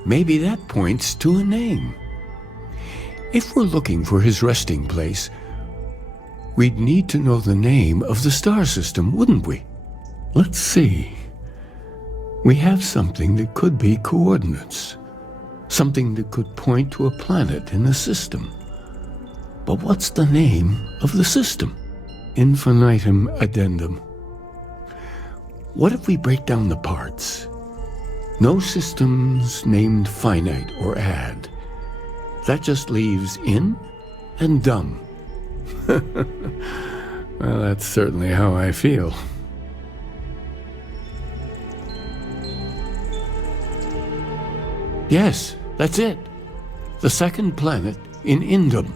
Maybe that points to a name. If we're looking for his resting place, we'd need to know the name of the star system, wouldn't we? Let's see. We have something that could be coordinates. Something that could point to a planet in the system. But what's the name of the system? Infinitum addendum. What if we break down the parts? No systems named finite or add. That just leaves in and dumb. Well, that's certainly how I feel. Yes, that's it. The second planet in Indum,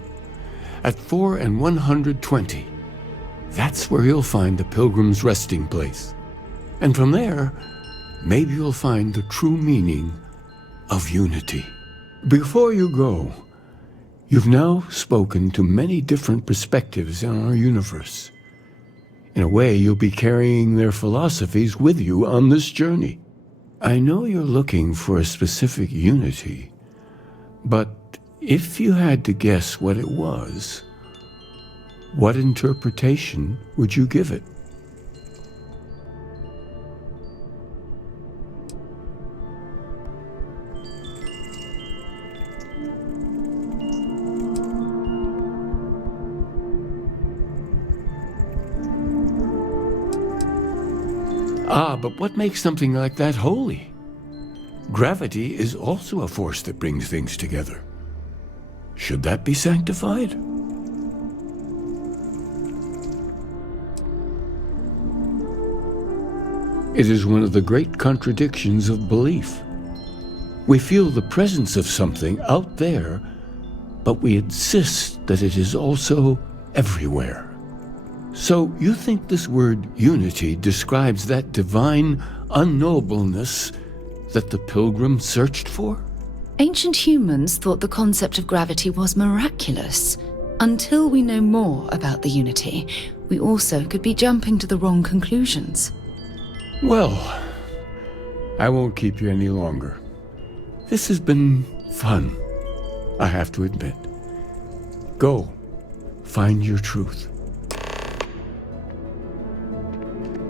at 4 and 120. That's where you'll find the Pilgrim's resting place. And from there, maybe you'll find the true meaning of unity. Before you go, you've now spoken to many different perspectives in our universe. In a way, you'll be carrying their philosophies with you on this journey. I know you're looking for a specific unity, but if you had to guess what it was, what interpretation would you give it? But what makes something like that holy? Gravity is also a force that brings things together. Should that be sanctified? It is one of the great contradictions of belief. We feel the presence of something out there, but we insist that it is also everywhere. So you think this word unity describes that divine unknowableness that the Pilgrim searched for? Ancient humans thought the concept of gravity was miraculous. Until we know more about the unity, we also could be jumping to the wrong conclusions. Well, I won't keep you any longer. This has been fun, I have to admit. Go, find your truth.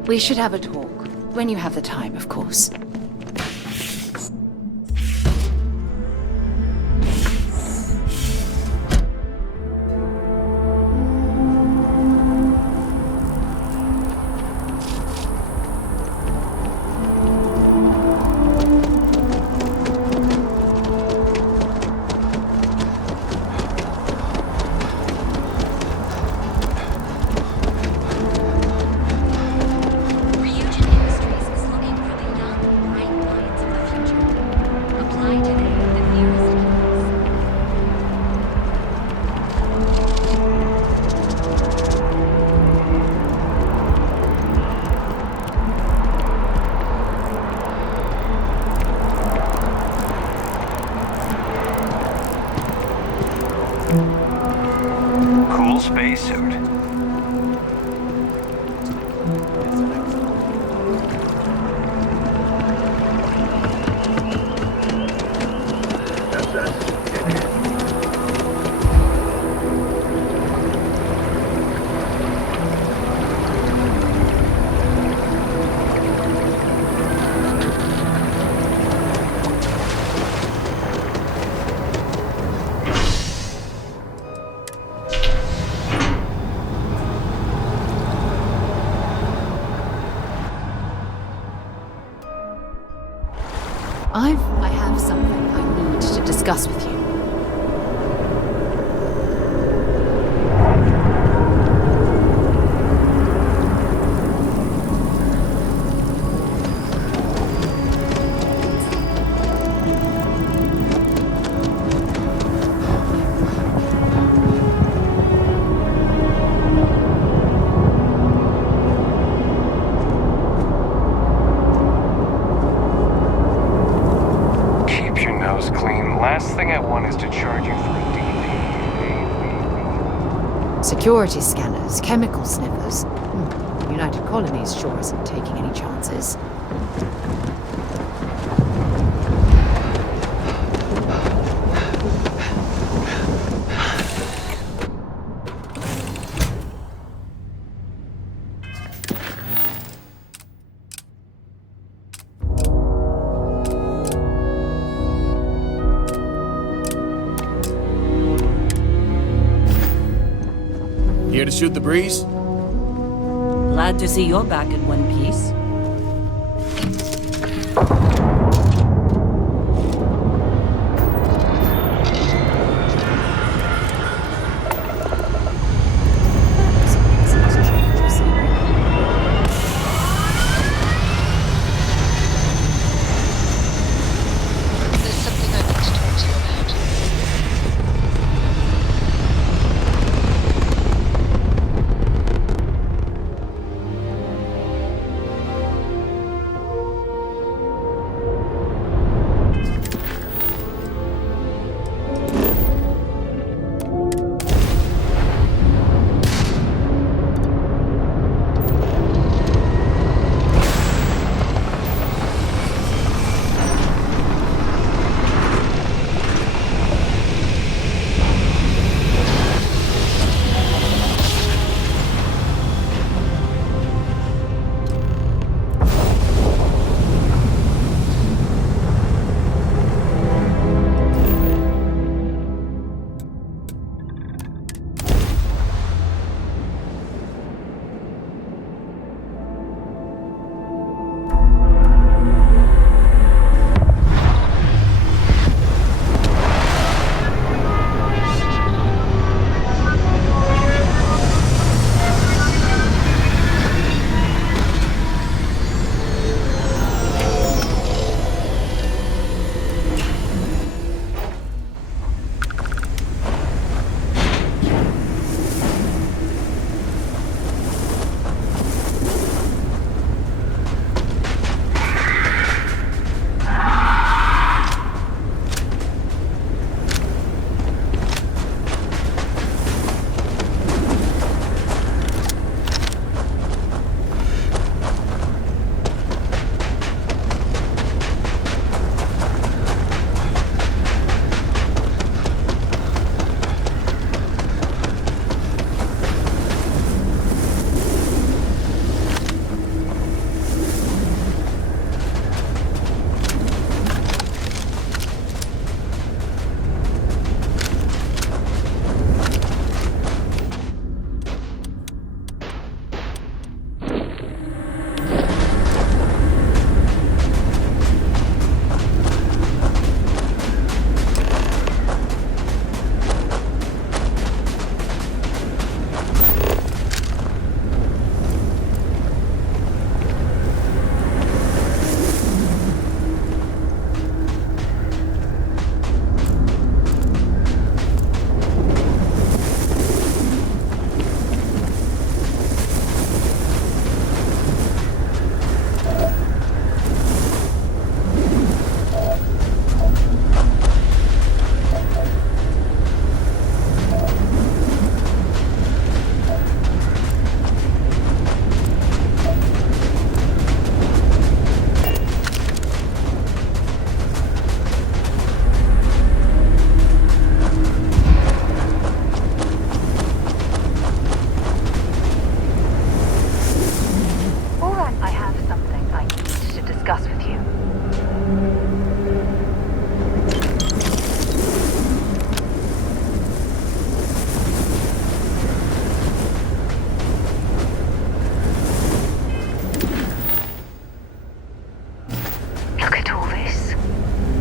We should have a talk. When you have the time, of course. Cool spacesuit. I have something I need to discuss with you. one is to charge you for a DP. Security scanners, chemical sniffers. United Colonies sure isn't taking any chances. Here to shoot the breeze? Glad to see you're back in one piece.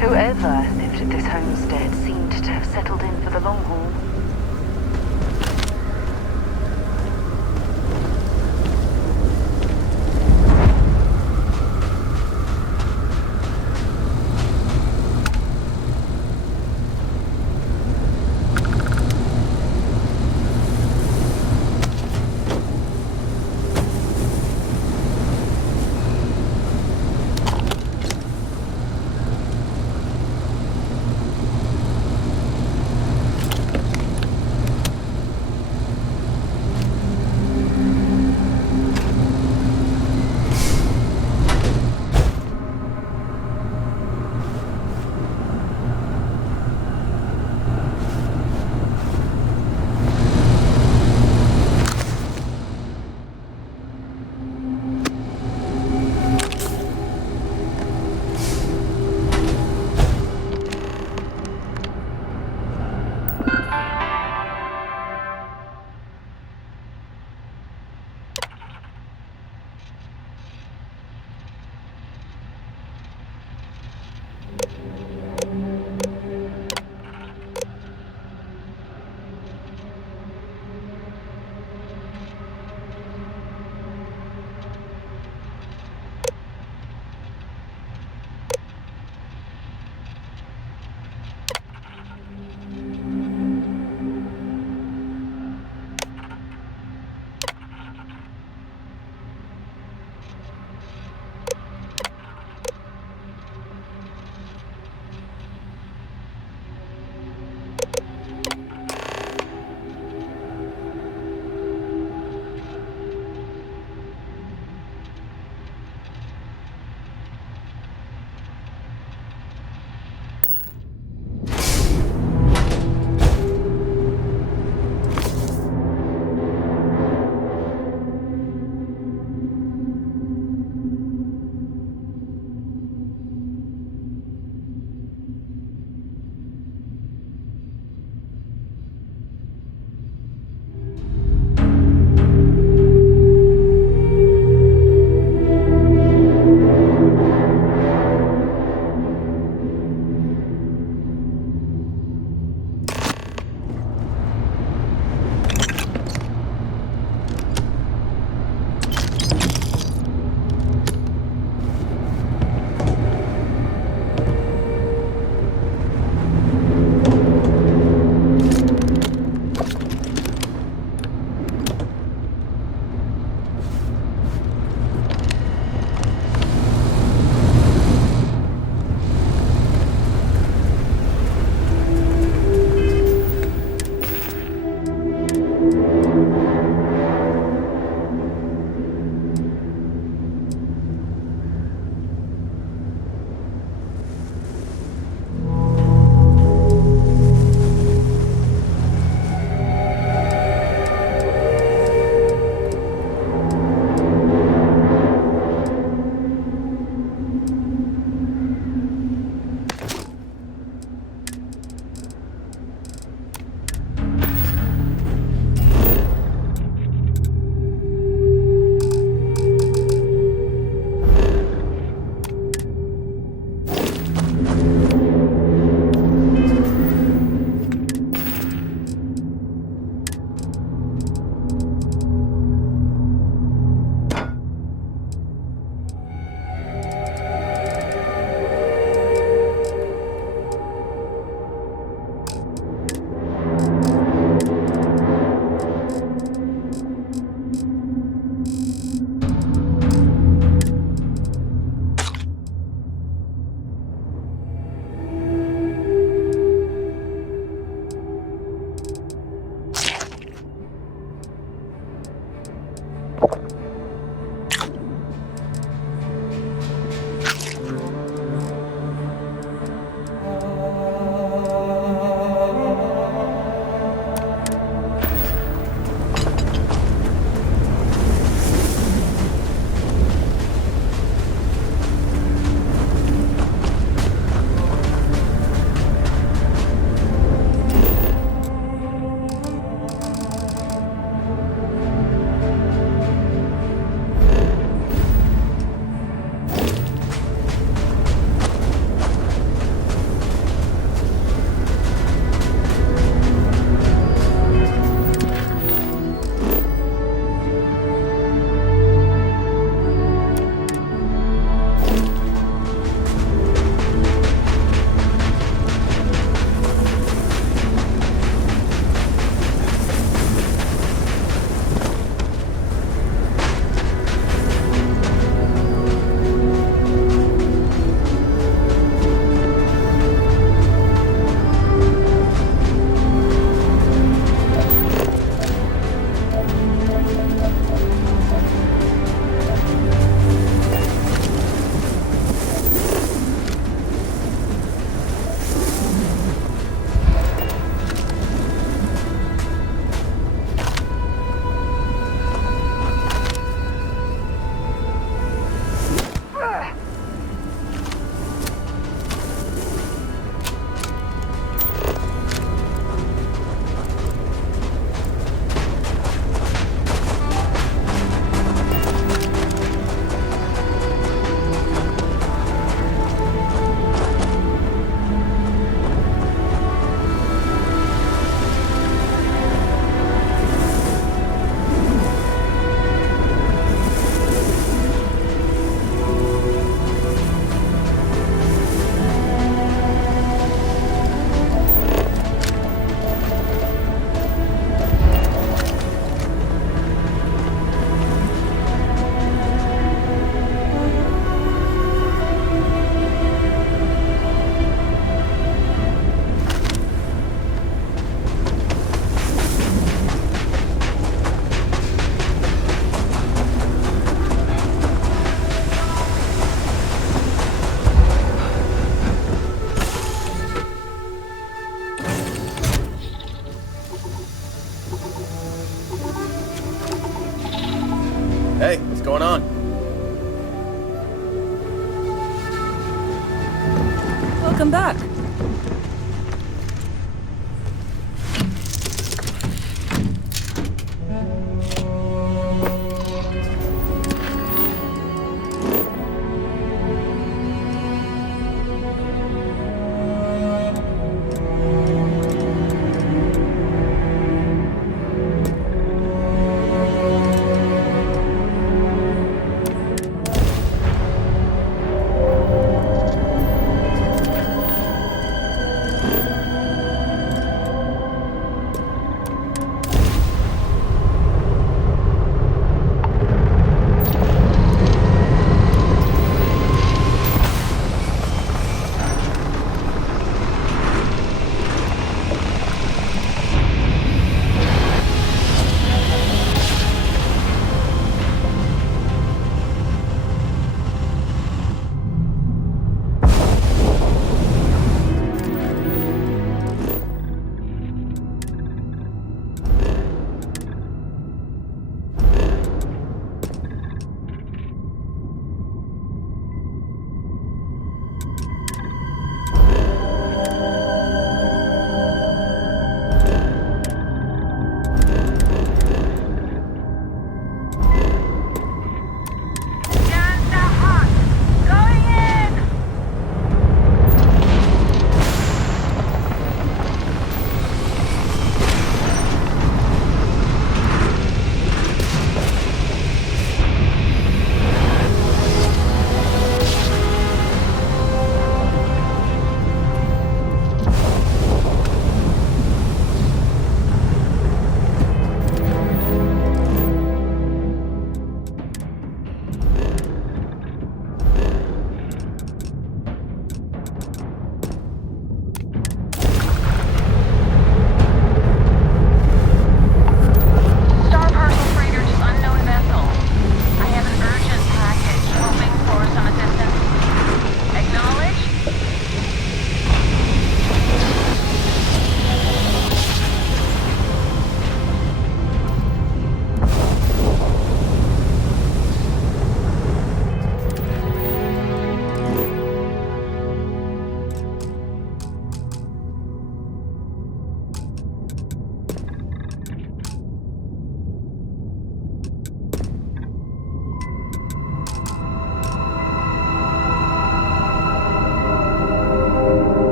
Whoever lived at this homestead seemed to have settled in for the long haul.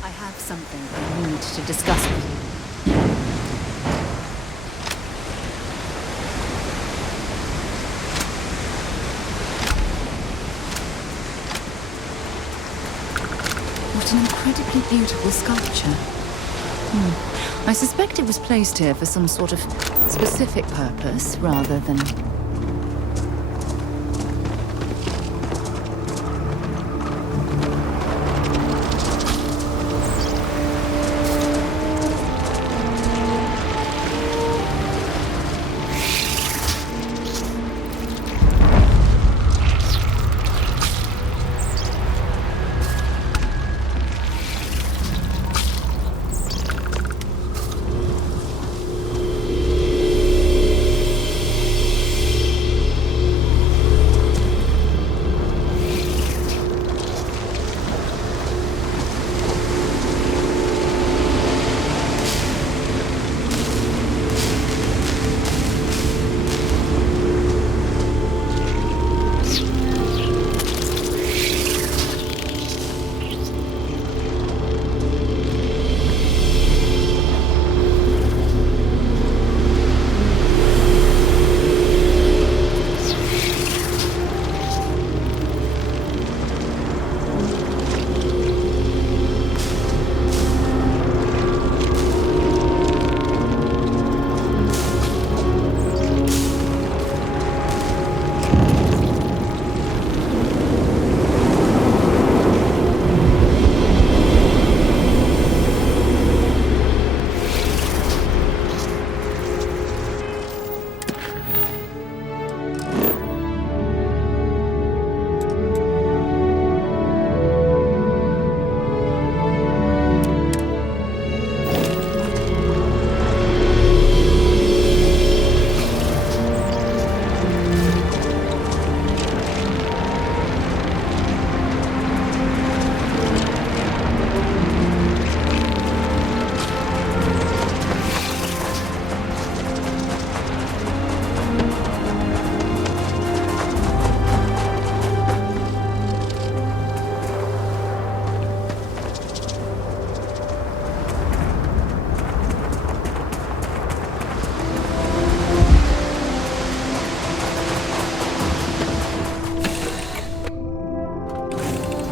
I have something I need to discuss with you. What an incredibly beautiful sculpture. I suspect it was placed here for some sort of specific purpose, rather than...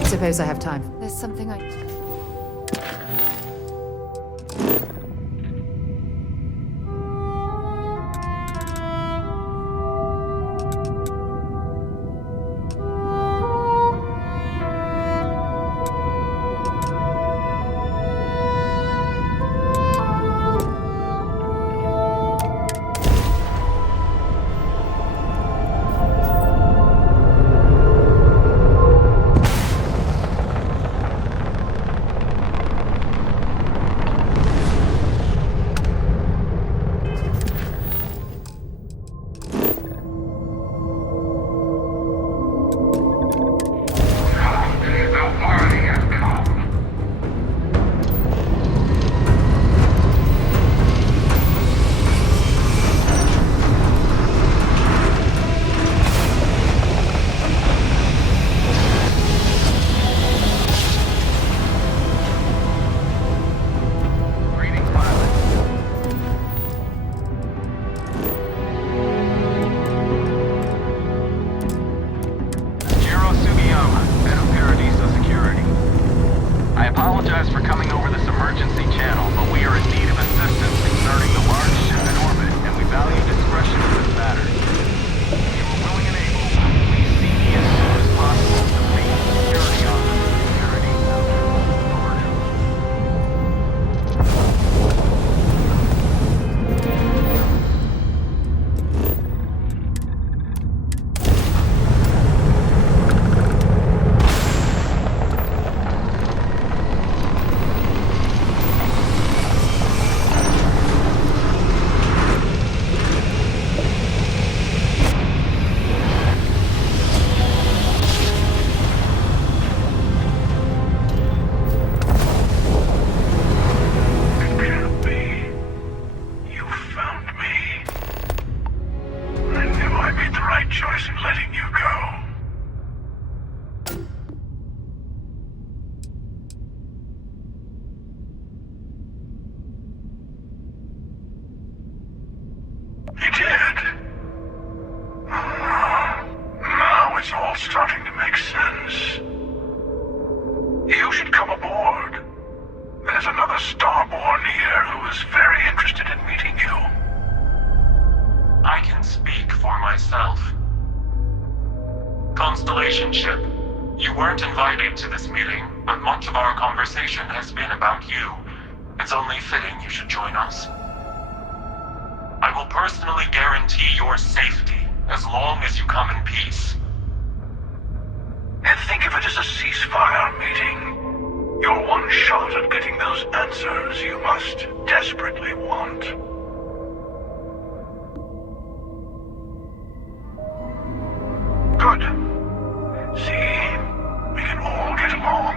Suppose I have time. There's something I... Constellation ship. You weren't invited to this meeting, but much of our conversation has been about you. It's only fitting you should join us. I will personally guarantee your safety as long as you come in peace. And think of it as a ceasefire meeting. Your one shot at getting those answers you must desperately want. Good. See? We can all get along.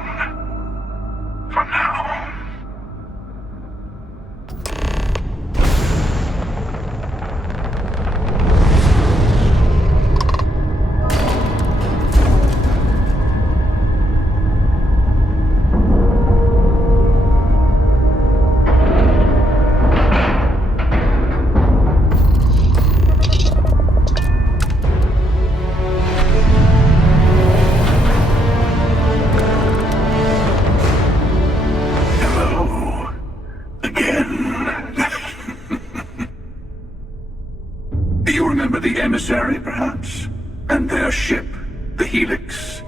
For now. Emissary, perhaps? And their ship, the Helix.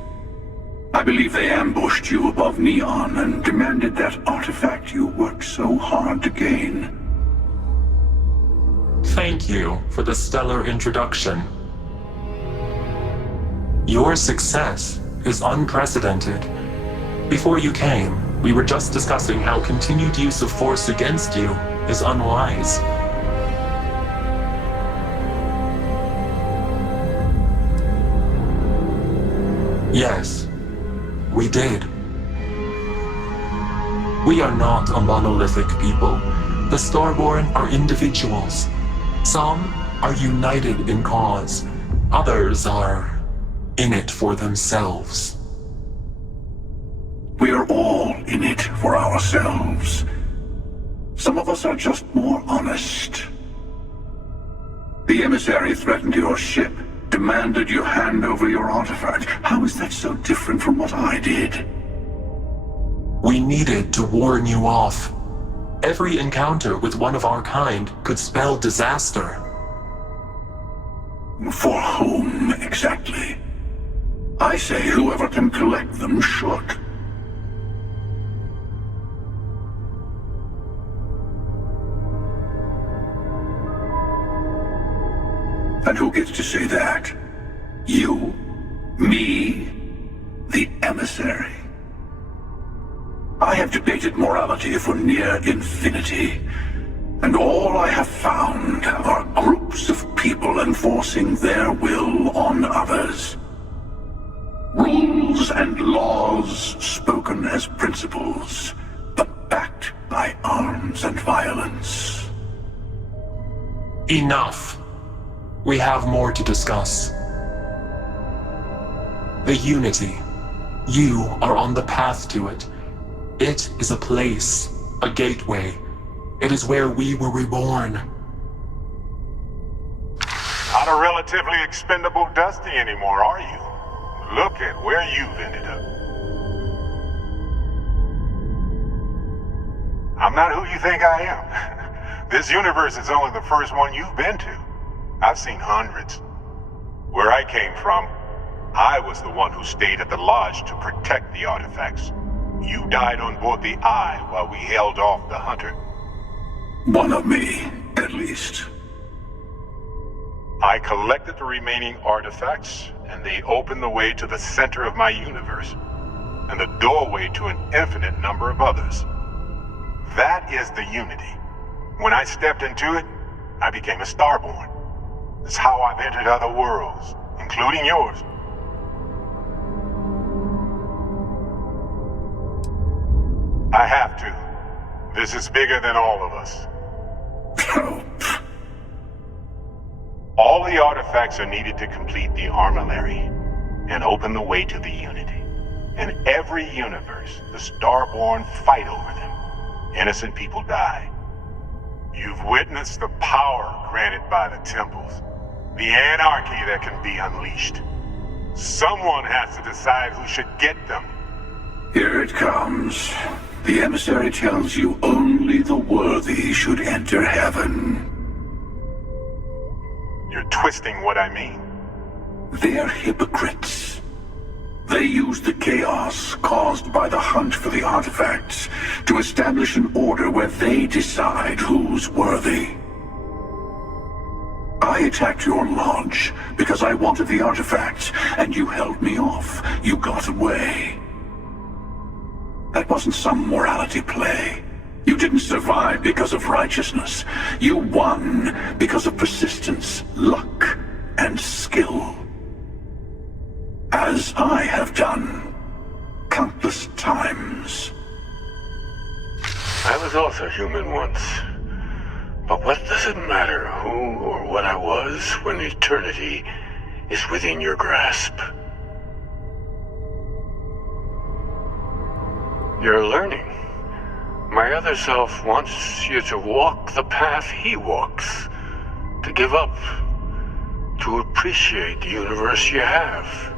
I believe they ambushed you above Neon and demanded that artifact you worked so hard to gain. Thank you for the stellar introduction. Your success is unprecedented. Before you came, we were just discussing how continued use of force against you is unwise. Yes, we did. We are not a monolithic people. The Starborn are individuals. Some are united in cause. Others are in it for themselves. We are all in it for ourselves. Some of us are just more honest. The Emissary threatened your ship. Demanded you hand over your artifact. How is that so different from what I did? We needed to warn you off. Every encounter with one of our kind could spell disaster. For whom, exactly? I say whoever can collect them should. And who gets to say that? You? Me? The Emissary? I have debated morality for near infinity, and all I have found are groups of people enforcing their will on others. Rules and laws spoken as principles, but backed by arms and violence. Enough. We have more to discuss. The Unity. You are on the path to it. It is a place, a gateway. It is where we were reborn. Not a relatively expendable Dusty anymore, are you? Look at where you've ended up. I'm not who you think I am. This universe is only the first one you've been to. I've seen hundreds. Where I came from, I was the one who stayed at the lodge to protect the artifacts. You died on board the Eye while we held off the Hunter. One of me, at least. I collected the remaining artifacts, and they opened the way to the center of my universe, and the doorway to an infinite number of others. That is the Unity. When I stepped into it, I became a Starborn. It's how I've entered other worlds, including yours. I have to. This is bigger than all of us. All the artifacts are needed to complete the armillary and open the way to the Unity. In every universe, the Starborn fight over them. Innocent people die. You've witnessed the power granted by the temples. The anarchy that can be unleashed. Someone has to decide who should get them. Here it comes. The Emissary tells you only the worthy should enter heaven. You're twisting what I mean. They're hypocrites. They used the chaos caused by the hunt for the artifacts to establish an order where they decide who's worthy. I attacked your lodge because I wanted the artifacts, and you held me off. You got away. That wasn't some morality play. You didn't survive because of righteousness. You won because of persistence, luck, and skill. As I have done countless times. I was also human once. But what does it matter who or what I was when eternity is within your grasp? You're learning. My other self wants you to walk the path he walks, to give up, to appreciate the universe you have.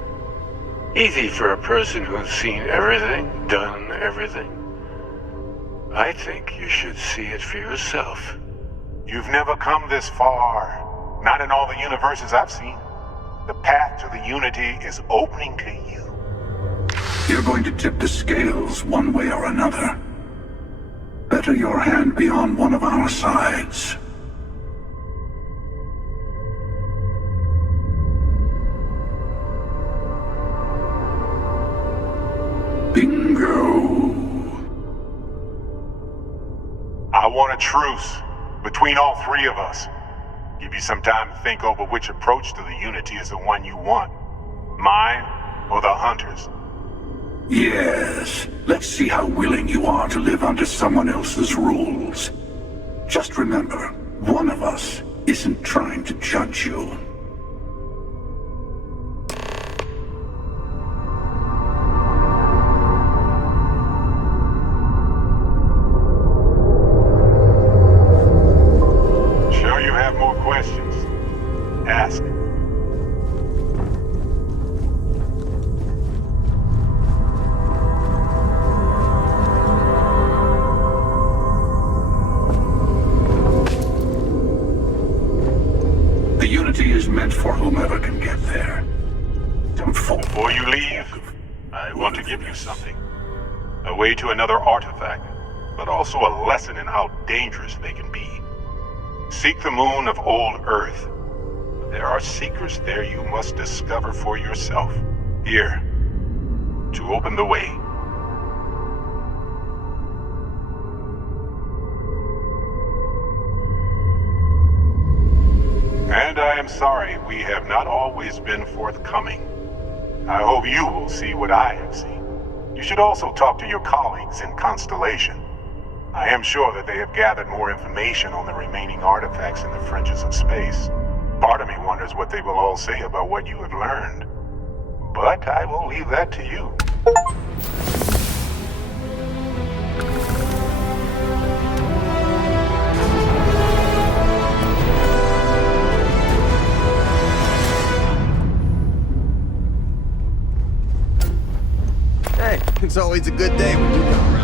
Easy for a person who's seen everything, done everything. I think you should see it for yourself. You've never come this far. Not in all the universes I've seen. The path to the Unity is opening to you. You're going to tip the scales one way or another. Better your hand be on one of our sides. Bingo. I want a truce between all three of us. Give you some time to think over which approach to the Unity is the one you want. Mine or the Hunters? Yes. Let's see how willing you are to live under someone else's rules. Just remember, one of us isn't trying to judge you. Sure you have more questions? Ask. The Unity is meant for whomever can get there. Don't fall. Before you leave, I want to give you something. A way to another artifact, but also a lesson in how dangerous they can be. Seek the moon of old Earth. There are secrets there you must discover for yourself. Here, to open the way. And I am sorry we have not always been forthcoming. I hope you will see what I have seen. You should also talk to your colleagues in Constellation. I am sure that they have gathered more information on the remaining artifacts in the fringes of space. Part of me wonders what they will all say about what you have learned. But I will leave that to you. Hey, it's always a good day when you come around.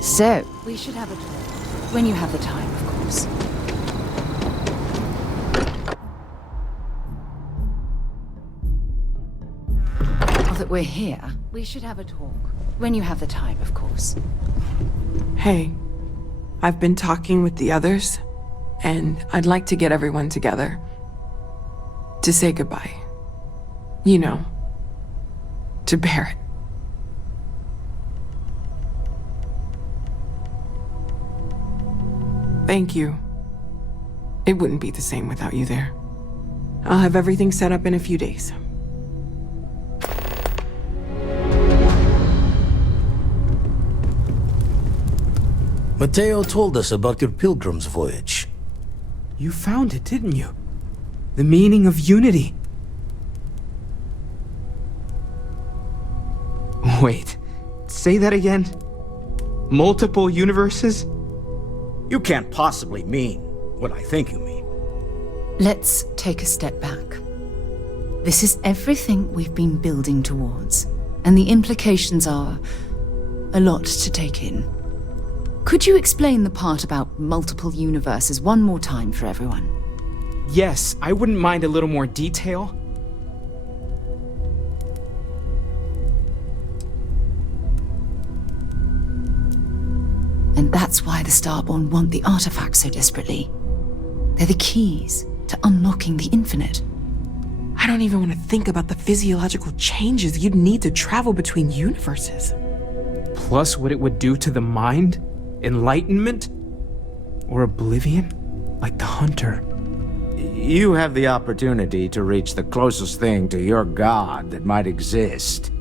So, we should have a talk. When you have the time, of course. Now that we're here, we should have a talk. When you have the time, of course. Hey, I've been talking with the others, and I'd like to get everyone together. To say goodbye. You know, to Barrett. Thank you. It wouldn't be the same without you there. I'll have everything set up in a few days. Mateo told us about your pilgrim's voyage. You found it, didn't you? The meaning of unity. Wait, say that again? Multiple universes? You can't possibly mean what I think you mean. Let's take a step back. This is everything we've been building towards, and the implications are a lot to take in. Could you explain the part about multiple universes one more time for everyone? Yes, I wouldn't mind a little more detail. And that's why the Starborn want the artifacts so desperately. They're the keys to unlocking the infinite. I don't even want to think about the physiological changes you'd need to travel between universes. Plus what it would do to the mind? Enlightenment? Or oblivion? Like the Hunter. You have the opportunity to reach the closest thing to your god that might exist.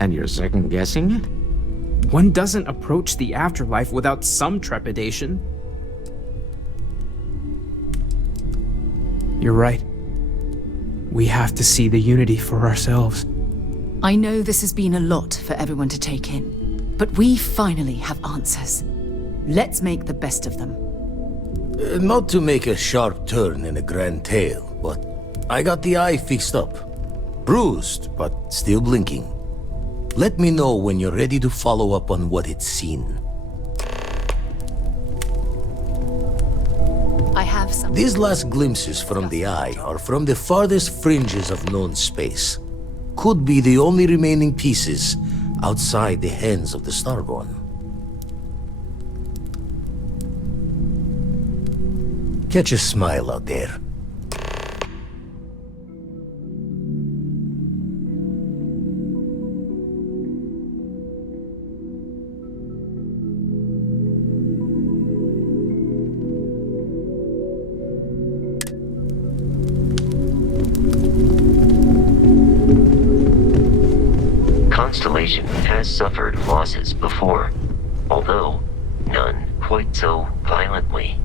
And you're second-guessing it? One doesn't approach the afterlife without some trepidation. You're right. We have to see the unity for ourselves. I know this has been a lot for everyone to take in, but we finally have answers. Let's make the best of them. Not to make a sharp turn in a grand tale, but I got the eye fixed up. Bruised, but still blinking. Let me know when you're ready to follow up on what it's seen. I have some. These last glimpses from the eye are from the farthest fringes of known space. Could be the only remaining pieces outside the hands of the Starborn. Catch a smile out there. Constellation has suffered losses before, although none quite so violently.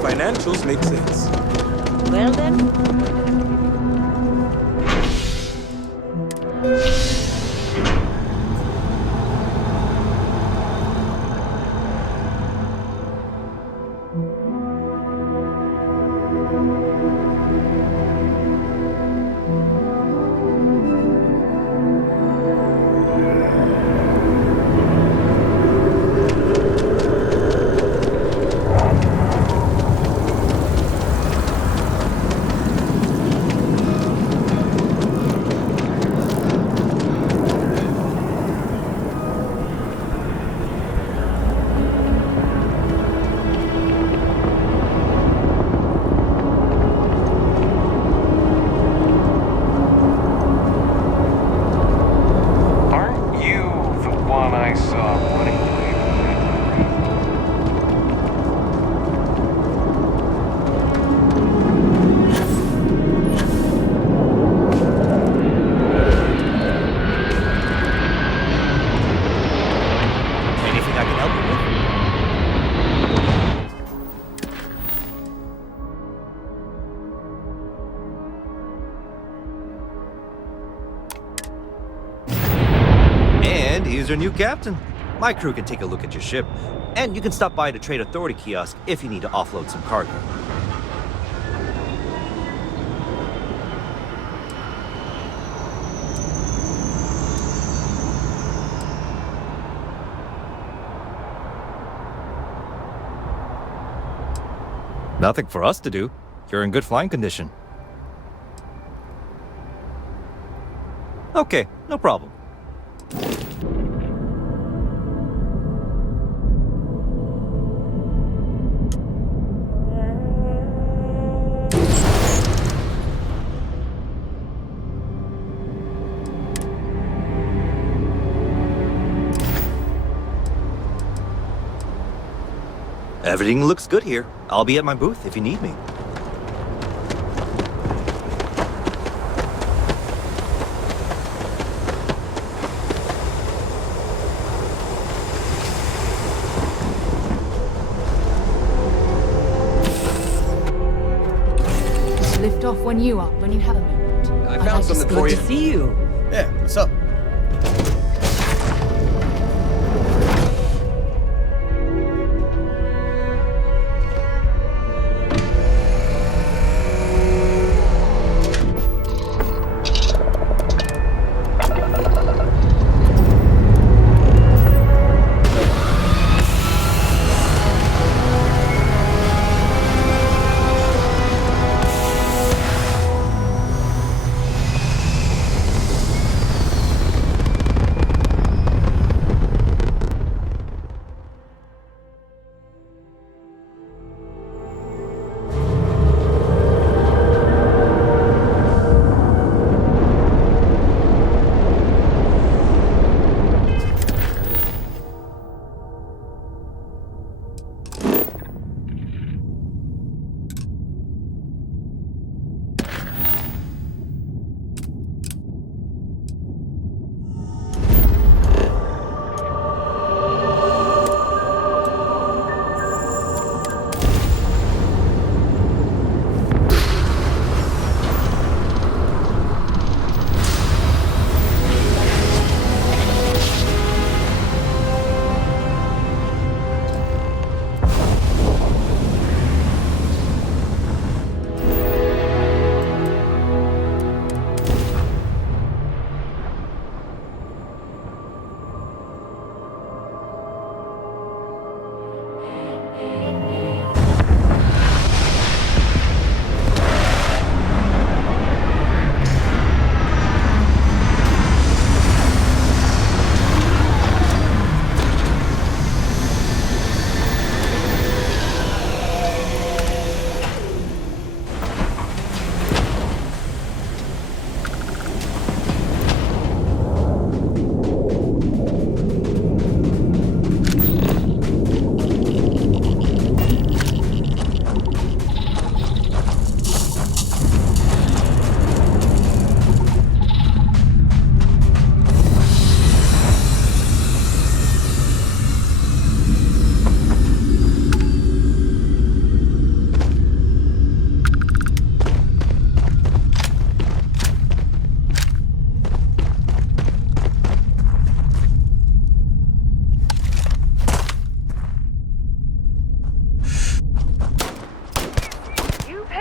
Financials make sense. Well then. Aren't you the one I saw running away Anything I can help you with? And here's your new captain. My crew can take a look at your ship, and you can stop by the Trade Authority kiosk if you need to offload some cargo. Nothing for us to do. You're in good flying condition. Okay, no problem. Everything looks good here. I'll be at my booth if you need me. Just lift off when you have a moment. I found something for you. Good to see you. Yeah, what's up?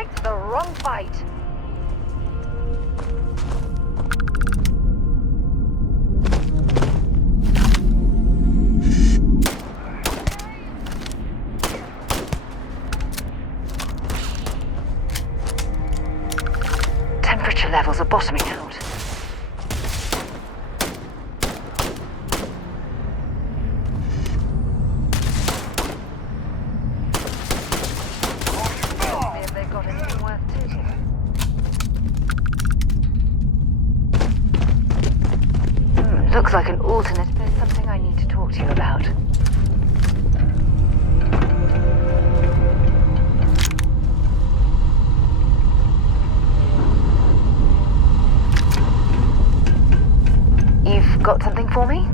picked the wrong fight. Temperature levels are bottoming out. Looks like an alternate. There's something I need to talk to you about. You've got something for me?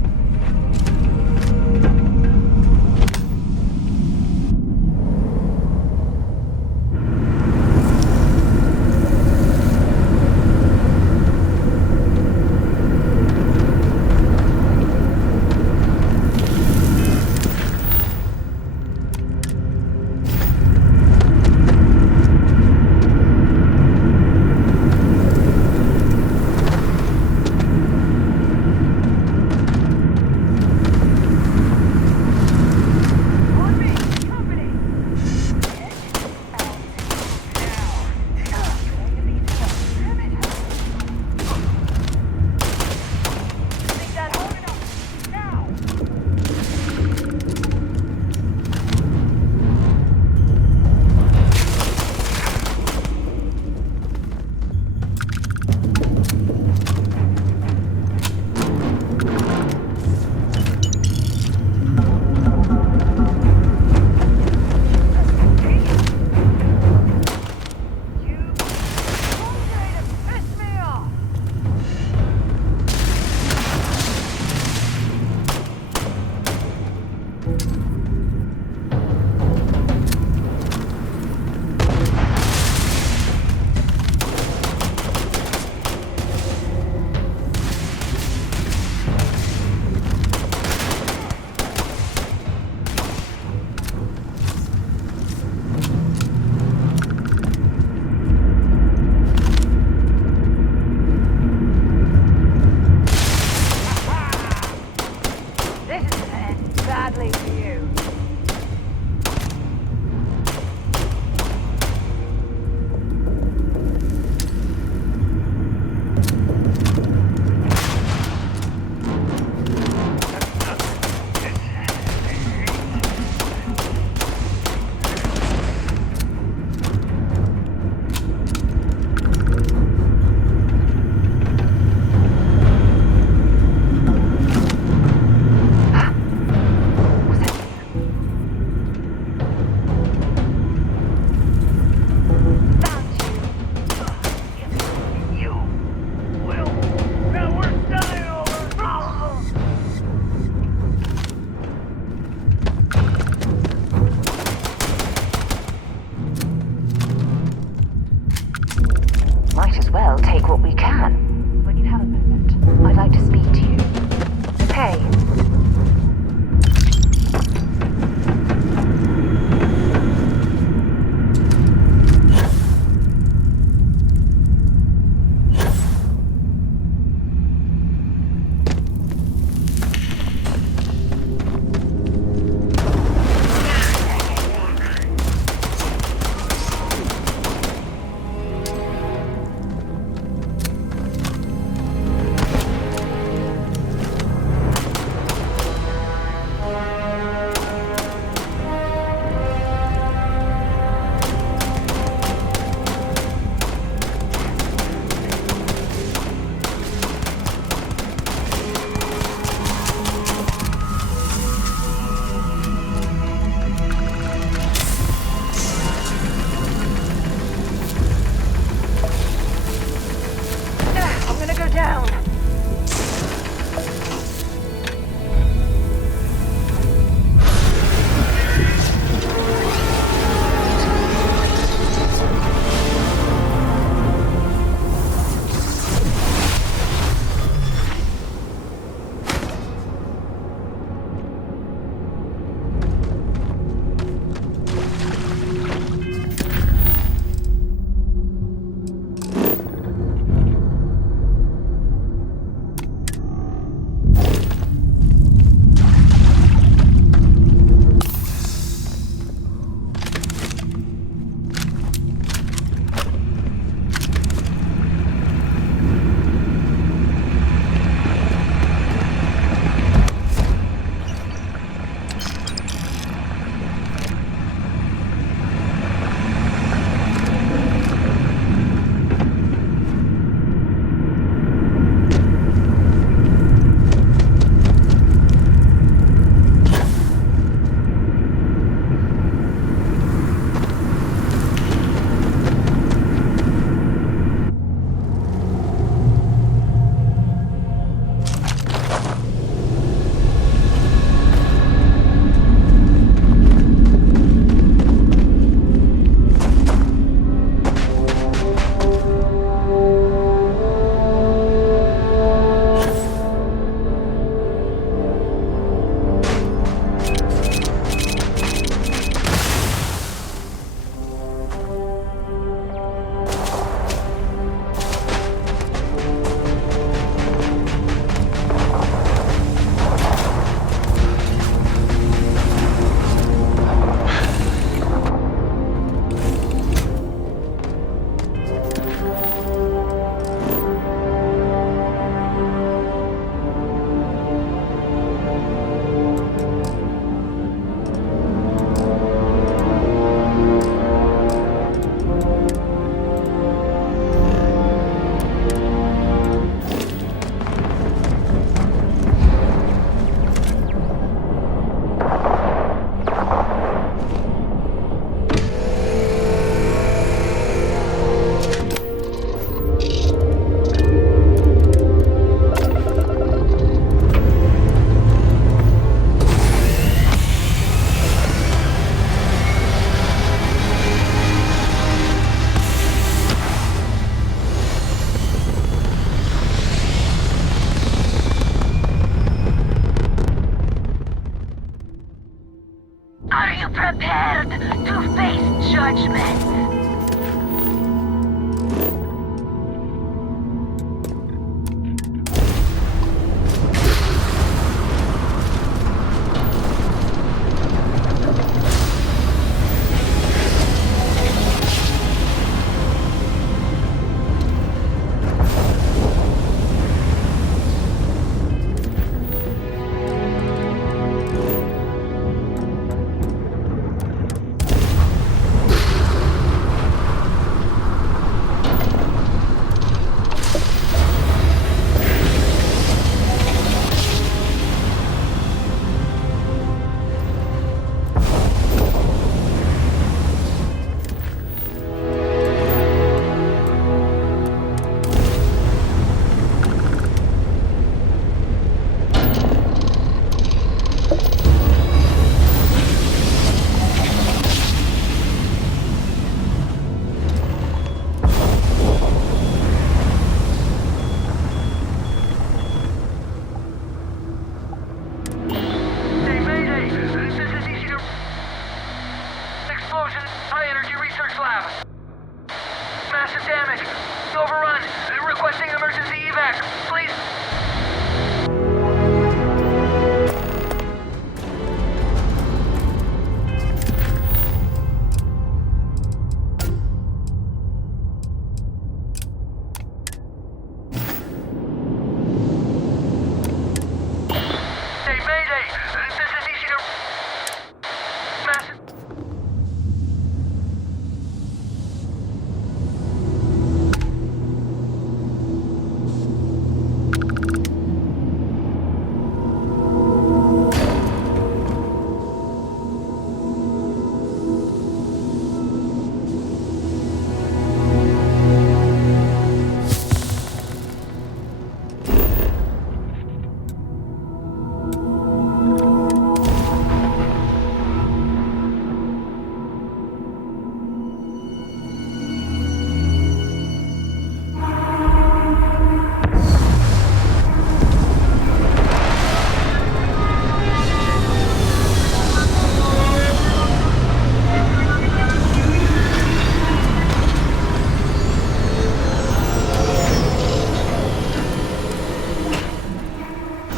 judgment.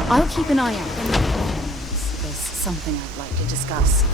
I'll keep an eye out. There's something I'd like to discuss.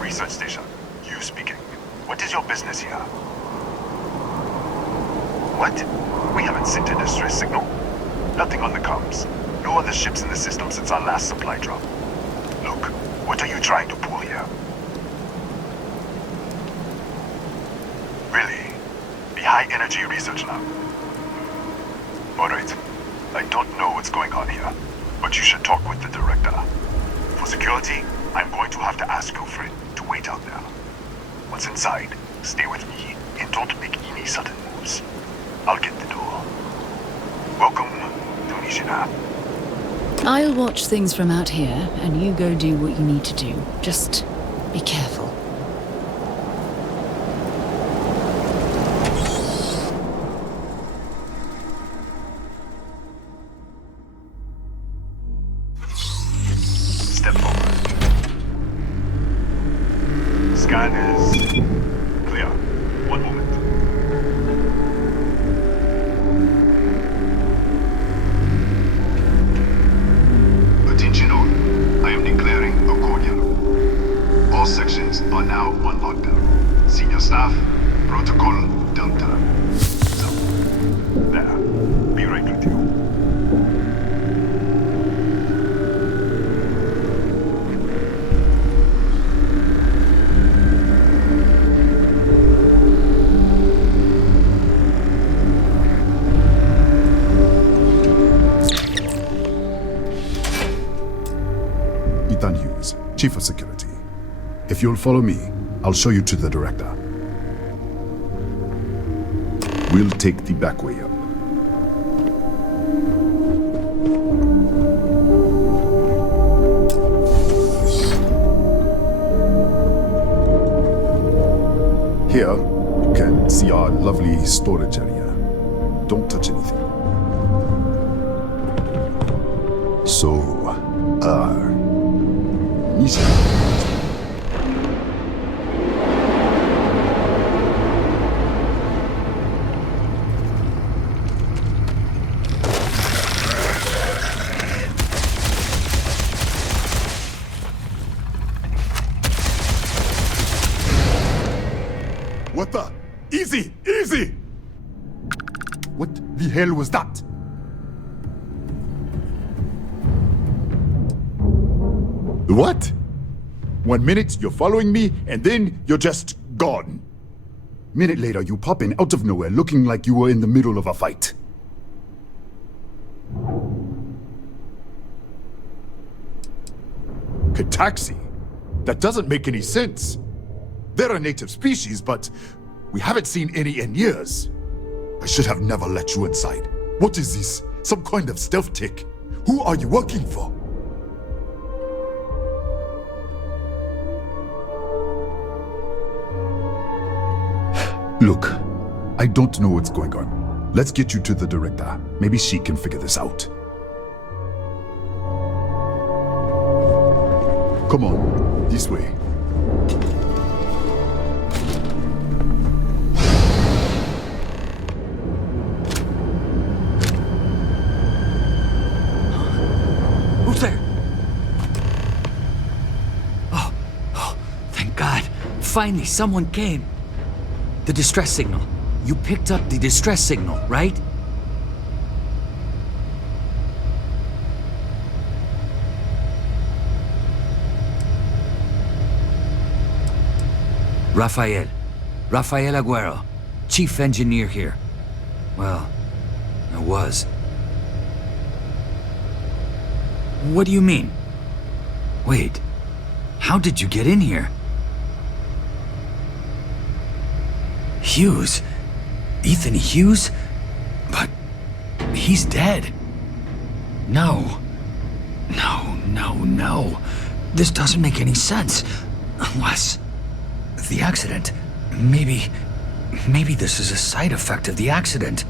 Research station. You speaking. What is your business here? What? We haven't sent a distress signal. Nothing on the comms. No other ships in the system since our last supply drop. Look, what are you trying to pull here? Really? The High Energy Research Lab? Alright. I don't know what's going on here, but you should talk with the director. For security, I'm going to have to ask your friend to wait out there. Once inside, stay with me and don't make any sudden moves. I'll get the door. Welcome to Nishina. I'll watch things from out here, and you go do what you need to do. Just be careful. Step forward. Scan is clear. One moment. Attention all. I am declaring a cordial. All All sections are now on lockdown. Senior staff, Protocol Delta. So, there. Be right with you. Ethan Hughes, Chief of Security. If you'll follow me, I'll show you to the director. We'll take the back way up. Here, you can see our lovely storage area. Don't touch anything. So, easy. What the? Easy! Easy! What the hell was that? What? 1 minute you're following me, and then you're just gone. Minute later you pop in out of nowhere looking like you were in the middle of a fight. Cataxi? That doesn't make any sense. They're a native species, but we haven't seen any in years. I should have never let you inside. What is this? Some kind of stealth tick? Who are you working for? Look, I don't know what's going on. Let's get you to the director. Maybe she can figure this out. Come on, this way. Who's there? Oh, thank God. Finally, someone came. The distress signal. You picked up the distress signal, right? Rafael Aguero, chief engineer here. Well, I was. What do you mean? Wait, how did you get in here? Hughes? Ethan Hughes? But he's dead. No. This doesn't make any sense. Unless the accident. Maybe this is a side effect of the accident.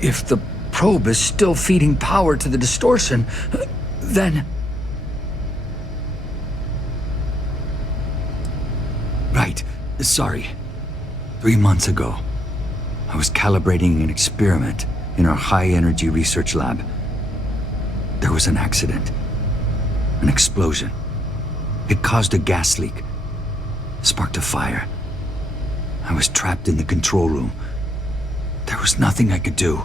If the probe is still feeding power to the distortion, then... Right. Sorry. 3 months ago, I was calibrating an experiment in our high-energy research lab. There was an accident. An explosion. It caused a gas leak. Sparked a fire. I was trapped in the control room. There was nothing I could do.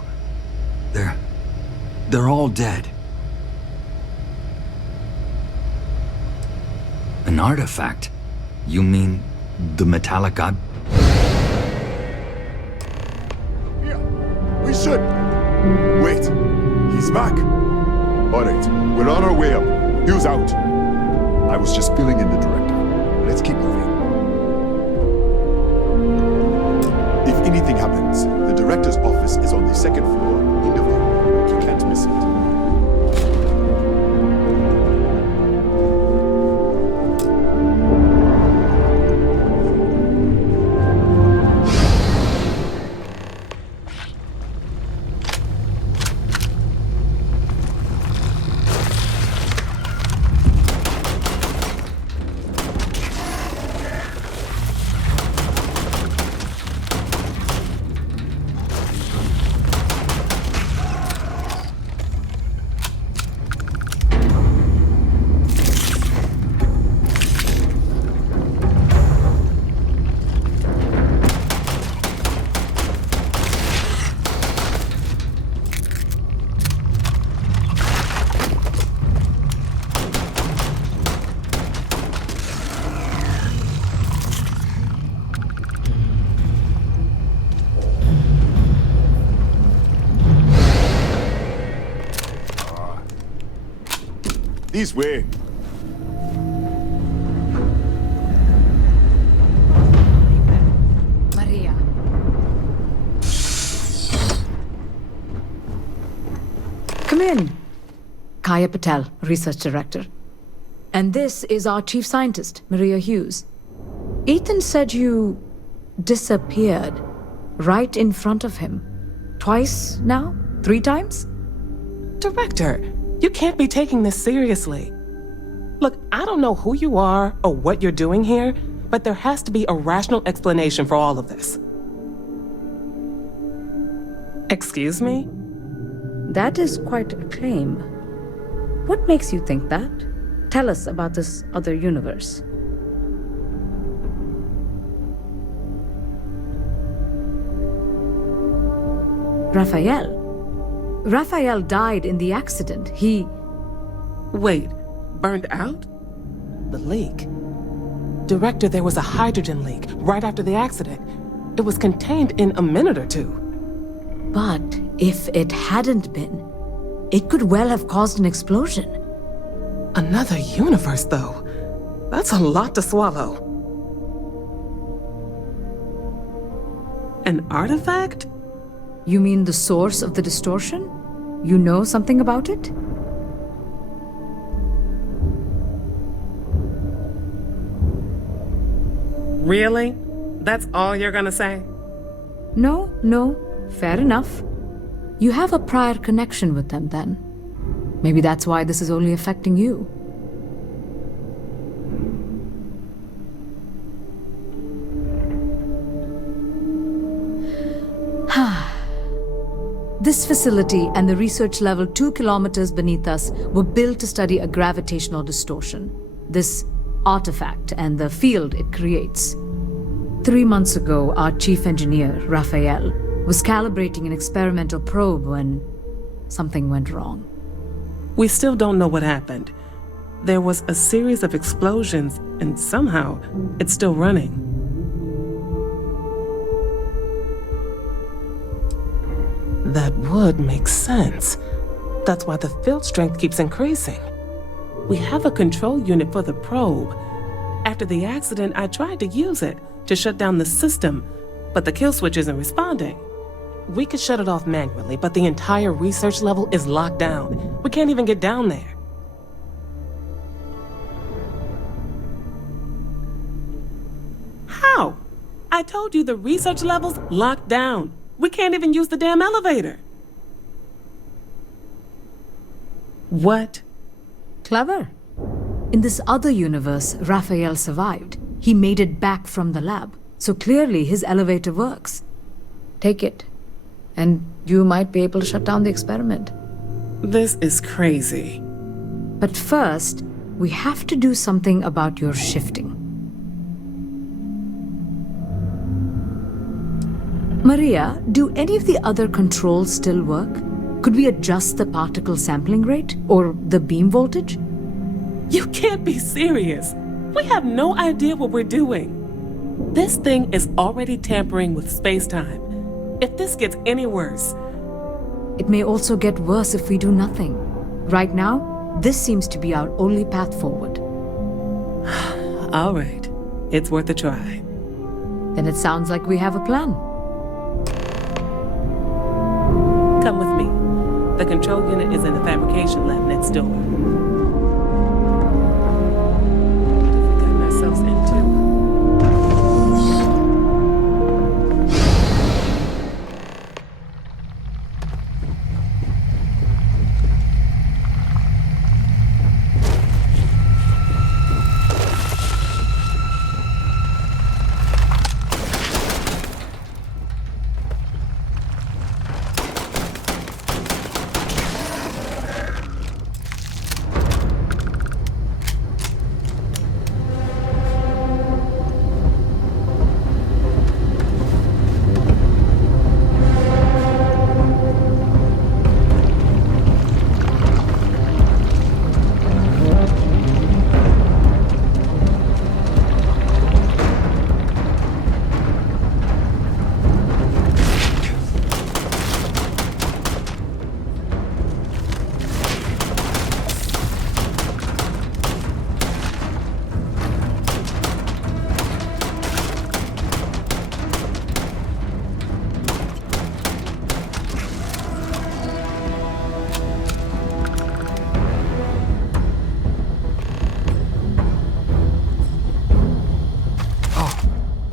They're all dead. An artifact? You mean the metallic ob... We should. Wait, he's back. All right, we're on our way up. Hughes out. I was just filling in the director. Let's keep moving. If anything happens, the director's office is on the second floor, end of the room. You can't miss it. This way. Maria. Come in. Kaya Patel, Research Director. And this is our Chief Scientist, Maria Hughes. Ethan said you disappeared right in front of him. Twice now? 3 times? Director, you can't be taking this seriously. Look, I don't know who you are or what you're doing here, but there has to be a rational explanation for all of this. Excuse me? That is quite a claim. What makes you think that? Tell us about this other universe. Raphael. Raphael died in the accident. He... Wait, burned out? The leak? Director, there was a hydrogen leak right after the accident. It was contained in a minute or 2. But if it hadn't been, it could well have caused an explosion. Another universe, though. That's a lot to swallow. An artifact? You mean the source of the distortion? You know something about it? Really? That's all you're gonna say? No, fair enough. You have a prior connection with them then. Maybe that's why this is only affecting you. This facility and the research level 2 kilometers beneath us were built to study a gravitational distortion. This artifact and the field it creates. 3 months ago, our chief engineer, Raphael, was calibrating an experimental probe when something went wrong. We still don't know what happened. There was a series of explosions, and somehow it's still running. That would make sense. That's why the field strength keeps increasing. We have a control unit for the probe. After the accident, I tried to use it to shut down the system, but the kill switch isn't responding. We could shut it off manually, but the entire research level is locked down. We can't even get down there. How? I told you the research level's locked down. We can't even use the damn elevator. What? Clever. In this other universe, Raphael survived. He made it back from the lab, so clearly his elevator works. Take it, and you might be able to shut down the experiment. This is crazy. But first, we have to do something about your shifting. Maria, do any of the other controls still work? Could we adjust the particle sampling rate or the beam voltage? You can't be serious. We have no idea what we're doing. This thing is already tampering with space-time. If this gets any worse... It may also get worse if we do nothing. Right now, this seems to be our only path forward. All right. It's worth a try. Then it sounds like we have a plan. Come with me. The control unit is in the fabrication lab next door. What have we gotten ourselves into?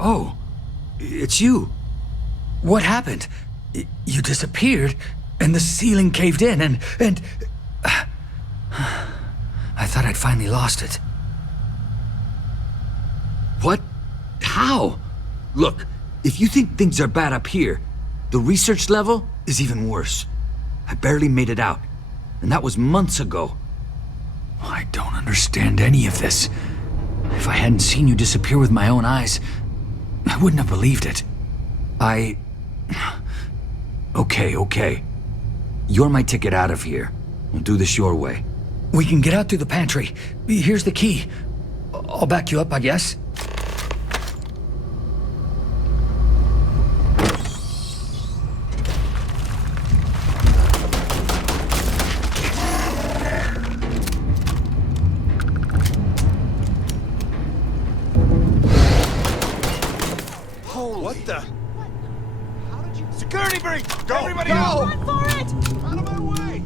Oh, it's you. What happened? You disappeared, and the ceiling caved in, and... I thought I'd finally lost it. What? How? Look, if you think things are bad up here, the research level is even worse. I barely made it out, and that was months ago. I don't understand any of this. If I hadn't seen you disappear with my own eyes, I wouldn't have believed it. Okay. You're my ticket out of here. We'll do this your way. We can get out through the pantry. Here's the key. I'll back you up, I guess. What the? How did you... Security breach! Go! Everybody out! Run for it! Out of my way!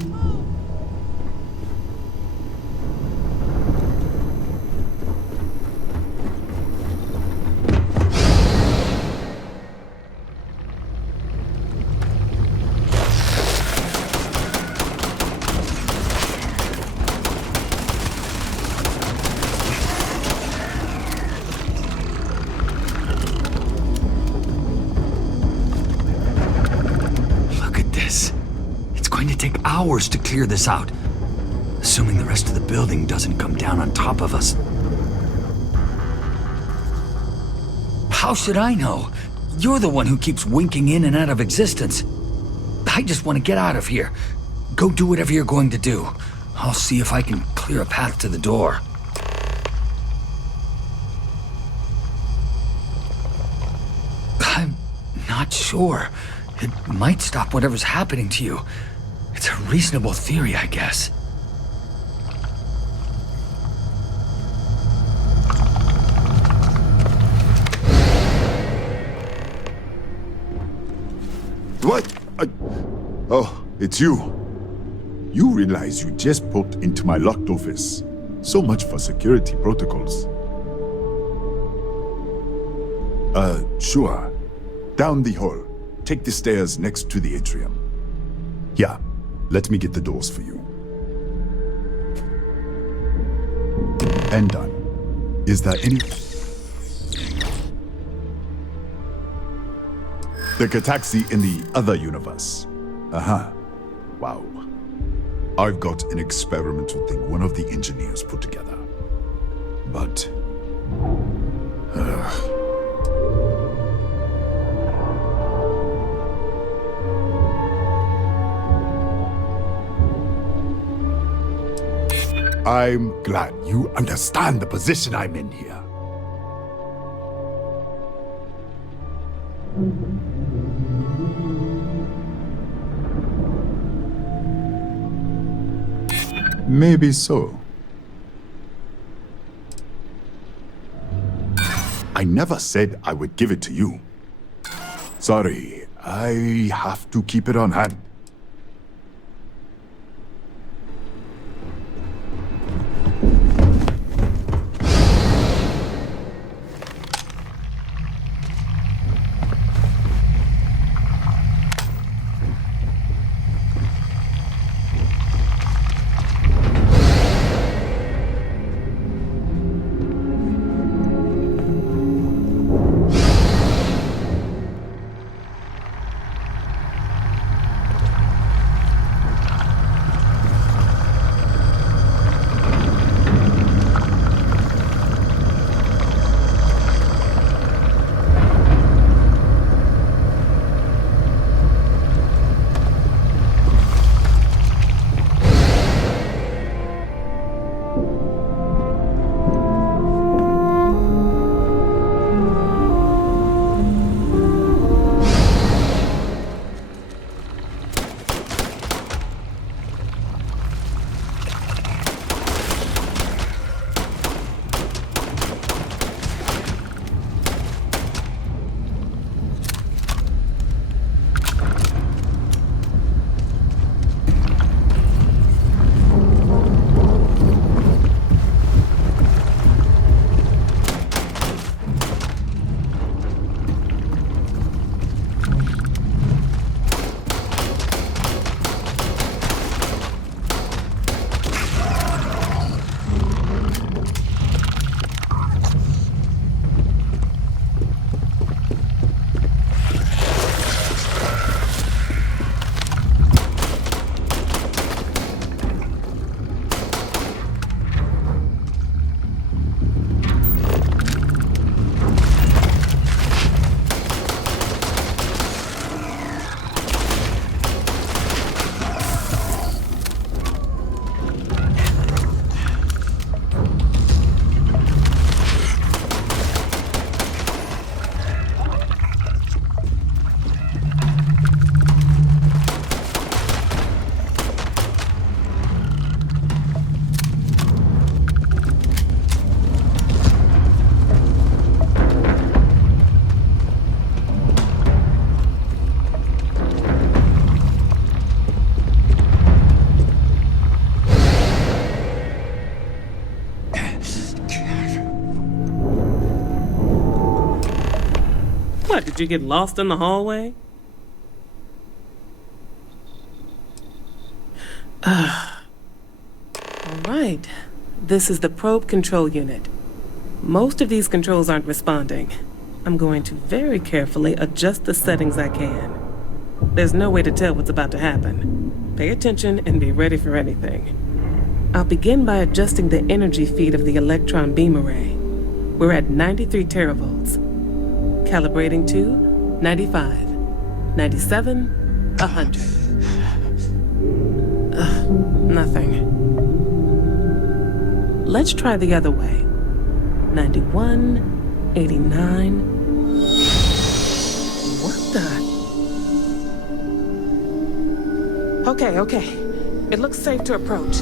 Hours to clear this out, assuming the rest of the building doesn't come down on top of us. How should I know? You're the one who keeps winking in and out of existence. I just want to get out of here. Go do whatever you're going to do. I'll see if I can clear a path to the door. I'm not sure. It might stop whatever's happening to you. It's a reasonable theory, I guess. What? Oh, it's you. You realize you just poked into my locked office. So much for security protocols. Sure. Down the hall. Take the stairs next to the atrium. Yeah. Let me get the doors for you. And done. Is there any... The Cataxi in the other universe. Uh-huh. Wow. I've got an experimental thing one of the engineers put together. But... I'm glad you understand the position I'm in here. Maybe so. I never said I would give it to you. Sorry, I have to keep it on hand. What, did you get lost in the hallway? Alright, this is the probe control unit. Most of these controls aren't responding. I'm going to very carefully adjust the settings I can. There's no way to tell what's about to happen. Pay attention and be ready for anything. I'll begin by adjusting the energy feed of the electron beam array. We're at 93 teravolts. Calibrating to 95, 97, 100. Nothing. Let's try the other way. 91, 89. What the? Okay. It looks safe to approach.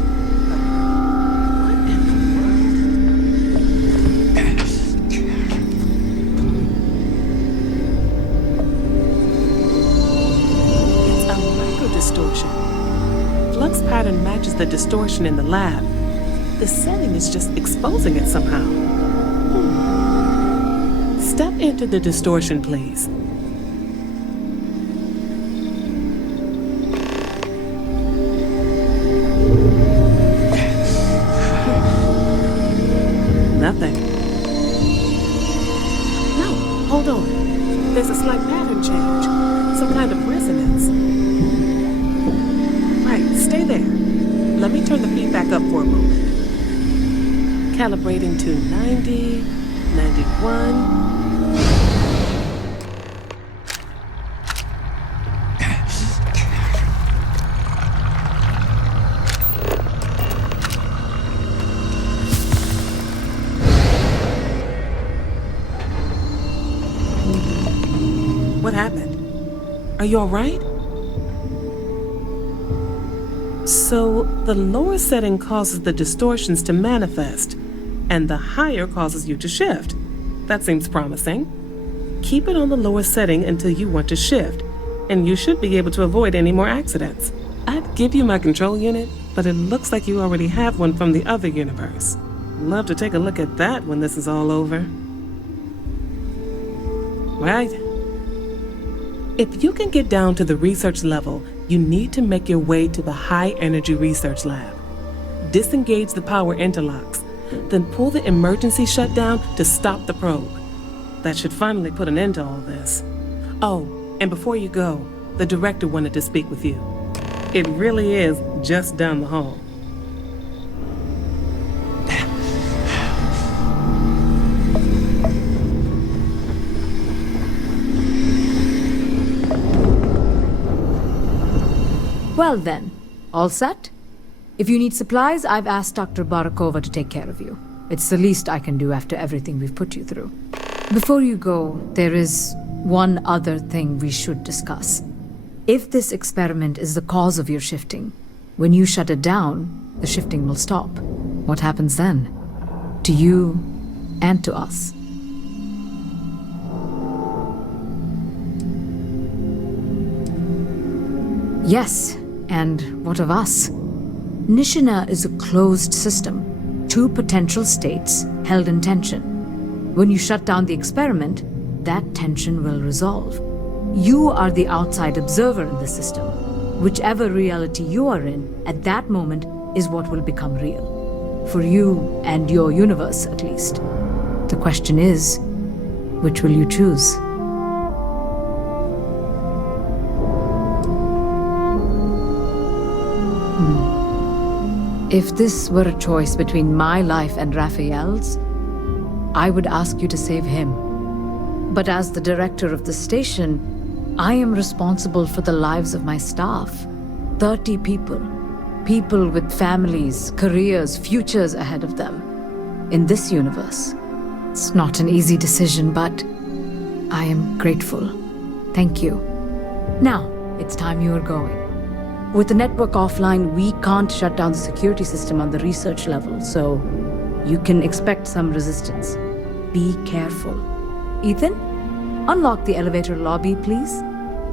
Distortion. Flux pattern matches the distortion in the lab. The setting is just exposing it somehow. Step into the distortion, please. Nothing. No, hold on. There's a slight pattern change. Some kind of resonance. Stay there. Let me turn the feedback up for a moment. Calibrating to 90, 91. What happened? Are you all right? So, the lower setting causes the distortions to manifest, and the higher causes you to shift. That seems promising. Keep it on the lower setting until you want to shift, and you should be able to avoid any more accidents. I'd give you my control unit, but it looks like you already have one from the other universe. Love to take a look at that when this is all over. Right. If you can get down to the research level, you need to make your way to the high-energy research lab. Disengage the power interlocks, then pull the emergency shutdown to stop the probe. That should finally put an end to all this. Oh, and before you go, the director wanted to speak with you. It really is just down the hall. Well then, all set? If you need supplies, I've asked Dr. Barakova to take care of you. It's the least I can do after everything we've put you through. Before you go, there is one other thing we should discuss. If this experiment is the cause of your shifting, when you shut it down, the shifting will stop. What happens then? To you and to us. Yes, and what of us? Nishina is a closed system. 2 potential states held in tension. When you shut down the experiment, that tension will resolve. You are the outside observer in the system. Whichever reality you are in, at that moment, is what will become real. For you and your universe, at least. The question is, which will you choose? If this were a choice between my life and Raphael's, I would ask you to save him. But as the director of the station, I am responsible for the lives of my staff. 30 people. People with families, careers, futures ahead of them. In this universe. It's not an easy decision, but I am grateful. Thank you. Now, it's time you are going. With the network offline, we can't shut down the security system on the research level, so you can expect some resistance. Be careful. Ethan, unlock the elevator lobby, please.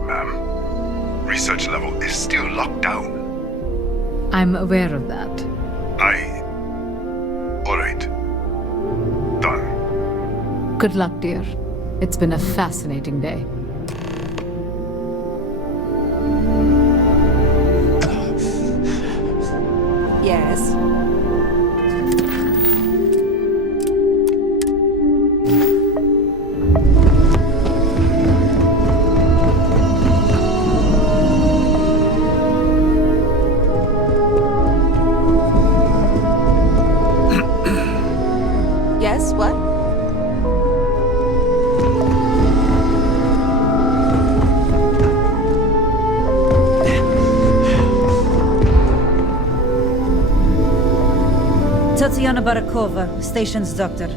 Ma'am, research level is still locked down. I'm aware of that. All right. Done. Good luck, dear. It's been a fascinating day. Yes. Yes, what? Tatiana Barakova, station's doctor.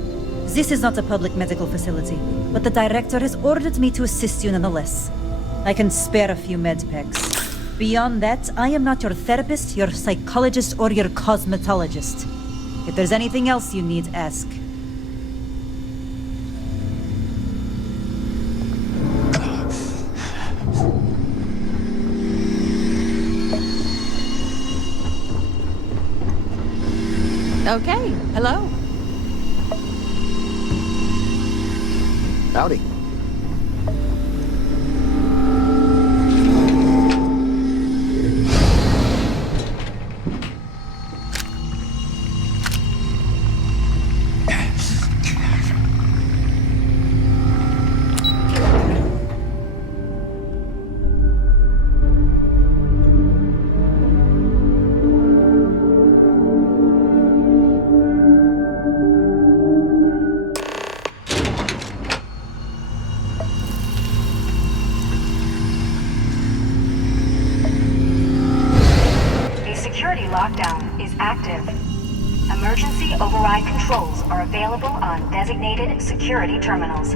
This is not a public medical facility, but the director has ordered me to assist you nonetheless. I can spare a few med packs. Beyond that, I am not your therapist, your psychologist, or your cosmetologist. If there's anything else you need, ask. Okay, hello. Howdy. Lockdown is active. Emergency override controls are available on designated security terminals.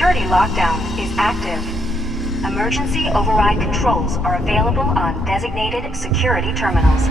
security lockdown is active. Emergency override controls are available on designated security terminals.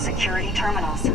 security terminals.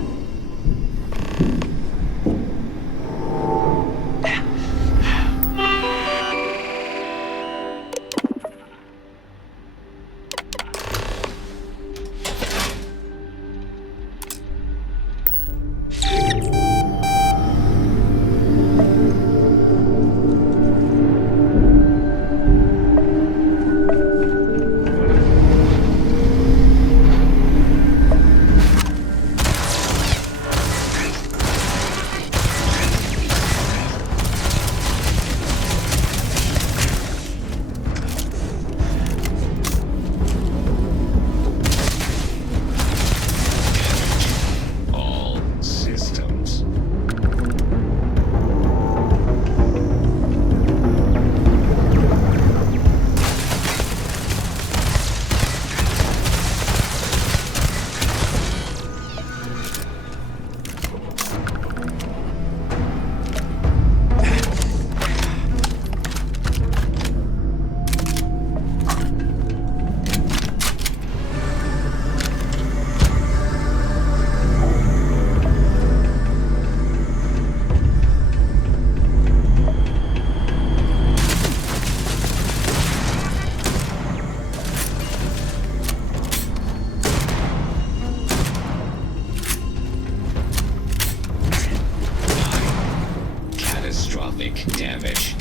Damage.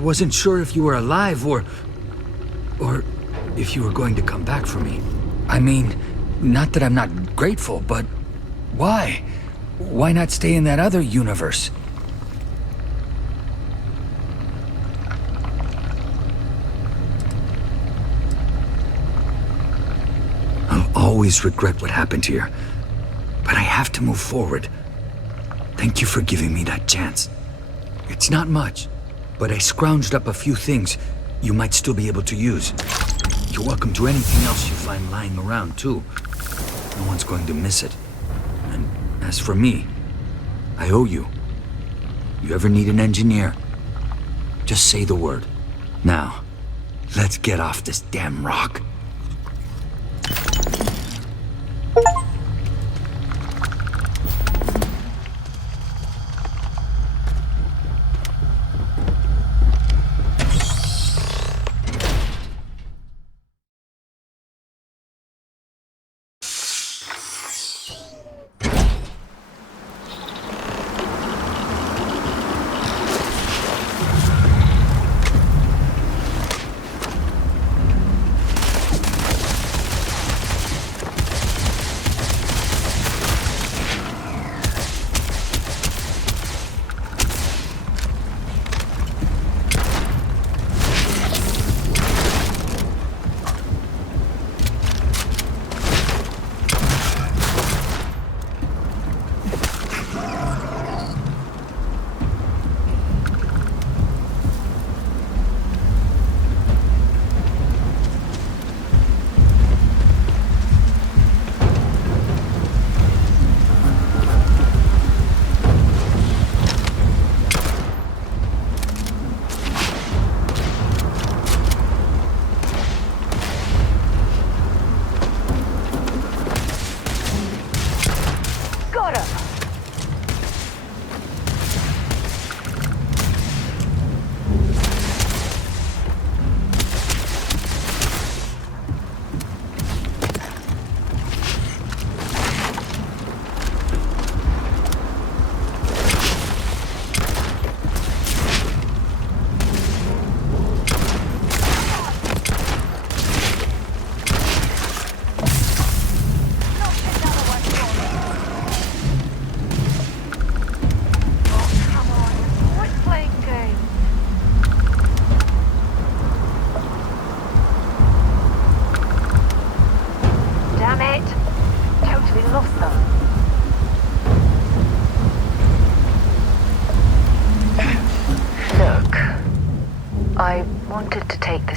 wasn't sure if you were alive or if you were going to come back for me. I mean, not that I'm not grateful, but why? Why not stay in that other universe? I'll always regret what happened here, but I have to move forward. Thank you for giving me that chance. It's not much, but I scrounged up a few things you might still be able to use. You're welcome to anything else you find lying around, too. No one's going to miss it. And as for me, I owe you. You ever need an engineer, just say the word. Now, let's get off this damn rock.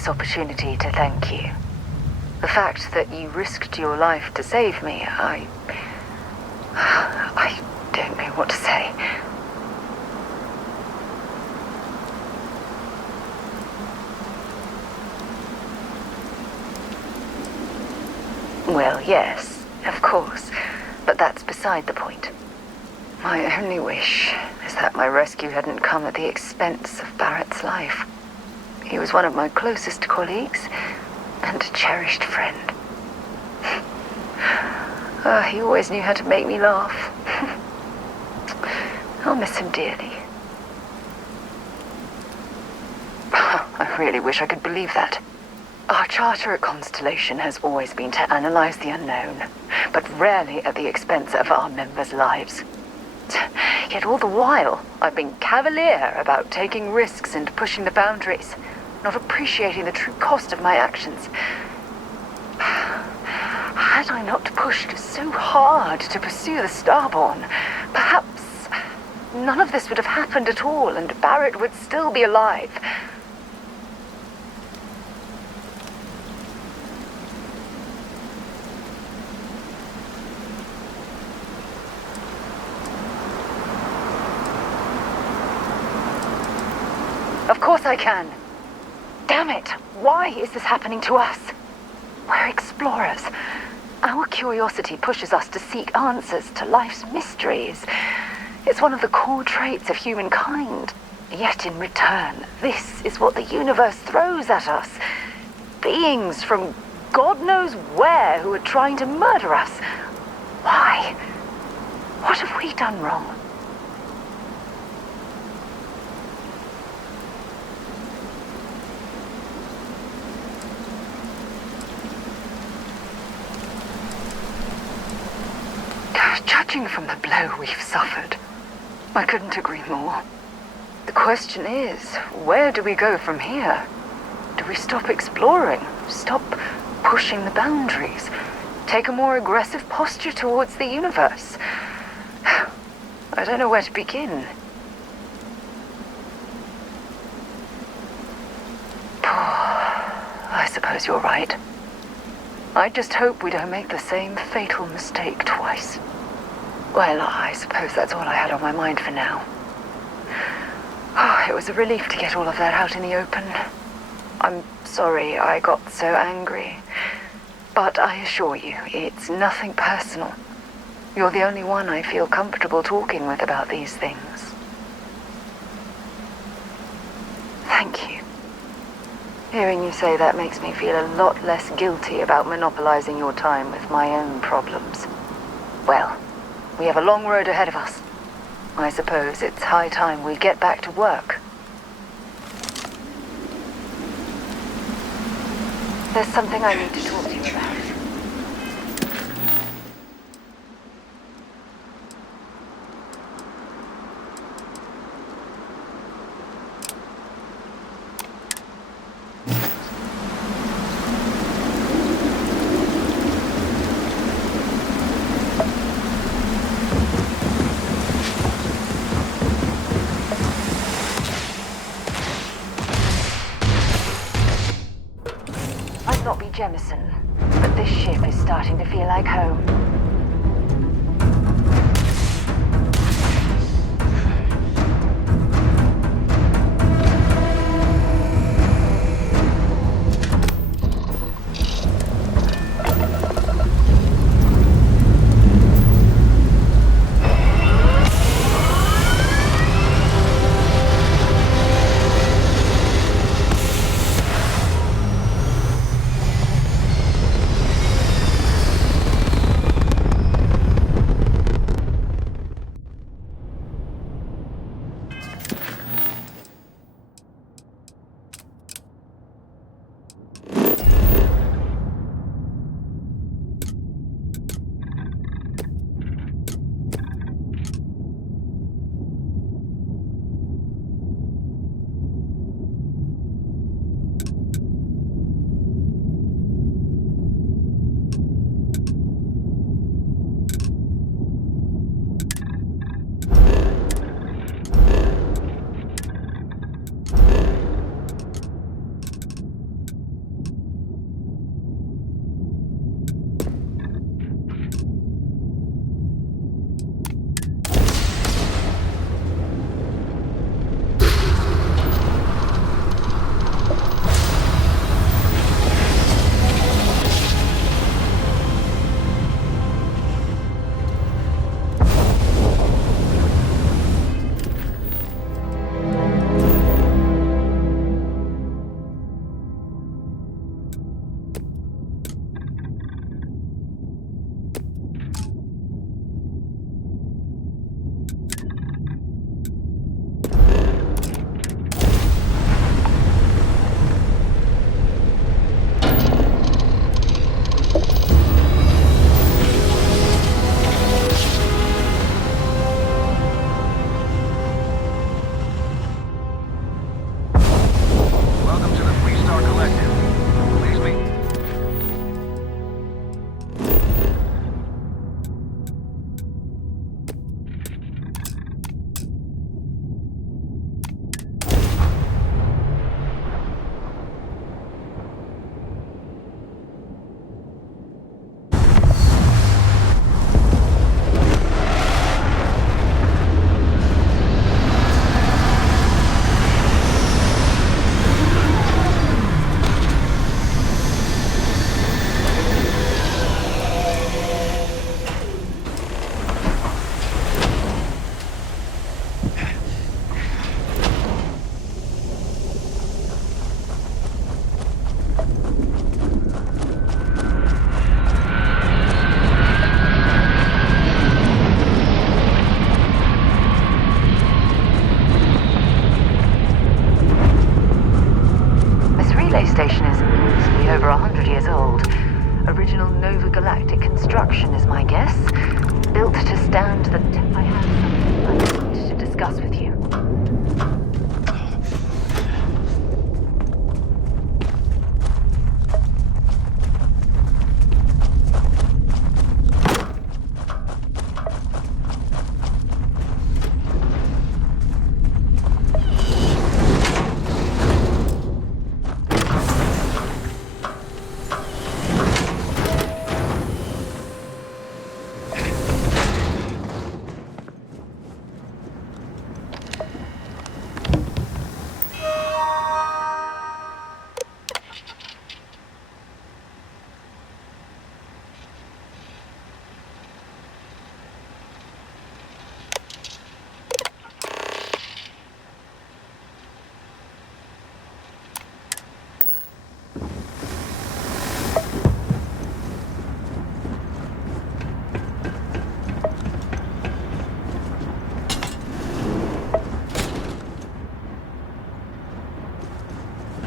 Opportunity to thank you. The fact that you risked your life to save me, I don't know what to say. Well, yes, of course, but that's beside the point. My only wish is that my rescue hadn't come at the expense of Barrett's life. He was one of my closest colleagues and a cherished friend. He always knew how to make me laugh. I'll miss him dearly. I really wish I could believe that. Our charter at Constellation has always been to analyze the unknown, but rarely at the expense of our members' lives. Yet all the while, I've been cavalier about taking risks and pushing the boundaries, not appreciating the true cost of my actions. Had I not pushed so hard to pursue the Starborn, perhaps none of this would have happened at all, and Barrett would still be alive. Of course I can. Damn it! Why is this happening to us? We're explorers. Our curiosity pushes us to seek answers to life's mysteries. It's one of the core traits of humankind. Yet in return, this is what the universe throws at us. Beings from God knows where who are trying to murder us. Why? What have we done wrong? Judging from the blow we've suffered, I couldn't agree more. The question is, where do we go from here? Do we stop exploring? Stop pushing the boundaries? Take a more aggressive posture towards the universe? I don't know where to begin. I suppose you're right. I just hope we don't make the same fatal mistake twice. Well, I suppose that's all I had on my mind for now. It was a relief to get all of that out in the open. I'm sorry I got so angry. But I assure you, it's nothing personal. You're the only one I feel comfortable talking with about these things. Thank you. Hearing you say that makes me feel a lot less guilty about monopolizing your time with my own problems. Well, we have a long road ahead of us. I suppose it's high time we get back to work. There's something I need to talk to you about. Jemison, but this ship is starting to feel like home. station is easily over 100 years old. Original Nova Galactic construction is my guess. Built to stand the I have something I need to discuss with you.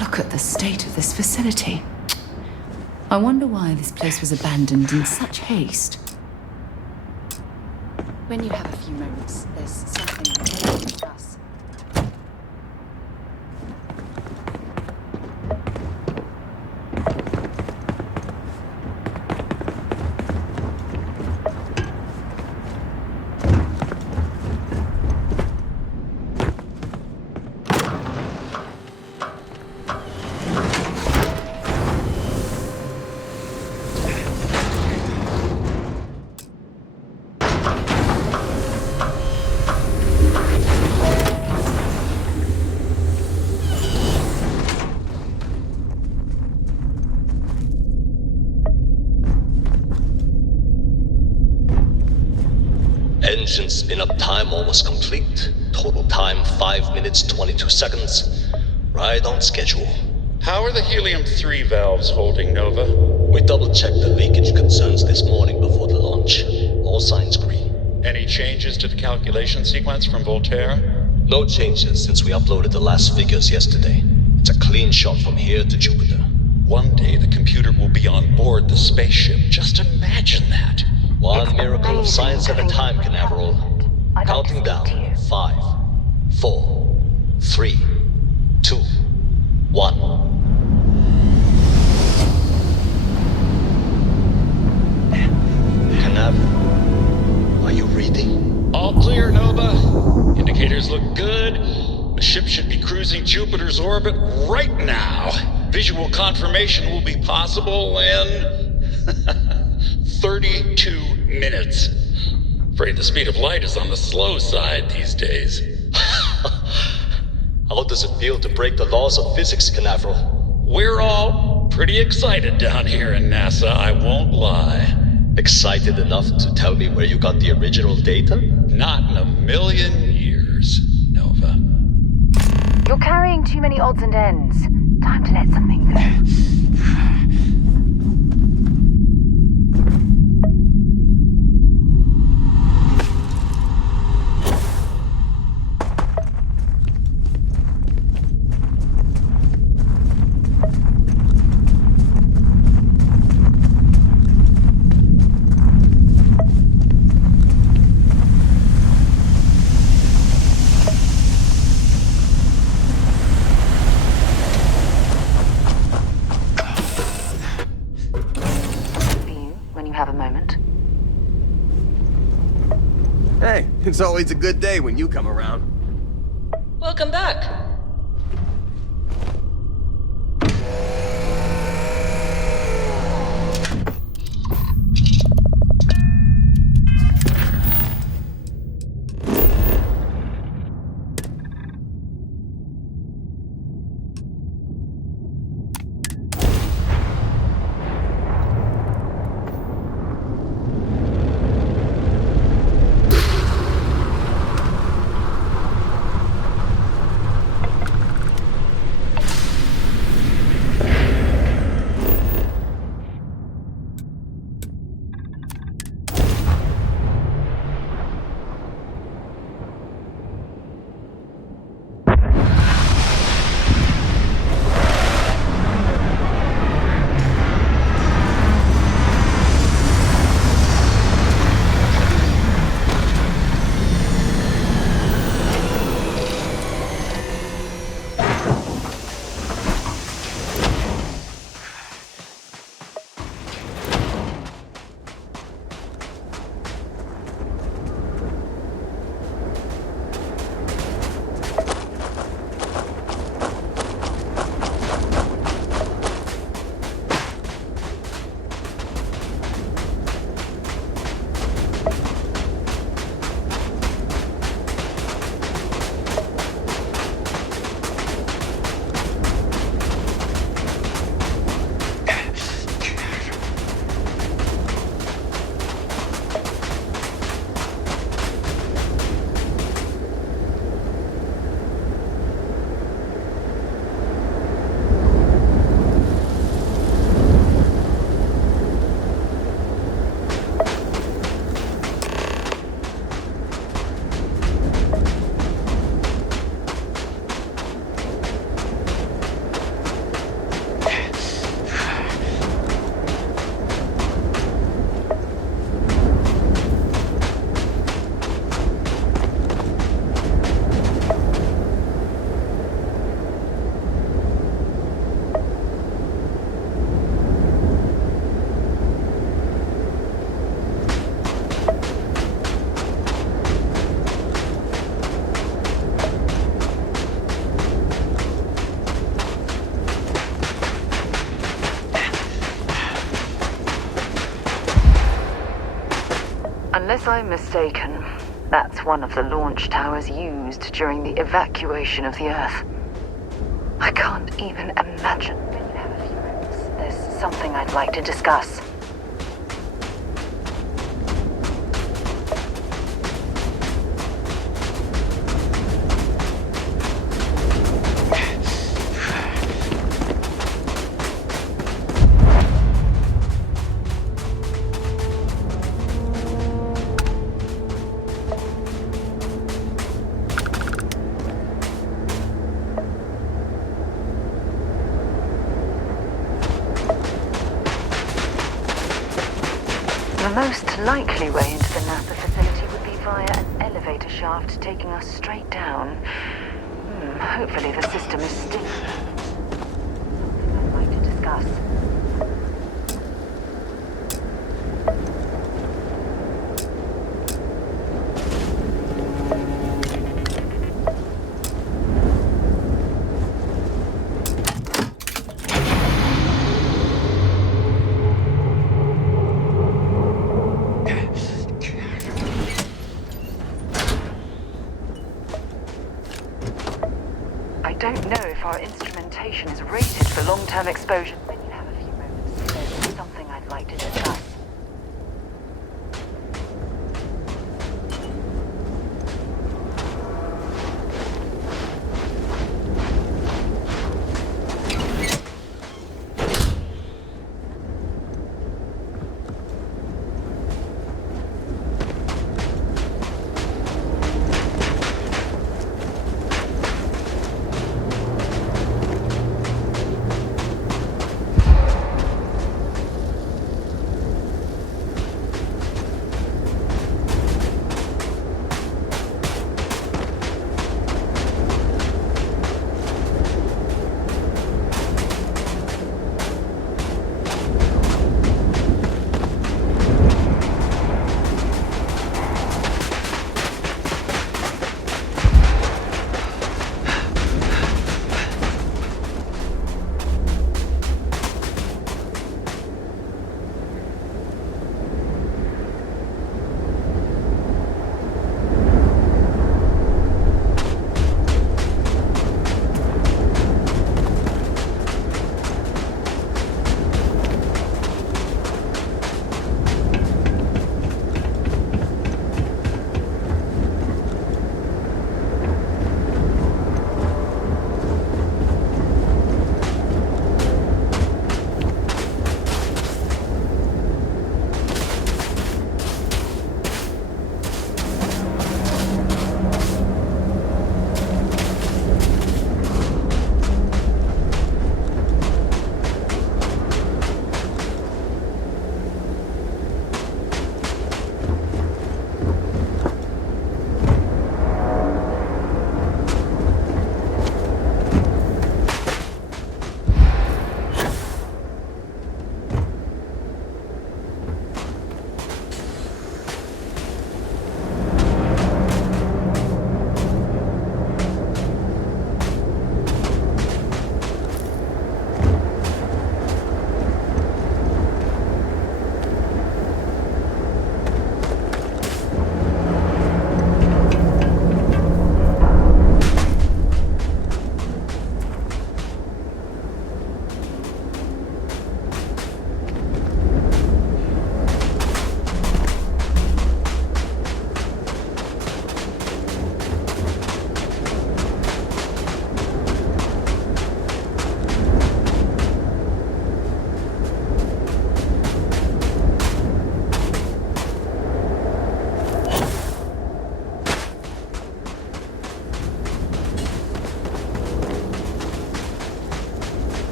Look at the state of this facility. I wonder why this place was abandoned in such haste. When you have a few moments, there's something to discuss. Engine spin-up time almost complete. Total time 5 minutes 22 seconds. Right on schedule. How are the helium-3 valves holding, Nova? We double-checked the leakage concerns this morning before the launch. All signs green. Any changes to the calculation sequence from Voltaire? No changes since we uploaded the last figures yesterday. It's a clean shot from here to Jupiter. One day the computer will be on board the spaceship. Just imagine that. One miracle of science at a time, Canaveral. Counting down. 5, 4, 3, 2, 1. Canaveral, are you reading? All clear, Nova. Indicators look good. The ship should be cruising Jupiter's orbit right now. Visual confirmation will be possible in 32 minutes. Afraid the speed of light is on the slow side these days. How does it feel to break the laws of physics, Canaveral? We're all pretty excited down here in NASA, I won't lie. Excited enough to tell me where you got the original data? Not in a million years, Nova. You're carrying too many odds and ends. Time to let something go. Hey, it's always a good day when you come around. Welcome back. Unless I'm mistaken, that's one of the launch towers used during the evacuation of the Earth. I can't even imagine. When you have a few moments, there's something I'd like to discuss. The most likely way into the NASA facility would be via an elevator shaft taking us straight down. Hopefully the system is still... Something I'd like to discuss. I don't know if our instrumentation is rated for long-term exposure. When you have a few moments, there's something I'd like to discuss.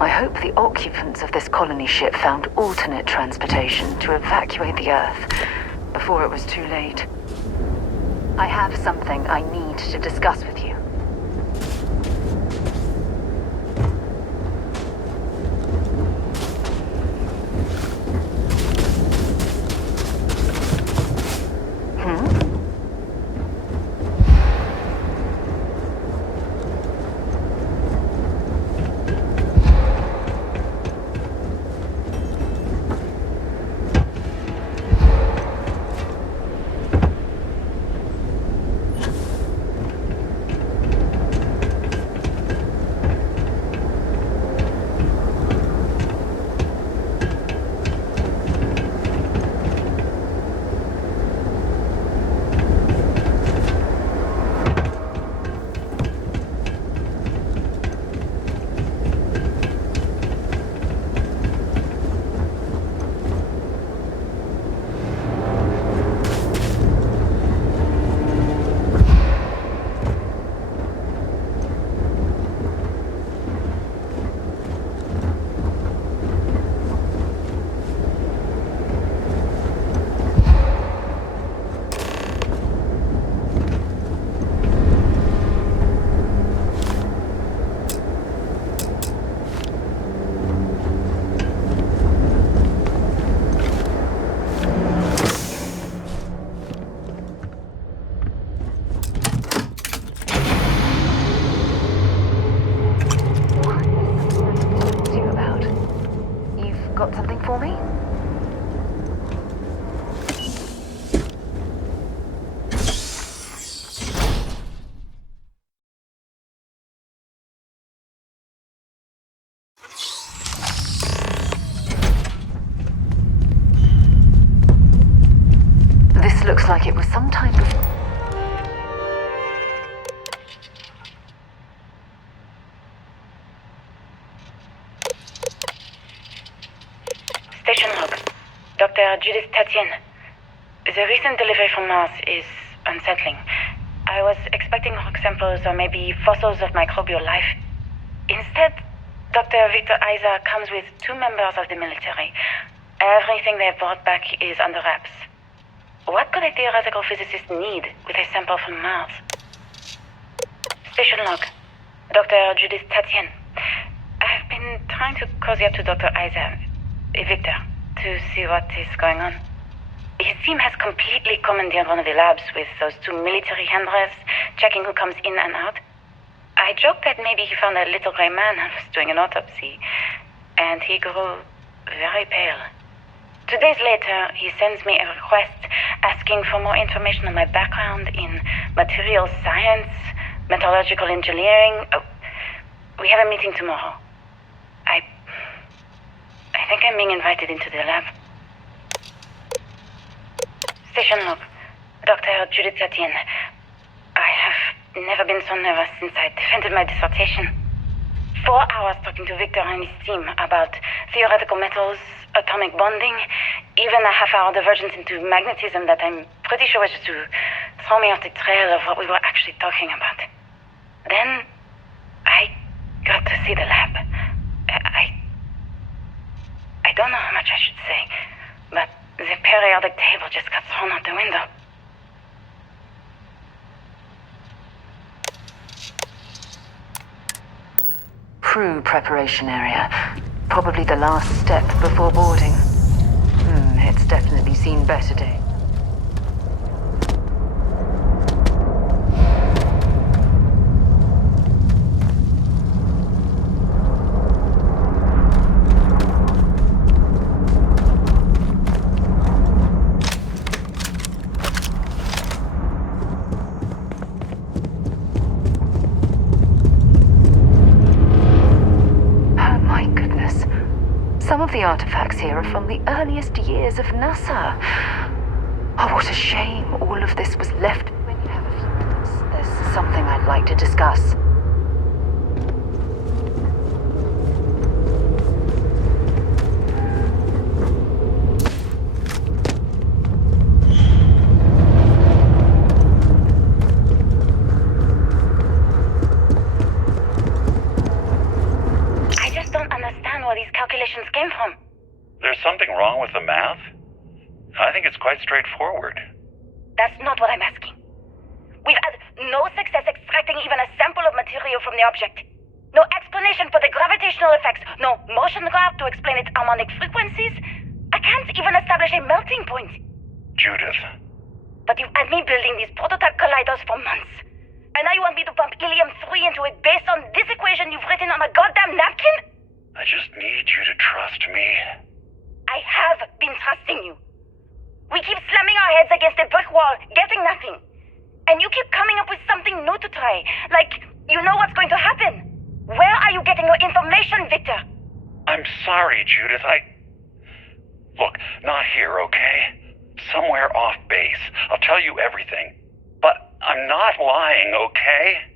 I hope the occupants of this colony ship found alternate transportation to evacuate the Earth before it was too late. I have something I need to discuss with you. Got something for me? This looks like it was some type of... Station log. Dr. Judith Tatian. The recent delivery from Mars is unsettling. I was expecting rock samples or maybe fossils of microbial life. Instead, Dr. Victor Isa comes with 2 members of the military. Everything they've brought back is under wraps. What could a theoretical physicist need with a sample from Mars? Station log. Dr. Judith Tatian. I've been trying to cozy up to Dr. Isa, Victor, to see what is going on. His team has completely commandeered one of the labs with those 2 military handlers, checking who comes in and out. I joked that maybe he found a little gray man and was doing an autopsy, and he grew very pale. 2 days later, he sends me a request asking for more information on my background in material science, metallurgical engineering. Oh, we have a meeting tomorrow. I think I'm being invited into the lab. Station log. Dr. Judith Tatian. I have never been so nervous since I defended my dissertation. 4 hours talking to Victor and his team about theoretical metals, atomic bonding, even a half-hour divergence into magnetism that I'm pretty sure was to throw me off the trail of what we were actually talking about. Then, I got to see the lab. I don't know how much I should say, but the periodic table just got thrown out the window. Crew preparation area. Probably the last step before boarding. It's definitely seen better days. Some of the artifacts here are from the earliest years of NASA. Oh, what a shame all of this was left. When you have a few minutes, there's something I'd like to discuss. where these calculations came from. There's something wrong with the math? I think it's quite straightforward. That's not what I'm asking. We've had no success extracting even a sample of material from the object. No explanation for the gravitational effects. No motion graph to explain its harmonic frequencies. I can't even establish a melting point. Judith. But you've had me building these prototype colliders for months. And now you want me to pump helium-3 into it based on this equation you've written on a goddamn napkin? I just need you to trust me. I have been trusting you. We keep slamming our heads against a brick wall, getting nothing. And you keep coming up with something new to try. Like, you know what's going to happen. Where are you getting your information, Victor? I'm sorry, Judith. Look, not here, okay? Somewhere off base. I'll tell you everything. But I'm not lying, okay?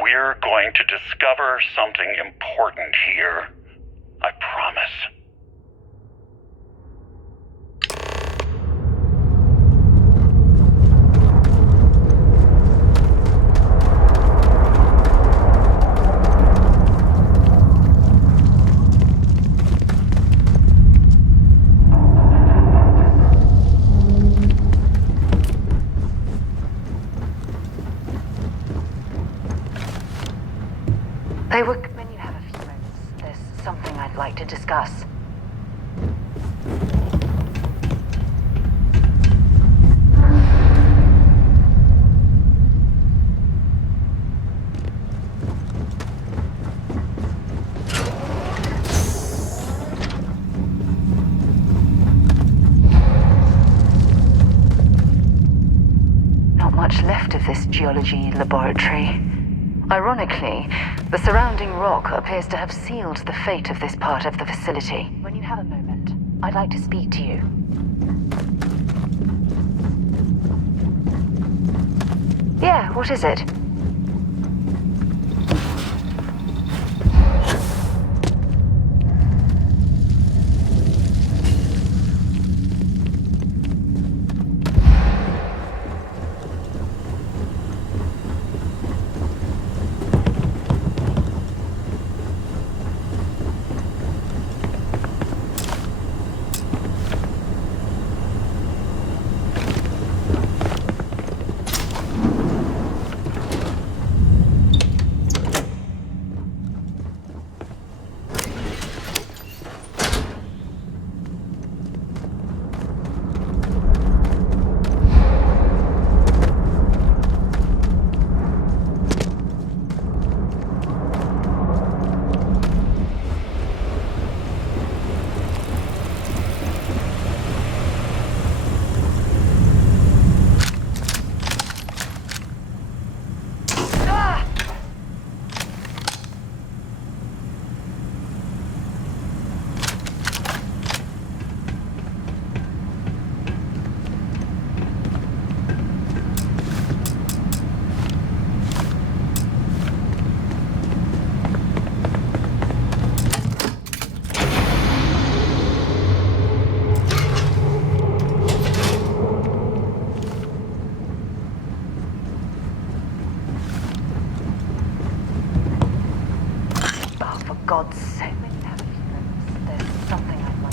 We're going to discover something important here. I promise. When you have a few moments, there's something I'd like to discuss. Not much left of this geology laboratory. Ironically, the surrounding rock appears to have sealed the fate of this part of the facility. When you have a moment, I'd like to speak to you. Yeah, what is it? God's sake, when you have a few moments, there's something I'd like.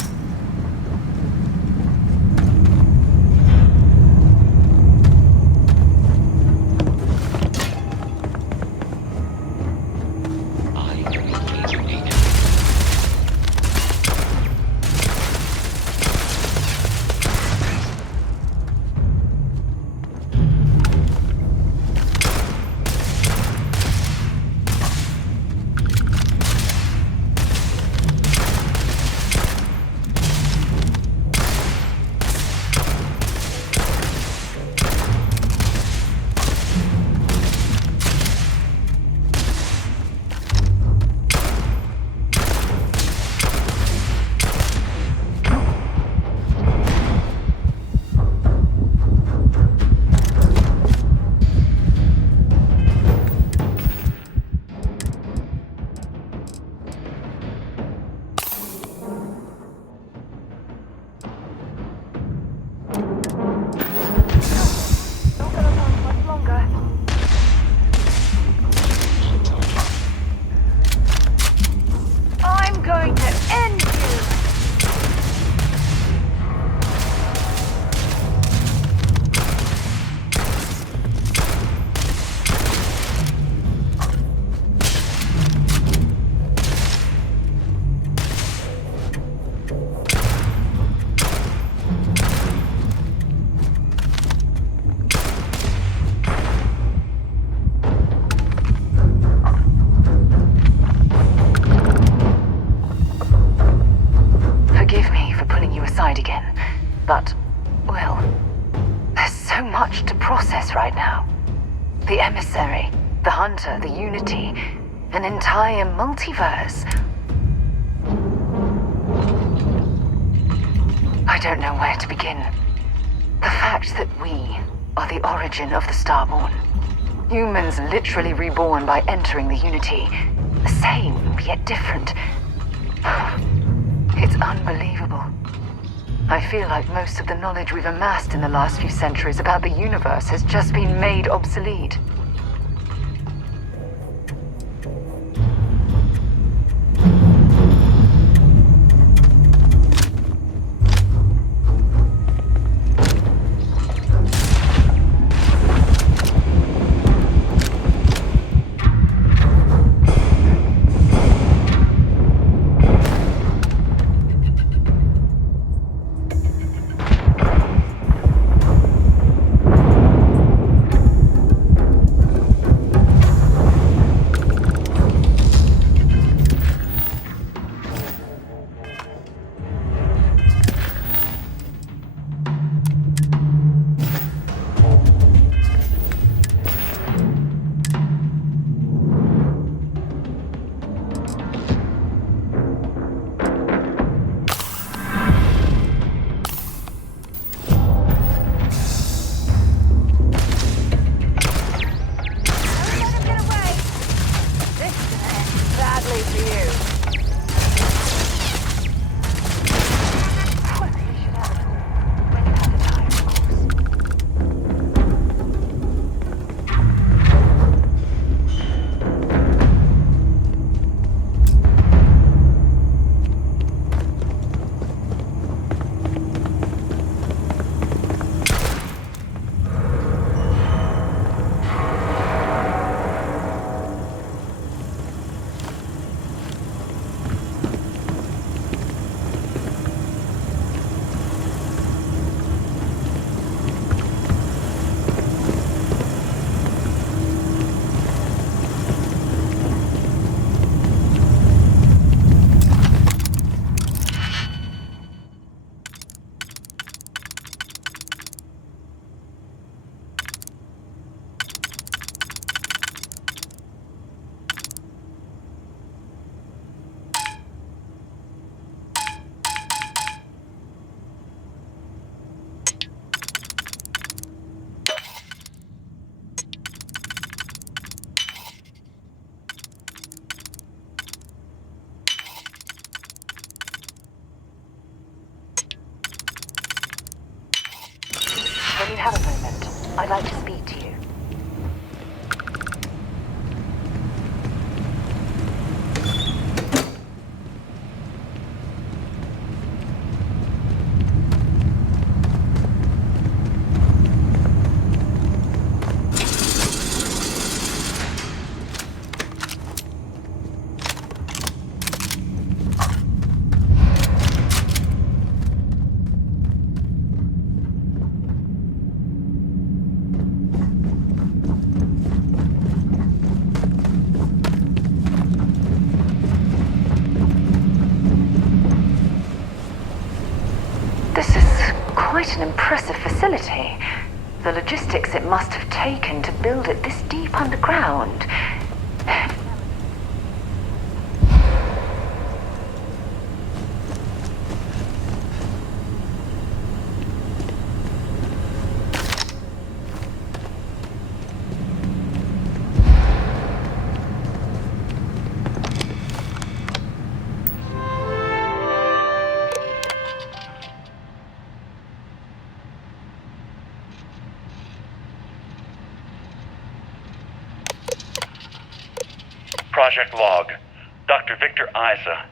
But, well, there's so much to process right now. The emissary, the hunter, the unity, an entire multiverse. I don't know where to begin. The fact that we are the origin of the Starborn. Humans literally reborn by entering the Unity. The same, yet different. It's unbelievable. I feel like most of the knowledge we've amassed in the last few centuries about the universe has just been made obsolete. When you have a moment, I'd like to speak to you. This is quite an impressive facility. The logistics it must have taken to build it this deep underground. Project Log, Dr. Victor Isa.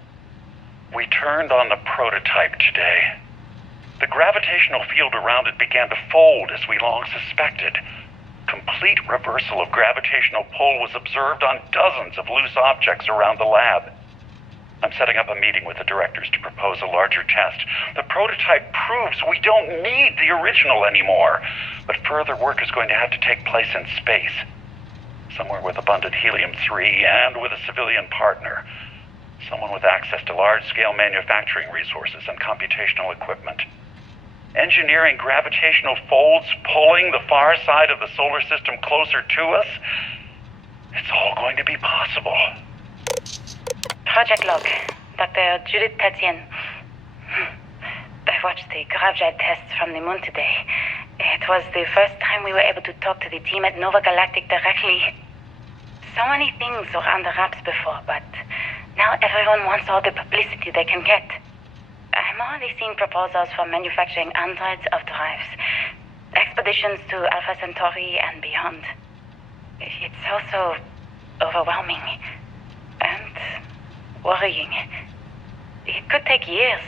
We turned on the prototype today. The gravitational field around it began to fold as we long suspected. Complete reversal of gravitational pull was observed on dozens of loose objects around the lab. I'm setting up a meeting with the directors to propose a larger test. The prototype proves we don't need the original anymore, but further work is going to have to take place in space. Somewhere with abundant helium-3 and with a civilian partner. Someone with access to large-scale manufacturing resources and computational equipment. engineering gravitational folds pulling the far side of the solar system closer to us, it's all going to be possible. Project log, Dr. Judith Tatien. I watched the gravjet tests from the moon today. It was the first time we were able to talk to the team at Nova Galactic directly. So many things were under wraps before, but now everyone wants all the publicity they can get. I'm already seeing proposals for manufacturing androids of drives, expeditions to Alpha Centauri and beyond. It's also overwhelming and worrying. It could take years,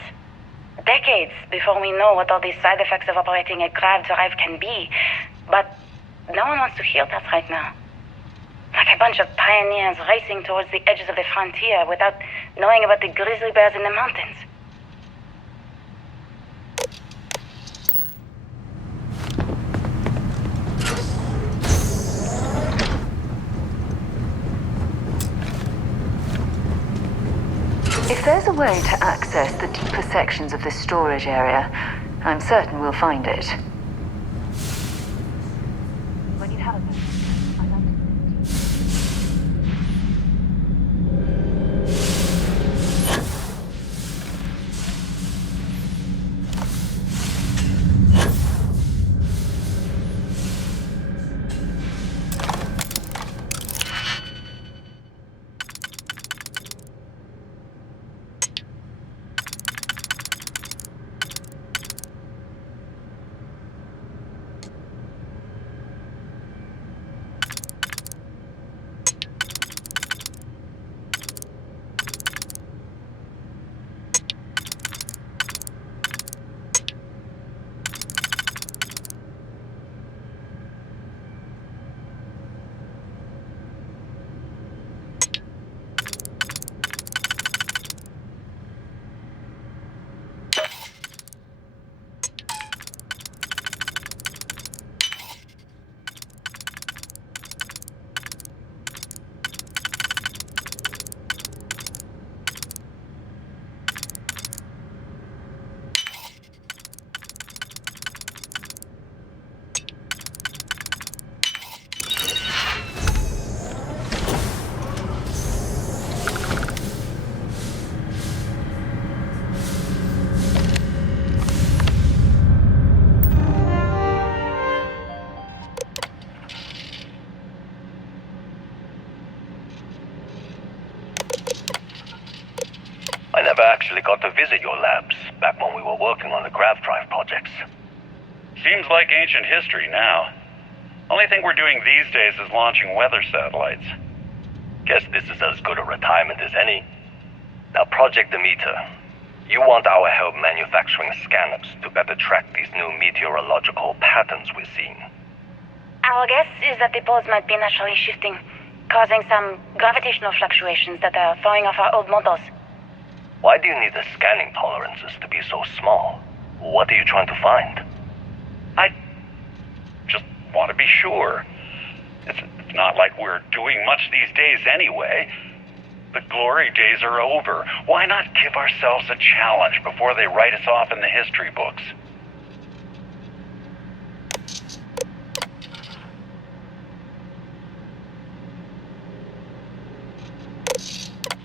decades, before we know what all the side effects of operating a grav drive can be. But no one wants to hear that right now. Like a bunch of pioneers racing towards the edges of the frontier without knowing about the grizzly bears in the mountains. If there's a way to access the deeper sections of this storage area, I'm certain we'll find it. When you have a moment, I'd like I never actually got to visit your labs back when we were working on the grav drive projects. Seems like ancient history now. Only thing we're doing these days is launching weather satellites. Guess this is as good a retirement as any. Now, Project Demeter, you want our help manufacturing scanners to better track these new meteorological patterns we're seeing. Our guess is that the poles might be naturally shifting, causing some gravitational fluctuations that are throwing off our old models. Why do you need the scanning tolerances to be so small? What are you trying to find? I just want to be sure. It's not like we're doing much these days anyway. The glory days are over. Why not give ourselves a challenge before they write us off in the history books?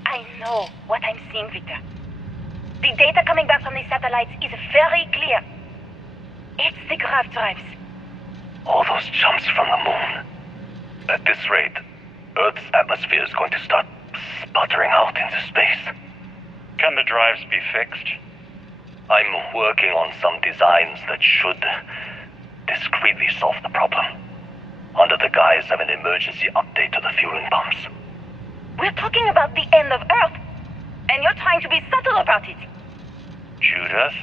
I know what I'm seeing, Victor. The data coming back from the satellites is very clear. It's the grav drives. All those jumps from the moon. At this rate, Earth's atmosphere is going to start sputtering out into space. Can the drives be fixed? I'm working on some designs that should discreetly solve the problem, under the guise of an emergency update to the fueling pumps. We're talking about the end of Earth, and you're trying to be subtle about it. Judith,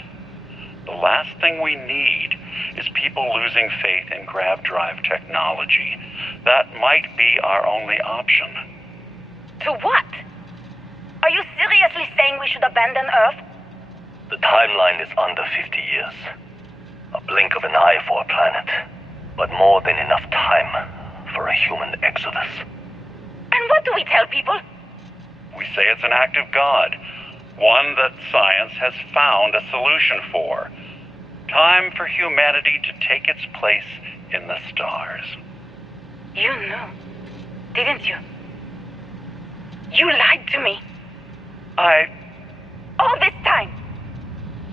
the last thing we need is people losing faith in grav drive technology. That might be our only option. To what? Are you seriously saying we should abandon Earth? The timeline is under 50 years. A blink of an eye for a planet, but more than enough time for a human exodus. And what do we tell people? We say it's an act of God, one that science has found a solution for. Time for humanity to take its place in the stars. You knew, didn't you? You lied to me. All this time,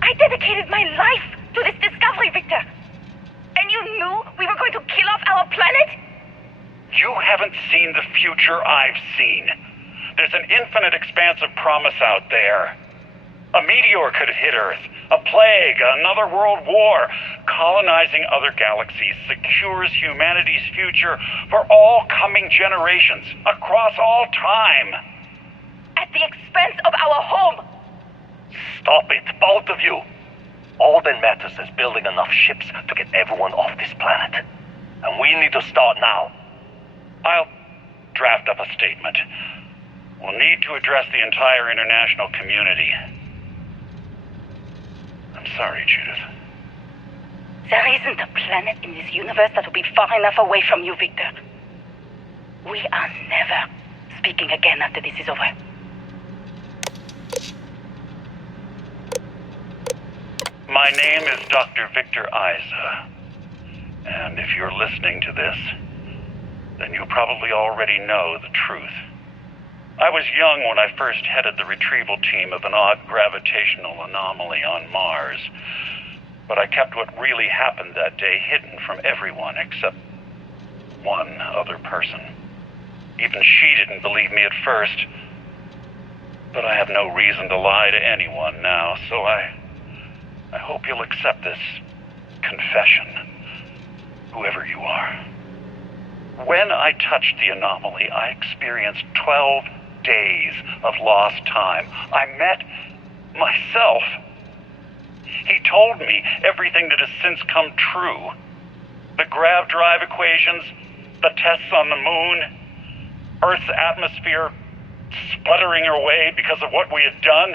I dedicated my life to this discovery, Victor. And you knew we were going to kill off our planet? You haven't seen the future I've seen. There's an infinite expanse of promise out there. A meteor could hit Earth, a plague, another world war. Colonizing other galaxies secures humanity's future for all coming generations, across all time. At the expense of our home. Stop it, both of you. All that matters is building enough ships to get everyone off this planet. And we need to start now. I'll draft up a statement. We'll need to address the entire international community. I'm sorry, Judith. There isn't a planet in this universe that will be far enough away from you, Victor. We are never speaking again after this is over. My name is Dr. Victor Isa. And if you're listening to this, then you probably already know the truth. I was young when I first headed the retrieval team of an odd gravitational anomaly on Mars. But I kept what really happened that day hidden from everyone except one other person. Even she didn't believe me at first. But I have no reason to lie to anyone now, so I hope you'll accept this confession, whoever you are. When I touched the anomaly, I experienced 12 days of lost time. I met myself. He told me everything that has since come true. The grav drive equations, the tests on the moon, Earth's atmosphere sputtering away because of what we had done.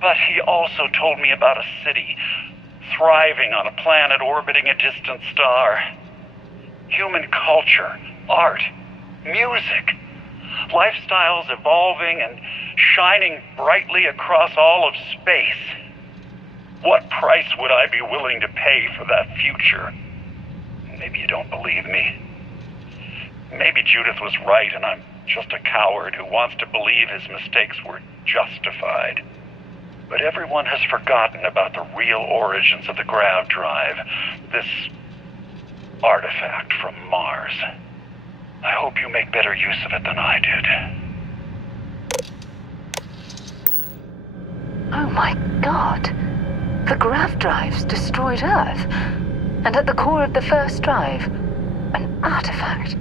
But he also told me about a city thriving on a planet orbiting a distant star. Human culture, art, music, lifestyles evolving and shining brightly across all of space. What price would I be willing to pay for that future? Maybe you don't believe me. Maybe Judith was right and I'm just a coward who wants to believe his mistakes were justified. But everyone has forgotten about the real origins of the grav drive, this artifact from Mars. I hope you make better use of it than I did. Oh my god. The grav drives destroyed Earth. And at the core of the first drive, an artifact.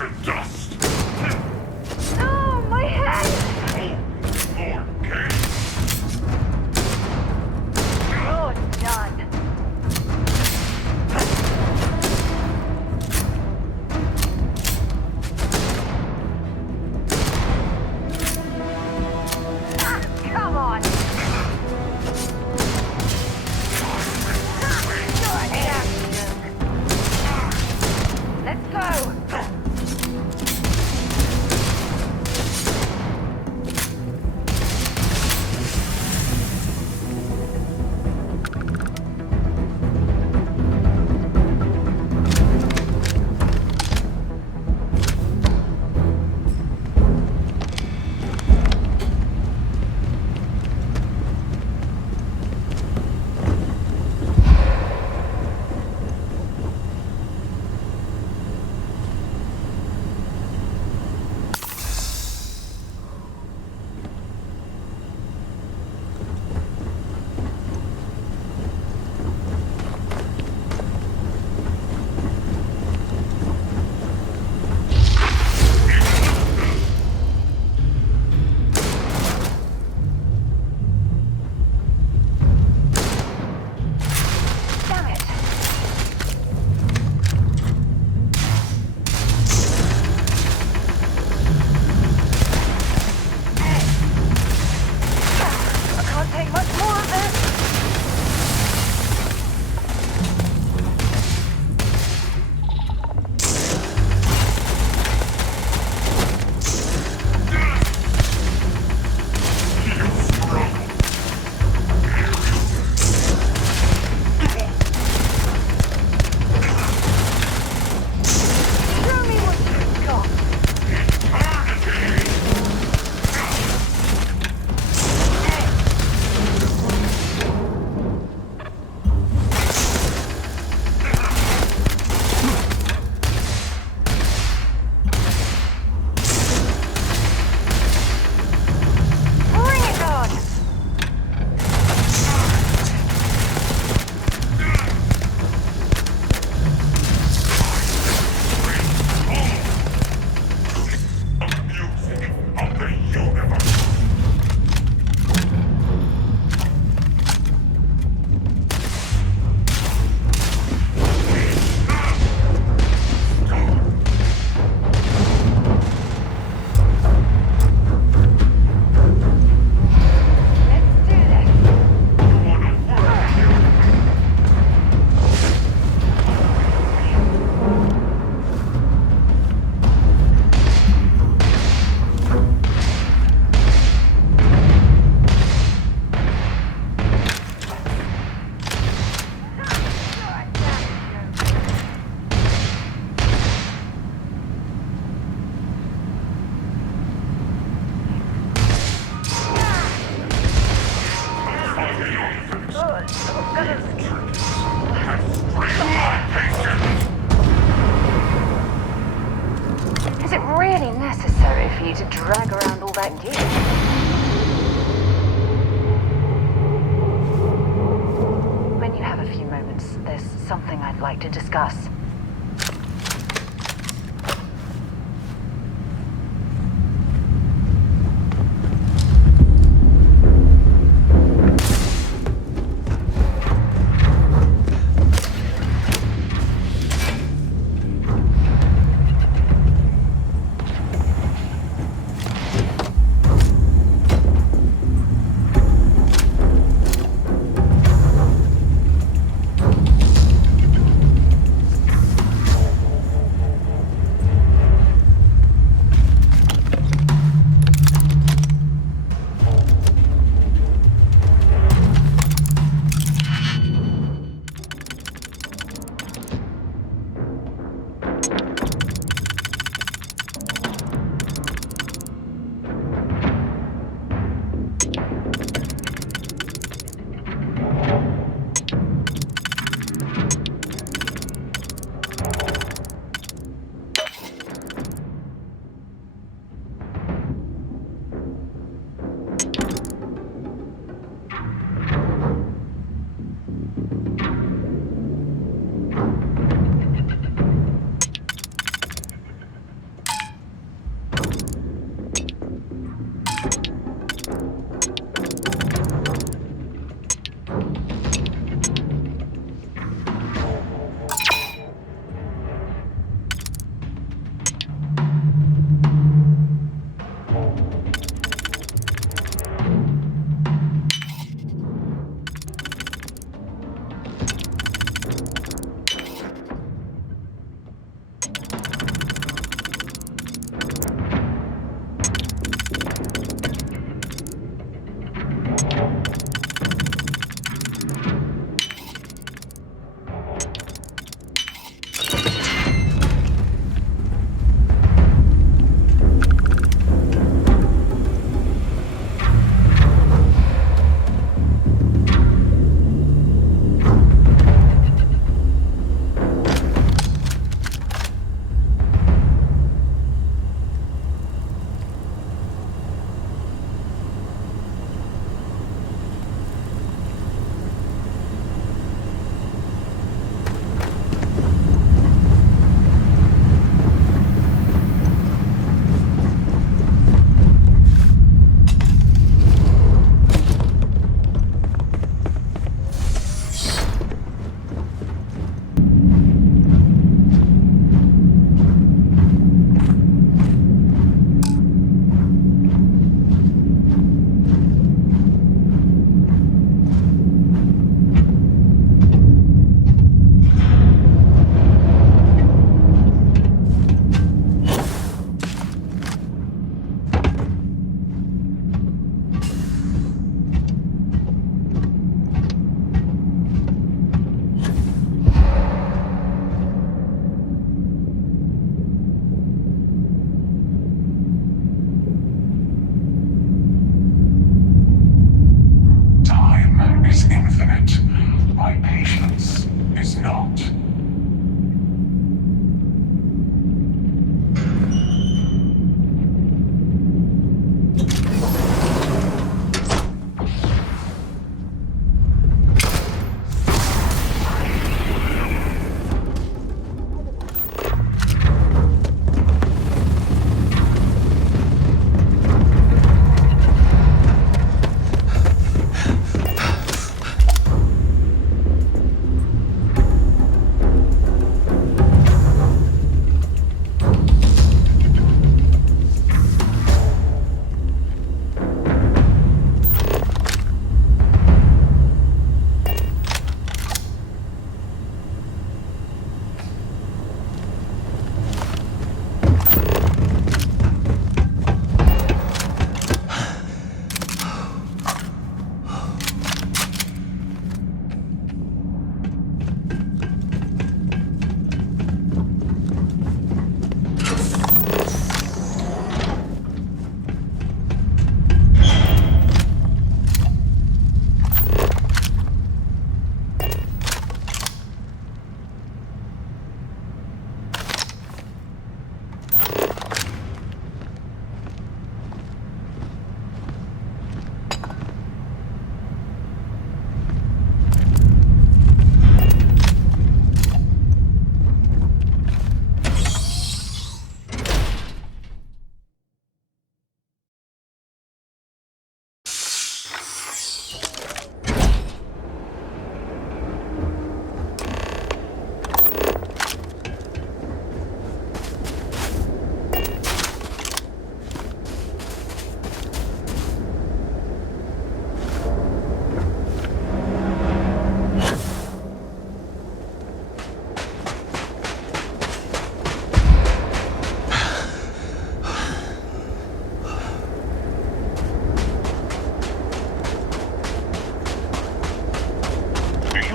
to dust. No, my head! You're done. Come on! Let's go! Is it really necessary for you to drag around all that gear? When you have a few moments, there's something I'd like to discuss.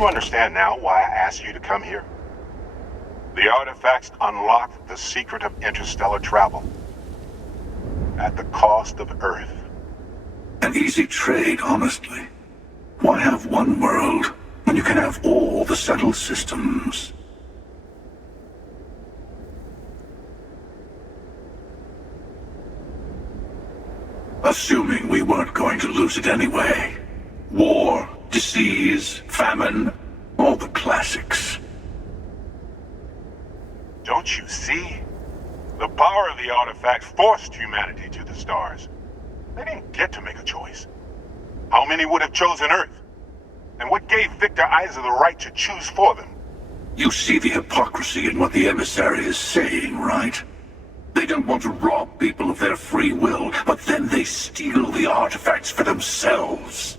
you understand now why I asked you to come here? The artifacts unlock the secret of interstellar travel. At the cost of Earth. An easy trade, honestly. Why have one world when you can have all the settled systems? Assuming we weren't going to lose it anyway. War, disease, famine, all the classics. Don't you see? The power of the artifacts forced humanity to the stars. They didn't get to make a choice. How many would have chosen Earth? And what gave Victor Isa the right to choose for them? You see the hypocrisy in what the emissary is saying, right? They don't want to rob people of their free will, but then they steal the artifacts for themselves.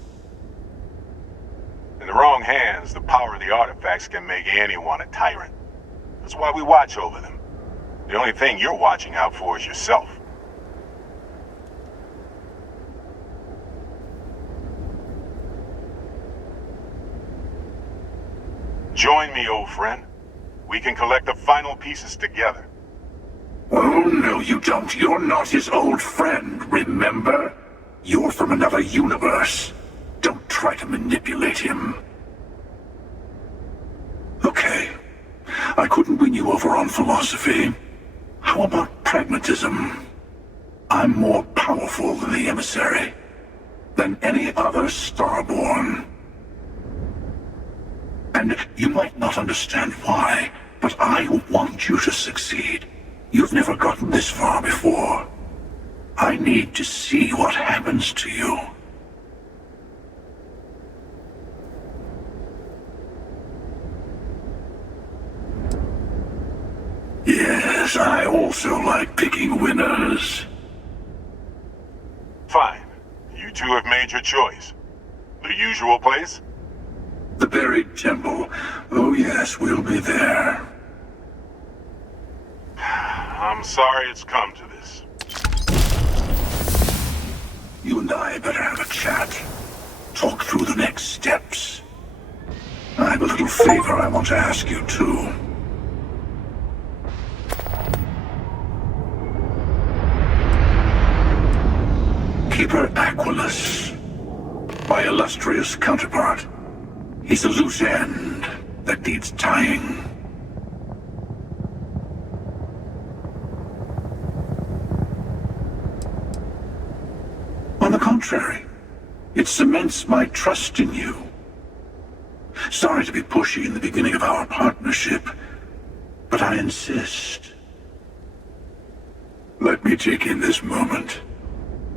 In the wrong hands, the power of the artifacts can make anyone a tyrant. That's why we watch over them. The only thing you're watching out for is yourself. Join me, old friend. We can collect the final pieces together. Oh, no, you don't. You're not his old friend, remember? You're from another universe. Don't try to manipulate him. Okay. I couldn't win you over on philosophy. How about pragmatism? I'm more powerful than the emissary. Than any other Starborn. And you might not understand why, but I want you to succeed. You've never gotten this far before. I need to see what happens to you. Yes, I also like picking winners. Fine. You two have made your choice. The usual place? The buried temple. Oh yes, we'll be there. I'm sorry it's come to this. You and I better have a chat. Talk through the next steps. I have a little favor I want to ask you too. Keeper Aquilus, my illustrious counterpart. He's a loose end that needs tying. On the contrary, it cements my trust in you. Sorry to be pushy in the beginning of our partnership, but I insist. Let me take in this moment.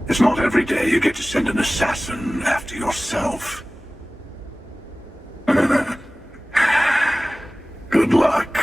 It's not every day you get to send an assassin after yourself. Good luck.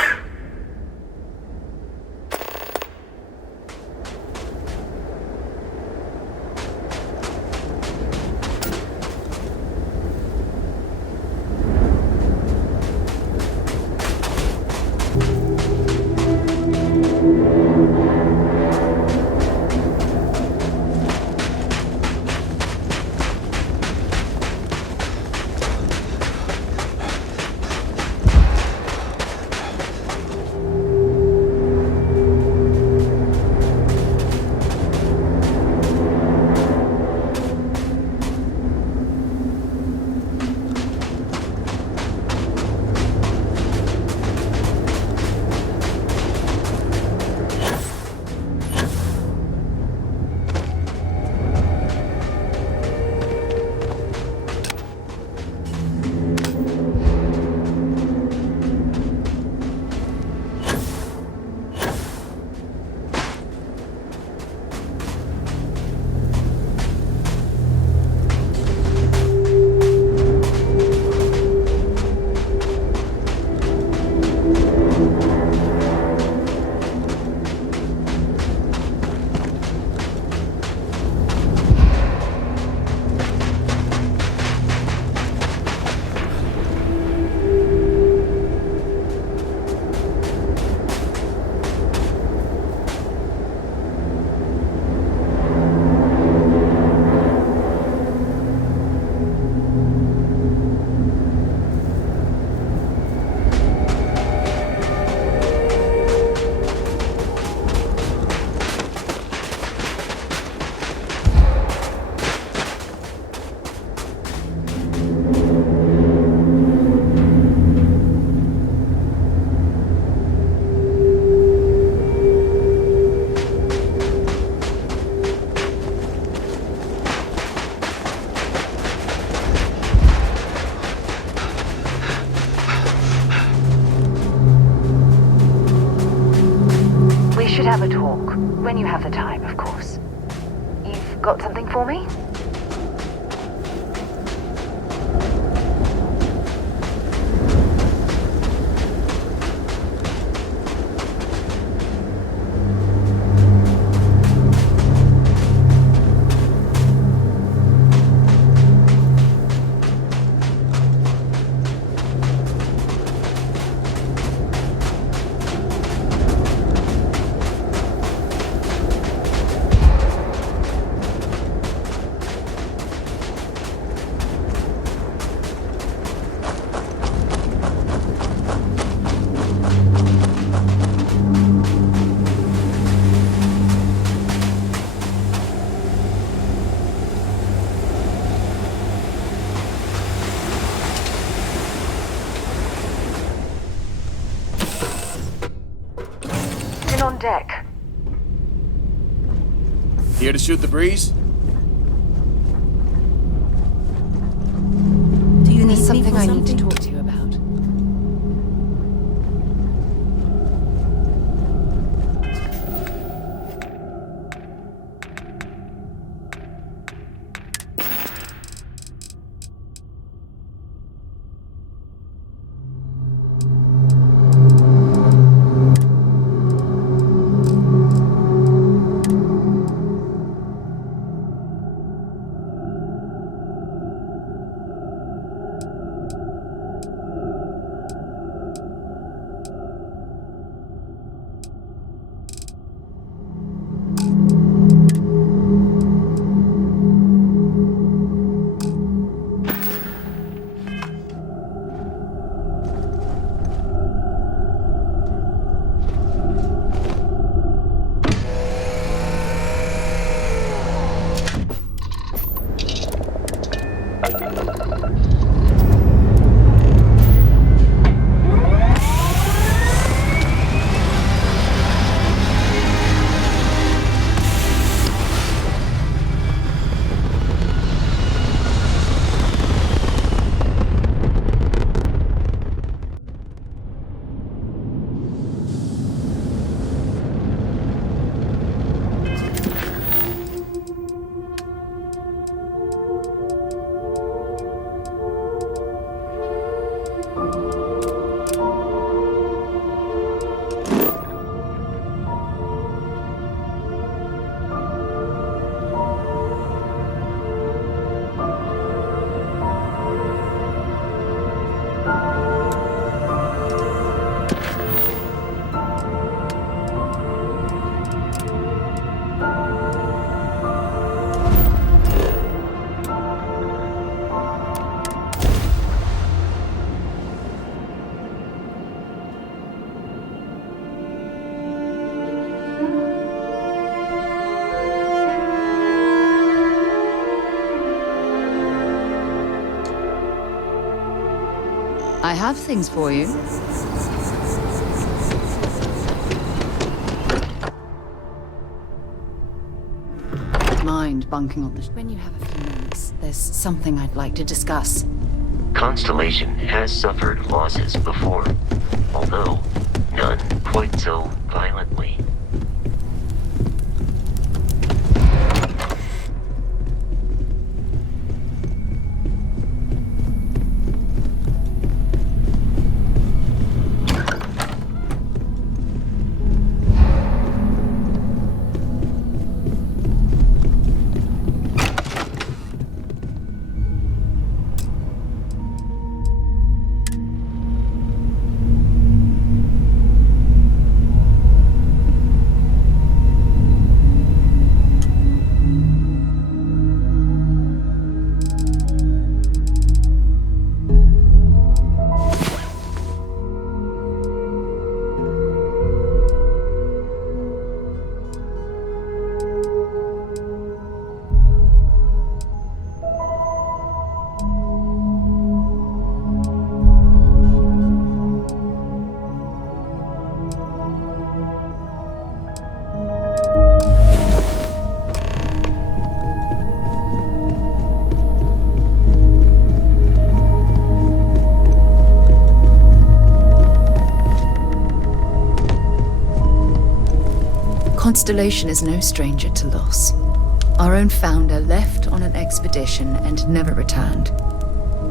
should have a talk. When you have the time, of course. You've got something for me? On deck. Here to shoot the breeze? Do you need something I need to talk to you about? I have things for you. Mind bunking on this. When you have a few minutes, there's something I'd like to discuss. Constellation has suffered losses before, although none quite so violently. Constellation is no stranger to loss. Our own founder left on an expedition and never returned.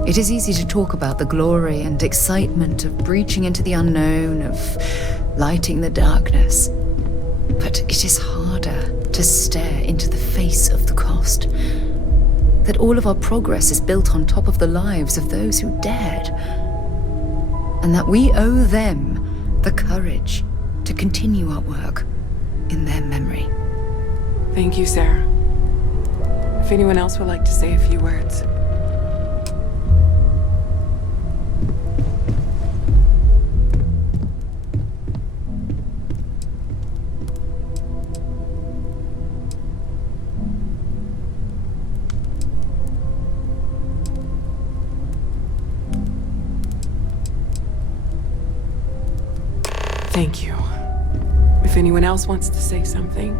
It is easy to talk about the glory and excitement of breaching into the unknown, of lighting the darkness. But it is harder to stare into the face of the cost. That all of our progress is built on top of the lives of those who dared. And that we owe them the courage to continue our work in their memory. Thank you, Sarah. If anyone else would like to say a few words. Thank you. If anyone else wants to say something.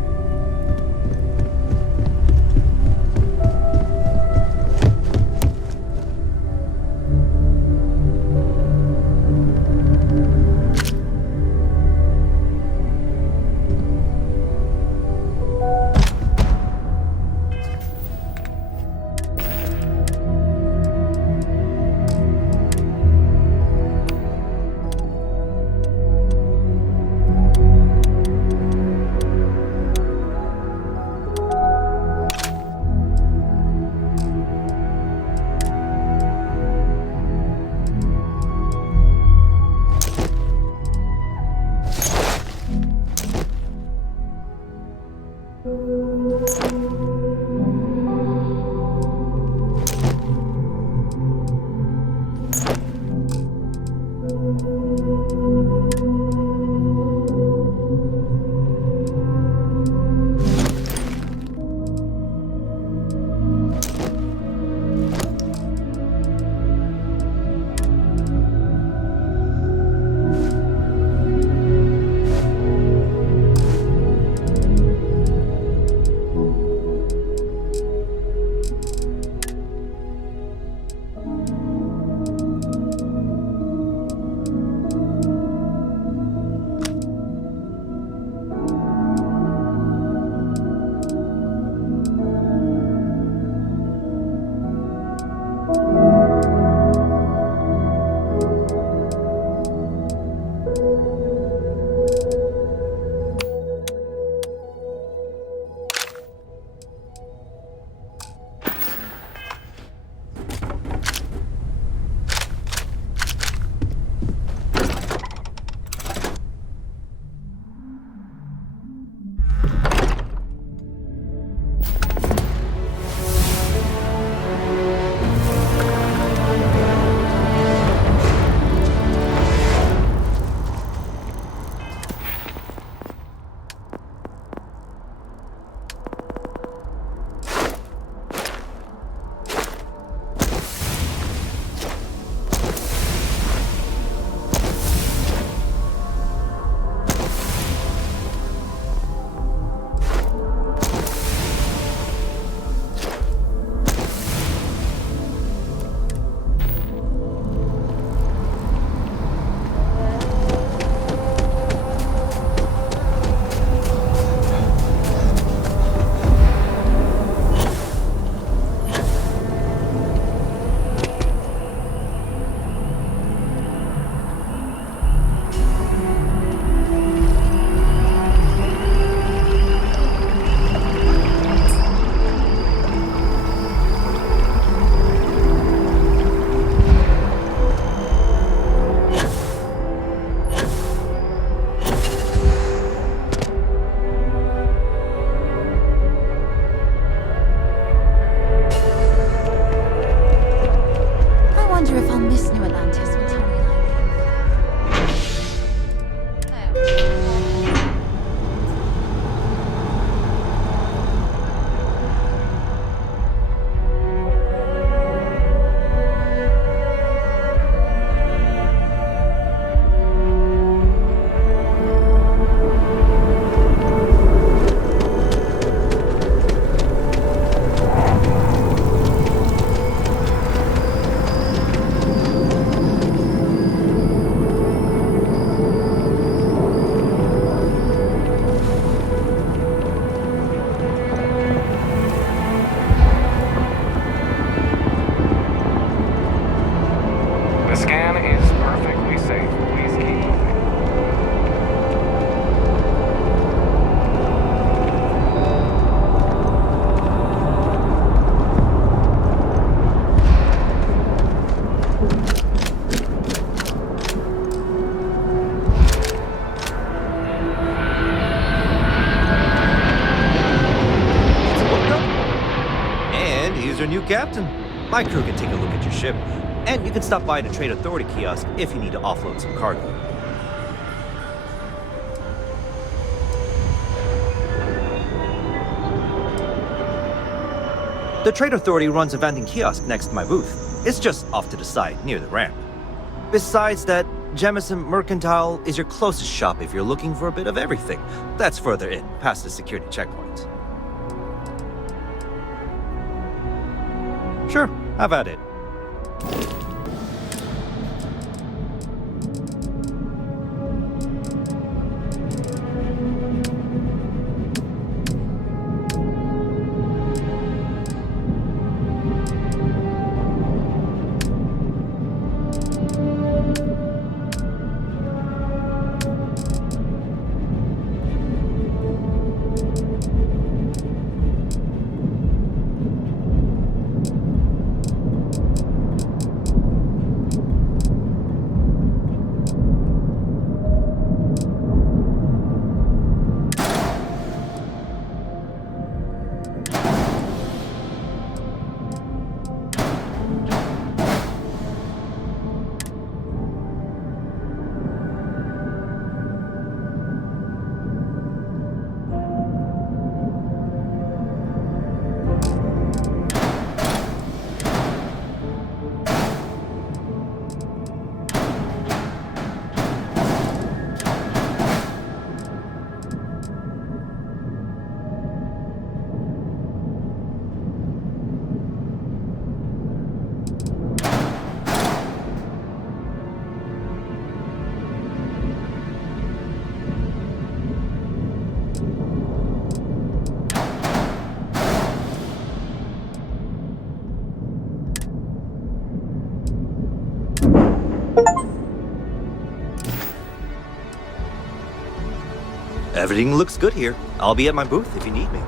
Captain. My crew can take a look at your ship, and you can stop by the Trade Authority kiosk if you need to offload some cargo. The Trade Authority runs a vending kiosk next to my booth. It's just off to the side, near the ramp. Besides that, Jemison Mercantile is your closest shop if you're looking for a bit of everything. That's further in, past the security checkpoint. Sure, have at it. Everything looks good here. I'll be at my booth if you need me.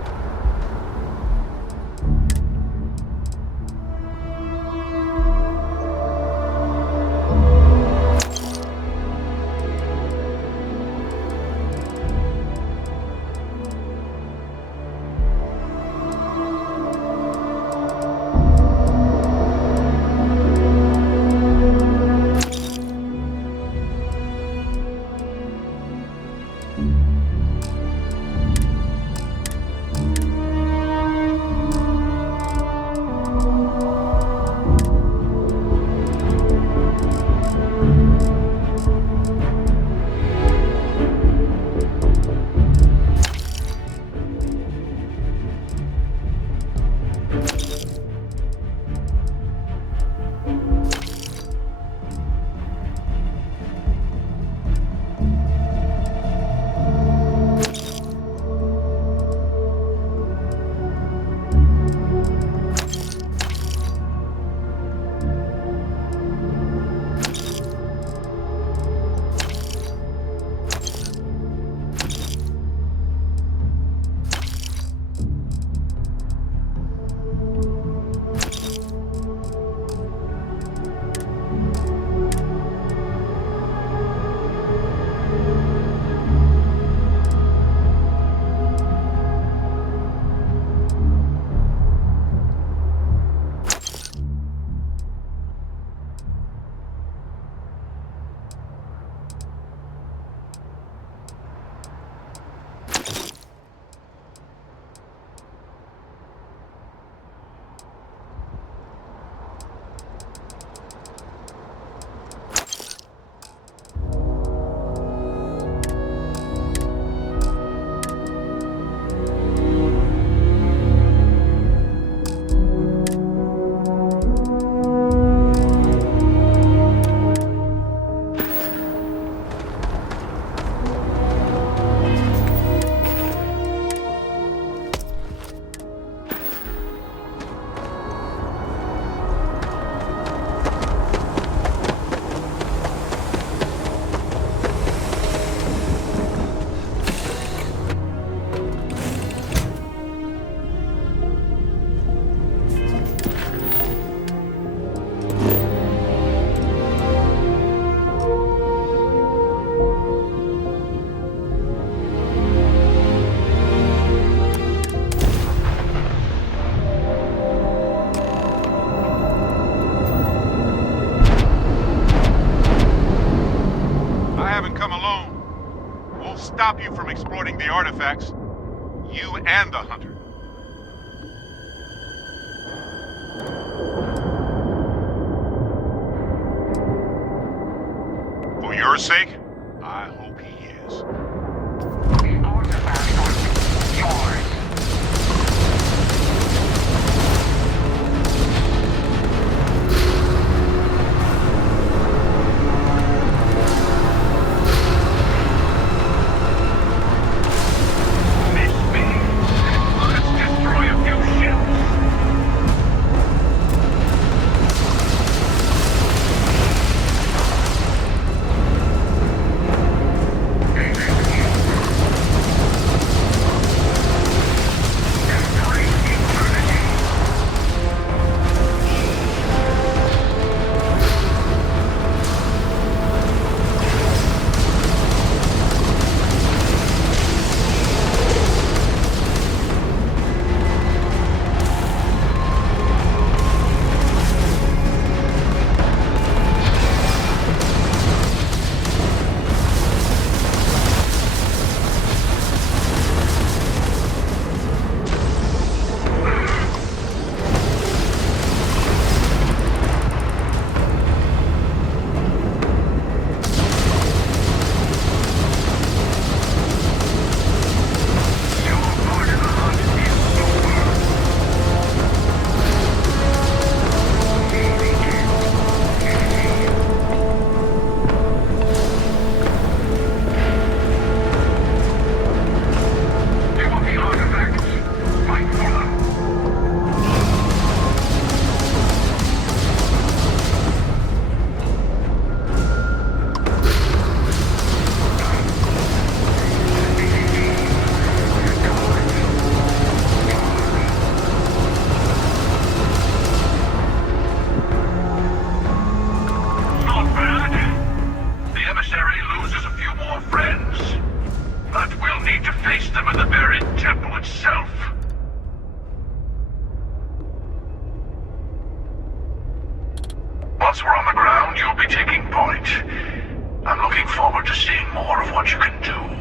from exploiting the artifacts. You and the hunter. For your sake, I hope he is. Once we're on the ground, you'll be taking point. I'm looking forward to seeing more of what you can do.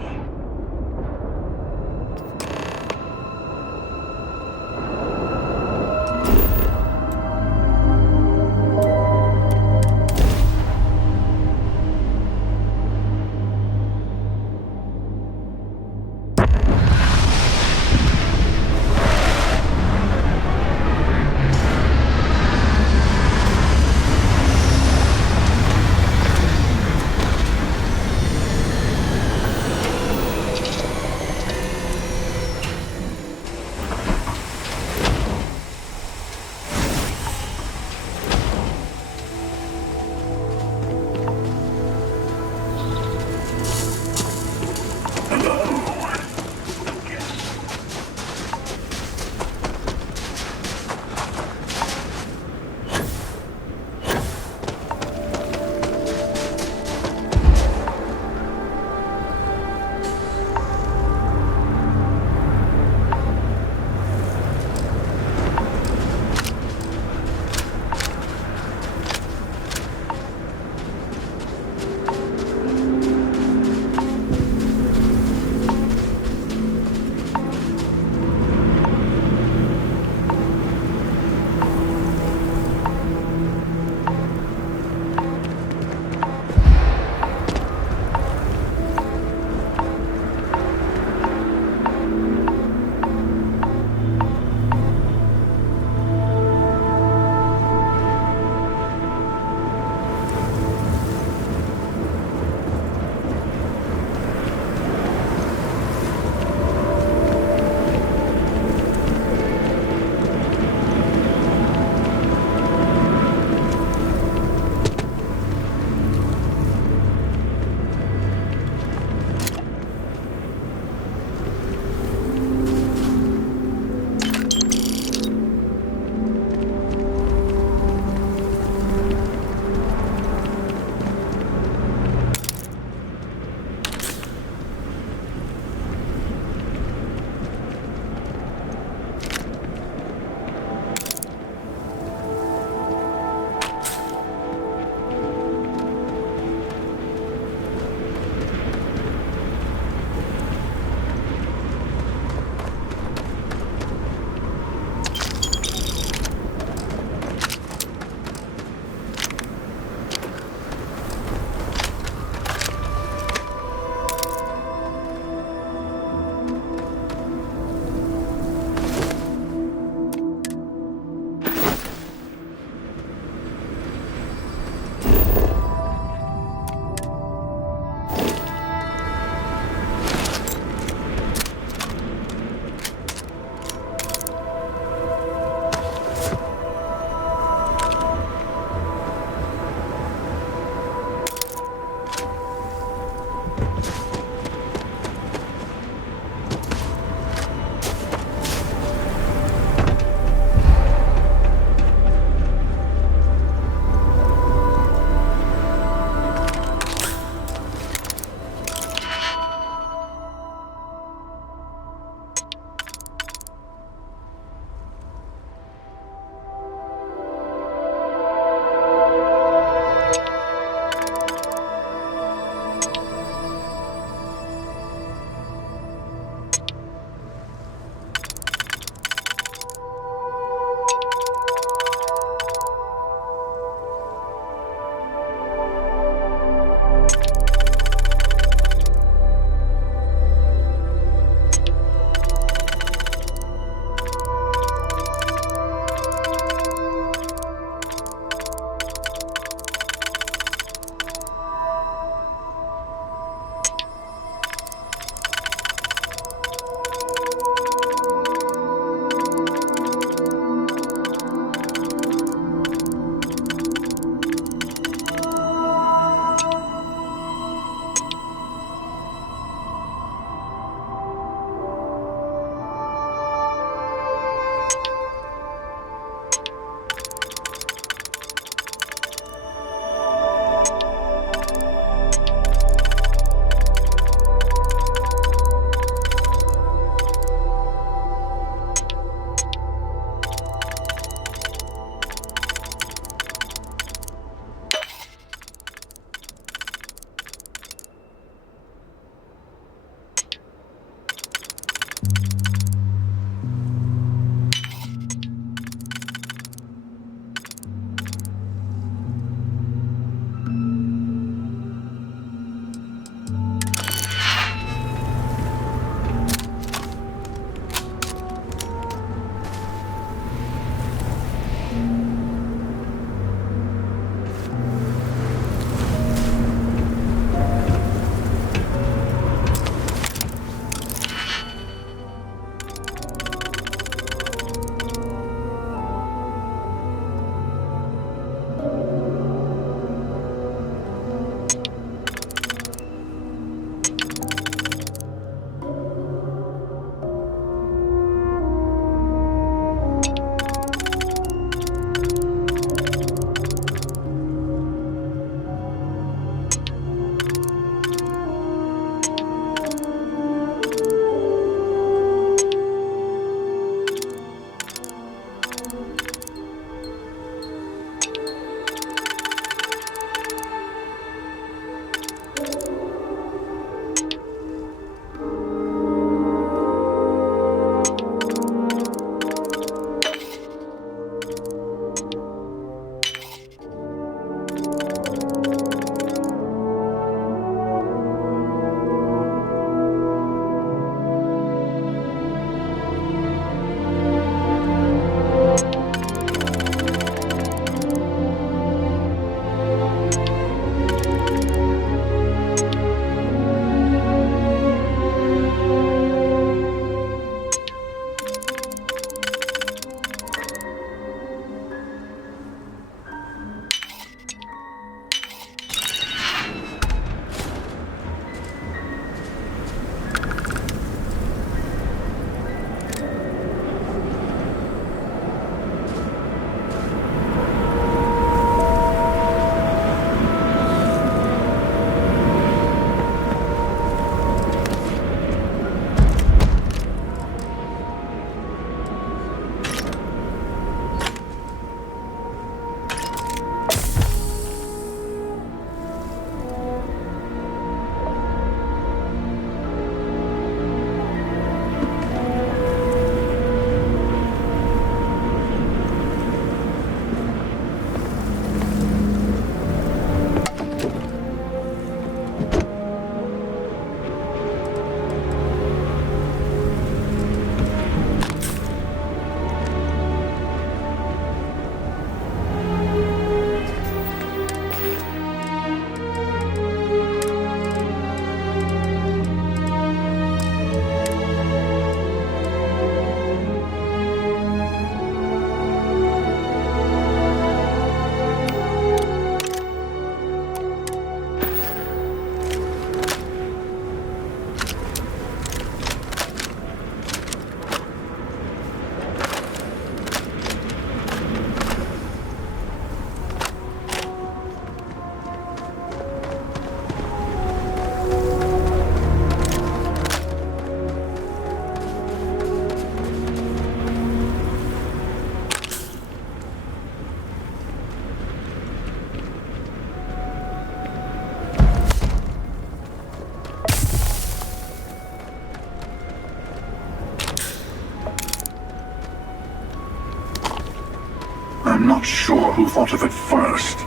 not sure who thought of it first,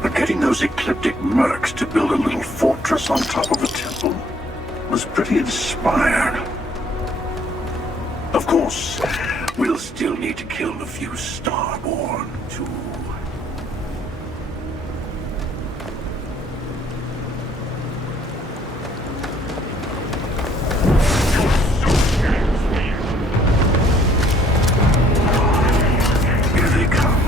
but getting those ecliptic mercs to build a little fortress on top of a temple was pretty inspired. Of course, we'll still need to kill a few Starborn, too. Here they come.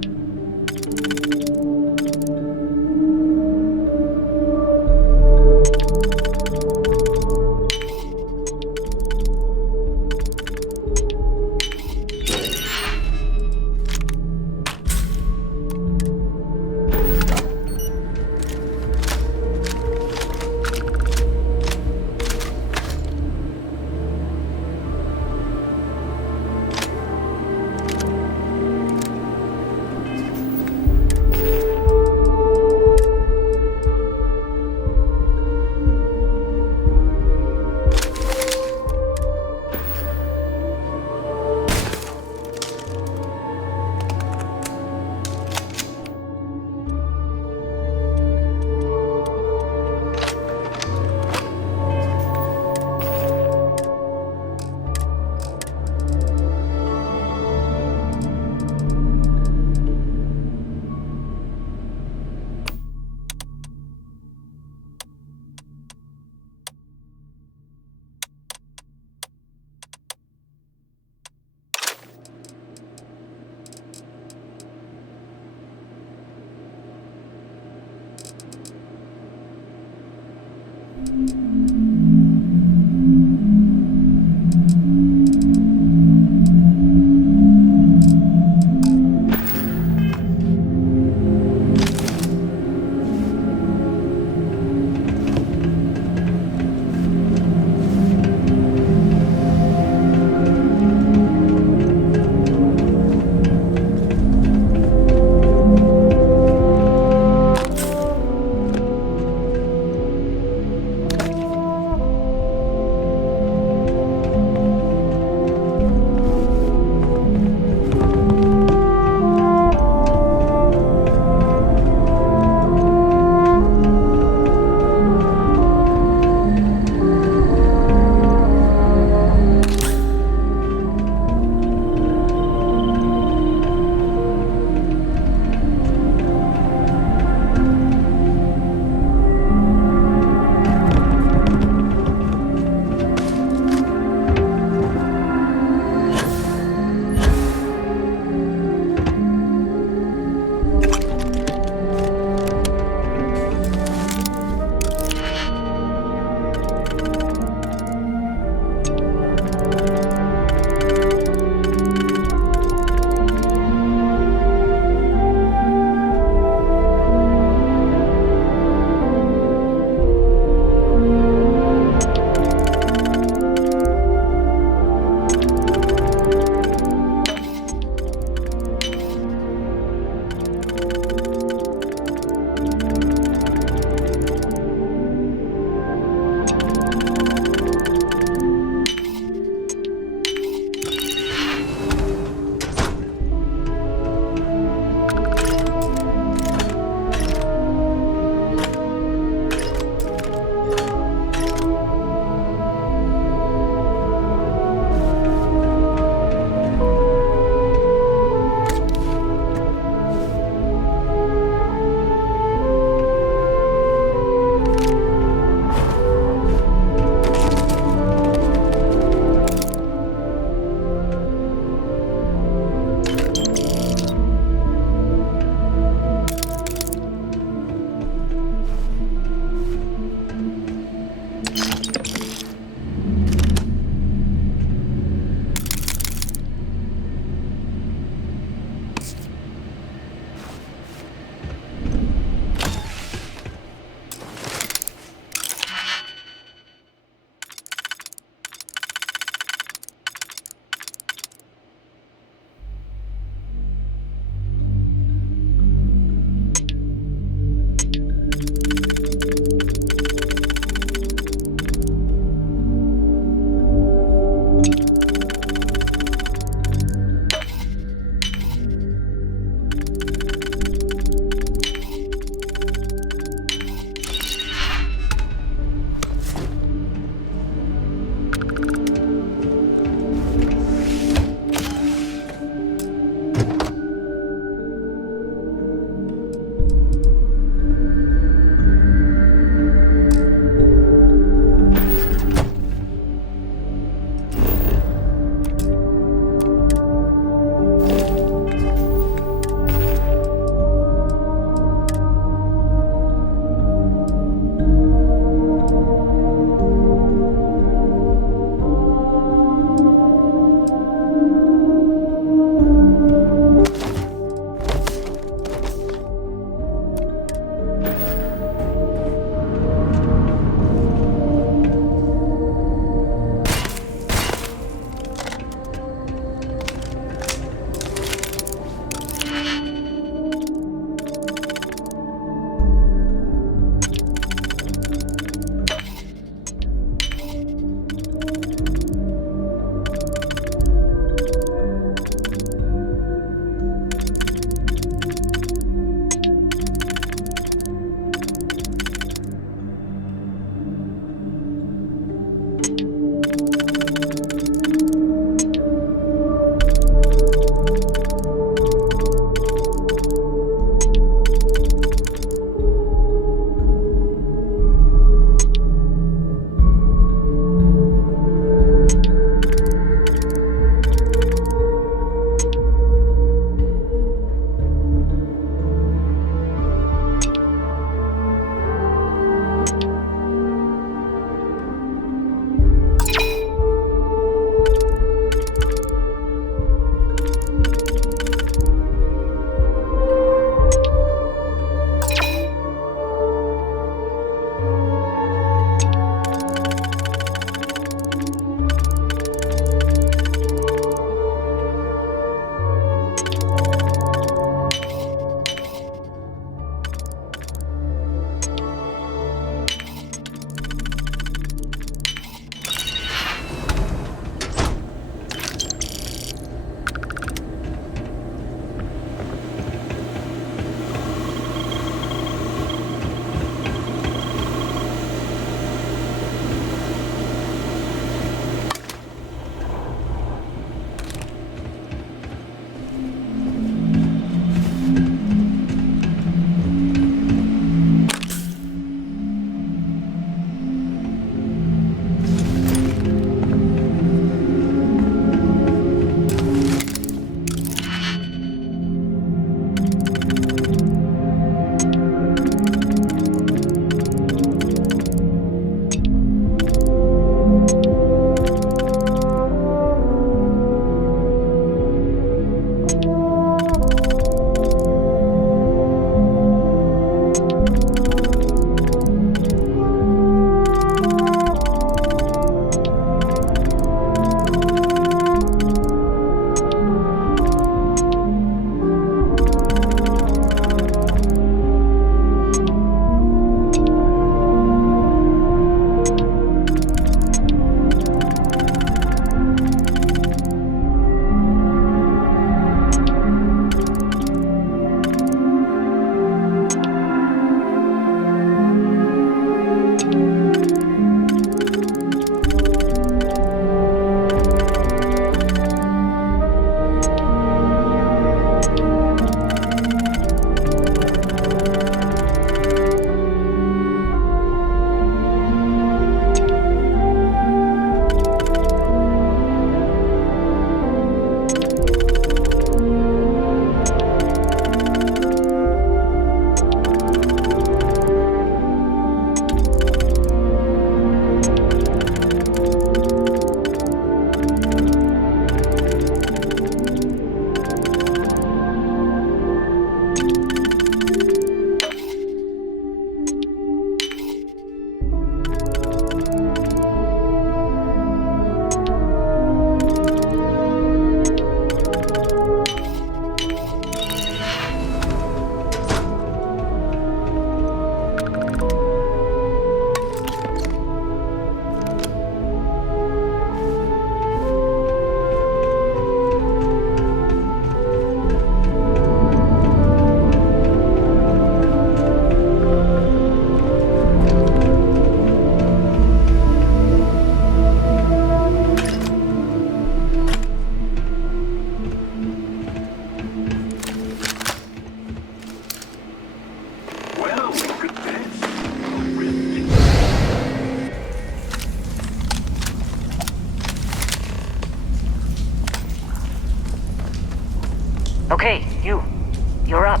Okay, you're up.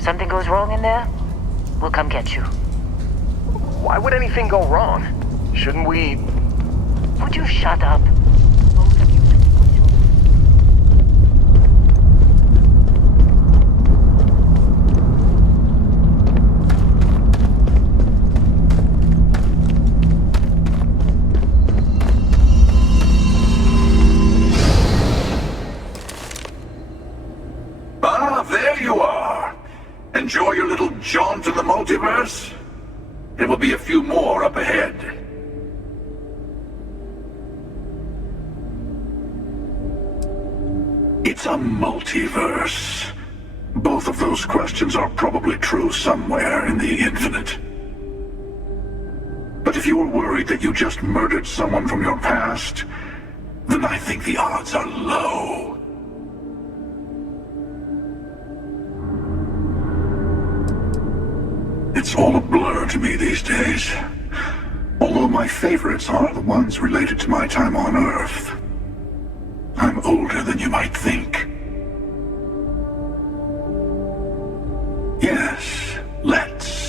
Something goes wrong in there, we'll come get you. Why would anything go wrong? Shouldn't we... Would you shut up? There you are. Enjoy your little jaunt in the multiverse. There will be a few more up ahead. It's a multiverse. Both of those questions are probably true somewhere in the infinite. But if you were worried that you just murdered someone from your past, then I think the odds are low. It's all a blur to me these days. Although my favorites are the ones related to my time on Earth. I'm older than you might think. Yes, let's.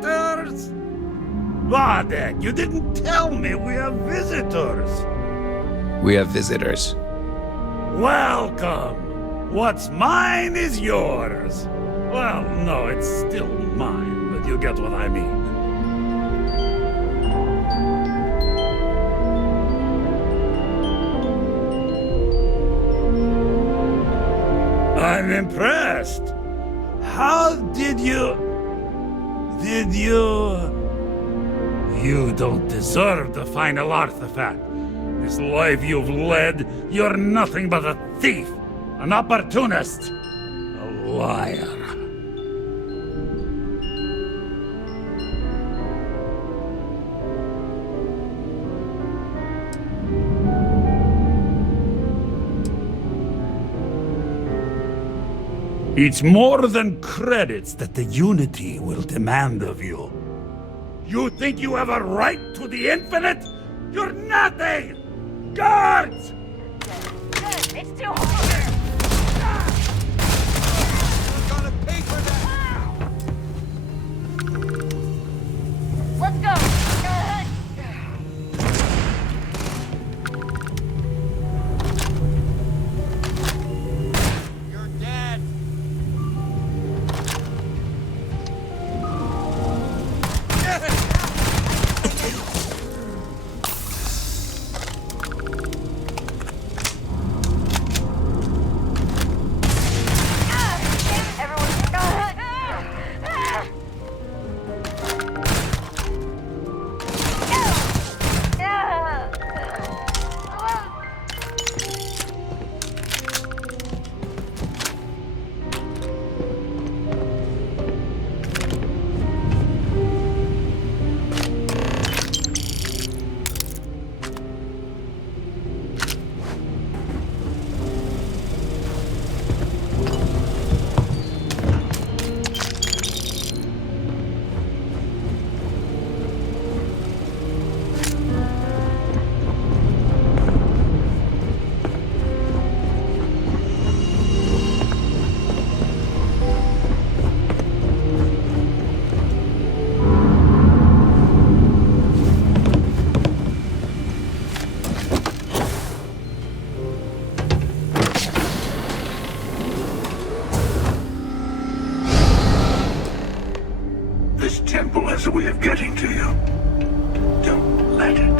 visitors? Wadek, you didn't tell me we have visitors. We have visitors. Welcome. What's mine is yours. Well, no, it's still mine, but you get what I mean. I'm impressed. How did you... You don't deserve the final artifact. This life you've led, you're nothing but a thief, an opportunist, a liar. It's more than credits that the Unity will demand of you. You think you have a right to the infinite? You're nothing! Guards! Good, it's too hard! We're gonna pay for that! Let's go! You're dead! This temple has a way of getting to you. Don't let it.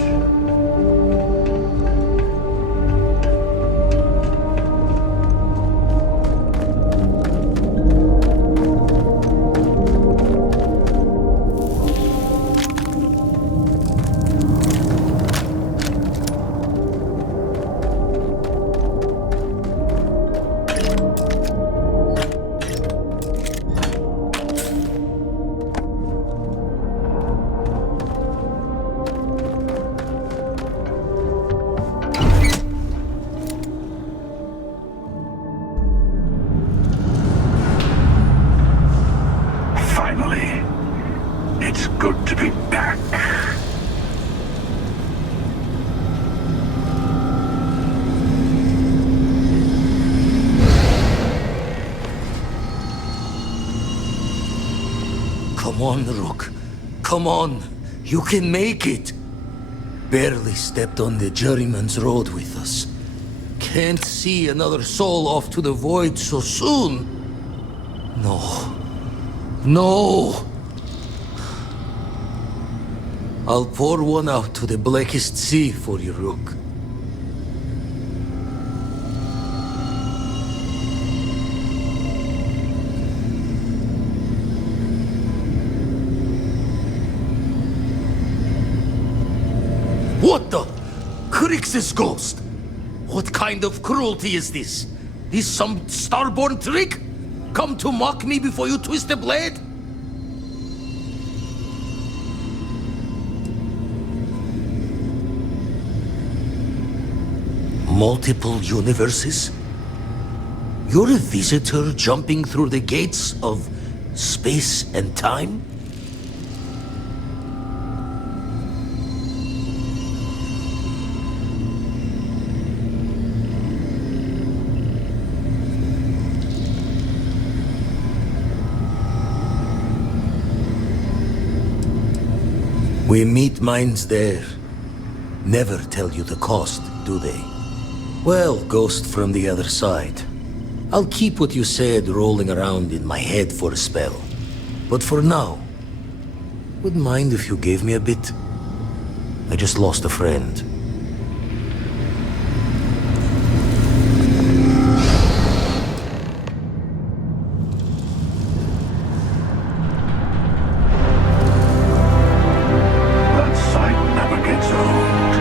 Finally, it's good to be back. Come on, Rook. Come on. You can make it. Barely stepped on the juryman's road with us. Can't see another soul off to the void so soon. No. No! I'll pour one out to the blackest sea for you, Rook. What the? Crix's ghost? What kind of cruelty is this? This some starborn trick? Come to mock me before you twist the blade? Multiple universes? You're a visitor jumping through the gates of space and time? We meet minds there. Never tell you the cost, do they? Well, ghost from the other side. I'll keep what you said rolling around in my head for a spell. But for now, wouldn't mind if you gave me a bit. I just lost a friend. That sight never gets old.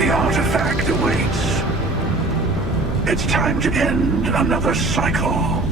The artifact awaits. It's time to end another cycle.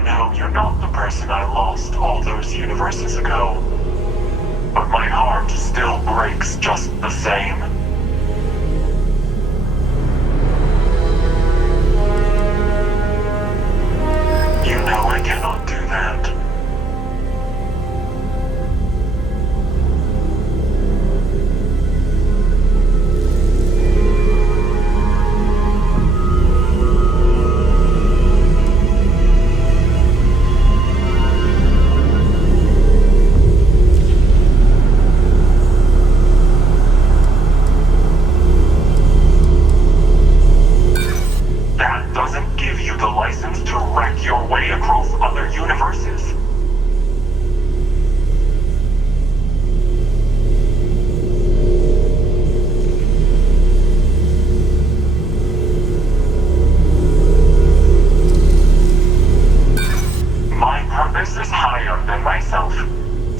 I know you're not the person I lost all those universes ago. But my heart still breaks just the same. You know I cannot do that. That doesn't give you the license to wreck your way across other universes. My purpose is higher than myself.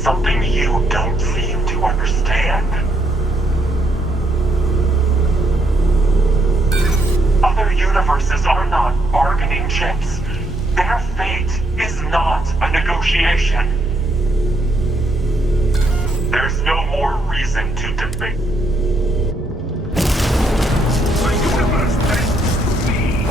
Something you don't seem to understand. Other universes are not bargaining chips. Their fate is not a negotiation. There's no more reason to debate. The universe bends to me.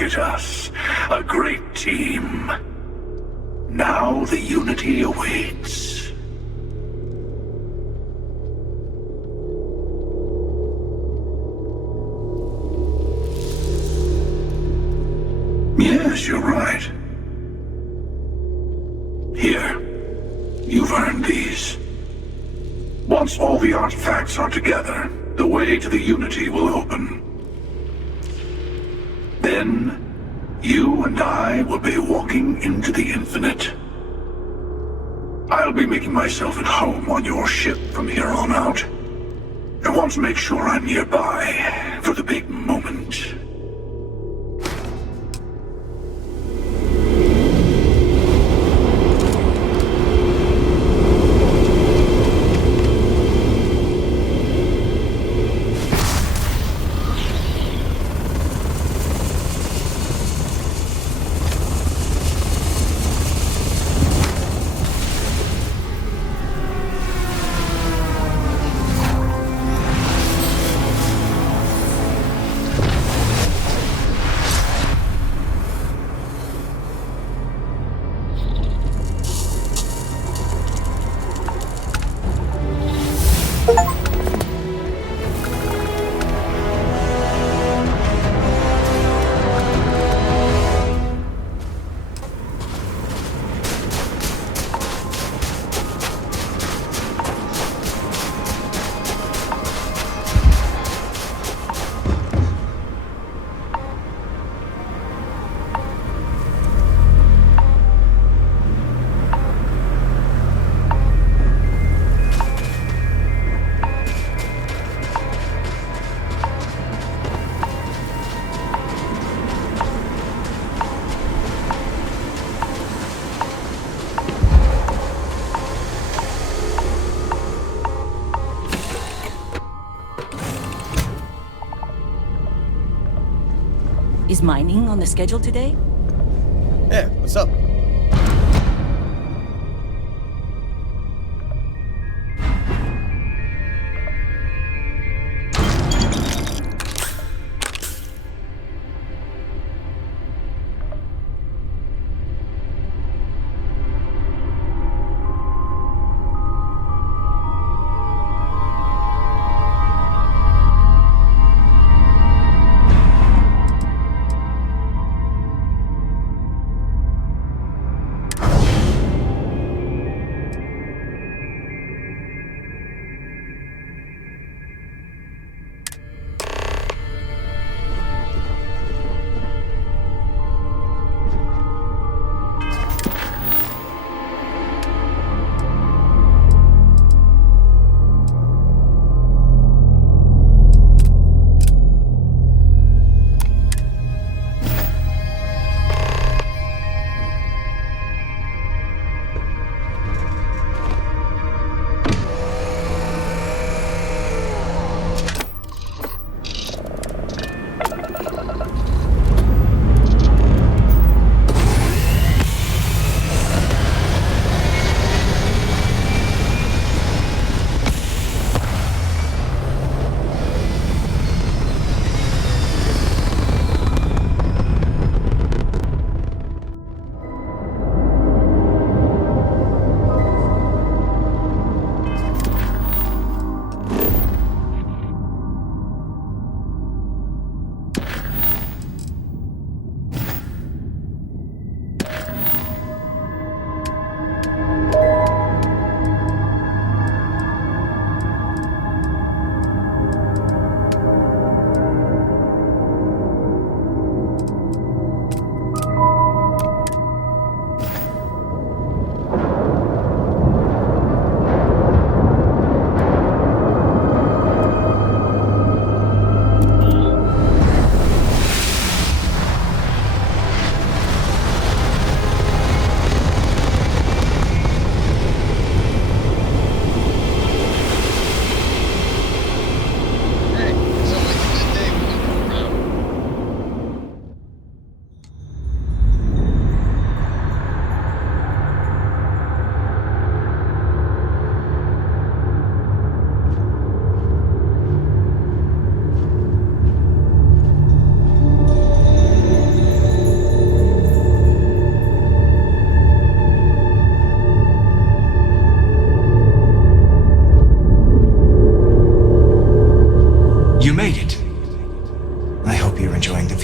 Look at us. A great team. Now the Unity awaits. Yes, you're right. Here. You've earned these. Once all the artifacts are together, the way to the Unity will open. Then, you and I will be walking into the infinite. I'll be making myself at home on your ship from here on out. I want to make sure I'm nearby for the big moment. Is mining on the schedule today? Hey, what's up?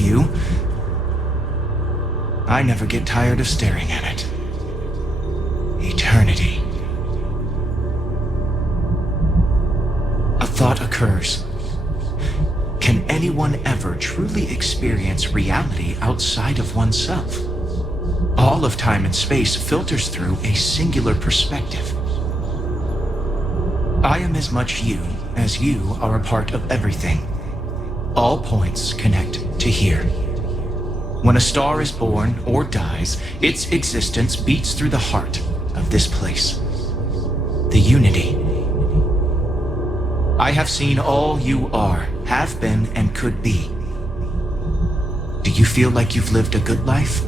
you. I never get tired of staring at it. Eternity. A thought occurs. Can anyone ever truly experience reality outside of oneself? All of time and space filters through a singular perspective. I am as much you as you are a part of everything. All points connect to here. When a star is born or dies, its existence beats through the heart of this place. The Unity. I have seen all you are, have been, and could be. Do you feel like you've lived a good life?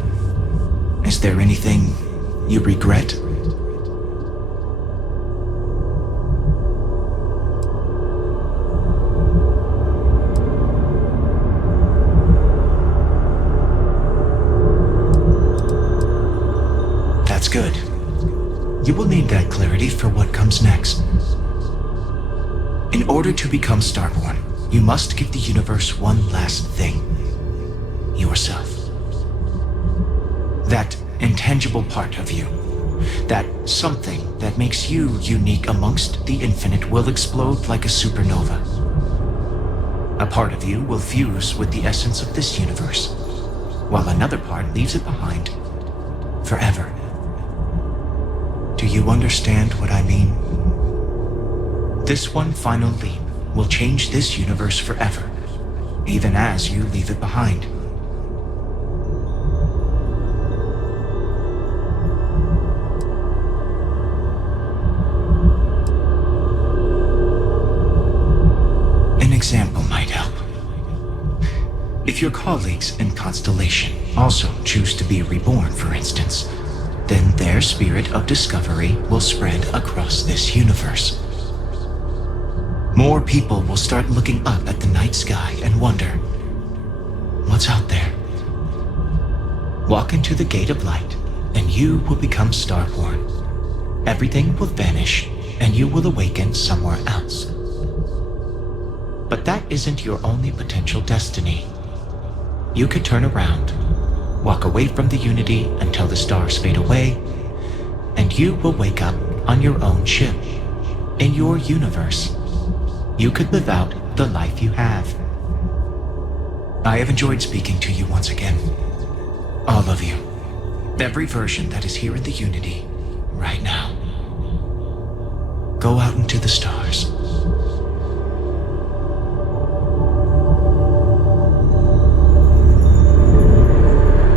Is there anything you regret? That's good. You will need that clarity for what comes next. In order to become Starborn, you must give the universe one last thing. Yourself. That intangible part of you. That something that makes you unique amongst the infinite will explode like a supernova. A part of you will fuse with the essence of this universe, while another part leaves it behind forever. Do you understand what I mean? This one final leap will change this universe forever, even as you leave it behind. An example might help. If your colleagues in Constellation also choose to be reborn, for instance, then their spirit of discovery will spread across this universe. More people will start looking up at the night sky and wonder, what's out there? Walk into the gate of light, and you will become Starborn. Everything will vanish, and you will awaken somewhere else. But that isn't your only potential destiny. You could turn around, walk away from the Unity until the stars fade away, and you will wake up on your own ship, in your universe. You could live out the life you have. I have enjoyed speaking to you once again. All of you. Every version that is here in the Unity, right now. Go out into the stars.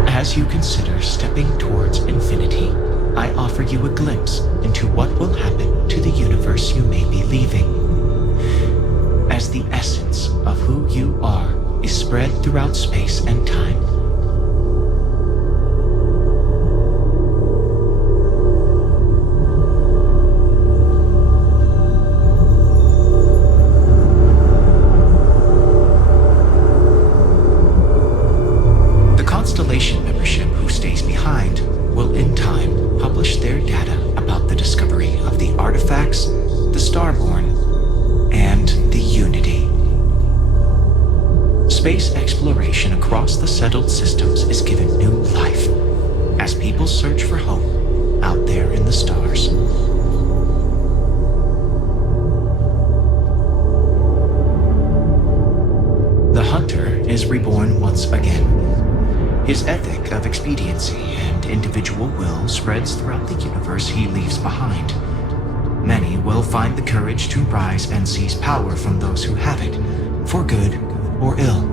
As you consider stepping towards infinity, I offer you a glimpse into what will happen to the universe you may be leaving. As the essence of who you are is spread throughout space and time. The Constellation membership who stays behind will in time publish their data about the discovery of the artifacts, the Starborn, and the Unity. Space exploration across the settled systems is given new life as people search for home out there in the stars. The Hunter is reborn once again. His ethic of expediency and individual will spreads throughout the universe he leaves behind. Many will find the courage to rise and seize power from those who have it, for good or ill.